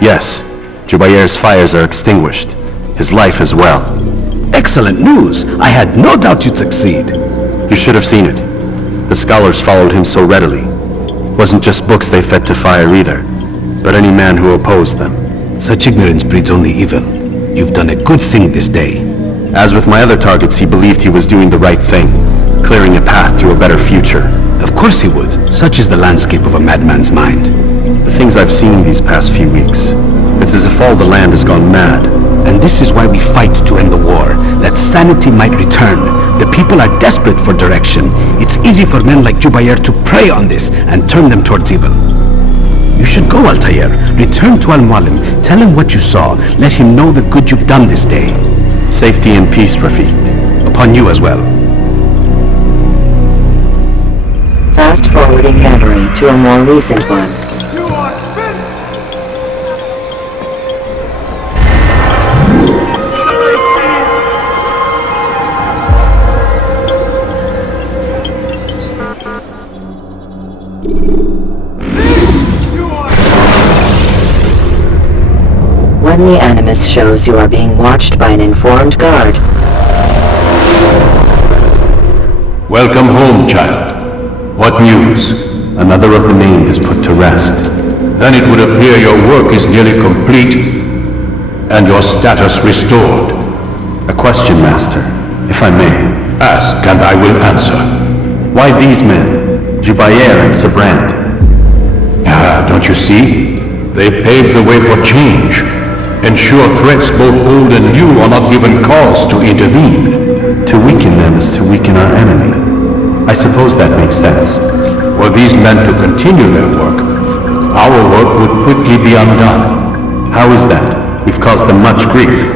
Yes. Jubayr's fires are extinguished. His life as well. Excellent news! I had no doubt you'd succeed. You should have seen it. The scholars followed him so readily. Wasn't just books they fed to fire either, but any man who opposed them. Such ignorance breeds only evil. You've done a good thing this day. As with my other targets, he believed he was doing the right thing, clearing a path to a better future. Of course he would. Such is the landscape of a madman's mind. The things I've seen these past few weeks, it's as if all the land has gone mad. And this is why we fight to end the war, that sanity might return. The people are desperate for direction. It's easy for men like Jubayr to prey on this and turn them towards evil. You should go, Altair. Return to Al-Mualim. Tell him what you saw. Let him know the good you've done this day. Safety and peace, Rafiq. Upon you as well. Fast forwarding memory to a more recent one. When the Animus shows you are being watched by an informed guard. Welcome home, child. What news? Another of the maimed is put to rest. Then it would appear your work is nearly complete, and your status restored. A question, Master, if I may. Ask, and I will answer. Why these men? Jubayr and Sibrand? Ah, don't you see? They pave the way for change, ensure threats both old and new are not given cause to intervene. To weaken them is to weaken our enemy. I suppose that makes sense. Were these men to continue their work, our work would quickly be undone. How is that? We've caused them much grief.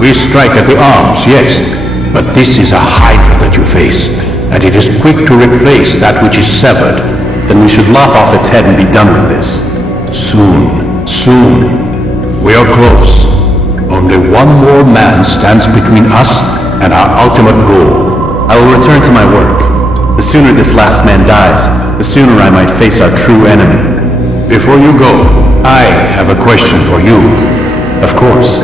We strike at the arms, yes, but this is a hydra that you face, and it is quick to replace that which is severed. Then we should lop off its head and be done with this. Soon, soon. We are close. Only one more man stands between us and our ultimate goal. I will return to my work. The sooner this last man dies, the sooner I might face our true enemy. Before you go, I have a question for you. Of course.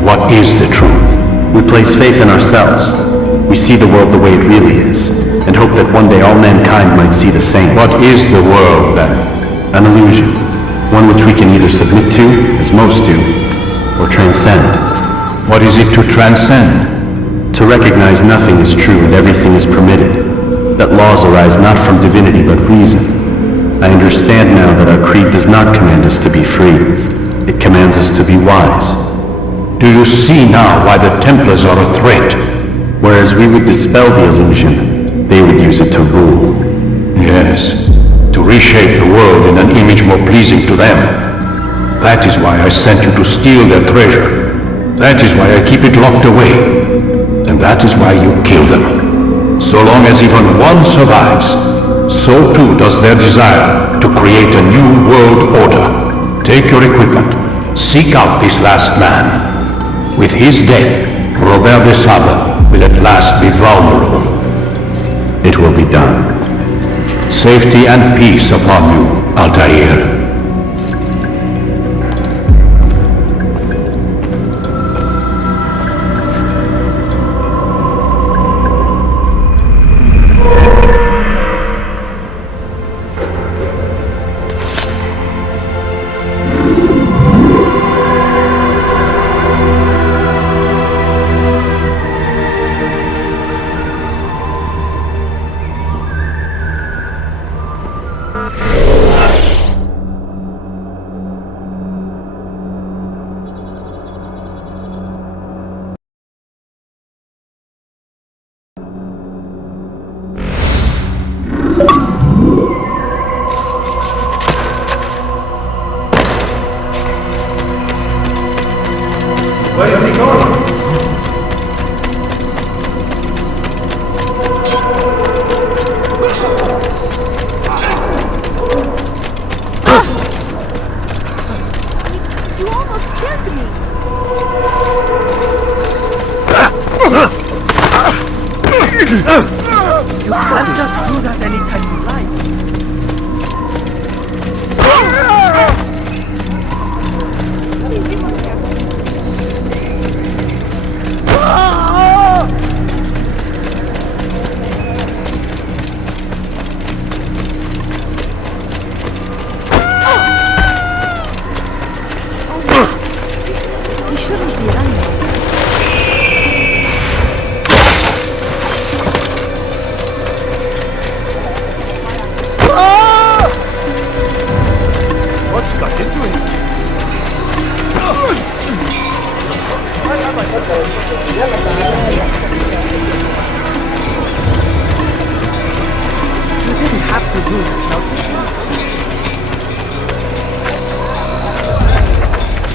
What is the truth? We place faith in ourselves. We see the world the way it really is, and hope that one day all mankind might see the same. What is the world, then? An illusion. One which we can either submit to, as most do, or transcend. What is it to transcend? To recognize nothing is true and everything is permitted. That laws arise not from divinity but reason. I understand now that our creed does not command us to be free. It commands us to be wise. Do you see now why the Templars are a threat? Whereas we would dispel the illusion, they would use it to rule. Yes, to reshape the world in an image more pleasing to them. That is why I sent you to steal their treasure. That is why I keep it locked away. And that is why you kill them. So long as even one survives, so too does their desire to create a new world order. Take your equipment. Seek out this last man. With his death, Robert de Sable will at last be vulnerable. It will be done. Safety and peace upon you, Altair.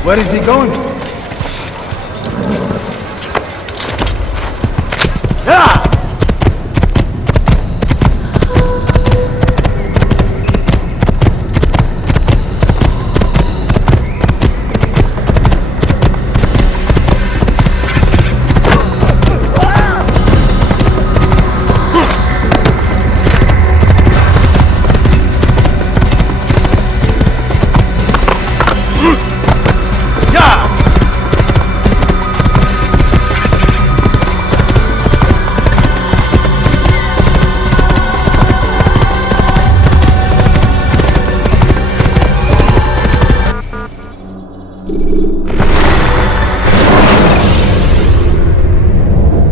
Where is he going?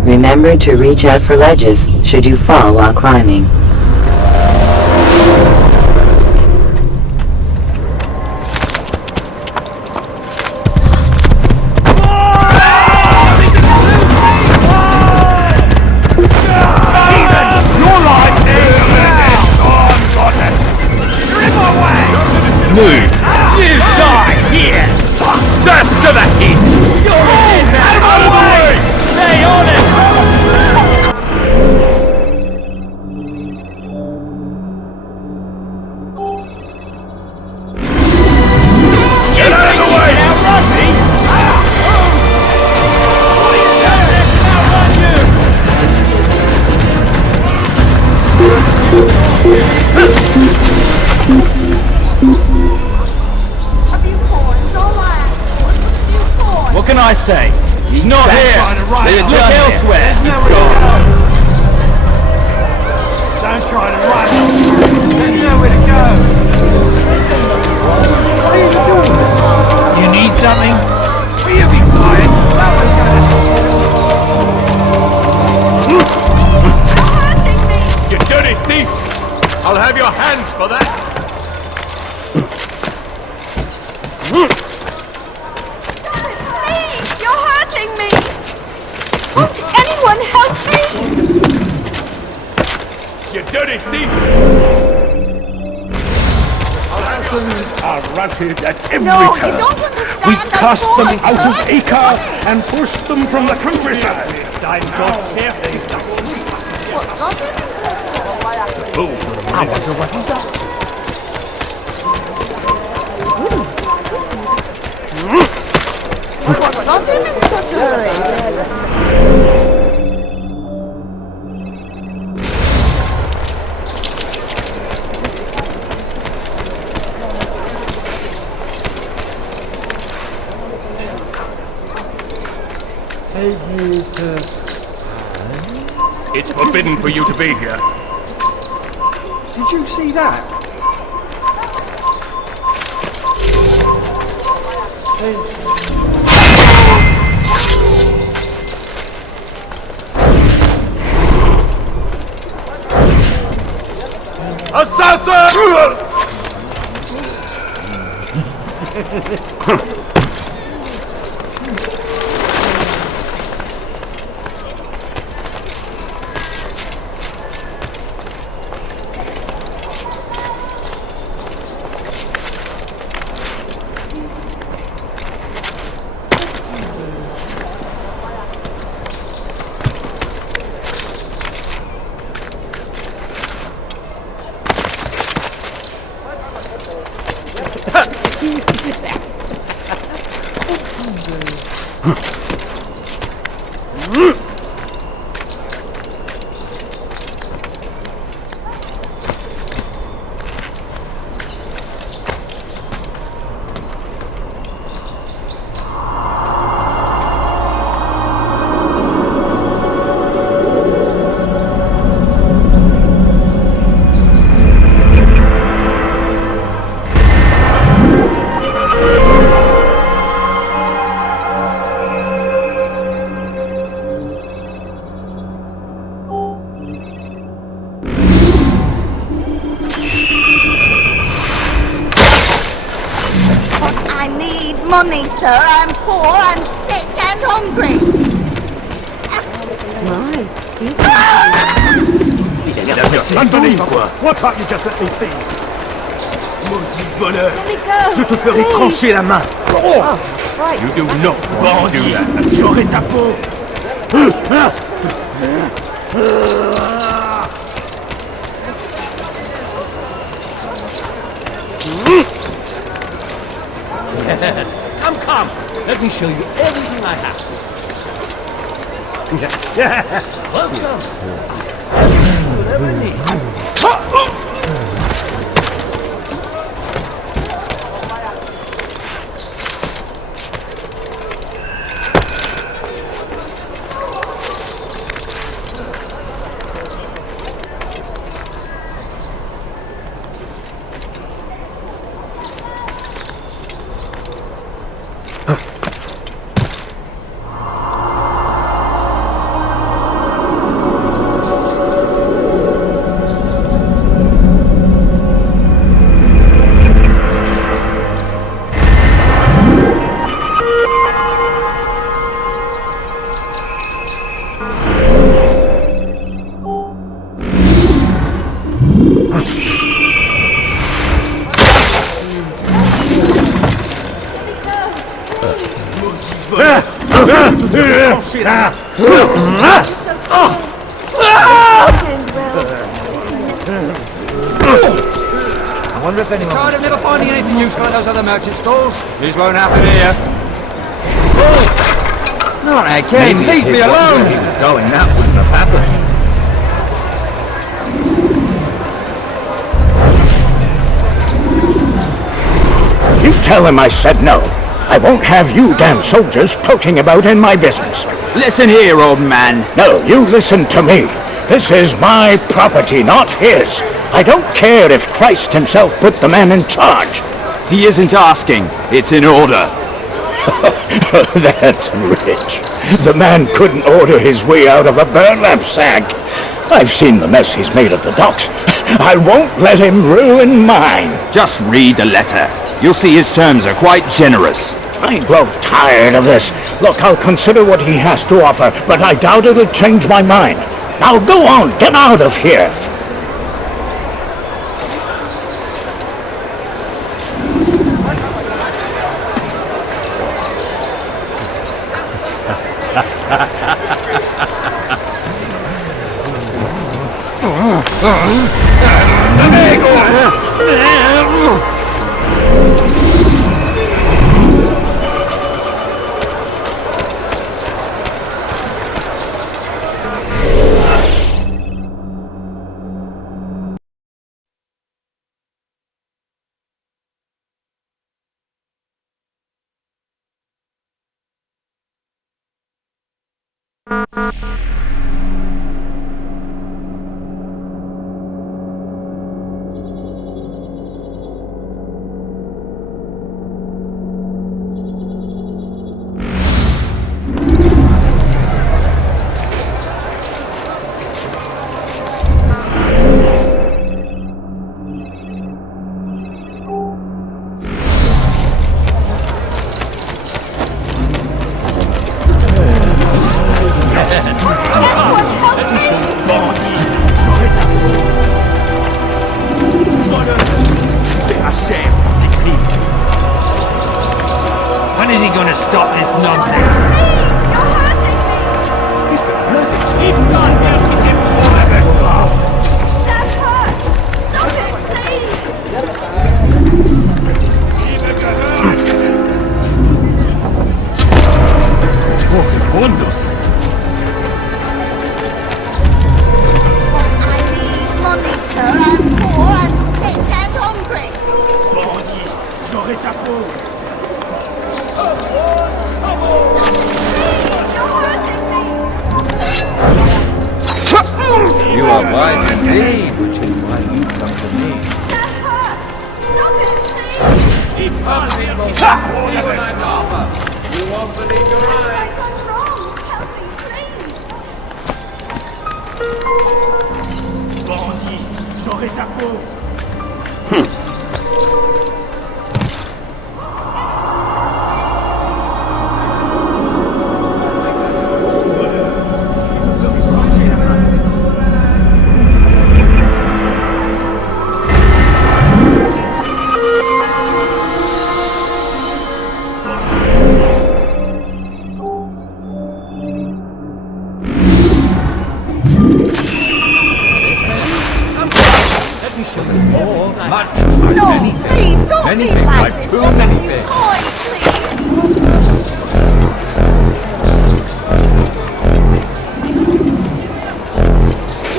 Remember to reach out for ledges should you fall while climbing. can I say? He's not here. Look elsewhere. Don't try to run. There's nowhere to go. What are you doing? You need something? Will you be quiet? You dirty thief! I'll have your hands for that! Please, you're hurting me! Won't anyone help me? You dirty thief! Are routed at every No, you turn. don't understand. We cast them out of Acre and pushed them from the countryside. What's got him? What's got him in such a hurry? It's forbidden for you to be here. Did you see that? Assassin! Money, sir. I'm poor and sick and hungry. Unbelievable. What have you just let me think? Maudit voleur! Je te ferai trancher la main. Oh, right. You do not want to do that. J'aurai ta peau. Come. Let me show you everything I have. Welcome. Whatever you need. I wonder if anyone... Tried never finding anything useful at those other merchant stalls. This won't happen here. Not again. Leave me alone. If he was going, that wouldn't have happened. You tell him I said no. I won't have you damn soldiers poking about in my business. Listen here, old man. No, you listen to me. This is my property, not his. I don't care if Christ himself put the man in charge. He isn't asking. It's in order. That's rich. The man couldn't order his way out of a burlap sack. I've seen the mess he's made of the docks. I won't let him ruin mine. Just read the letter. You'll see his terms are quite generous. I grow tired of this. Look, I'll consider what he has to offer, but I doubt it'll change my mind. Now go on, get out of here. When is he going to stop this nonsense? He's been hurting. Keep on helping him forever stop. That hurt! Stop it, please! Fondos. I need money, sir. I'm poor and sick and hungry. Bandit, j'aurai ta peau. You are wise indeed, which is why you come to me. Keep on, people! Even I'm Arthur. You won't believe your eyes. Bandit, j'aurai ta peau. Anything, like too many things.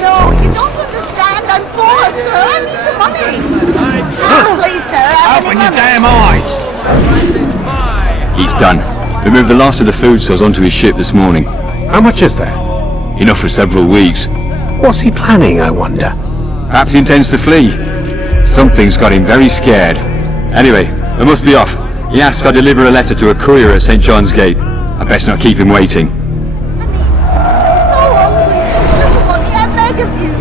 No, you don't understand. I'm poor, sir. I need the money. Please, sir. Open your damn eyes. He's done. We moved the last of the food stores onto his ship this morning. How much is that? Enough for several weeks. What's he planning, I wonder? Perhaps he intends to flee. Something's got him very scared. Anyway, I must be off. He asked I deliver a letter to a courier at St. John's Gate. I best not keep him waiting. Money, I beg of you.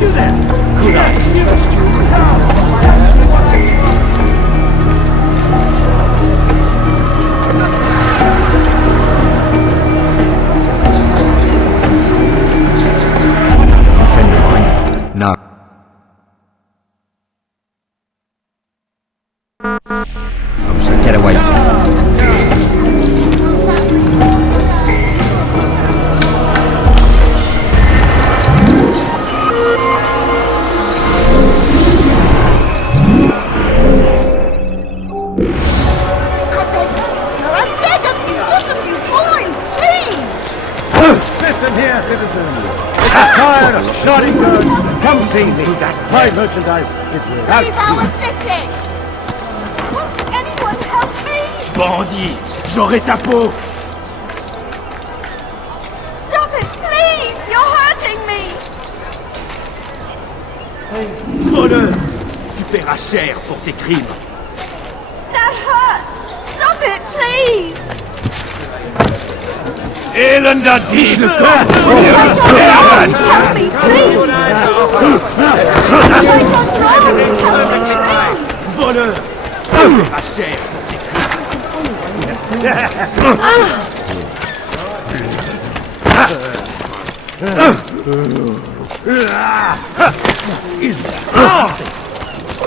You there? Could I interest you? No. So get away. here, citizens. If you're tired of shouting birds, come see me. My merchandise is without Leave our city! Won't anyone help me? Bandit, j'aurai ta peau. Stop it, please! You're hurting me! Voleur, tu paieras cher pour tes crimes. That hurts! Stop it, please! Elender Diebe! Help me, please! Voleur, tu paieras cher pour tes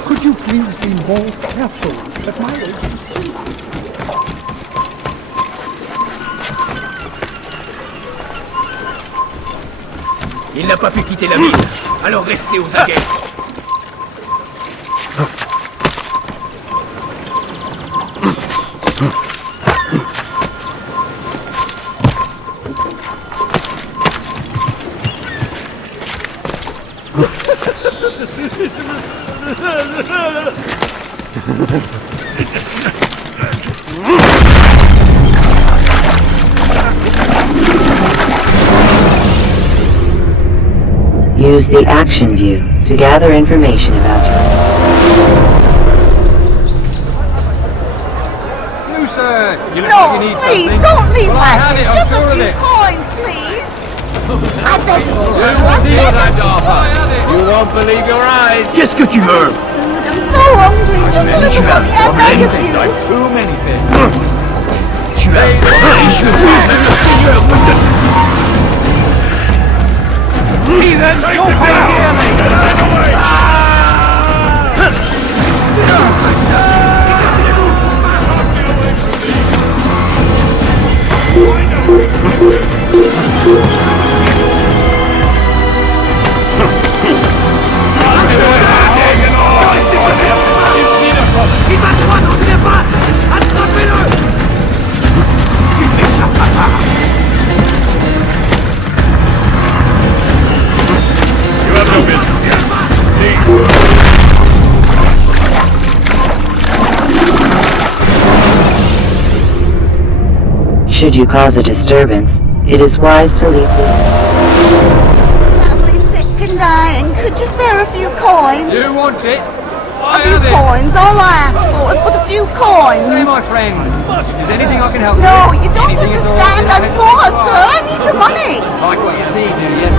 Could you please be more careful at my age? Il n'a pas pu quitter la ville, alors restez aux aguets. Use the action view to gather information about you. You, sir! You look No, like you need please, something. don't leave Well, I my have it, I'm Just sure a of few it. coins, please! I beg you. You want to hear that, Dartha? You won't believe your eyes. Qu'est-ce que tu veux? I'm so hungry. Just a little money, I beg of you. Like too many things. Tu as riche le fils de le seigneur Woodon. Heathen, don't hear me! Il va droit dans les pattes. Attrapez-le. Tu m'échapperas pas. You have no business here. Should you cause a disturbance, it is wise to leave the... Family's sick and dying. Could you spare a few coins? You want it? A few coins. All I ask for is but a few coins. Hey, my friend. Is anything I can help you No, with? you don't Anything at all I understand. can I'm help poor, you with? sir. I need the money. Like what you see, do you?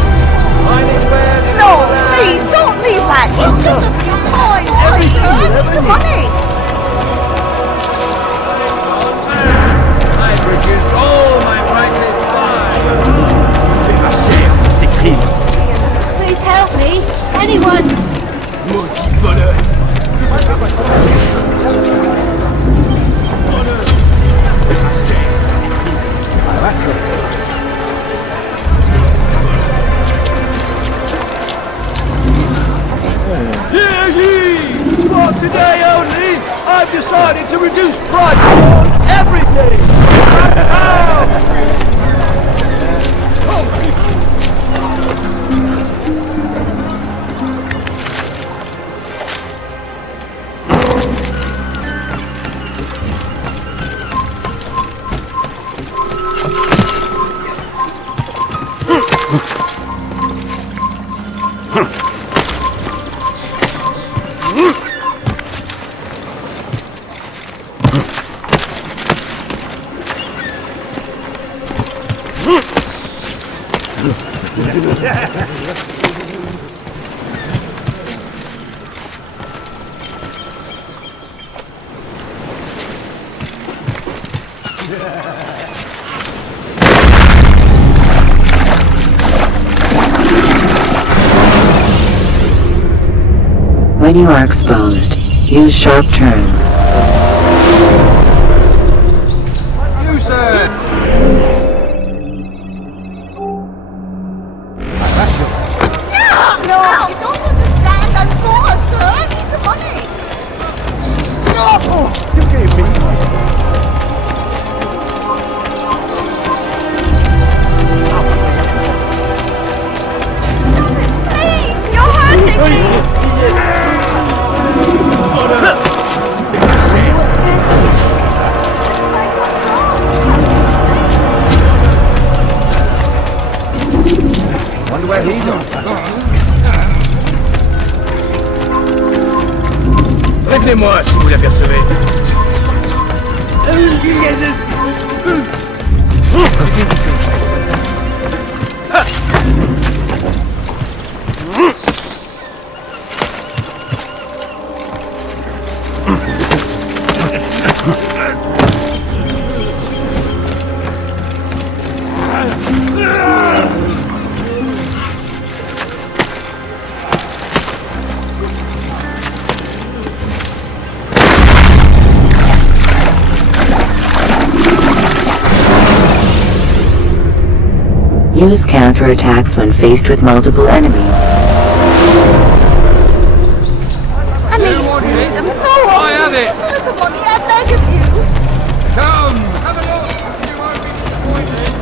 Find it where the No, please, don't leave that. It's just a few coins, please. I need the money. I've reduced all my prices by... Tes crimes. Please help me. Anyone. Maudit voleur. Hear ye! For today only, I've decided to reduce prices on everything! When you are exposed, use sharp turns. You, sir! No, you don't understand. I'm poor, sir. I need the money. No! You gave me Wonder where he's on. Prévenez-moi si vous l'apercevez. Use counterattacks when faced with multiple enemies. I need them. Go on. I have it. Little money, I beg of you. Come, have a look. You won't be disappointed.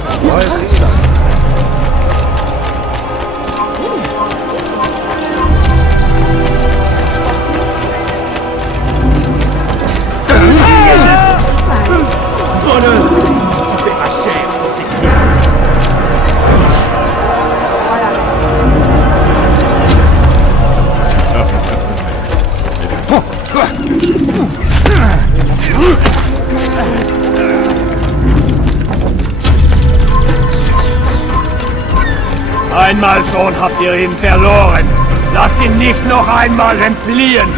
Einmal schon habt ihr ihn verloren. Lasst ihn nicht noch einmal entfliehen.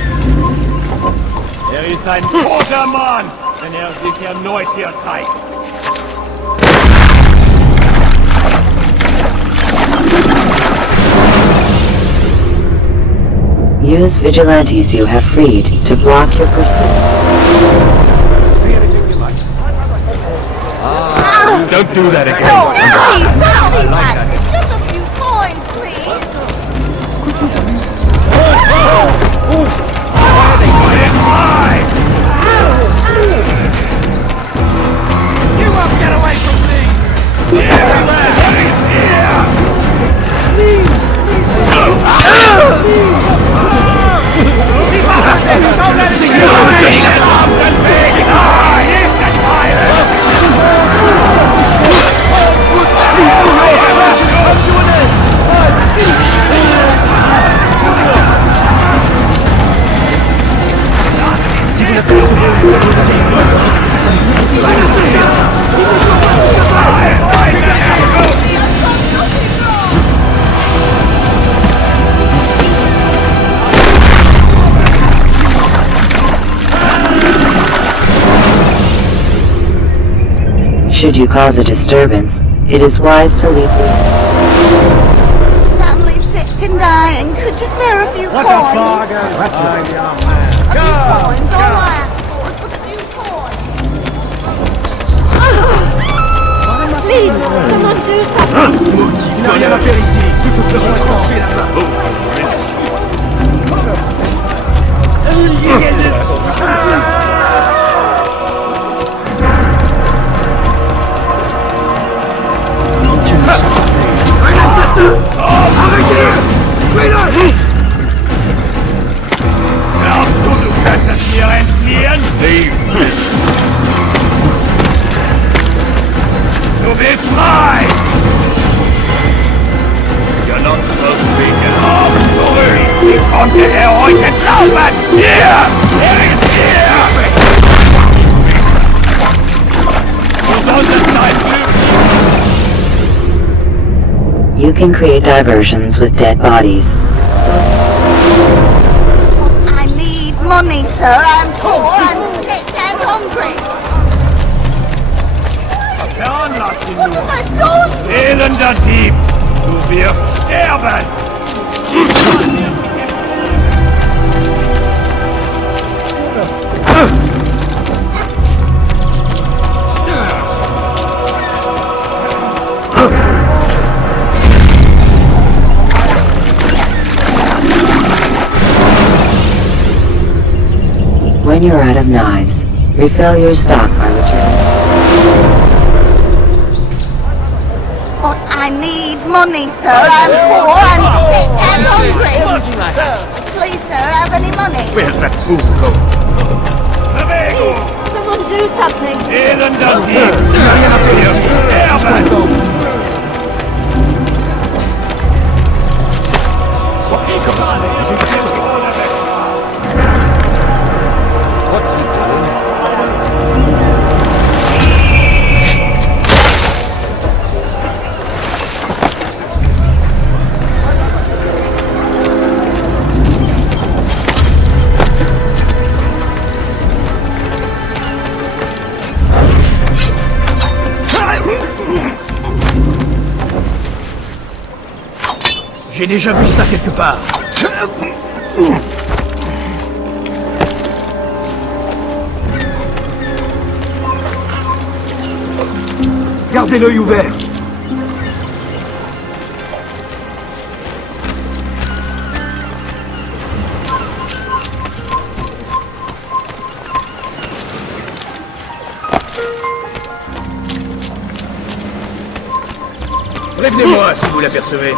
Er ist ein toter Mann, wenn er sich erneut hier zeigt. Use vigilantes you have freed to block your pursuit. Don't do that again. No, please, Patrick. Just a few coins, please. You won't get away from me! Should you cause a disturbance, it is wise to leave the Family sick and dying. Could you spare a few coins? A few coins, all I ask for is a few coins. Please, someone do something. Il n'a rien à faire ici. Je te ferai trancher la main. Du könntest mir entfliehen? Du bist frei! You're not supposed to be off, zurück! Wie konnte er euch entlaufen? Hier! Er ist hier! Du solltest sein You can create diversions with dead bodies. I need money, sir. I'm poor, I'm sick and hungry. Veranlasst ihn What have I done? Elender Dieb! Du wirst sterben! When you're out of knives, refill your stock by returning. But I need money, sir. I'm poor, I'm sick and hungry. Please, sir, have any money? Where's that fool go? Please, someone do something. Elender Dieb! Du wirst sterben! God's name is it doing? What's he doing? J'ai déjà vu ça quelque part. Gardez l'œil ouvert. Prévenez-moi si vous l'apercevez.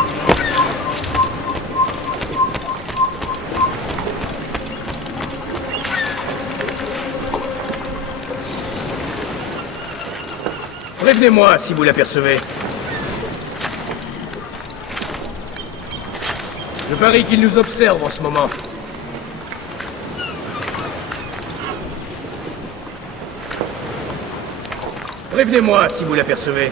Prévenez-moi si vous l'apercevez. Je parie qu'il nous observe en ce moment. Prévenez-moi si vous l'apercevez.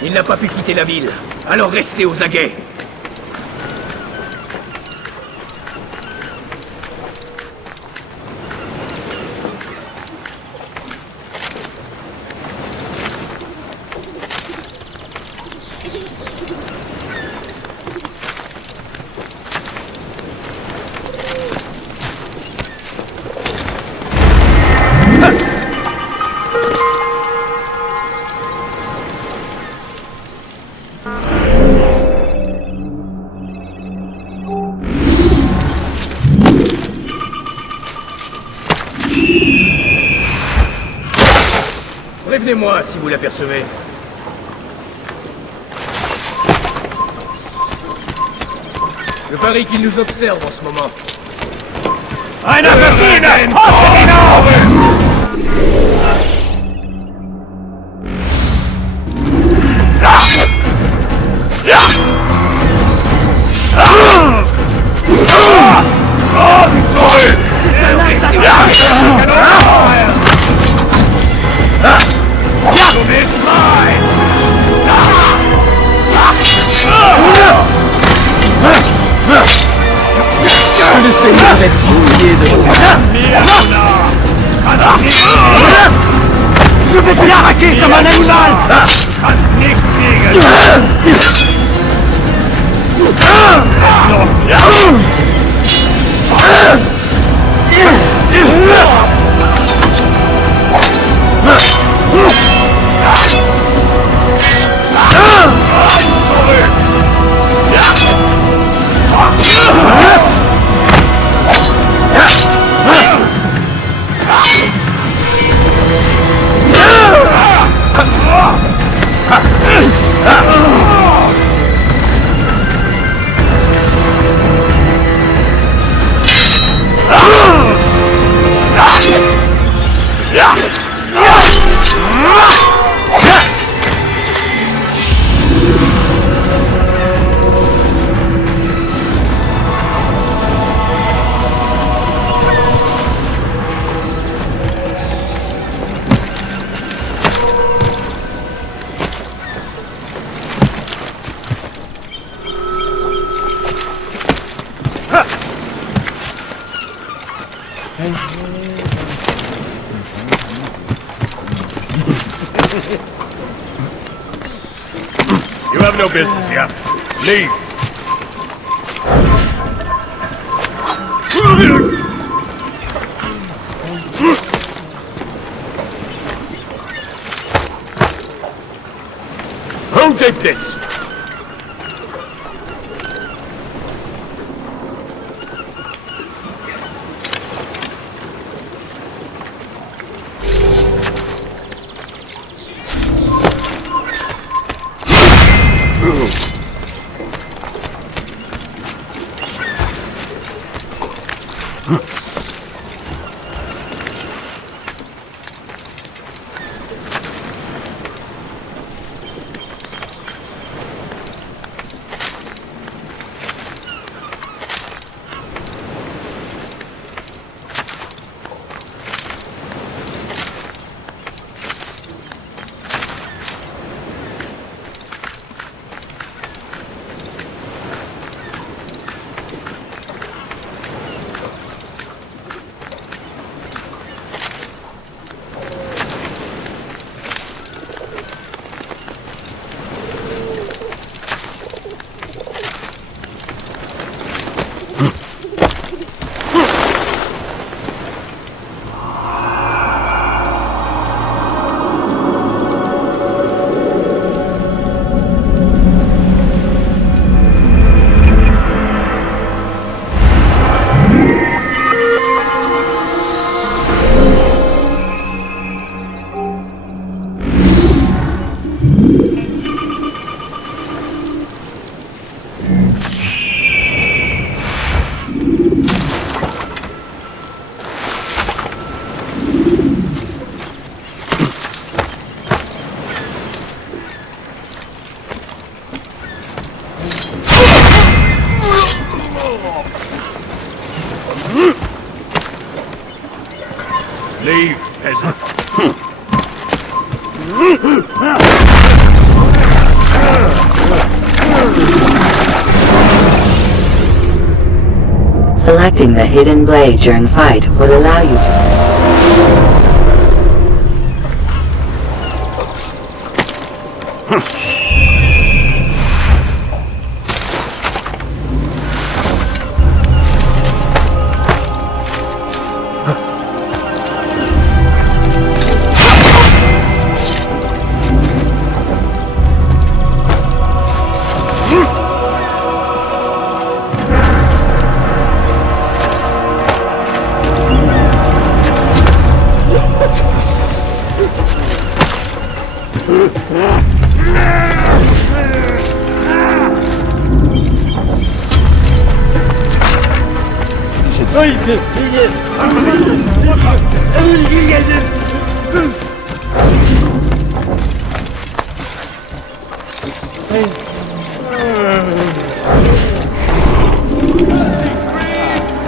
Il n'a pas pu quitter la ville, alors restez aux aguets. Prévenez-moi si vous l'apercevez. Je parie qu'il nous observe en ce moment. Eine Befehle! Passe ihn auf! Je vais te l'arraquer comme un animal! You have no business here. Leave. Who did this? Leave, peasant. Selecting the hidden blade during fight will allow you to...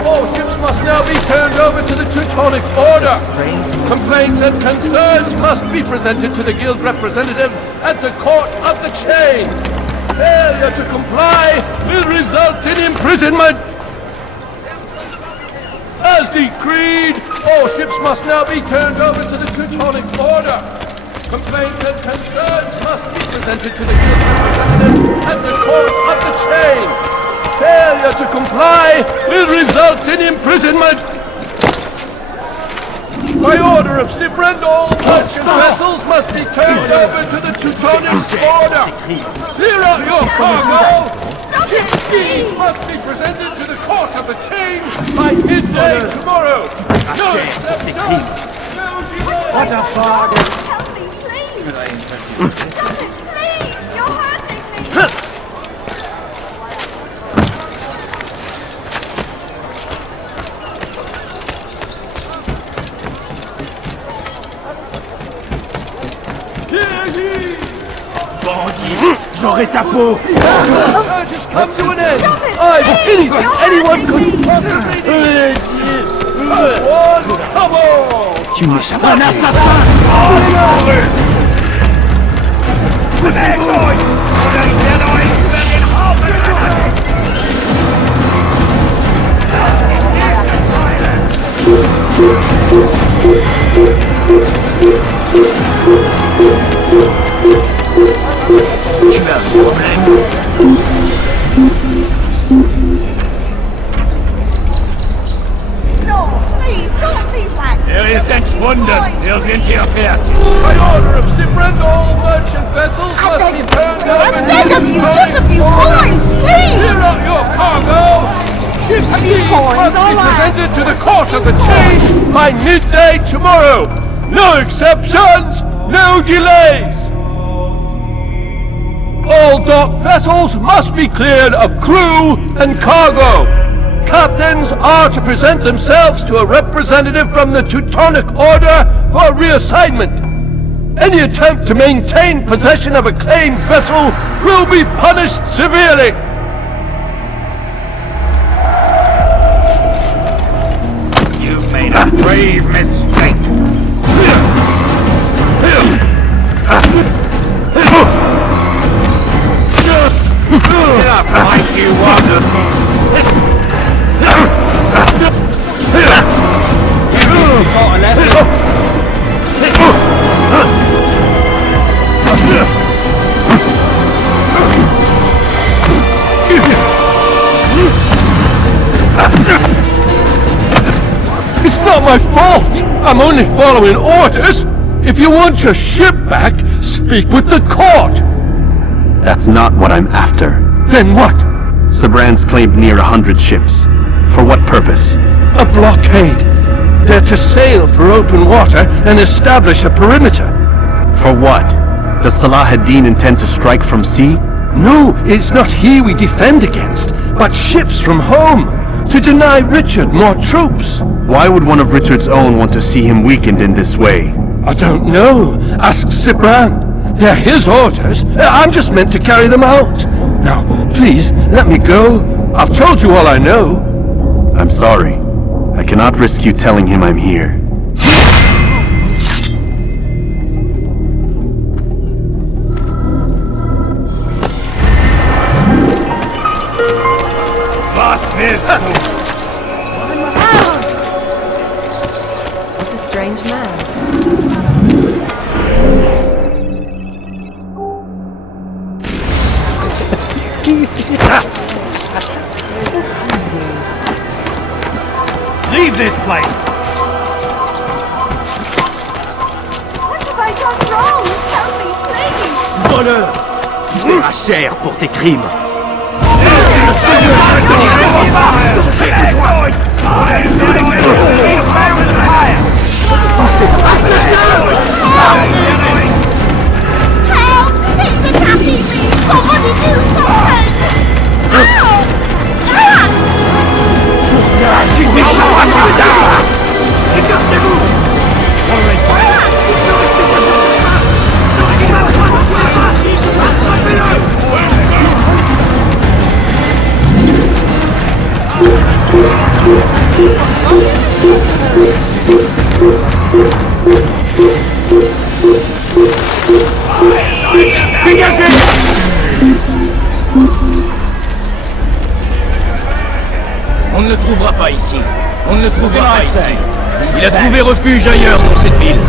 All ships must now be turned over to the Teutonic Order. Complaints and concerns must be presented to the Guild representative at the Court of the Chain. Failure to comply will result in imprisonment. As decreed, all ships must now be turned over to the Teutonic Order. Complaints and concerns must be presented to the Guild representative at the Court of the Chain. Failure to comply will result in imprisonment. By order of Sibrand, all merchant vessels must be turned over to the Teutonic Order. Clear out your cargo. Ship's deeds must be presented to the Court of the Chain by midday tomorrow. No exception. What a bargain! J'aurai ta peau! Just come to an end! I've anything anyone could possibly need! Come on! Tu me savais! Un assassin! Tu as un problème? No, please, don't leave that. Er ist entschwunden! Wir sind hier fertig! By order of Sibrand, all merchant vessels must be turned over I beg of you, just a few coins, please! Clear out your cargo! Ship deeds must be presented to the Court of the Chain by midday tomorrow! No exceptions, no delays! All docked vessels must be cleared of crew and cargo! captains are to present themselves to a representative from the Teutonic Order for reassignment. Any attempt to maintain possession of a claimed vessel will be punished severely. You've made a grave mistake. Get up, like you want. It's not my fault! I'm only following orders! If you want your ship back, speak with the court! That's not what I'm after. Then what? Sabrand's claimed near 100 ships. For what purpose? A blockade! They're to sail for open water and establish a perimeter. For what? Does Salah ad-Din intend to strike from sea? No, it's not he we defend against, but ships from home, to deny Richard more troops. Why would one of Richard's own want to see him weakened in this way? I don't know. Ask Sibrand. They're his orders. I'm just meant to carry them out. Now, please, let me go. I've told you all I know. I'm sorry. I cannot risk you telling him I'm here. What a strange man. Leave this place! What have I done wrong? Tell me, please! Voleur! Tu paieras cher pour tes crimes! Help! He's attacking me! Somebody do something! Ow! On ne le trouvera pas ici. On ne le trouvera pas ici. Il a trouvé refuge ailleurs dans cette ville.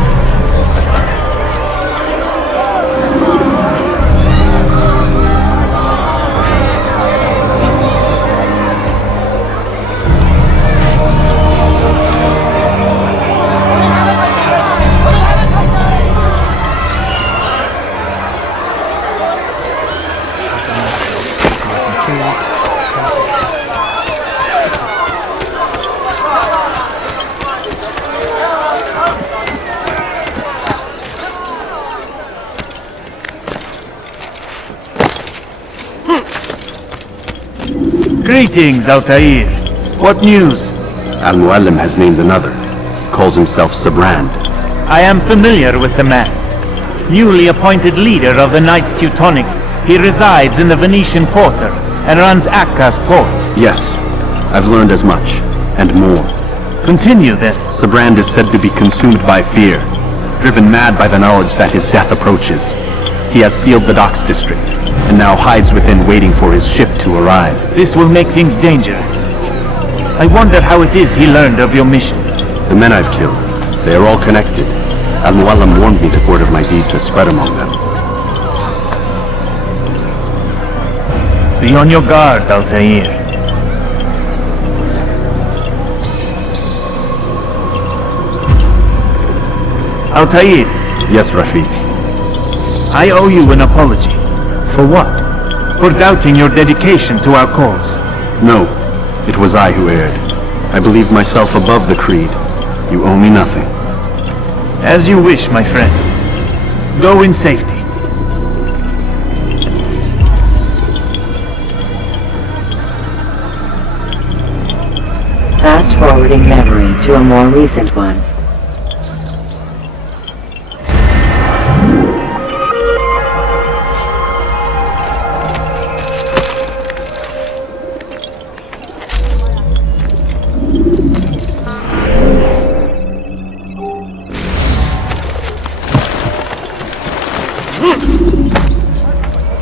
Greetings, Altair. What news? Al-Mualim has named another. Calls himself Sibrand. I am familiar with the man. Newly appointed leader of the Knights Teutonic, he resides in the Venetian Quarter and runs Akka's port. Yes, I've learned as much, and more. Continue then. Sibrand is said to be consumed by fear, driven mad by the knowledge that his death approaches. He has sealed the docks district, and now hides within waiting for his ship to arrive. This will make things dangerous. I wonder how it is he learned of your mission. The men I've killed, they are all connected. Al-Mualim warned me the word of my deeds has spread among them. Be on your guard, Altair. Altair. Yes, Rafiq. I owe you an apology. For what? For doubting your dedication to our cause. No, it was I who erred. I believed myself above the creed. You owe me nothing. As you wish, my friend. Go in safety. fast-forwarding memory to a more recent one.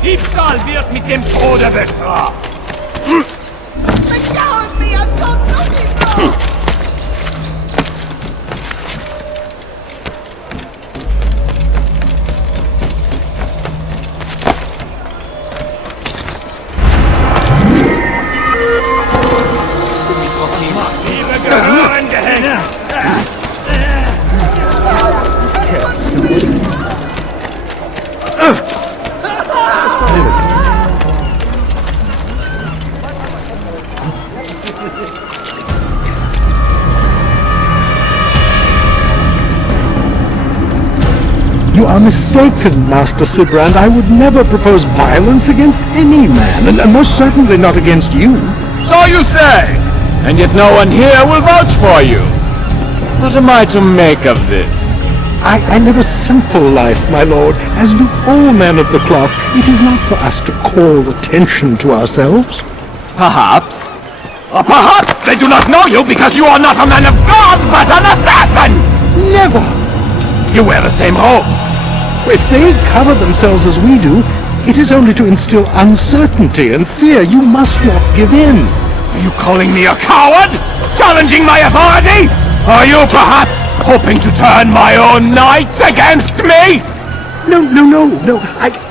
Diebstahl wird mit dem Tode bestraft! Liebe Gehörengehänge! You are mistaken, Master Sibrand. I would never propose violence against any man, and most certainly not against you. So you say, and yet no one here will vouch for you. What am I to make of this? I live a simple life, my lord, as do all men of the cloth. It is not for us to call attention to ourselves. Perhaps. Or perhaps they do not know you because you are not a man of God, but an assassin! Never! You wear the same robes. If they cover themselves as we do, it is only to instill uncertainty and fear. You must not give in. Are you calling me a coward? Challenging my authority? Are you perhaps hoping to turn my own knights against me? No.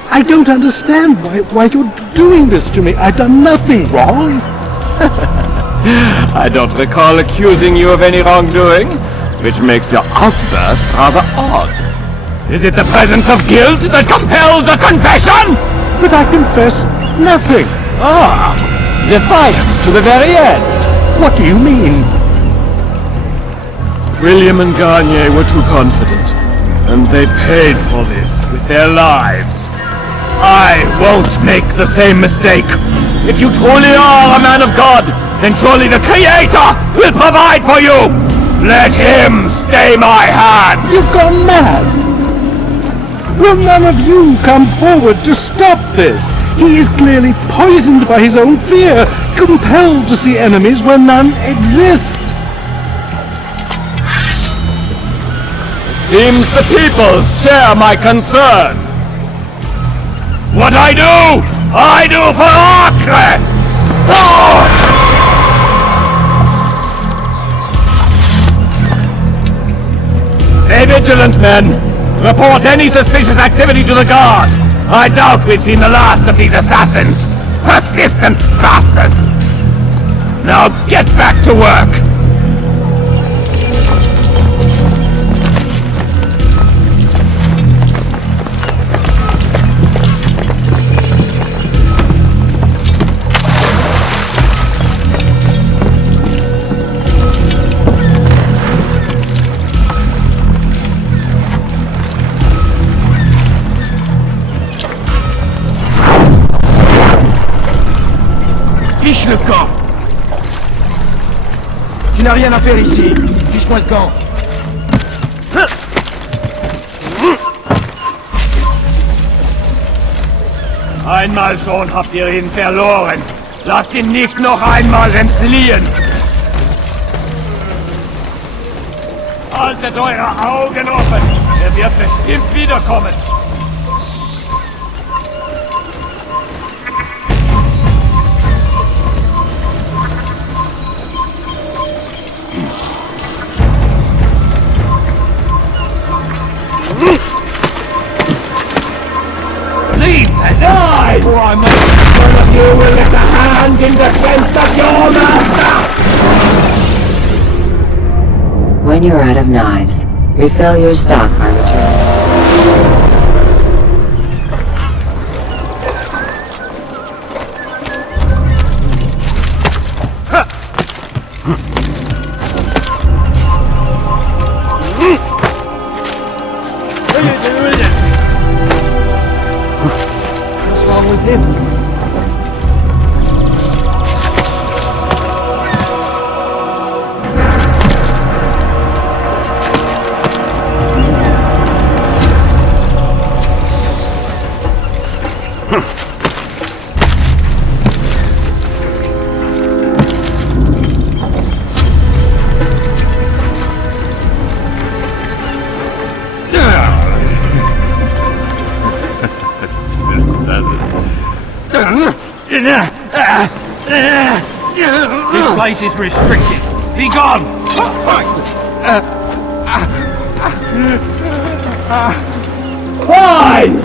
I don't understand why you're doing this to me. I've done nothing wrong. I don't recall accusing you of any wrongdoing, which makes your outburst rather odd. Is it the presence of guilt that compels a confession? But I confess nothing. Ah, defiant to the very end. What do you mean? William and Garnier were too confident, and they paid for this with their lives. I won't make the same mistake. If you truly are a man of God, then surely the Creator will provide for you! Let him stay my hand! You've gone mad! Will none of you come forward to stop this? He is clearly poisoned by his own fear, compelled to see enemies where none exist. Seems the people share my concern. What I do for Acre! Oh! Stay vigilant, men! Report any suspicious activity to the guard! I doubt we've seen the last of these assassins! Persistent bastards! Now get back to work! Fiche le camp! Tu n'as rien à faire ici. Fiche-moi le camp. Einmal schon habt ihr ihn verloren. Lasst ihn nicht noch einmal entfliehen. Haltet eure Augen offen. Er wird bestimmt wiederkommen. Leave and die! Or I make one of you will lift a hand in defense of your master! When you're out of knives, refill your stock by return. What's wrong with him? This place is restricted. Be gone! Fine!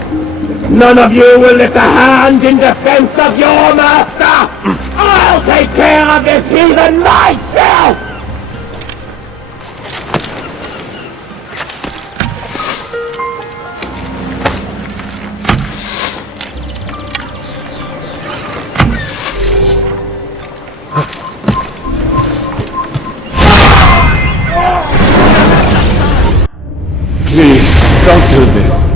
None of you will lift a hand in defense of your master! I'll take care of this heathen myself! Please, don't do this.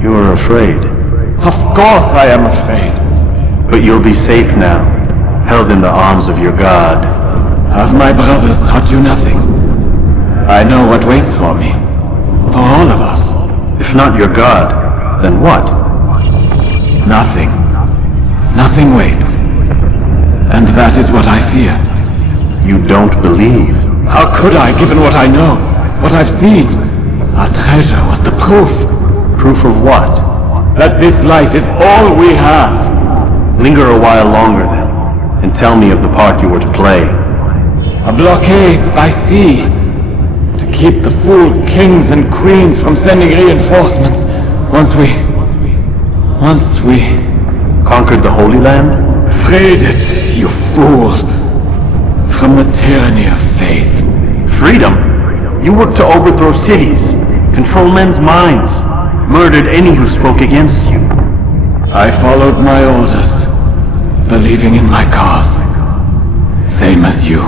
You are afraid. Of course I am afraid. But you'll be safe now, held in the arms of your god. Have my brothers taught you nothing? I know what waits for me. For all of us. If not your god, then what? Nothing. Nothing waits. And that is what I fear. You don't believe. How could I, given what I know, what I've seen? Our treasure was the proof. Proof of what? That this life is all we have. Linger a while longer then, and tell me of the part you were to play. A blockade by sea. To keep the fool kings and queens from sending reinforcements. Once we... Conquered the Holy Land? Freed it, you fool. From the tyranny of faith. Freedom? You worked to overthrow cities, control men's minds, murdered any who spoke against you. I followed my orders, believing in my cause. Same as you.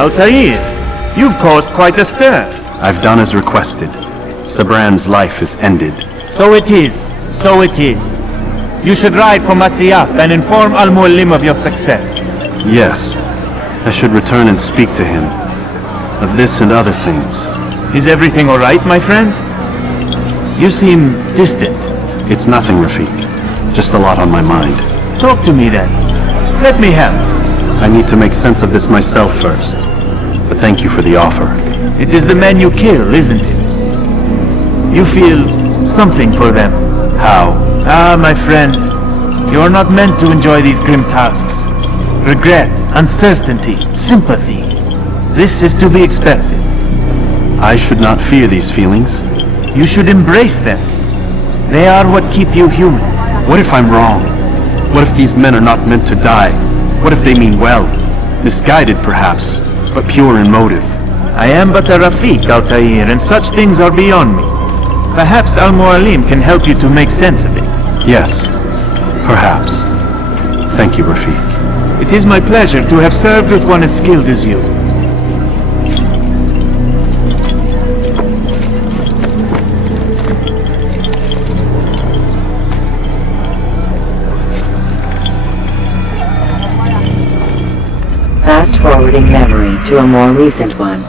Altair, you've caused quite a stir. I've done as requested. Sabran's life is ended. So it is. So it is. You should ride for Masyaf and inform Al-Mualim of your success. Yes. I should return and speak to him. Of this and other things. Is everything all right, my friend? You seem distant. It's nothing, Rafik. Just a lot on my mind. Talk to me then. Let me help. I need to make sense of this myself first. But thank you for the offer. It is the men you kill, isn't it? You feel something for them. How? Ah, my friend. You are not meant to enjoy these grim tasks. Regret, uncertainty, sympathy. This is to be expected. I should not fear these feelings. You should embrace them. They are what keep you human. What if I'm wrong? What if these men are not meant to die? What if they mean well? Misguided, perhaps, but pure in motive. I am but a Rafik, Altair, and such things are beyond me. Perhaps Al-Mualim can help you to make sense of it. Yes, perhaps. Thank you, Rafik. It is my pleasure to have served with one as skilled as you. Fast-forwarding memory to a more recent one.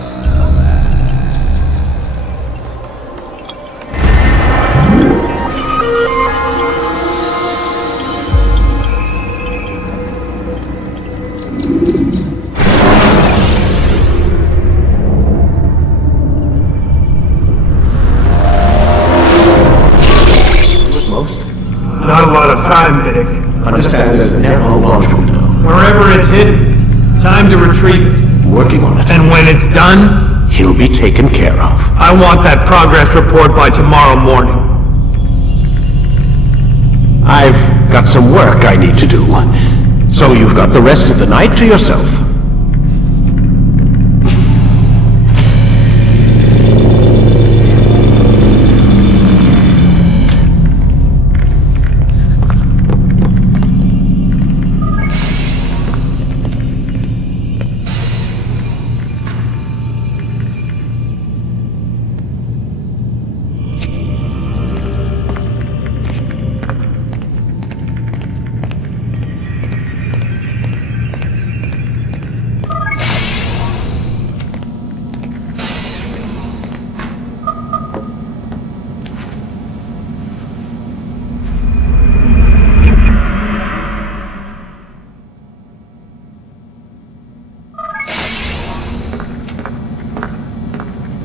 Not a lot of time, Vidic. Understand there's a narrow launch window. Wherever it's hidden, time to retrieve it. Working on it. And when it's done, He'll be taken care of. I want that progress report by tomorrow morning. I've got some work I need to do. So you've got the rest of the night to yourself.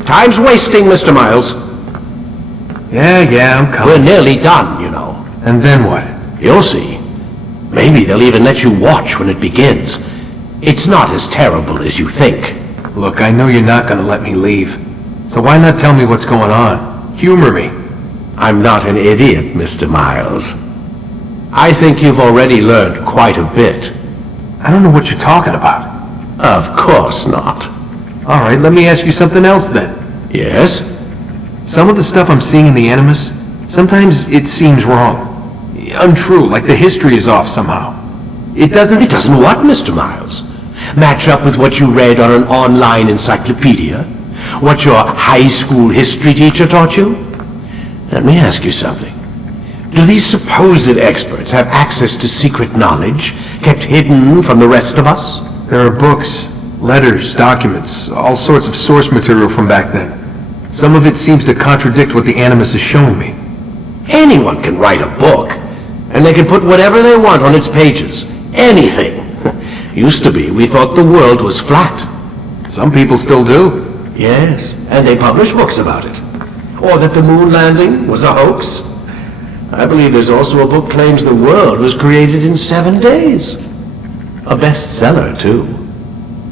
Time's wasting, Mr. Miles. Yeah, I'm coming. We're nearly done, you know. And then what? You'll see. Maybe they'll even let you watch when it begins. It's not as terrible as you think. Look, I know you're not gonna let me leave. So why not tell me what's going on? Humor me. I'm not an idiot, Mr. Miles. I think you've already learned quite a bit. I don't know what you're talking about. Of course not. All right, let me ask you something else then. Yes? Some of the stuff I'm seeing in the Animus, sometimes it seems wrong. Untrue, like the history is off somehow. It doesn't what, Mr. Miles? Match up with what you read on an online encyclopedia? What your high school history teacher taught you? Let me ask you something. Do these supposed experts have access to secret knowledge kept hidden from the rest of us? There are books, Letters, documents, all sorts of source material from back then. Some of it seems to contradict what the Animus is showing me. Anyone can write a book, and they can put whatever they want on its pages. Anything. Used to be, we thought the world was flat. Some people still do. Yes, and they publish books about it. Or that the moon landing was a hoax. I believe there's also a book claims the world was created in 7 days. A bestseller, too.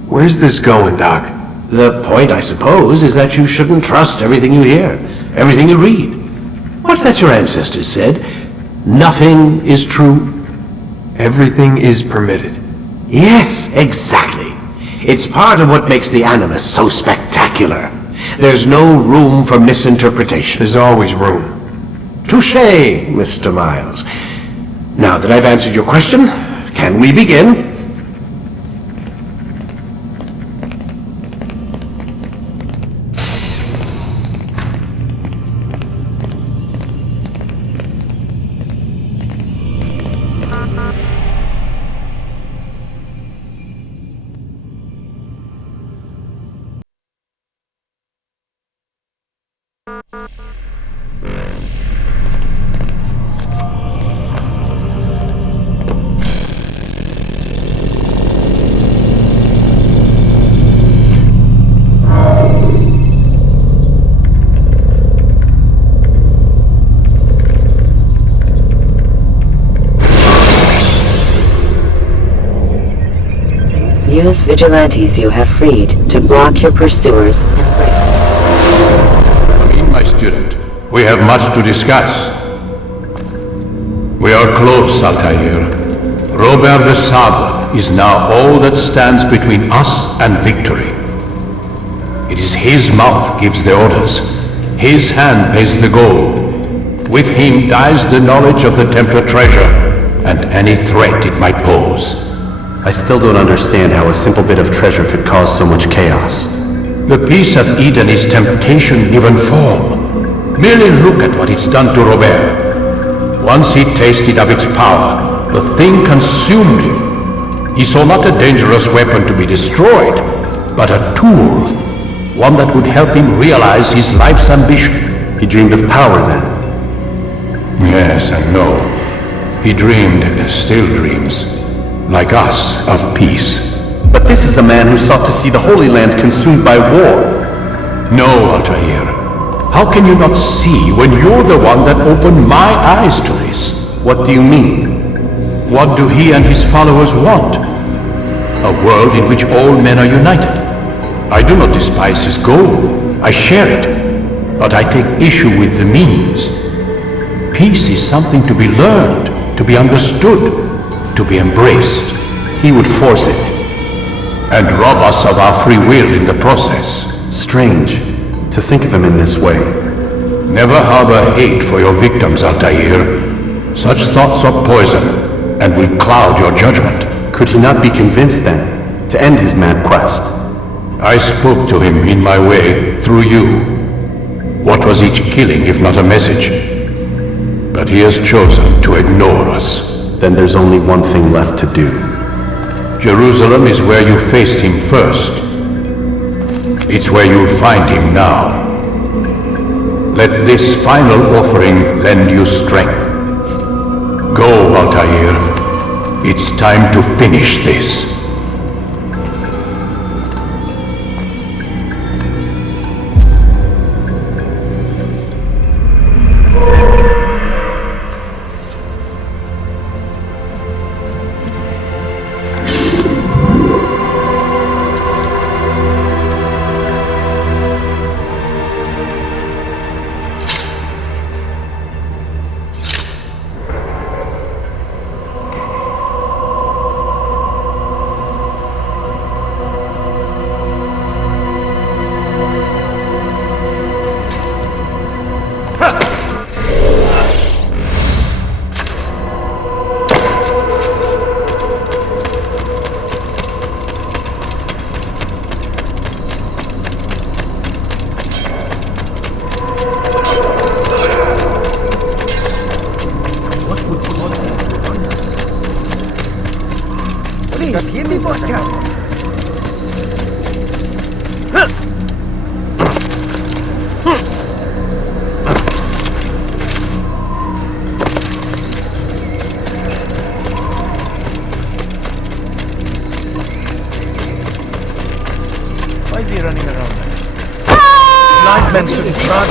Where's this going, Doc? The point, I suppose, is that you shouldn't trust everything you hear, everything you read. What's that your ancestors said? Nothing is true. Everything is permitted. Yes, exactly. It's part of what makes the Animus so spectacular. There's no room for misinterpretation. There's always room. Touché, Mr. Miles. Now that I've answered your question, can we begin? Use vigilantes you have freed to block your pursuers and break. Come in, my student. We have much to discuss. We are close, Altair. Robert the Sable is now all that stands between us and victory. It is his mouth gives the orders. His hand pays the gold. With him dies the knowledge of the Templar treasure and any threat it might pose. I still don't understand how a simple bit of treasure could cause so much chaos. The peace of Eden is temptation given form. Merely look at what it's done to Robert. Once he tasted of its power, the thing consumed him. He saw not a dangerous weapon to be destroyed, but a tool. One that would help him realize his life's ambition. He dreamed of power then? Yes and no. He dreamed, still dreams. Like us, of peace. But this is a man who sought to see the Holy Land consumed by war. No, Altair. How can you not see when you're the one that opened my eyes to this? What do you mean? What do he and his followers want? A world in which all men are united. I do not despise his goal. I share it. But I take issue with the means. Peace is something to be learned, to be understood, to be embraced. He would force it. And rob us of our free will in the process. Strange, to think of him in this way. Never harbor hate for your victims, Altair. Such thoughts are poison, and will cloud your judgment. Could he not be convinced, then, to end his mad quest? I spoke to him in my way, through you. What was each killing if not a message? But he has chosen to ignore us. Then there's only one thing left to do. Jerusalem is where you faced him first. It's where you'll find him now. Let this final offering lend you strength. Go, Altair. It's time to finish this. in front.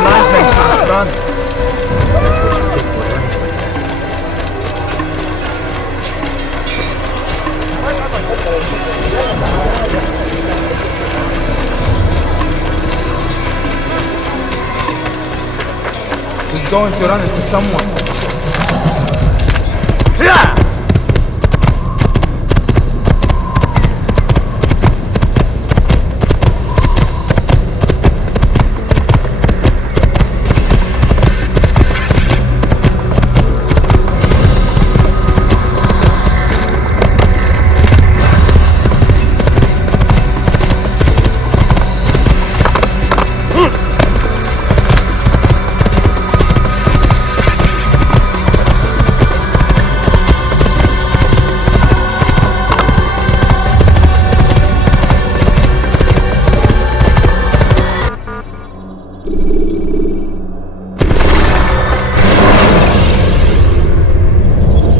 Flag makes in front. That's what you think, brother. He's going to run into someone.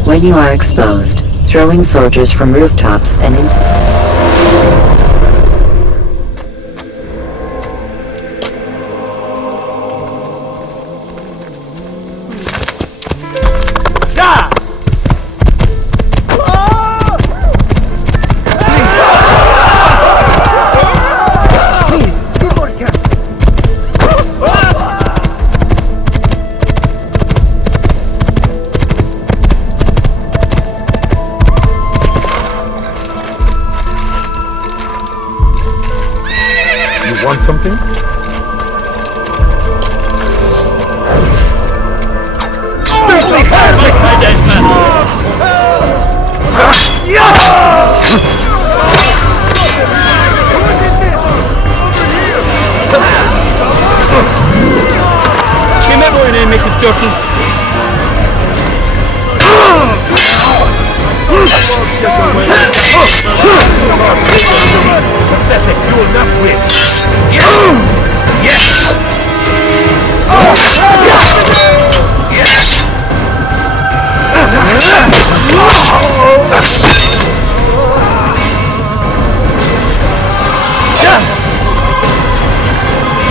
When you are exposed, throwing soldiers from rooftops and into... Want something? Kim boyuna make it turtle. Pathetic, you will not win. Yes! Yes! Yes!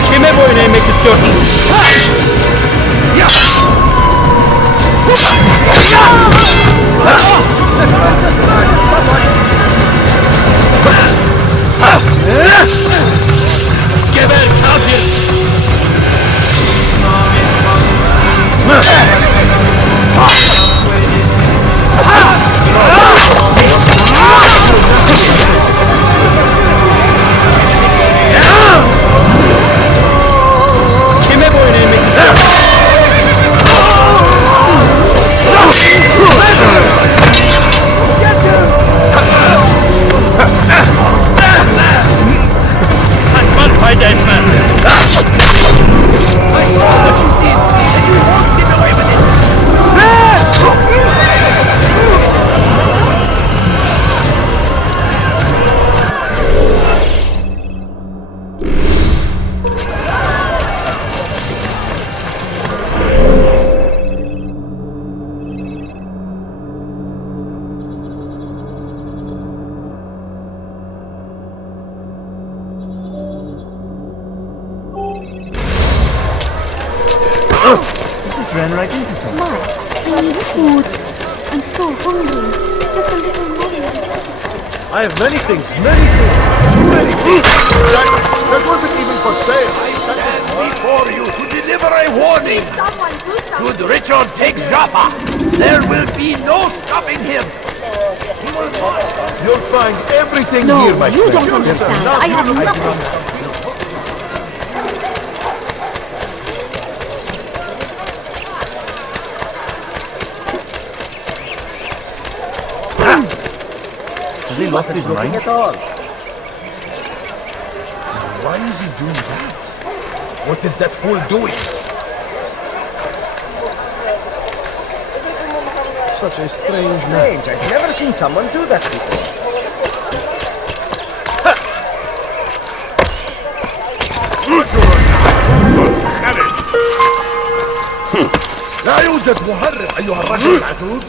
Kime boyuna make it turtle. Geber kafir! Kime boyuna make it turtle. By that man! I saw what you did, and you won't get away with it! Ran right into something. Mark, I need food. I'm so hungry. Just a little more. I have many things, many things. That wasn't even for sale. I stand before you to deliver a warning. Should Richard take Joppa, there will be no stopping him. You'll find everything No, here, my you friend. don't understand. I have nothing. Has he lost his mind? At all. Why is he doing that? What is that fool doing? Such a strange man. I've never seen someone do that before. لا يوجد مهرب أيها الرجل العجوز.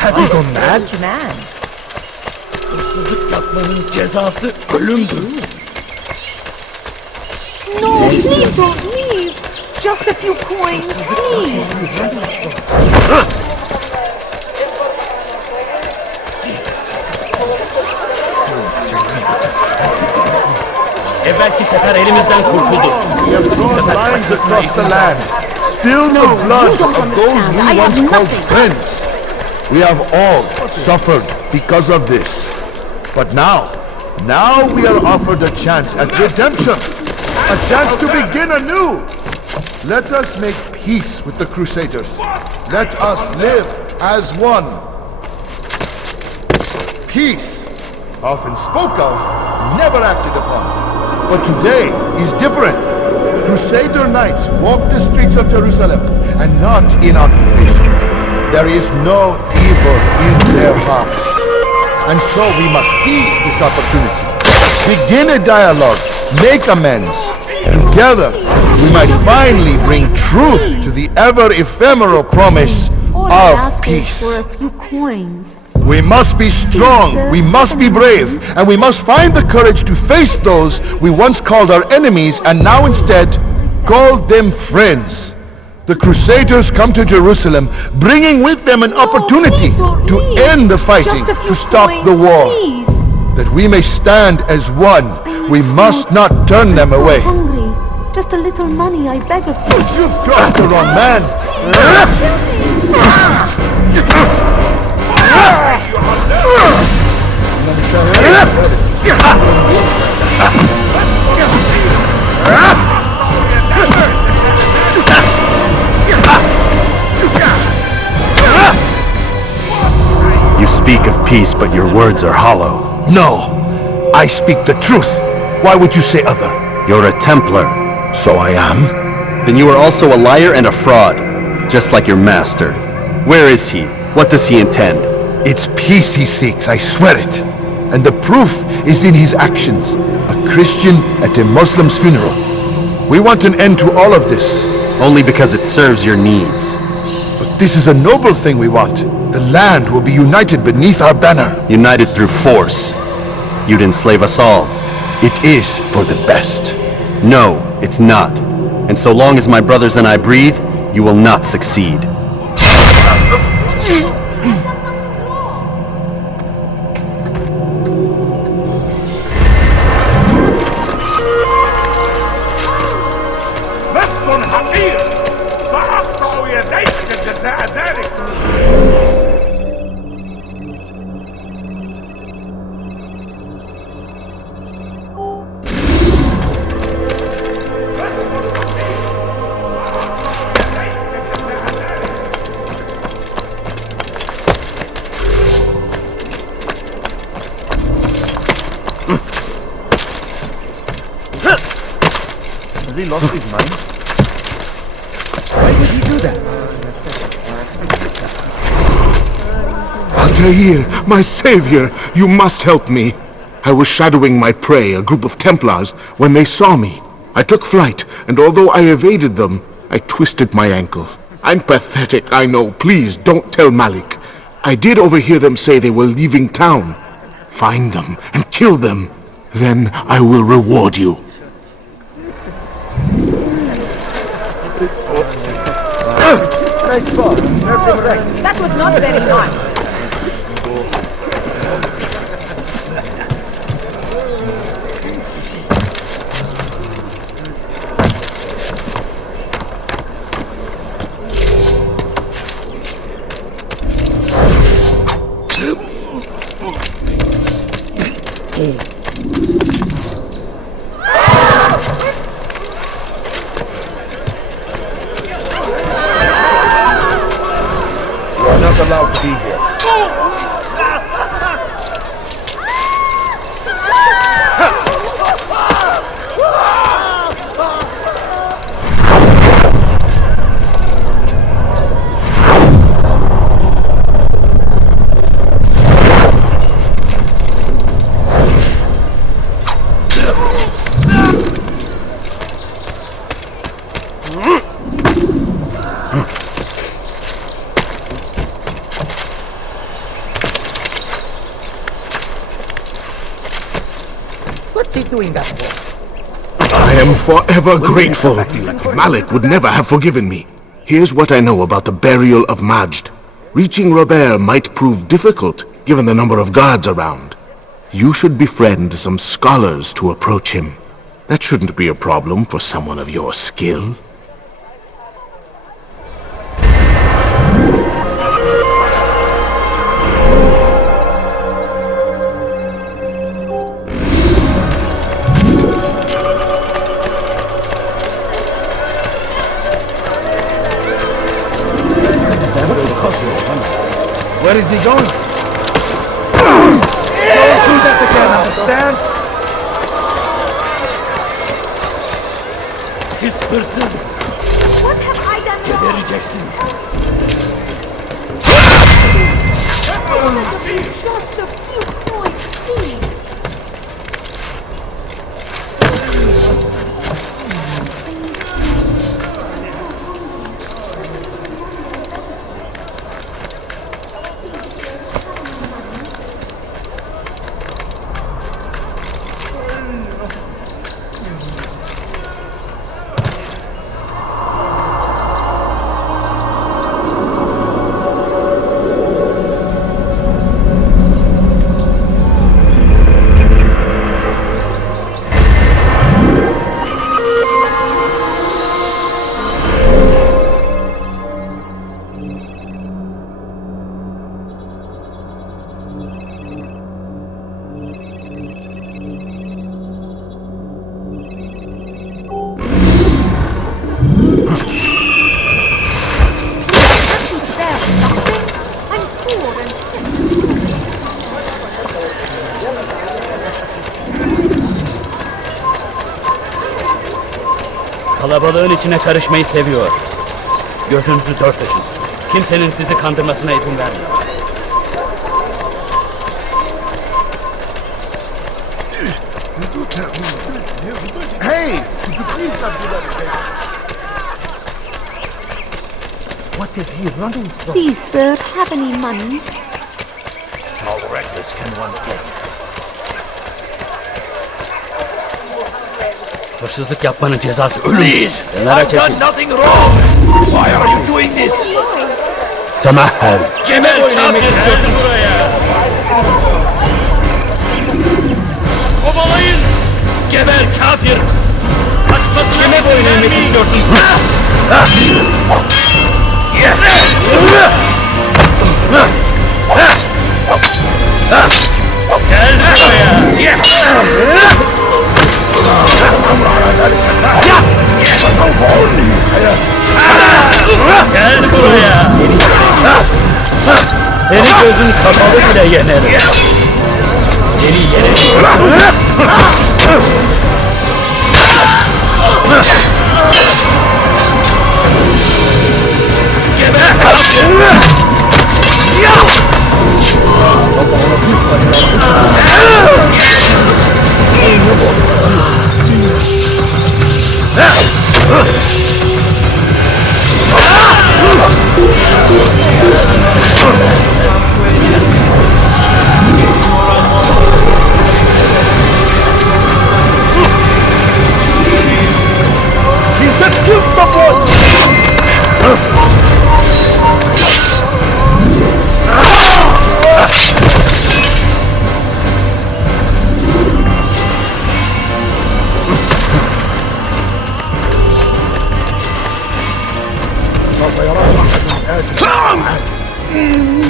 Have you gone mad? Man. Hırsızlık yapmanın cezası ölümdür. No, please don't leave. Just a few coins, please. Evvelki sefer elimizden kurtuldu. We have drawn lines across the land. Spilled the blood of those we once called friends. We have all suffered because of this. But now we are offered a chance at redemption. A chance to begin anew. Let us make peace with the Crusaders. Let us live as one. Peace, often spoke of, never acted upon. But today is different. Crusader knights walk the streets of Jerusalem and not in occupation. There is no evil in their hearts. And so we must seize this opportunity. Begin a dialogue, make amends. Together, we might finally bring truth to the ever ephemeral promise of peace. For a few coins. We must be strong, we must be brave, and we must find the courage to face those we once called our enemies and now instead call them friends. The Crusaders come to Jerusalem, bringing with them an opportunity to end the fighting, to stop the war. That we may stand as one, we must not turn them away. Hungry. Just a little money, I beg of you. You've got the wrong man. You speak of peace, but your words are hollow. No, I speak the truth. Why would you say other? You're a Templar. So I am? Then you are also a liar and a fraud, just like your master. Where is he? What does he intend? It's peace he seeks, I swear it. And the proof is in his actions. A Christian at a Muslim's funeral. We want an end to all of this. Only because it serves your needs. But this is a noble thing we want. The land will be united beneath our banner. United through force. You'd enslave us all. It is for the best. No, it's not. And so long as my brothers and I breathe, you will not succeed. Has he lost his mind? Why would he do that? Altair, my savior, you must help me. I was shadowing my prey, a group of Templars, when they saw me. I took flight, and although I evaded them, I twisted my ankle. I'm pathetic, I know. Please, don't tell Malik. I did overhear them say they were leaving town. Find them and kill them. Then I will reward you. Nice spot. That's him right. That was not very nice. allowed to be here. What's he doing that for? I am forever grateful. Malik would never have forgiven me. Here's what I know about the burial of Majd. Reaching Robert might prove difficult, given the number of guards around. You should befriend some scholars to approach him. That shouldn't be a problem for someone of your skill. Where is he going? Don't do that again, understand? This person. What have I done Get wrong? the rejection. Just a few points, please. Kalabalığın içine karışmayı seviyor. Gözünüzü dört açın. Kimsenin sizi kandırmasına izin vermeyin. Hey! Could you please not do that again? What is he running from? Please, sir, have any money? How reckless can one get? Hırsızlık yapmanın cezası ölüm. Please! Kenara I've done çekil. nothing wrong! Why are you doing this? Temahel. Kemal kafir gel buraya. Kovalayın. Geber kafir. Kaçmasına kime boyun eğmek istiyorsun? Gel buraya. Gel buraya. Seni gözün kapalı bile yenerim. Seni yenerim.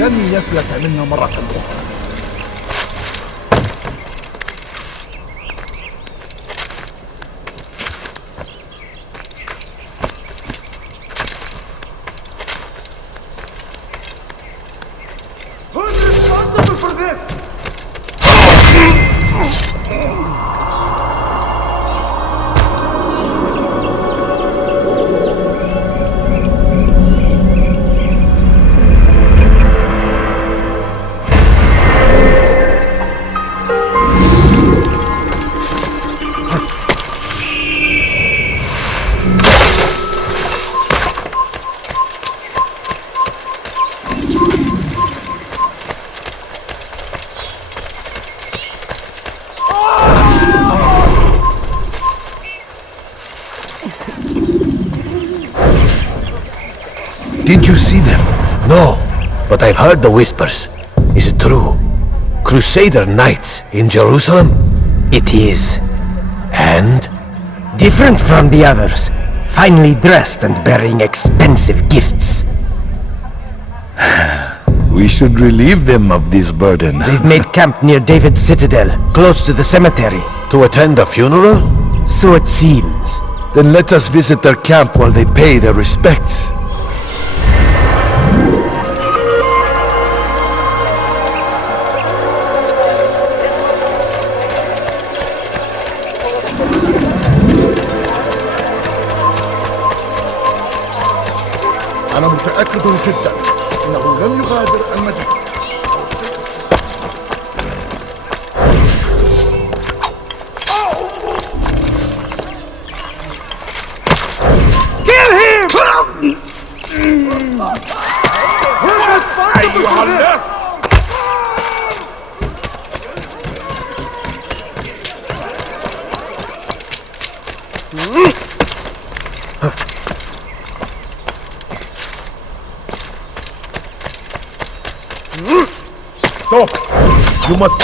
لن يفلت منا مرة أخرى. Did you see them? No, but I've heard the whispers. Is it true? Crusader Knights in Jerusalem? It is. And? Different from the others. Finely dressed and bearing expensive gifts. We should relieve them of this burden. They've made camp near David's citadel, close to the cemetery. To attend a funeral? So it seems. Then let us visit their camp while they pay their respects. أنا متأكد جدا أنه لم يغادر المدينة. Kill him! أيها الناس! Stop! You must...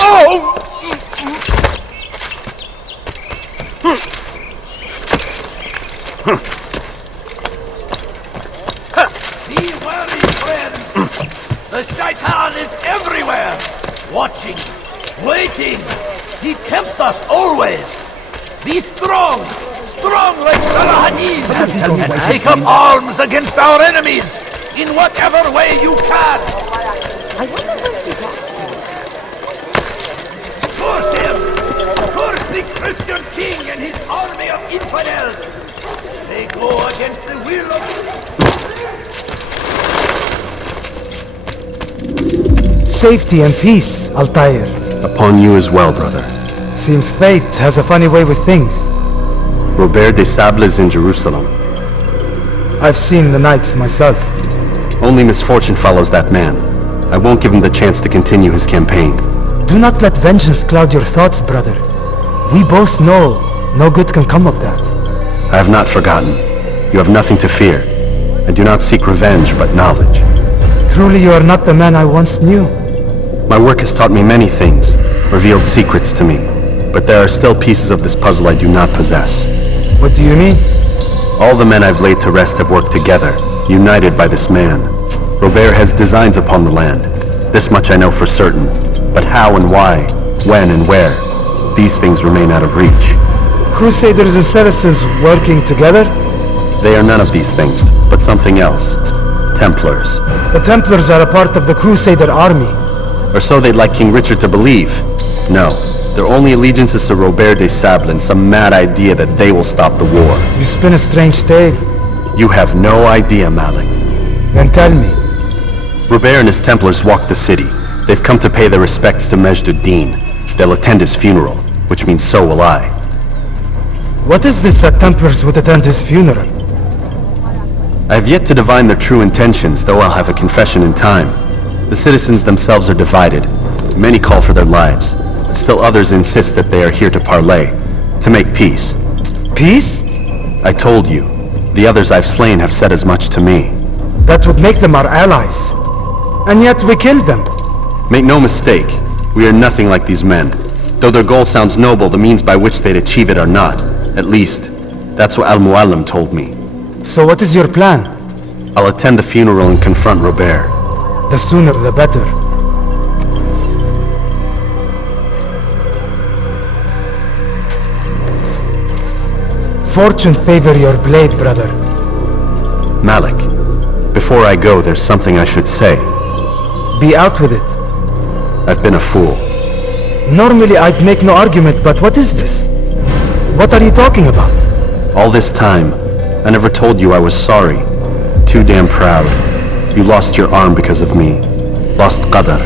Be wary, friends! The Shaitan is everywhere! Watching, waiting! He tempts us always! Be strong! Strong like Salahadin! And take up arms against our enemies! In whatever way you can! Curse him! Curse the Christian king and his army of infidels! They go against the will of... Safety and peace, Altair. Upon you as well, brother. Seems fate has a funny way with things. Robert de Sable is in Jerusalem. I've seen the knights myself. Only misfortune follows that man. I won't give him the chance to continue his campaign. Do not let vengeance cloud your thoughts, brother. We both know no good can come of that. I have not forgotten. You have nothing to fear. I do not seek revenge, but knowledge. Truly you are not the man I once knew. My work has taught me many things, revealed secrets to me. But there are still pieces of this puzzle I do not possess. What do you mean? All the men I've laid to rest have worked together, united by this man. Robert has designs upon the land. This much I know for certain. But how and why, when and where, these things remain out of reach. Crusaders and Saracens working together? They are none of these things, but something else. Templars. The Templars are a part of the Crusader army. Or so they'd like King Richard to believe. No, their only allegiance is to Robert de Sable and some mad idea that they will stop the war. You spin a strange tale. You have no idea, Malik. Then tell me. Robert and his Templars walk the city. They've come to pay their respects to Majd ad-Din. They'll attend his funeral, which means so will I. What is this that Templars would attend his funeral? I have yet to divine their true intentions, though I'll have a confession in time. The citizens themselves are divided. Many call for their lives. Still others insist that they are here to parley, to make peace. Peace? I told you. The others I've slain have said as much to me. That would make them our allies. And yet we killed them. Make no mistake, we are nothing like these men. Though their goal sounds noble, the means by which they'd achieve it are not. At least, that's what Al-Mualim told me. So what is your plan? I'll attend the funeral and confront Robert. The sooner the better. Fortune favor your blade, brother. Malik, before I go, there's something I should say. Be out with it. I've been a fool. Normally I'd make no argument, but what is this? What are you talking about? All this time, I never told you I was sorry. Too damn proud. You lost your arm because of me. Lost Qadar.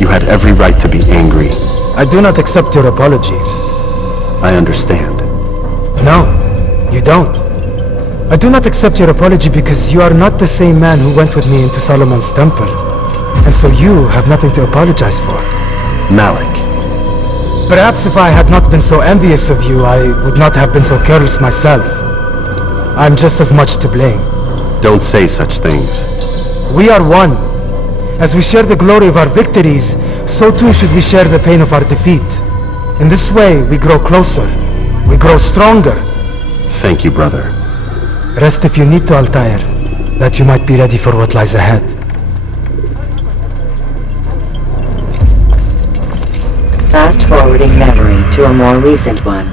You had every right to be angry. I do not accept your apology. I understand. No, you don't. I do not accept your apology because you are not the same man who went with me into Solomon's temple. And so you have nothing to apologize for. Malik. Perhaps if I had not been so envious of you, I would not have been so careless myself. I'm just as much to blame. Don't say such things. We are one. As we share the glory of our victories, so too should we share the pain of our defeat. In this way, we grow closer. We grow stronger. Thank you, brother. Rest if you need to, Altair, that you might be ready for what lies ahead. Fast-forwarding memory to a more recent one.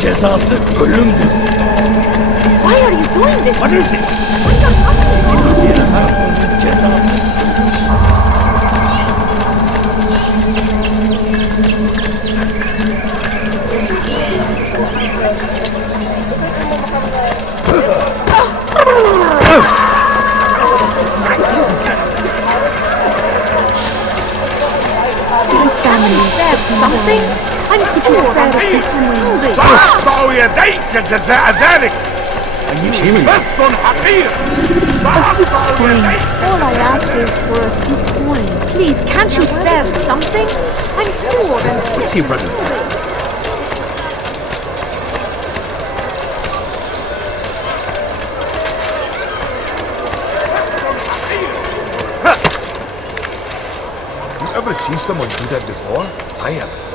Cezası ölümdür. Why are you doing this? What is it? What are you talking about? Something? I'm sure صعبوا يديك جزاء ذلك بس حقير صعبوا يديك All I ask is for a few coins. Please, can't you spare something? I'm poor and... What's he, brother? You ever seen someone do that before? I haven't.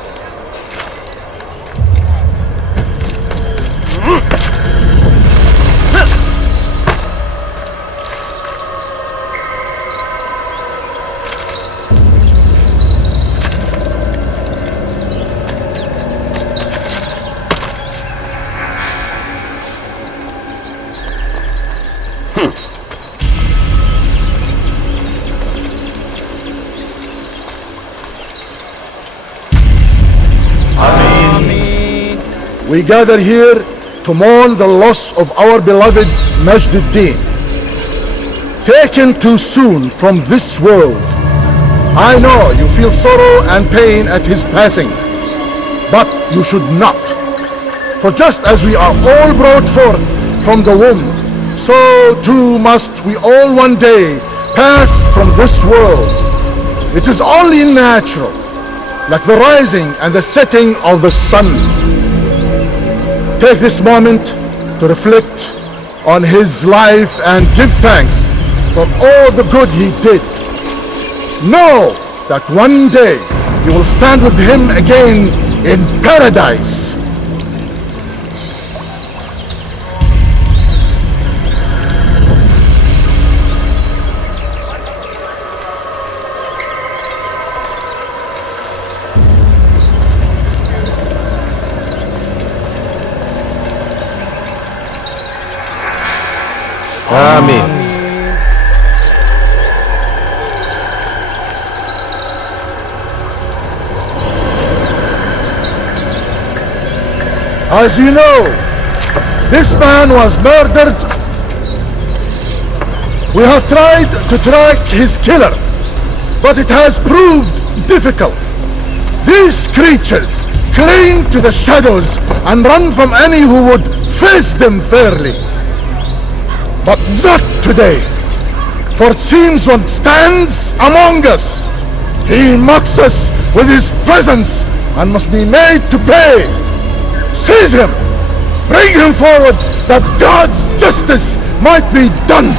we gather here to mourn the loss of our beloved Majd-ud-Din. Taken too soon from this world, I know you feel sorrow and pain at his passing, but you should not. For just as we are all brought forth from the womb, so too must we all one day pass from this world. It is only natural, like the rising and the setting of the sun. Take this moment to reflect on his life and give thanks for all the good he did. Know that one day you will stand with him again in paradise. Amen. As you know, this man was murdered. We have tried to track his killer, but it has proved difficult. These creatures cling to the shadows and run from any who would face them fairly. But not today, for it seems one stands among us. He mocks us with his presence and must be made to pay. Seize him! Bring him forward that God's justice might be done!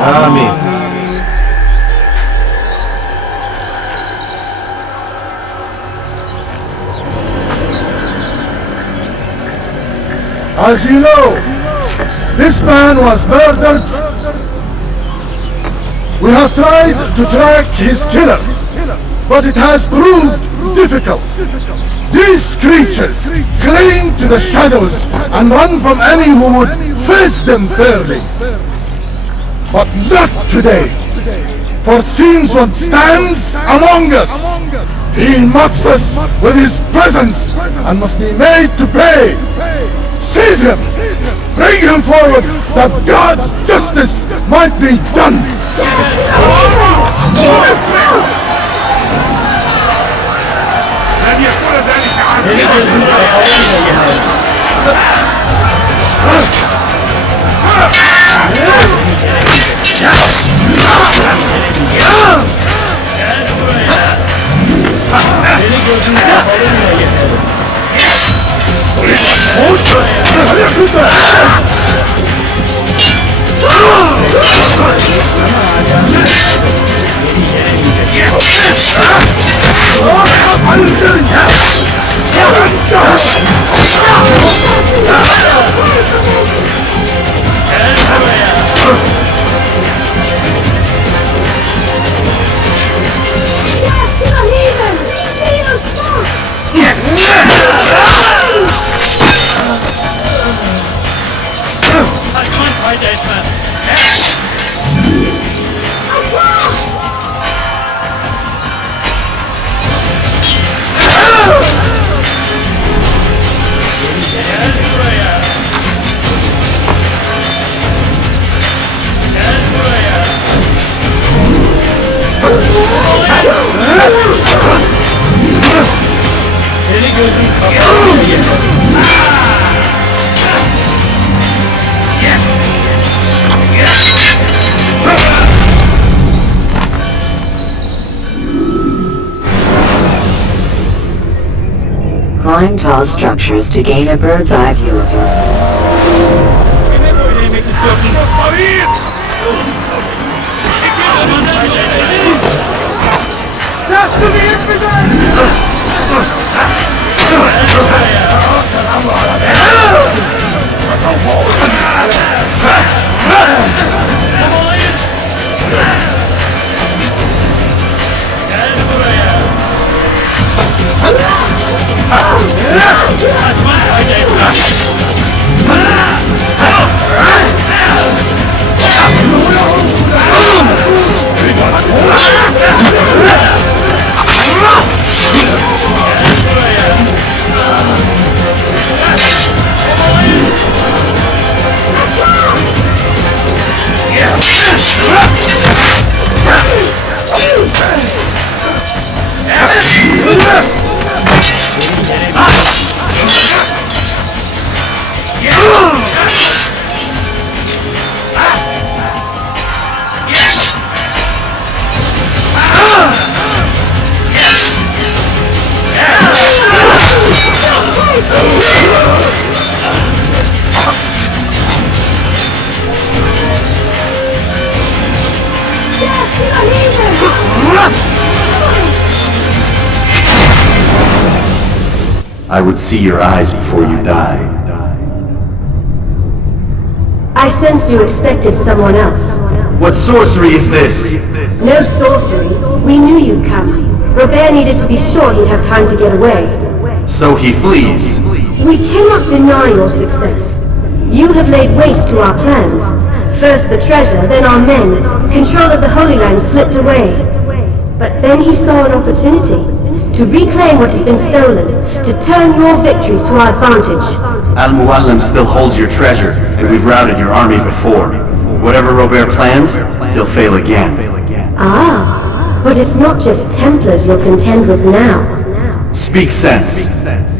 Amen. As you know, this man was murdered. We have tried to track his killer, but it has proved difficult. These creatures cling to the shadows and run from any who would face them fairly. But not today, for it seems one stands among us. He mocks us with his presence and must be made to pay. Seize him! Bring him forward that God's justice might be done! Haydi etmez. Gel buraya. Gel buraya. Seni gözüm kapalı. Climb tall structures to gain a bird's eye view of yourself. I would see your eyes before you die. I sense you expected someone else. What sorcery is this? No sorcery. We knew you'd come. Robert needed to be sure he'd have time to get away. So he flees. We cannot deny your success. You have laid waste to our plans. First the treasure, then our men. Control of the Holy Land slipped away. But then he saw an opportunity to reclaim what has been stolen, to turn your victories to our advantage. Al-Mualim still holds your treasure, and we've routed your army before. Whatever Robert plans, he'll fail again. Ah, but it's not just Templars you'll contend with now. Speak sense.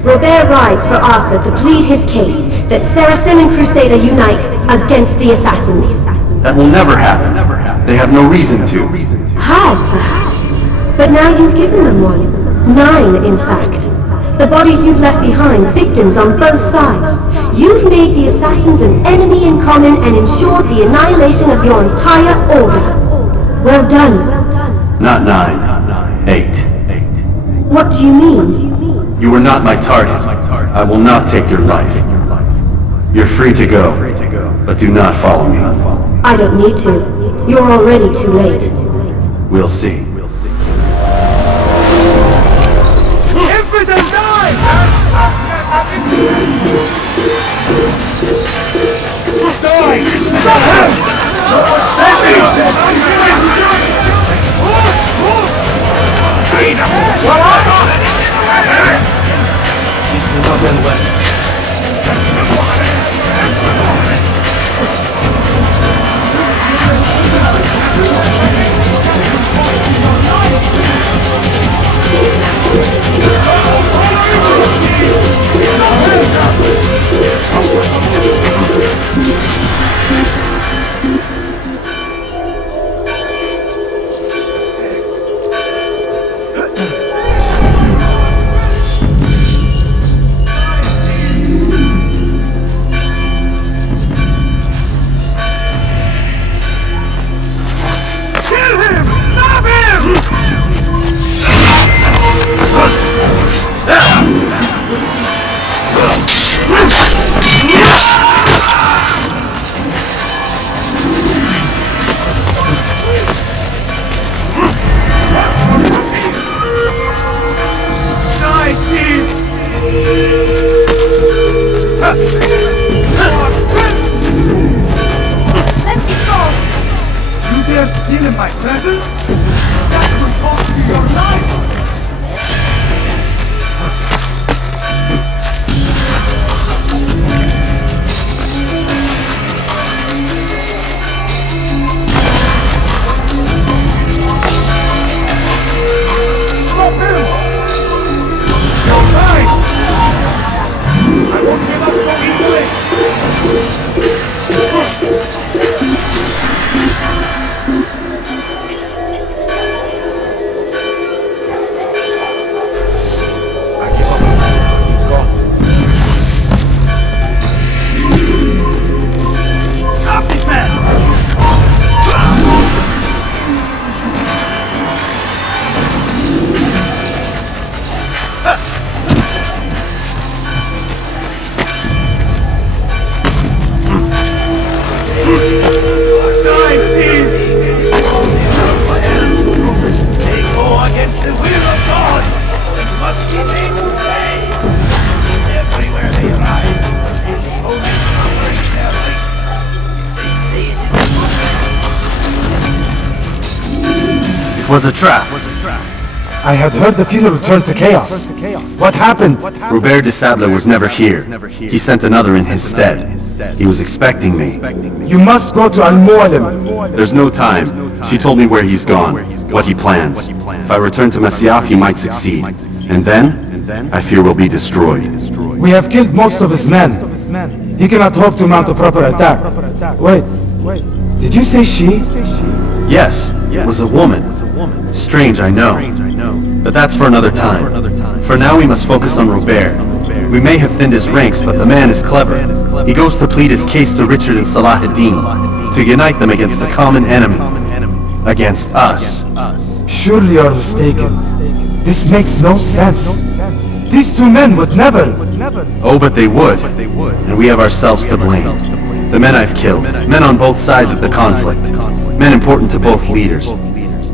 Robert rides for Arthur to plead his case that Saracen and Crusader unite against the Assassins. That will never happen. They have no reason to. How, perhaps? But now you've given them one. 9, in fact. The bodies you've left behind, victims on both sides. You've made the Assassins an enemy in common and ensured the annihilation of your entire order. Well done. Not 9. 8. What do you mean? You were not my target. I will not take your life. You're free to go, but do not follow me. I don't need to. You're already too late. We'll see. This will not end well. Follow me! That will cost you your life! Stop him! You're right! I won't give up so easily! It was a trap. I had heard the funeral turned to chaos. What happened? Robert de Sable was never here. He sent another in his stead. He was expecting me. You must go to Al-Mualim. There's no time. She told me where he's gone, what he plans. If I return to Masyaf, he might succeed. And then, I fear we'll be destroyed. We have killed most of his men. He cannot hope to mount a proper attack. Wait, did you say she? Yes, it was a woman. Strange, I know. But that's for another time. For now, we must focus on Robert. We may have thinned his ranks, but the man is clever. He goes to plead his case to Richard and Salah ad-Din, to unite them against the common enemy. Against us. Surely you're mistaken. This makes no sense. These two men would never. Oh, but they would. And we have ourselves to blame. The men I've killed, men on both sides of the conflict, men important to both leaders.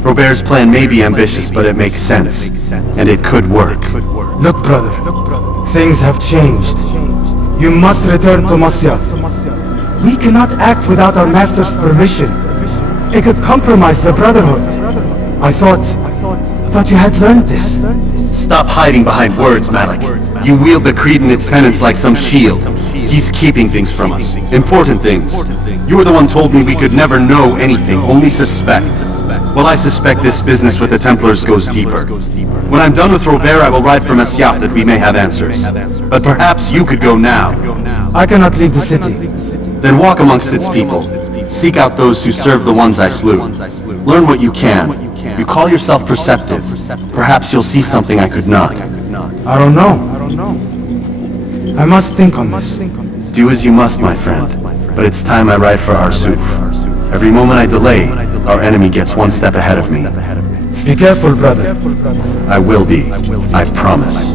Robert's plan may be ambitious, but it makes sense. And it could work. Look, brother. Things have changed. You must return to Masyaf. We cannot act without our master's permission. It could compromise the Brotherhood. I thought you had learned this. Stop hiding behind words, Malik. You wield the creed and its tenets like some shield. He's keeping things from us. Important things. You were the one told me we could never know anything, only suspect. Well, I suspect this business with the Templars goes deeper. When I'm done with Robert, I will ride for Masyaf that we may have answers. But perhaps you could go now. I cannot leave the city. Then walk amongst its people. Seek out those who serve the ones I slew. Learn what you can. You call yourself perceptive. Perhaps you'll see something I could not. I don't know. I must think on this. Do as you must, my friend. But it's time I ride for Arsuf. Every moment I delay, our enemy gets one step ahead of me. Be careful, brother. I will be. I promise.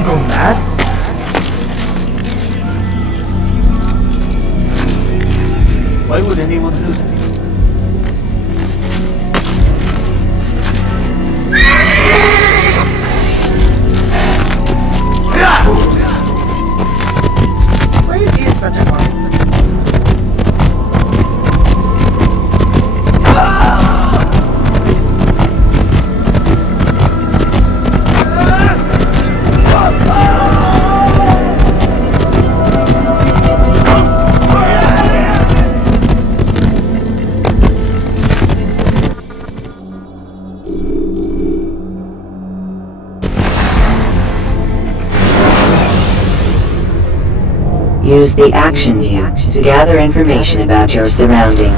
didn't go mad. Why would anyone do that? Why is he such a one? Use the Action View to gather information about your surroundings.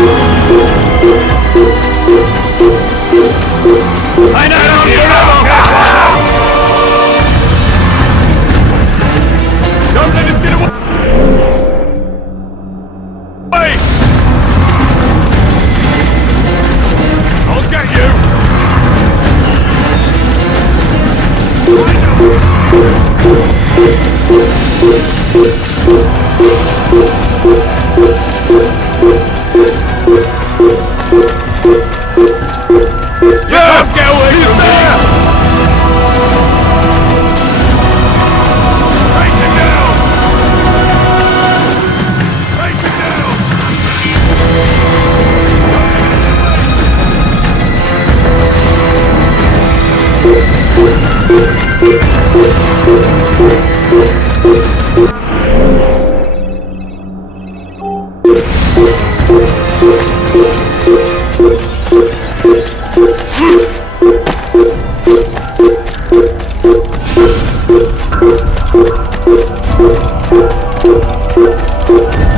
Don't let him get away! I'll get you! Yeah, get away from me! Take him down! Take him down!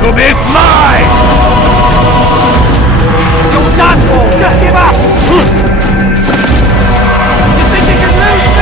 To be fly! You're done for! Just give up! You think you can lose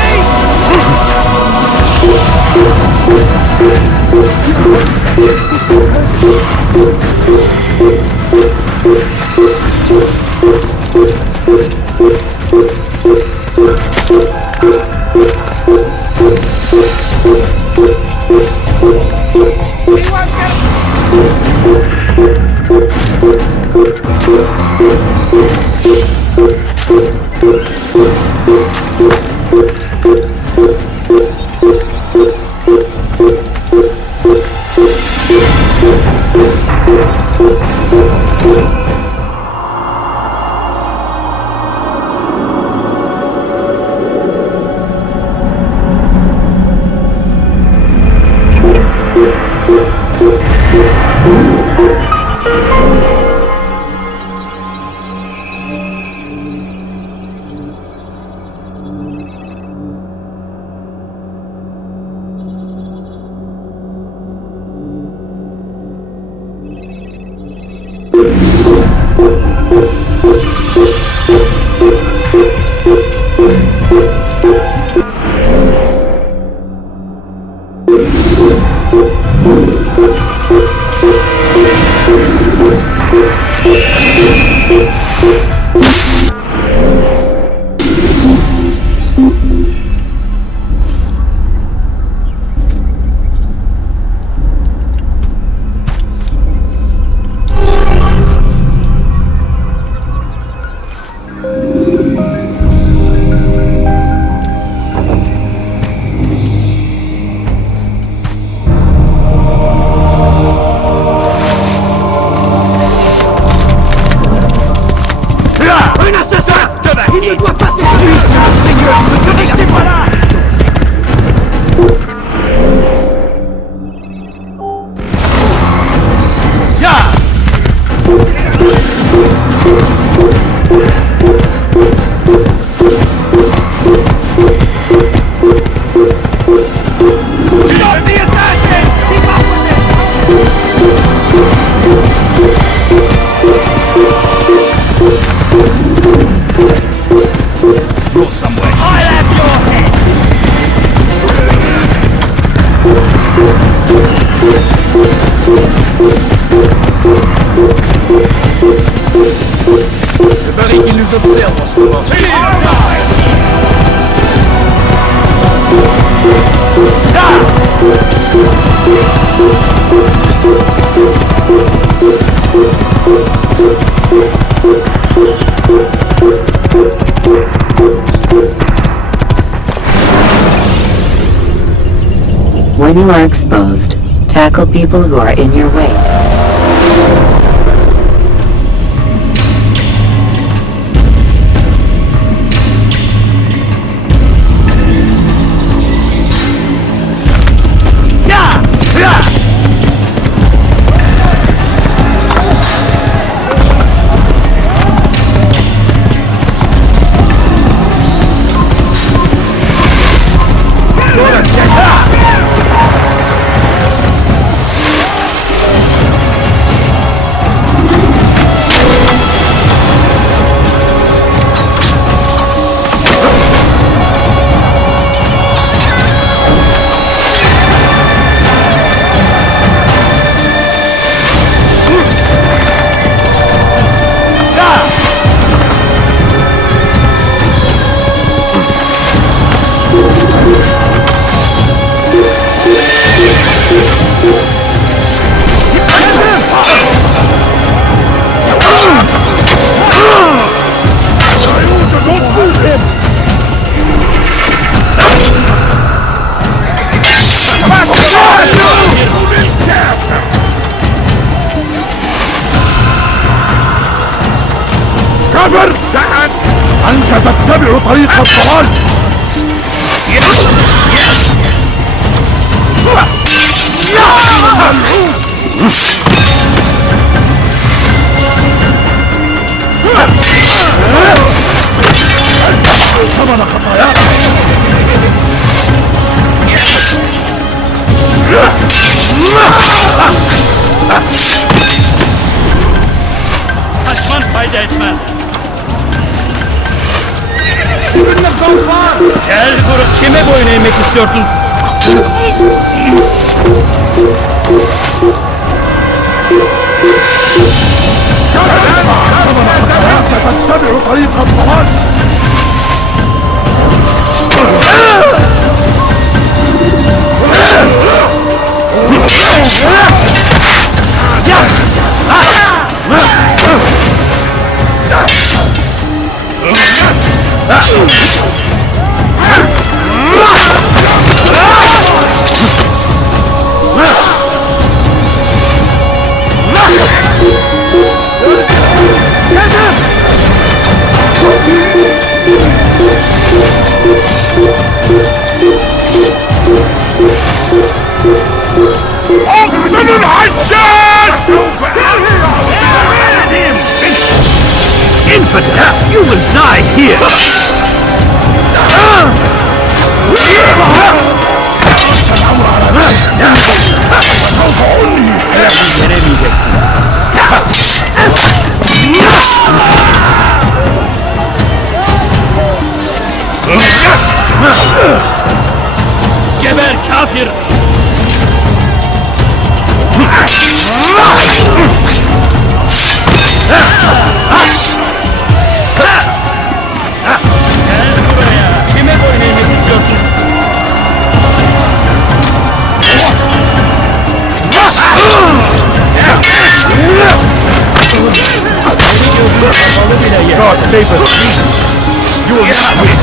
Le baril qui nous observe en ce moment. When you are exposed, tackle people who are in your way. كافر! أنت تتبع طريق الضلال! ثمن خطاياك! Kaçman fayda etmez. Gel grup, kime boyun eğmek istiyorsun? تتبع طريق الضلال! اقتل الحشاش! Infidel! You will die here! Geber kafir! Gel buraya! Kime boyun eğmek istiyorsun? God save us! You will not win!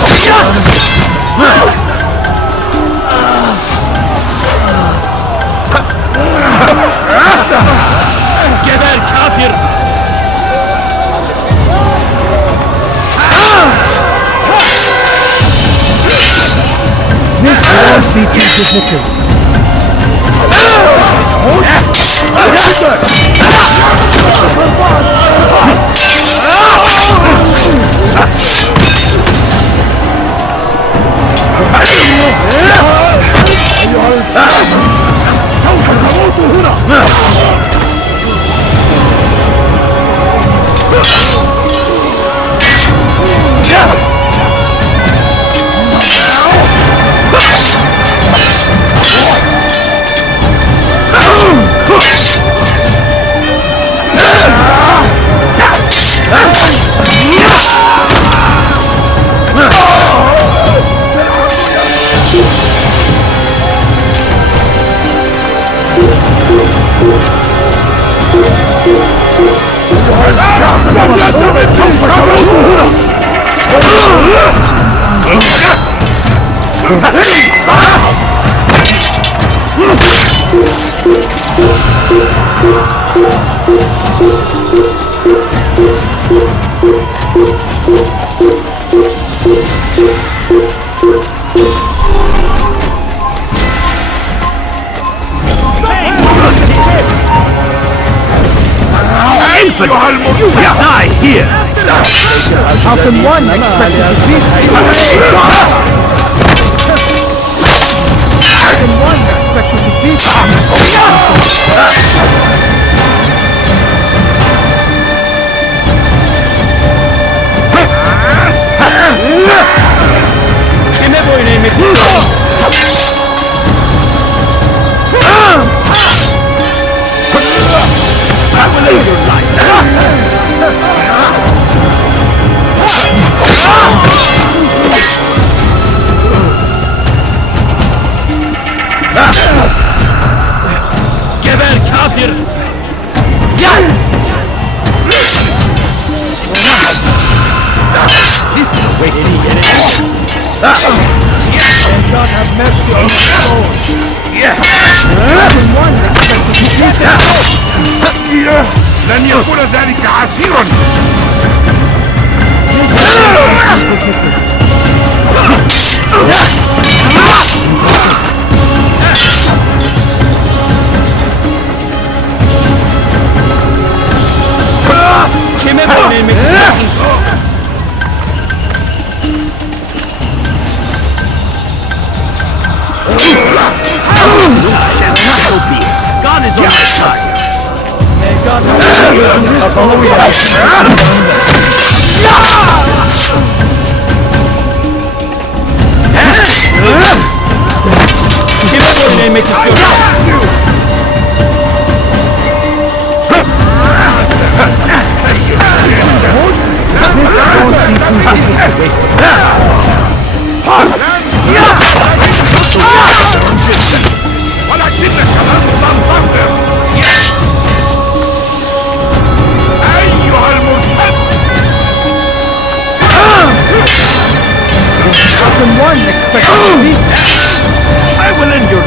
Geber kafir! This war seeking significance. You will die here! Falcon 1 expected to beat Falcon 1 expected to beat Kime boyun eğmek istiyorsun? I will end your life! Geber kafir! And God have mercy on us all. Falcon 1 expected to beat لن يكون ذلك عسيرا. Kime boyun eğmek istiyorsun? God is on your side. May God help Kime boyun eğmek istiyorsun? One expects I will end your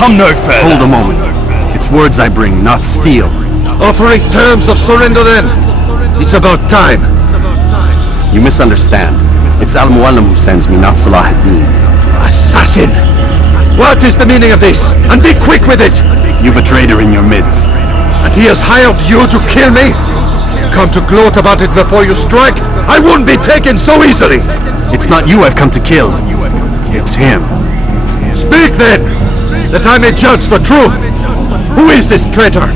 Come no further. Hold a moment. It's words I bring, not steel. Offering terms of surrender then. It's about time. You misunderstand. It's Al-Mualim who sends me, not Salah ad-Din. Assassin! What is the meaning of this? And be quick with it! You've a traitor in your midst. And he has hired you to kill me? Come to gloat about it before you strike? I wouldn't be taken so easily! It's not you I've come to kill. It's him. Speak then, that I may judge the truth. Who is this traitor?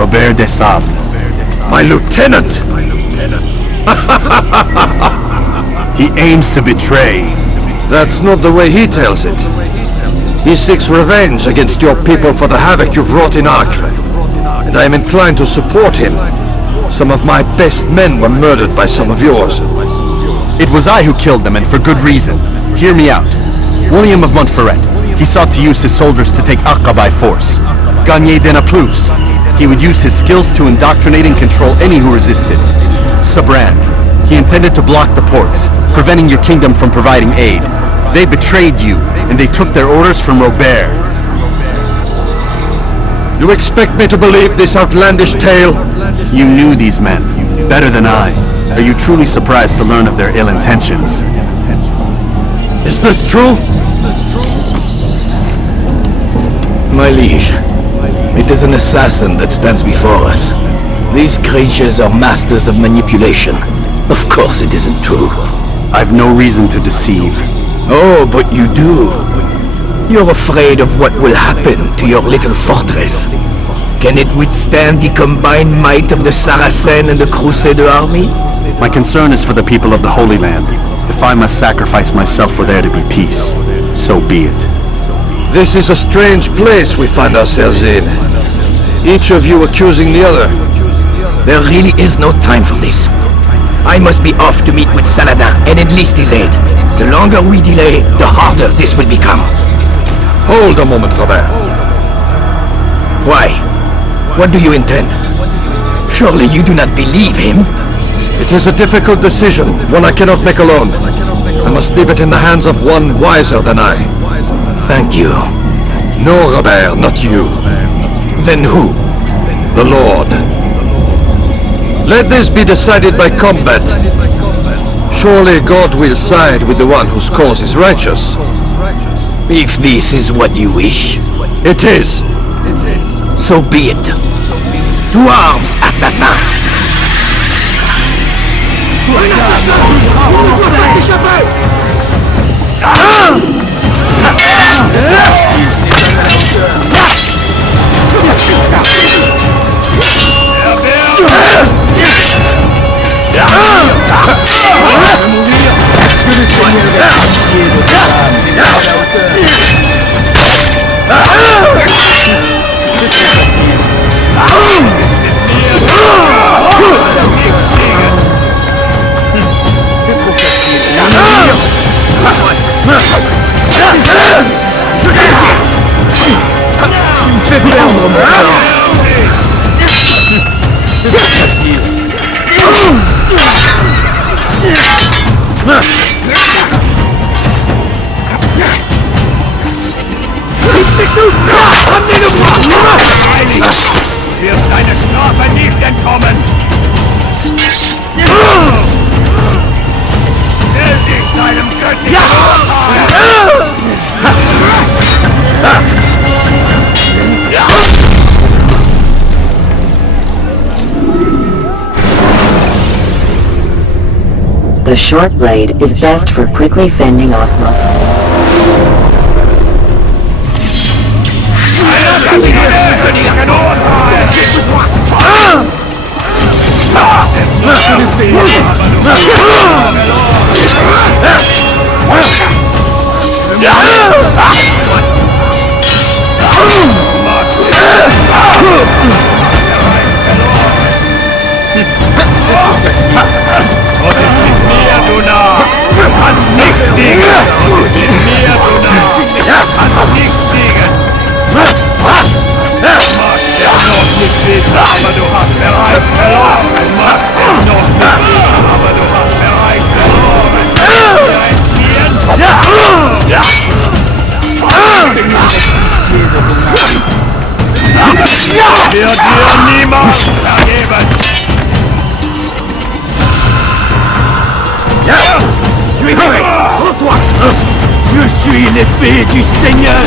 Robert de Sable. My lieutenant! He aims to betray. That's not the way he tells it. He seeks revenge against your people for the havoc you've wrought in Acre. And I am inclined to support him. Some of my best men were murdered by some of yours. It was I who killed them, and for good reason. Hear me out. William of Montferrat. He sought to use his soldiers to take Acre by force. Gagné de Naplouse. He would use his skills to indoctrinate and control any who resisted. Sabran. He intended to block the ports, preventing your kingdom from providing aid. They betrayed you, and they took their orders from Robert. You expect me to believe this outlandish tale? You knew these men, better than I. Are you truly surprised to learn of their ill intentions? Is this true? My liege, it is an assassin that stands before us. These creatures are masters of manipulation. Of course it isn't true. I've no reason to deceive. Oh, but you do. You're afraid of what will happen to your little fortress. Can it withstand the combined might of the Saracen and the Crusader army? My concern is for the people of the Holy Land. If I must sacrifice myself for there to be peace, so be it. This is a strange place we find ourselves in. Each of you accusing the other. There really is no time for this. I must be off to meet with Saladin and enlist his aid. The longer we delay, the harder this will become. Hold a moment, Robert. Why? What do you intend? Surely you do not believe him? It is a difficult decision, one I cannot make alone. I must leave it in the hands of one wiser than I. Thank you. No, Robert, not you. Then who? The Lord. Let this be decided by combat. Surely God will side with the one whose cause is righteous. If this is what you wish. It is. So be it. To arms, assassins! Wird deine Strafe nicht entkommen! Stell dich deinem göttlichen The short blade is best for quickly fending off multiple. Und ist mit mir, du Narr! Du kannst nicht siegen! Und ist mit mir, du Narr! Du kannst nicht siegen! Mag der noch nicht wissen, aber du hast bereits verloren! Mag der noch nicht wissen, aber du hast bereits verloren! Ja! Wird dir niemand vergeben! Tu es prêt! Rends-toi! Je suis l'épée du Seigneur!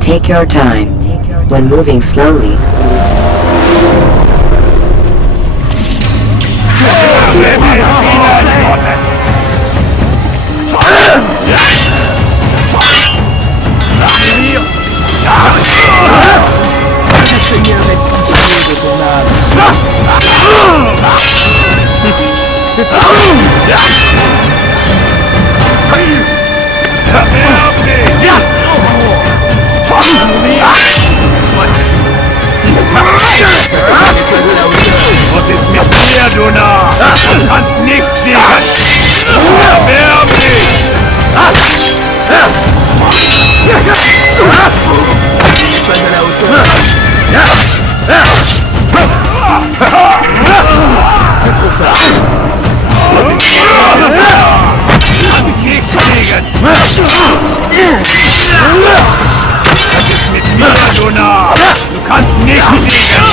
Take your time. When moving slowly, Was ist mit dir, du Narr? Du kannst nicht siegen! Erwärm dich! Was ist mit mir, du Narr? Du kannst nicht siegen!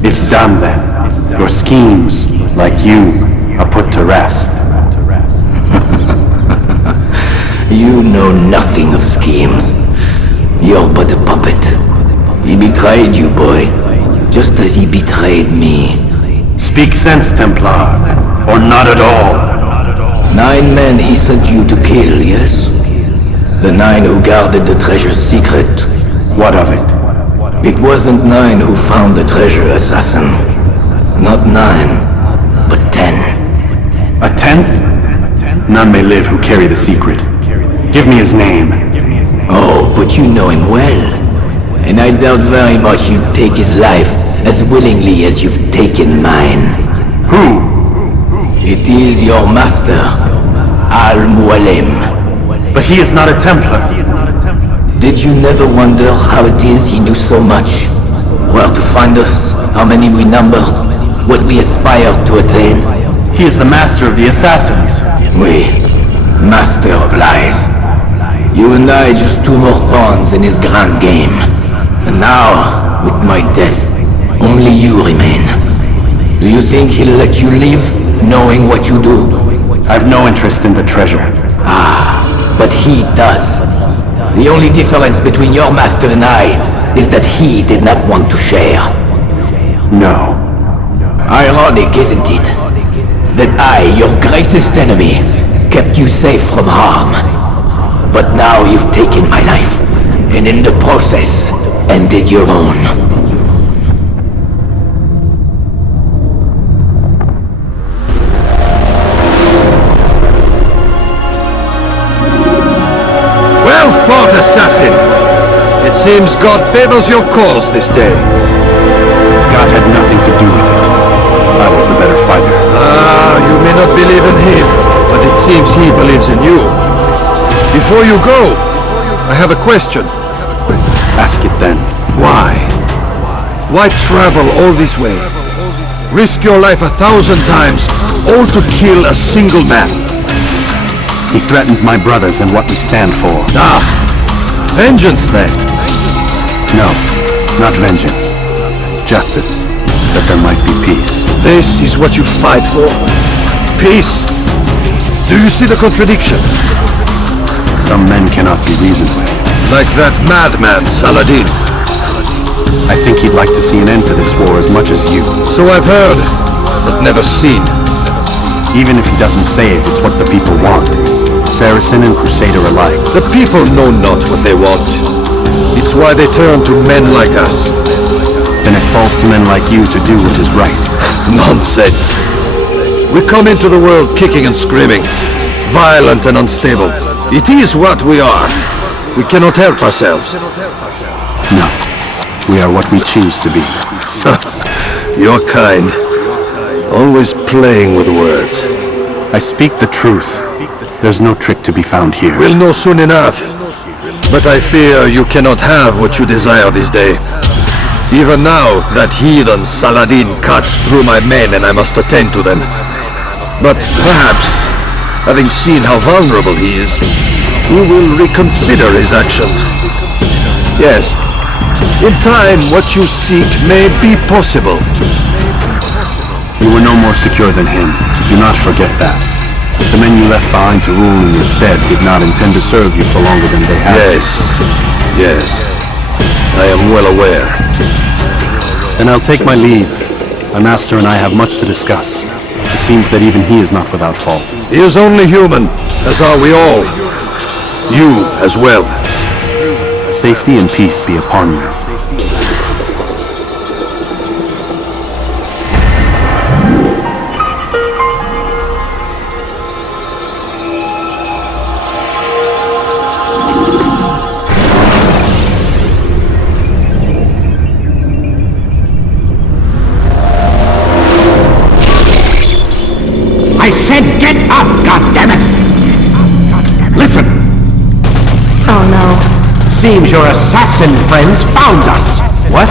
It's done then. Your schemes, like you, are put to rest. You know nothing of schemes. You're but a puppet. He betrayed you, boy, just as he betrayed me. Speak sense, Templar, or not at all. 9 men he sent you to kill, yes? The 9 who guarded the treasure's secret. What of it? It wasn't 9 who found the treasure, assassin. Not 9, but 10. A 10th? None may live who carry the secret. Give me his name. Oh, but you know him well. And I doubt very much you'd take his life as willingly as you've taken mine. Who? It is your master, Al-Mualim. But he is not a Templar. Did you never wonder how it is he knew so much? Where to find us, how many we numbered, what we aspired to attain? He is the master of the assassins. Oui, master of lies. You and I just 2 more pawns in his grand game. And now, with my death, only you remain. Do you think he'll let you live, knowing what you do? I've no interest in the treasure. Ah, but he does. The only difference between your master and I is that he did not want to share. No. Ironic, isn't it? That I, your greatest enemy, kept you safe from harm. But now you've taken my life, and in the process, ended your own. God favors your cause this day. God had nothing to do with it. I was the better fighter. Ah, you may not believe in him, but it seems he believes in you. Before you go, I have a question. Ask it then. Why? Why travel all this way? Risk your life 1,000 times, all to kill a single man. He threatened my brothers and what we stand for. Ah, vengeance then. No, not vengeance. Justice, that there might be peace. This is what you fight for? Peace? Do you see the contradiction? Some men cannot be reasoned with. Like that madman, Saladin. I think he'd like to see an end to this war as much as you. So I've heard, but never seen. Even if he doesn't say it, it's what the people want. Saracen and Crusader alike. The people know not what they want. It's why they turn to men like us. Then it falls to men like you to do what is right. Nonsense. We come into the world kicking and screaming, violent and unstable. It is what we are. We cannot help ourselves. No. We are what we choose to be. Your kind. Always playing with words. I speak the truth. There's no trick to be found here. We'll know soon enough. But I fear you cannot have what you desire this day. Even now, that heathen Saladin cuts through my men and I must attend to them. But perhaps, having seen how vulnerable he is, you will reconsider his actions. Yes, in time what you seek may be possible. You were no more secure than him. Do not forget that. The men you left behind to rule in your stead did not intend to serve you for longer than they had. Yes. I am well aware. Then I'll take my leave. My master and I have much to discuss. It seems that even he is not without fault. He is only human, as are we all. You as well. Safety and peace be upon you. I said get up, goddammit! Listen! Oh no. Seems your assassin friends found us. What?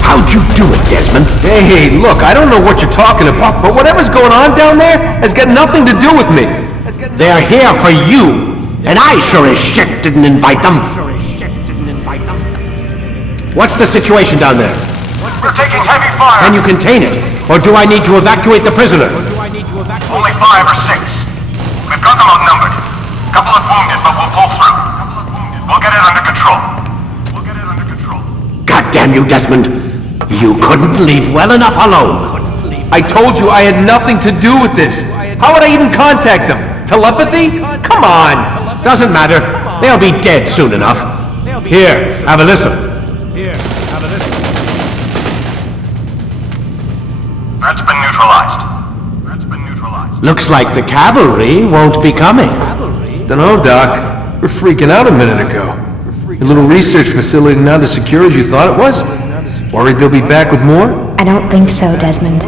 How'd you do it, Desmond? Hey, look, I don't know what you're talking about, but whatever's going on down there has got nothing to do with me. They're here for you, and I sure as shit didn't invite them. What's the situation down there? We're taking heavy fire. Can you contain it? Or do I need to evacuate the prisoner? Only 5 or 6. We've got them outnumbered. Couple of wounded, but we'll pull through. We'll get it under control. God damn you, Desmond. You couldn't leave well enough alone. I told you I had nothing to do with this. How would I even contact them? Telepathy? Come on. Doesn't matter. They'll be dead soon enough. Here, have a listen. That's been neutralized. Looks like the cavalry won't be coming. Dunno, Doc. We're freaking out a minute ago. A little research facility not as secure as you thought it was? Worried they'll be back with more? I don't think so, Desmond.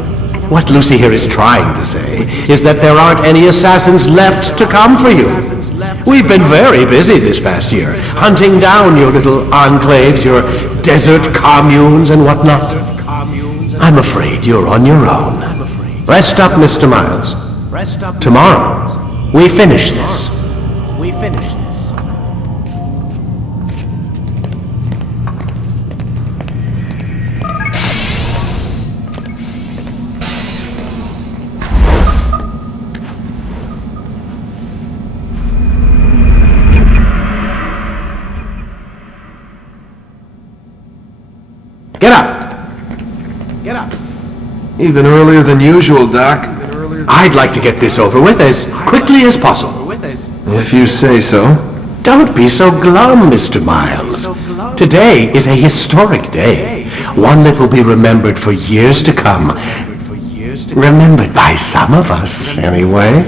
What Lucy here is trying to say is that there aren't any assassins left to come for you. We've been very busy this past year, hunting down your little enclaves, your desert communes and whatnot. I'm afraid you're on your own. Rest up, Mr. Miles. Tomorrow, we finish this. Get up! Even earlier than usual, Doc. I'd like to get this over with as quickly as possible. If you say so. Don't be so glum, Mr. Miles. Today is a historic day. One that will be remembered for years to come. Remembered by some of us, anyway.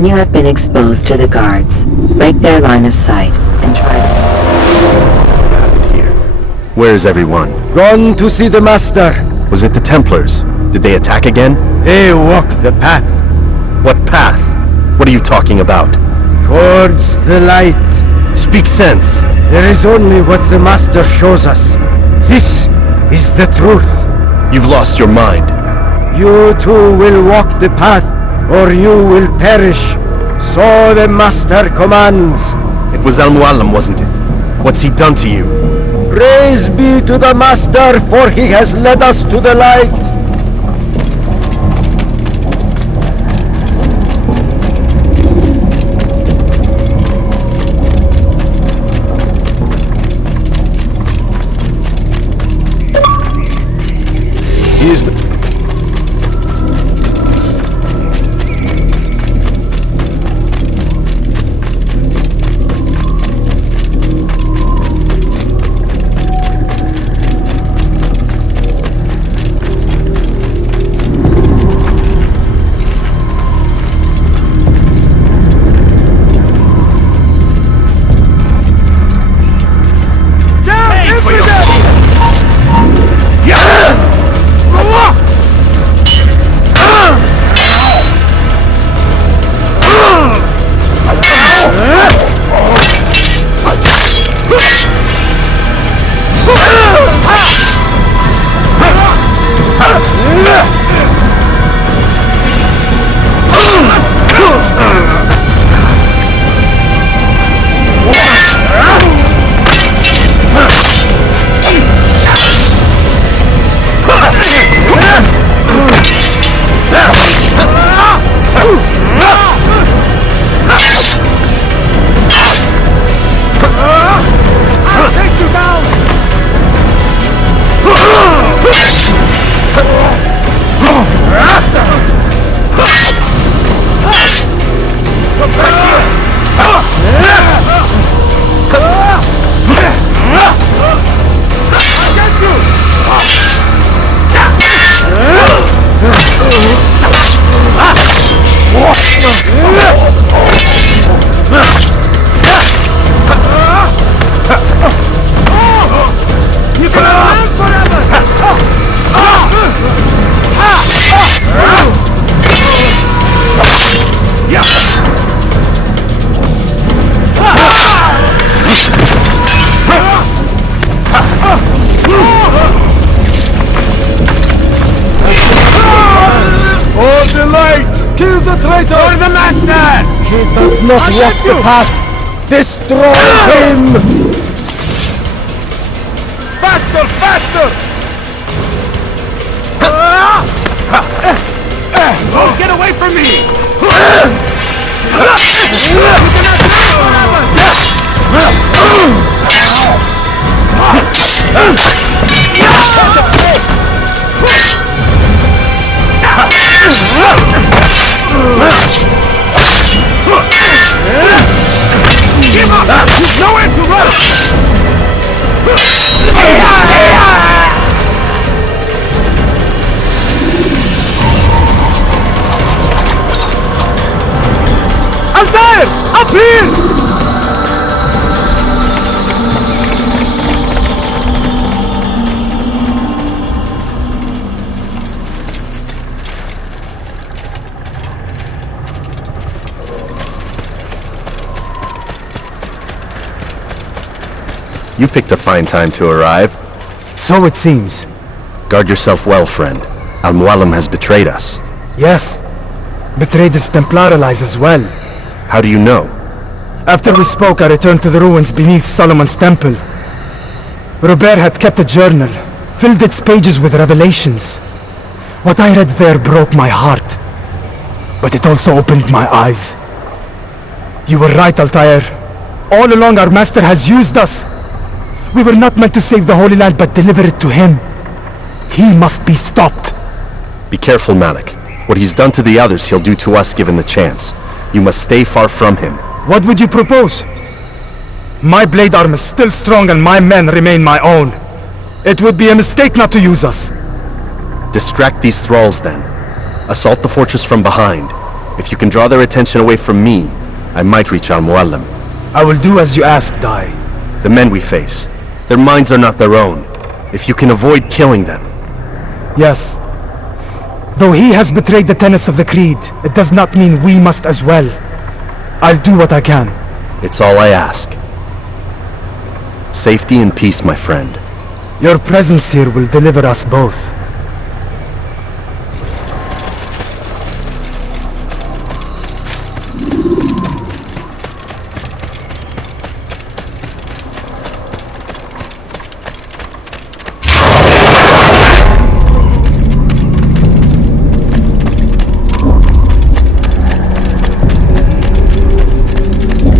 When you have been exposed to the guards, break their line of sight and try to... Where is everyone? Gone to see the Master. Was it the Templars? Did they attack again? They walk the path. What path? What are you talking about? Towards the light. Speak sense. There is only what the Master shows us. This is the truth. You've lost your mind. You too will walk the path, or you will perish. So the Master commands. It was Al-Mualim, wasn't it? What's he done to you? Praise be to the Master, for he has led us to the light. He is the... Not walk the path! Destroy him! Faster, faster! Oh, get away from me! Give up! There's nowhere to run! Altair! Up here! You picked a fine time to arrive. So it seems. Guard yourself well, friend. Al-Mualim has betrayed us. Yes. Betrayed his Templar allies as well. How do you know? After we spoke, I returned to the ruins beneath Solomon's temple. Robert had kept a journal, filled its pages with revelations. What I read there broke my heart. But it also opened my eyes. You were right, Altair. All along our master has used us. We were not meant to save the Holy Land, but deliver it to him. He must be stopped. Be careful, Malik. What he's done to the others, he'll do to us given the chance. You must stay far from him. What would you propose? My blade arm is still strong and my men remain my own. It would be a mistake not to use us. Distract these thralls then. Assault the fortress from behind. If you can draw their attention away from me, I might reach Al-Mualim. I will do as you ask, Dai. The men we face, their minds are not their own. If you can avoid killing them. Yes. Though he has betrayed the tenets of the Creed, it does not mean we must as well. I'll do what I can. It's all I ask. Safety and peace, my friend. Your presence here will deliver us both.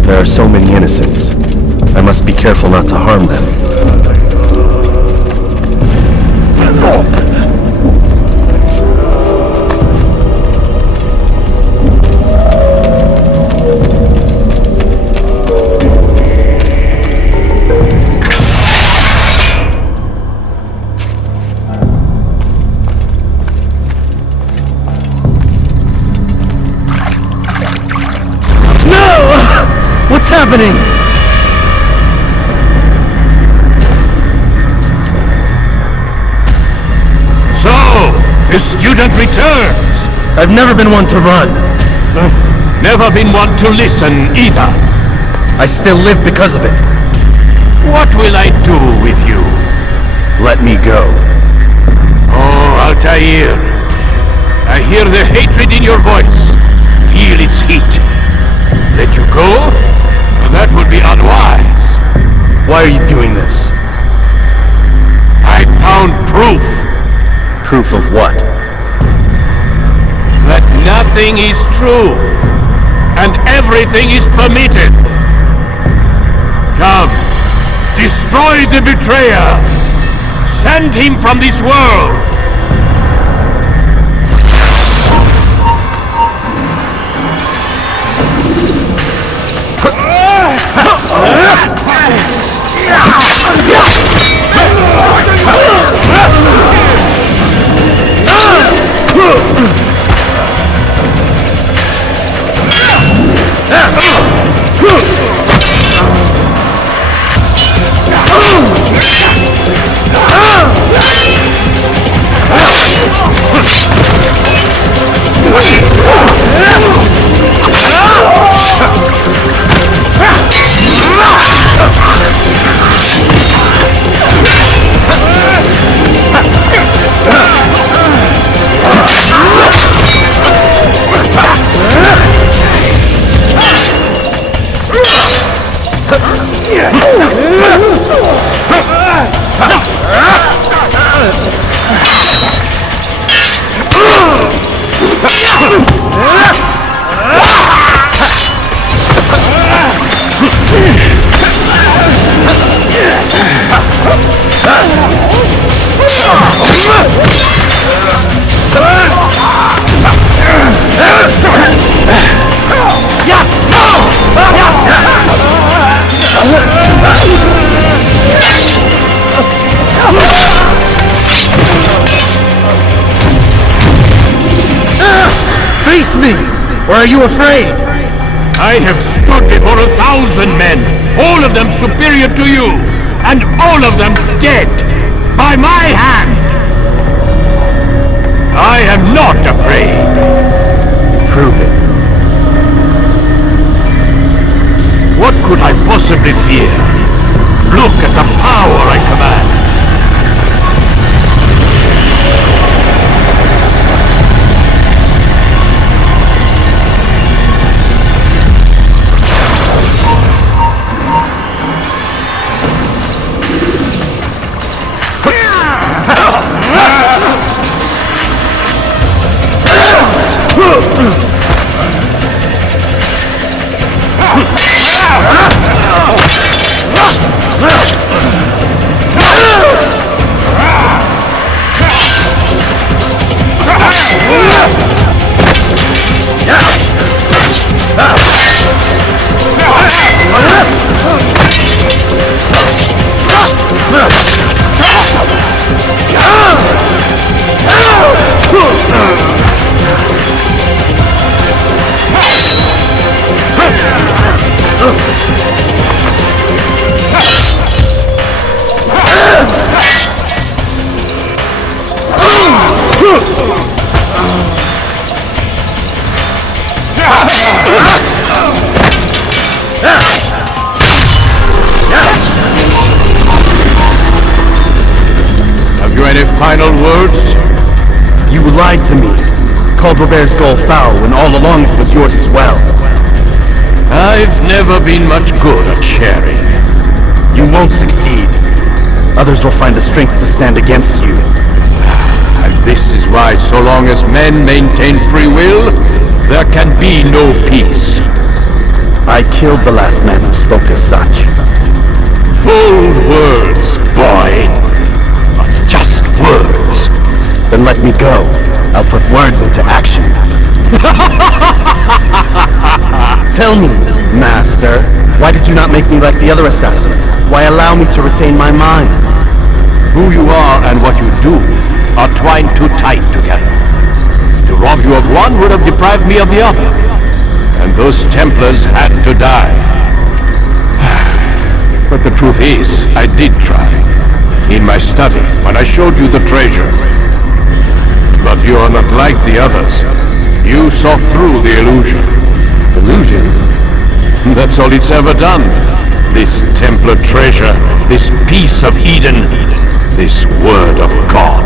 There are so many innocents. I must be careful not to harm them. What's happening? So, the student returns. I've never been one to run. Never been one to listen either. I still live because of it. What will I do with you? Let me go. Oh, Altair. I hear the hatred in your voice. Feel its heat. Let you go? That would be unwise. Why are you doing this? I found proof. Proof of what? That nothing is true. And everything is permitted. Come. Destroy the betrayer. Send him from this world. Face me! Or are you afraid? I have stood before 1,000 men, all of them superior to you, and all of them dead, by my hand. I am not afraid. Prove it. What could I possibly fear? Look at the power I command. final words? You lied to me. Called Robert's goal foul when all along it was yours as well. I've never been much good at sharing. You won't succeed. Others will find the strength to stand against you. And this is why so long as men maintain free will, there can be no peace. I killed the last man who spoke as such. Bold words, boy. But just words. Then let me go. I'll put words into action. Tell me, Master, why did you not make me like the other assassins? Why allow me to retain my mind? Who you are and what you do are twined too tight together. To rob you of one would have deprived me of the other. And those Templars had to die. But the truth is, I did try. In my study, when I showed you the treasure. But you are not like the others. You saw through the illusion. Illusion? That's all it's ever done. This Templar treasure, this piece of Eden, this word of God.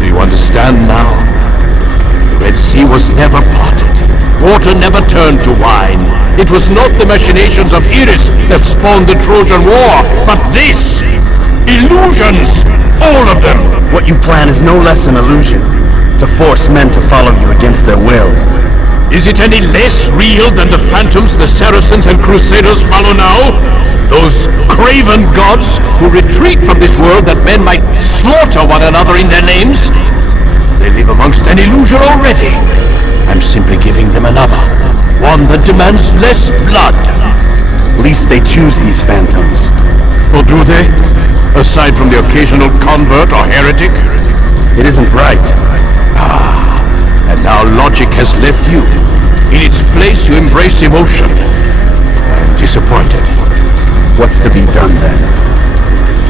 Do you understand now? The Red Sea was never parted. Water never turned to wine. It was not the machinations of Eris that spawned the Trojan War, but this! Illusions! All of them! What you plan is no less an illusion. To force men to follow you against their will. Is it any less real than the phantoms the Saracens and Crusaders follow now? Those craven gods who retreat from this world that men might slaughter one another in their names? They live amongst an illusion already. I'm simply giving them another. One that demands less blood. At least they choose these phantoms. Or do they? Aside from the occasional convert or heretic? It isn't right. And now logic has left you. In its place you embrace emotion. I'm disappointed. What's to be done then?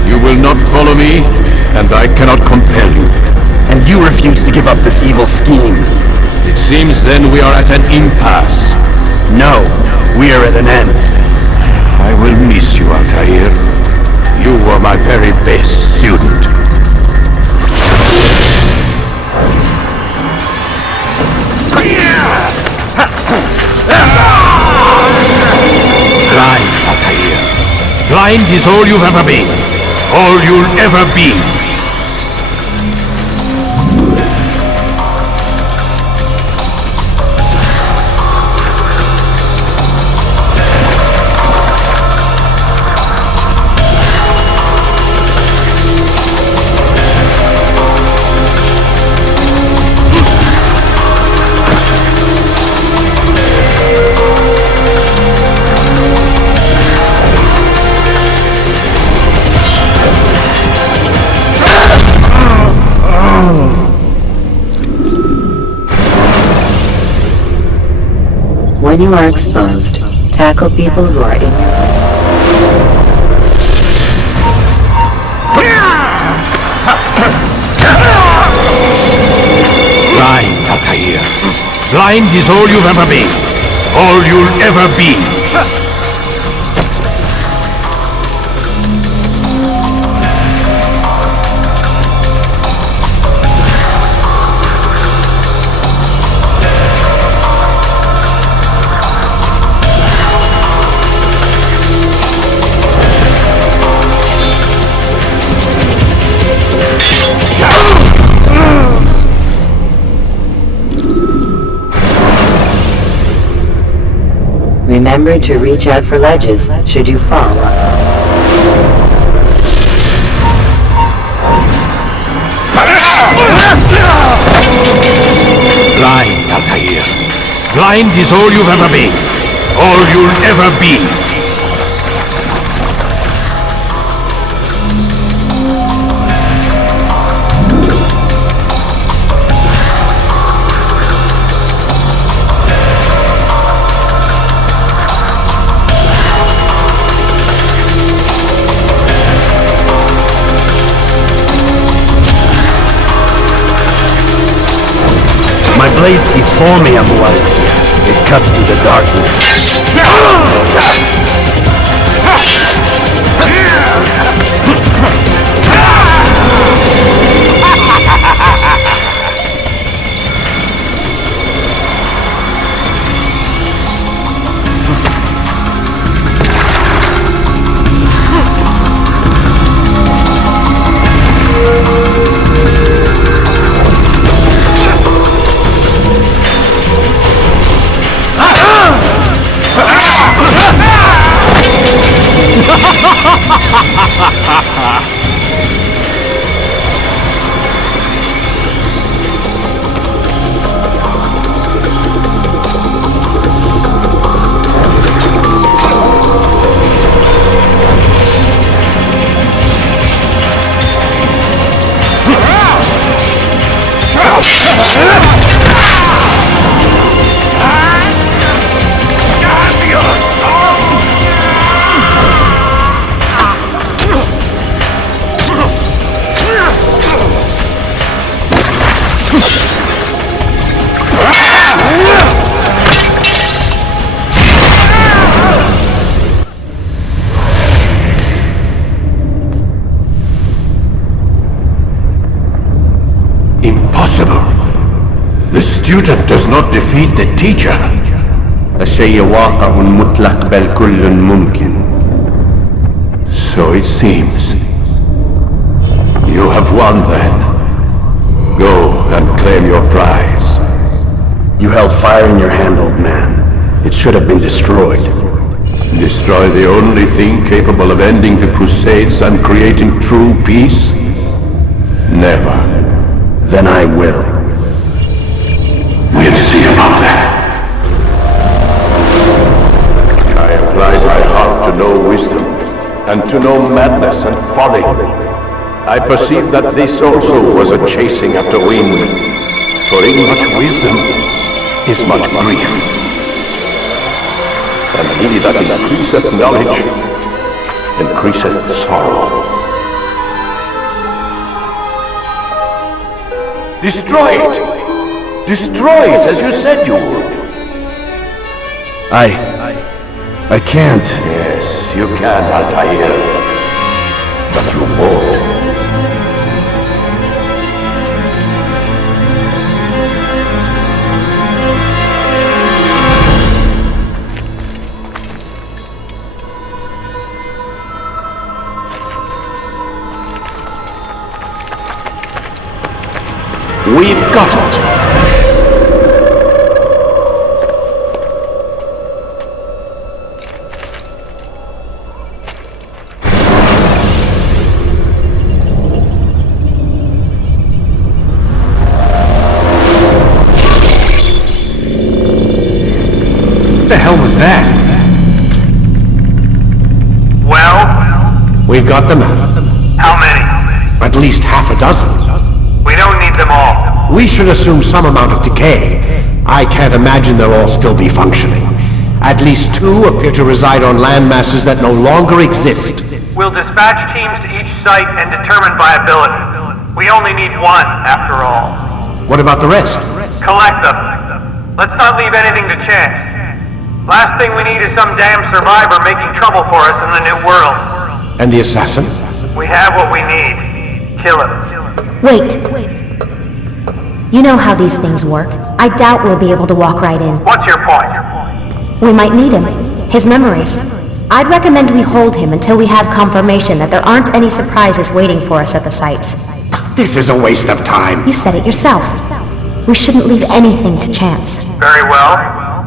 You will not follow me, and I cannot compel you. And you refuse to give up this evil scheme. It seems then we are at an impasse. No, we are at an end. I will miss you, Altair. You were my very best student. Blind, Altair. Blind is all you've ever been. All you'll ever be. When you are exposed, tackle people who are in your Blind, Altair. Blind is all you've ever been. All you'll ever be. Remember to reach out for ledges should you fall. Blind, Altair. Blind is all you've ever been. All you'll ever be. My blade sees for me, Amual. It cuts through the darkness. Impossible. The student does not defeat the teacher. الشيء واقع مطلق بل كل ممكن. So it seems. You have won then. Go and claim your prize. You held fire in your hand, old man. It should have been destroyed. Destroy the only thing capable of ending the Crusades and creating true peace? Never. Then I will. We'll see about that. I applied my heart to know wisdom, and to know madness and folly. I perceived that this also was a chasing after wind, for in much wisdom is much grief. And he that increaseth knowledge increaseth sorrow. Destroy it! Destroy it as you said you would! I can't. Yes, you can, Altair. But you won't. We've got it! What the hell was that? Well? We've got them out. How many? At least half a dozen. We don't need them all. We should assume some amount of decay. I can't imagine they'll all still be functioning. At least 2 appear to reside on land masses that no longer exist. We'll dispatch teams to each site and determine viability. We only need 1, after all. What about the rest? Collect them. Let's not leave anything to chance. Last thing we need is some damn survivor making trouble for us in the new world. And the assassin? We have what we need. Kill him. Wait. You know how these things work. I doubt we'll be able to walk right in. What's your point? We might need him. His memories. I'd recommend we hold him until we have confirmation that there aren't any surprises waiting for us at the sites. This is a waste of time. You said it yourself. We shouldn't leave anything to chance. Very well.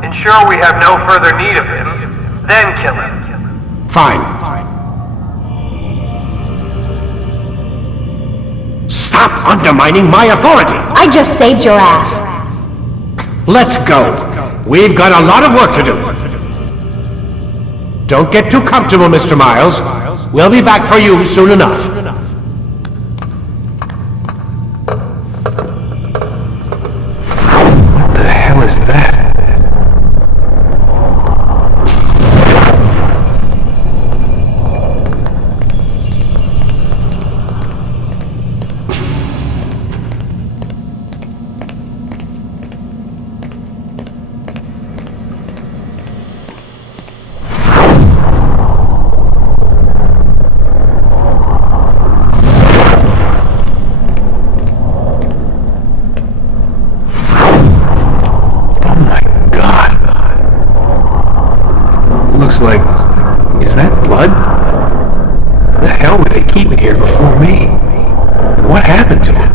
Ensure we have no further need of him, then kill him. Fine. Stop undermining my authority! I just saved your ass. Let's go. We've got a lot of work to do. Don't get too comfortable, Mr. Miles. We'll be back for you soon enough. What the hell is that? Looks like... is that blood? The hell were they keeping here before me? What happened to him?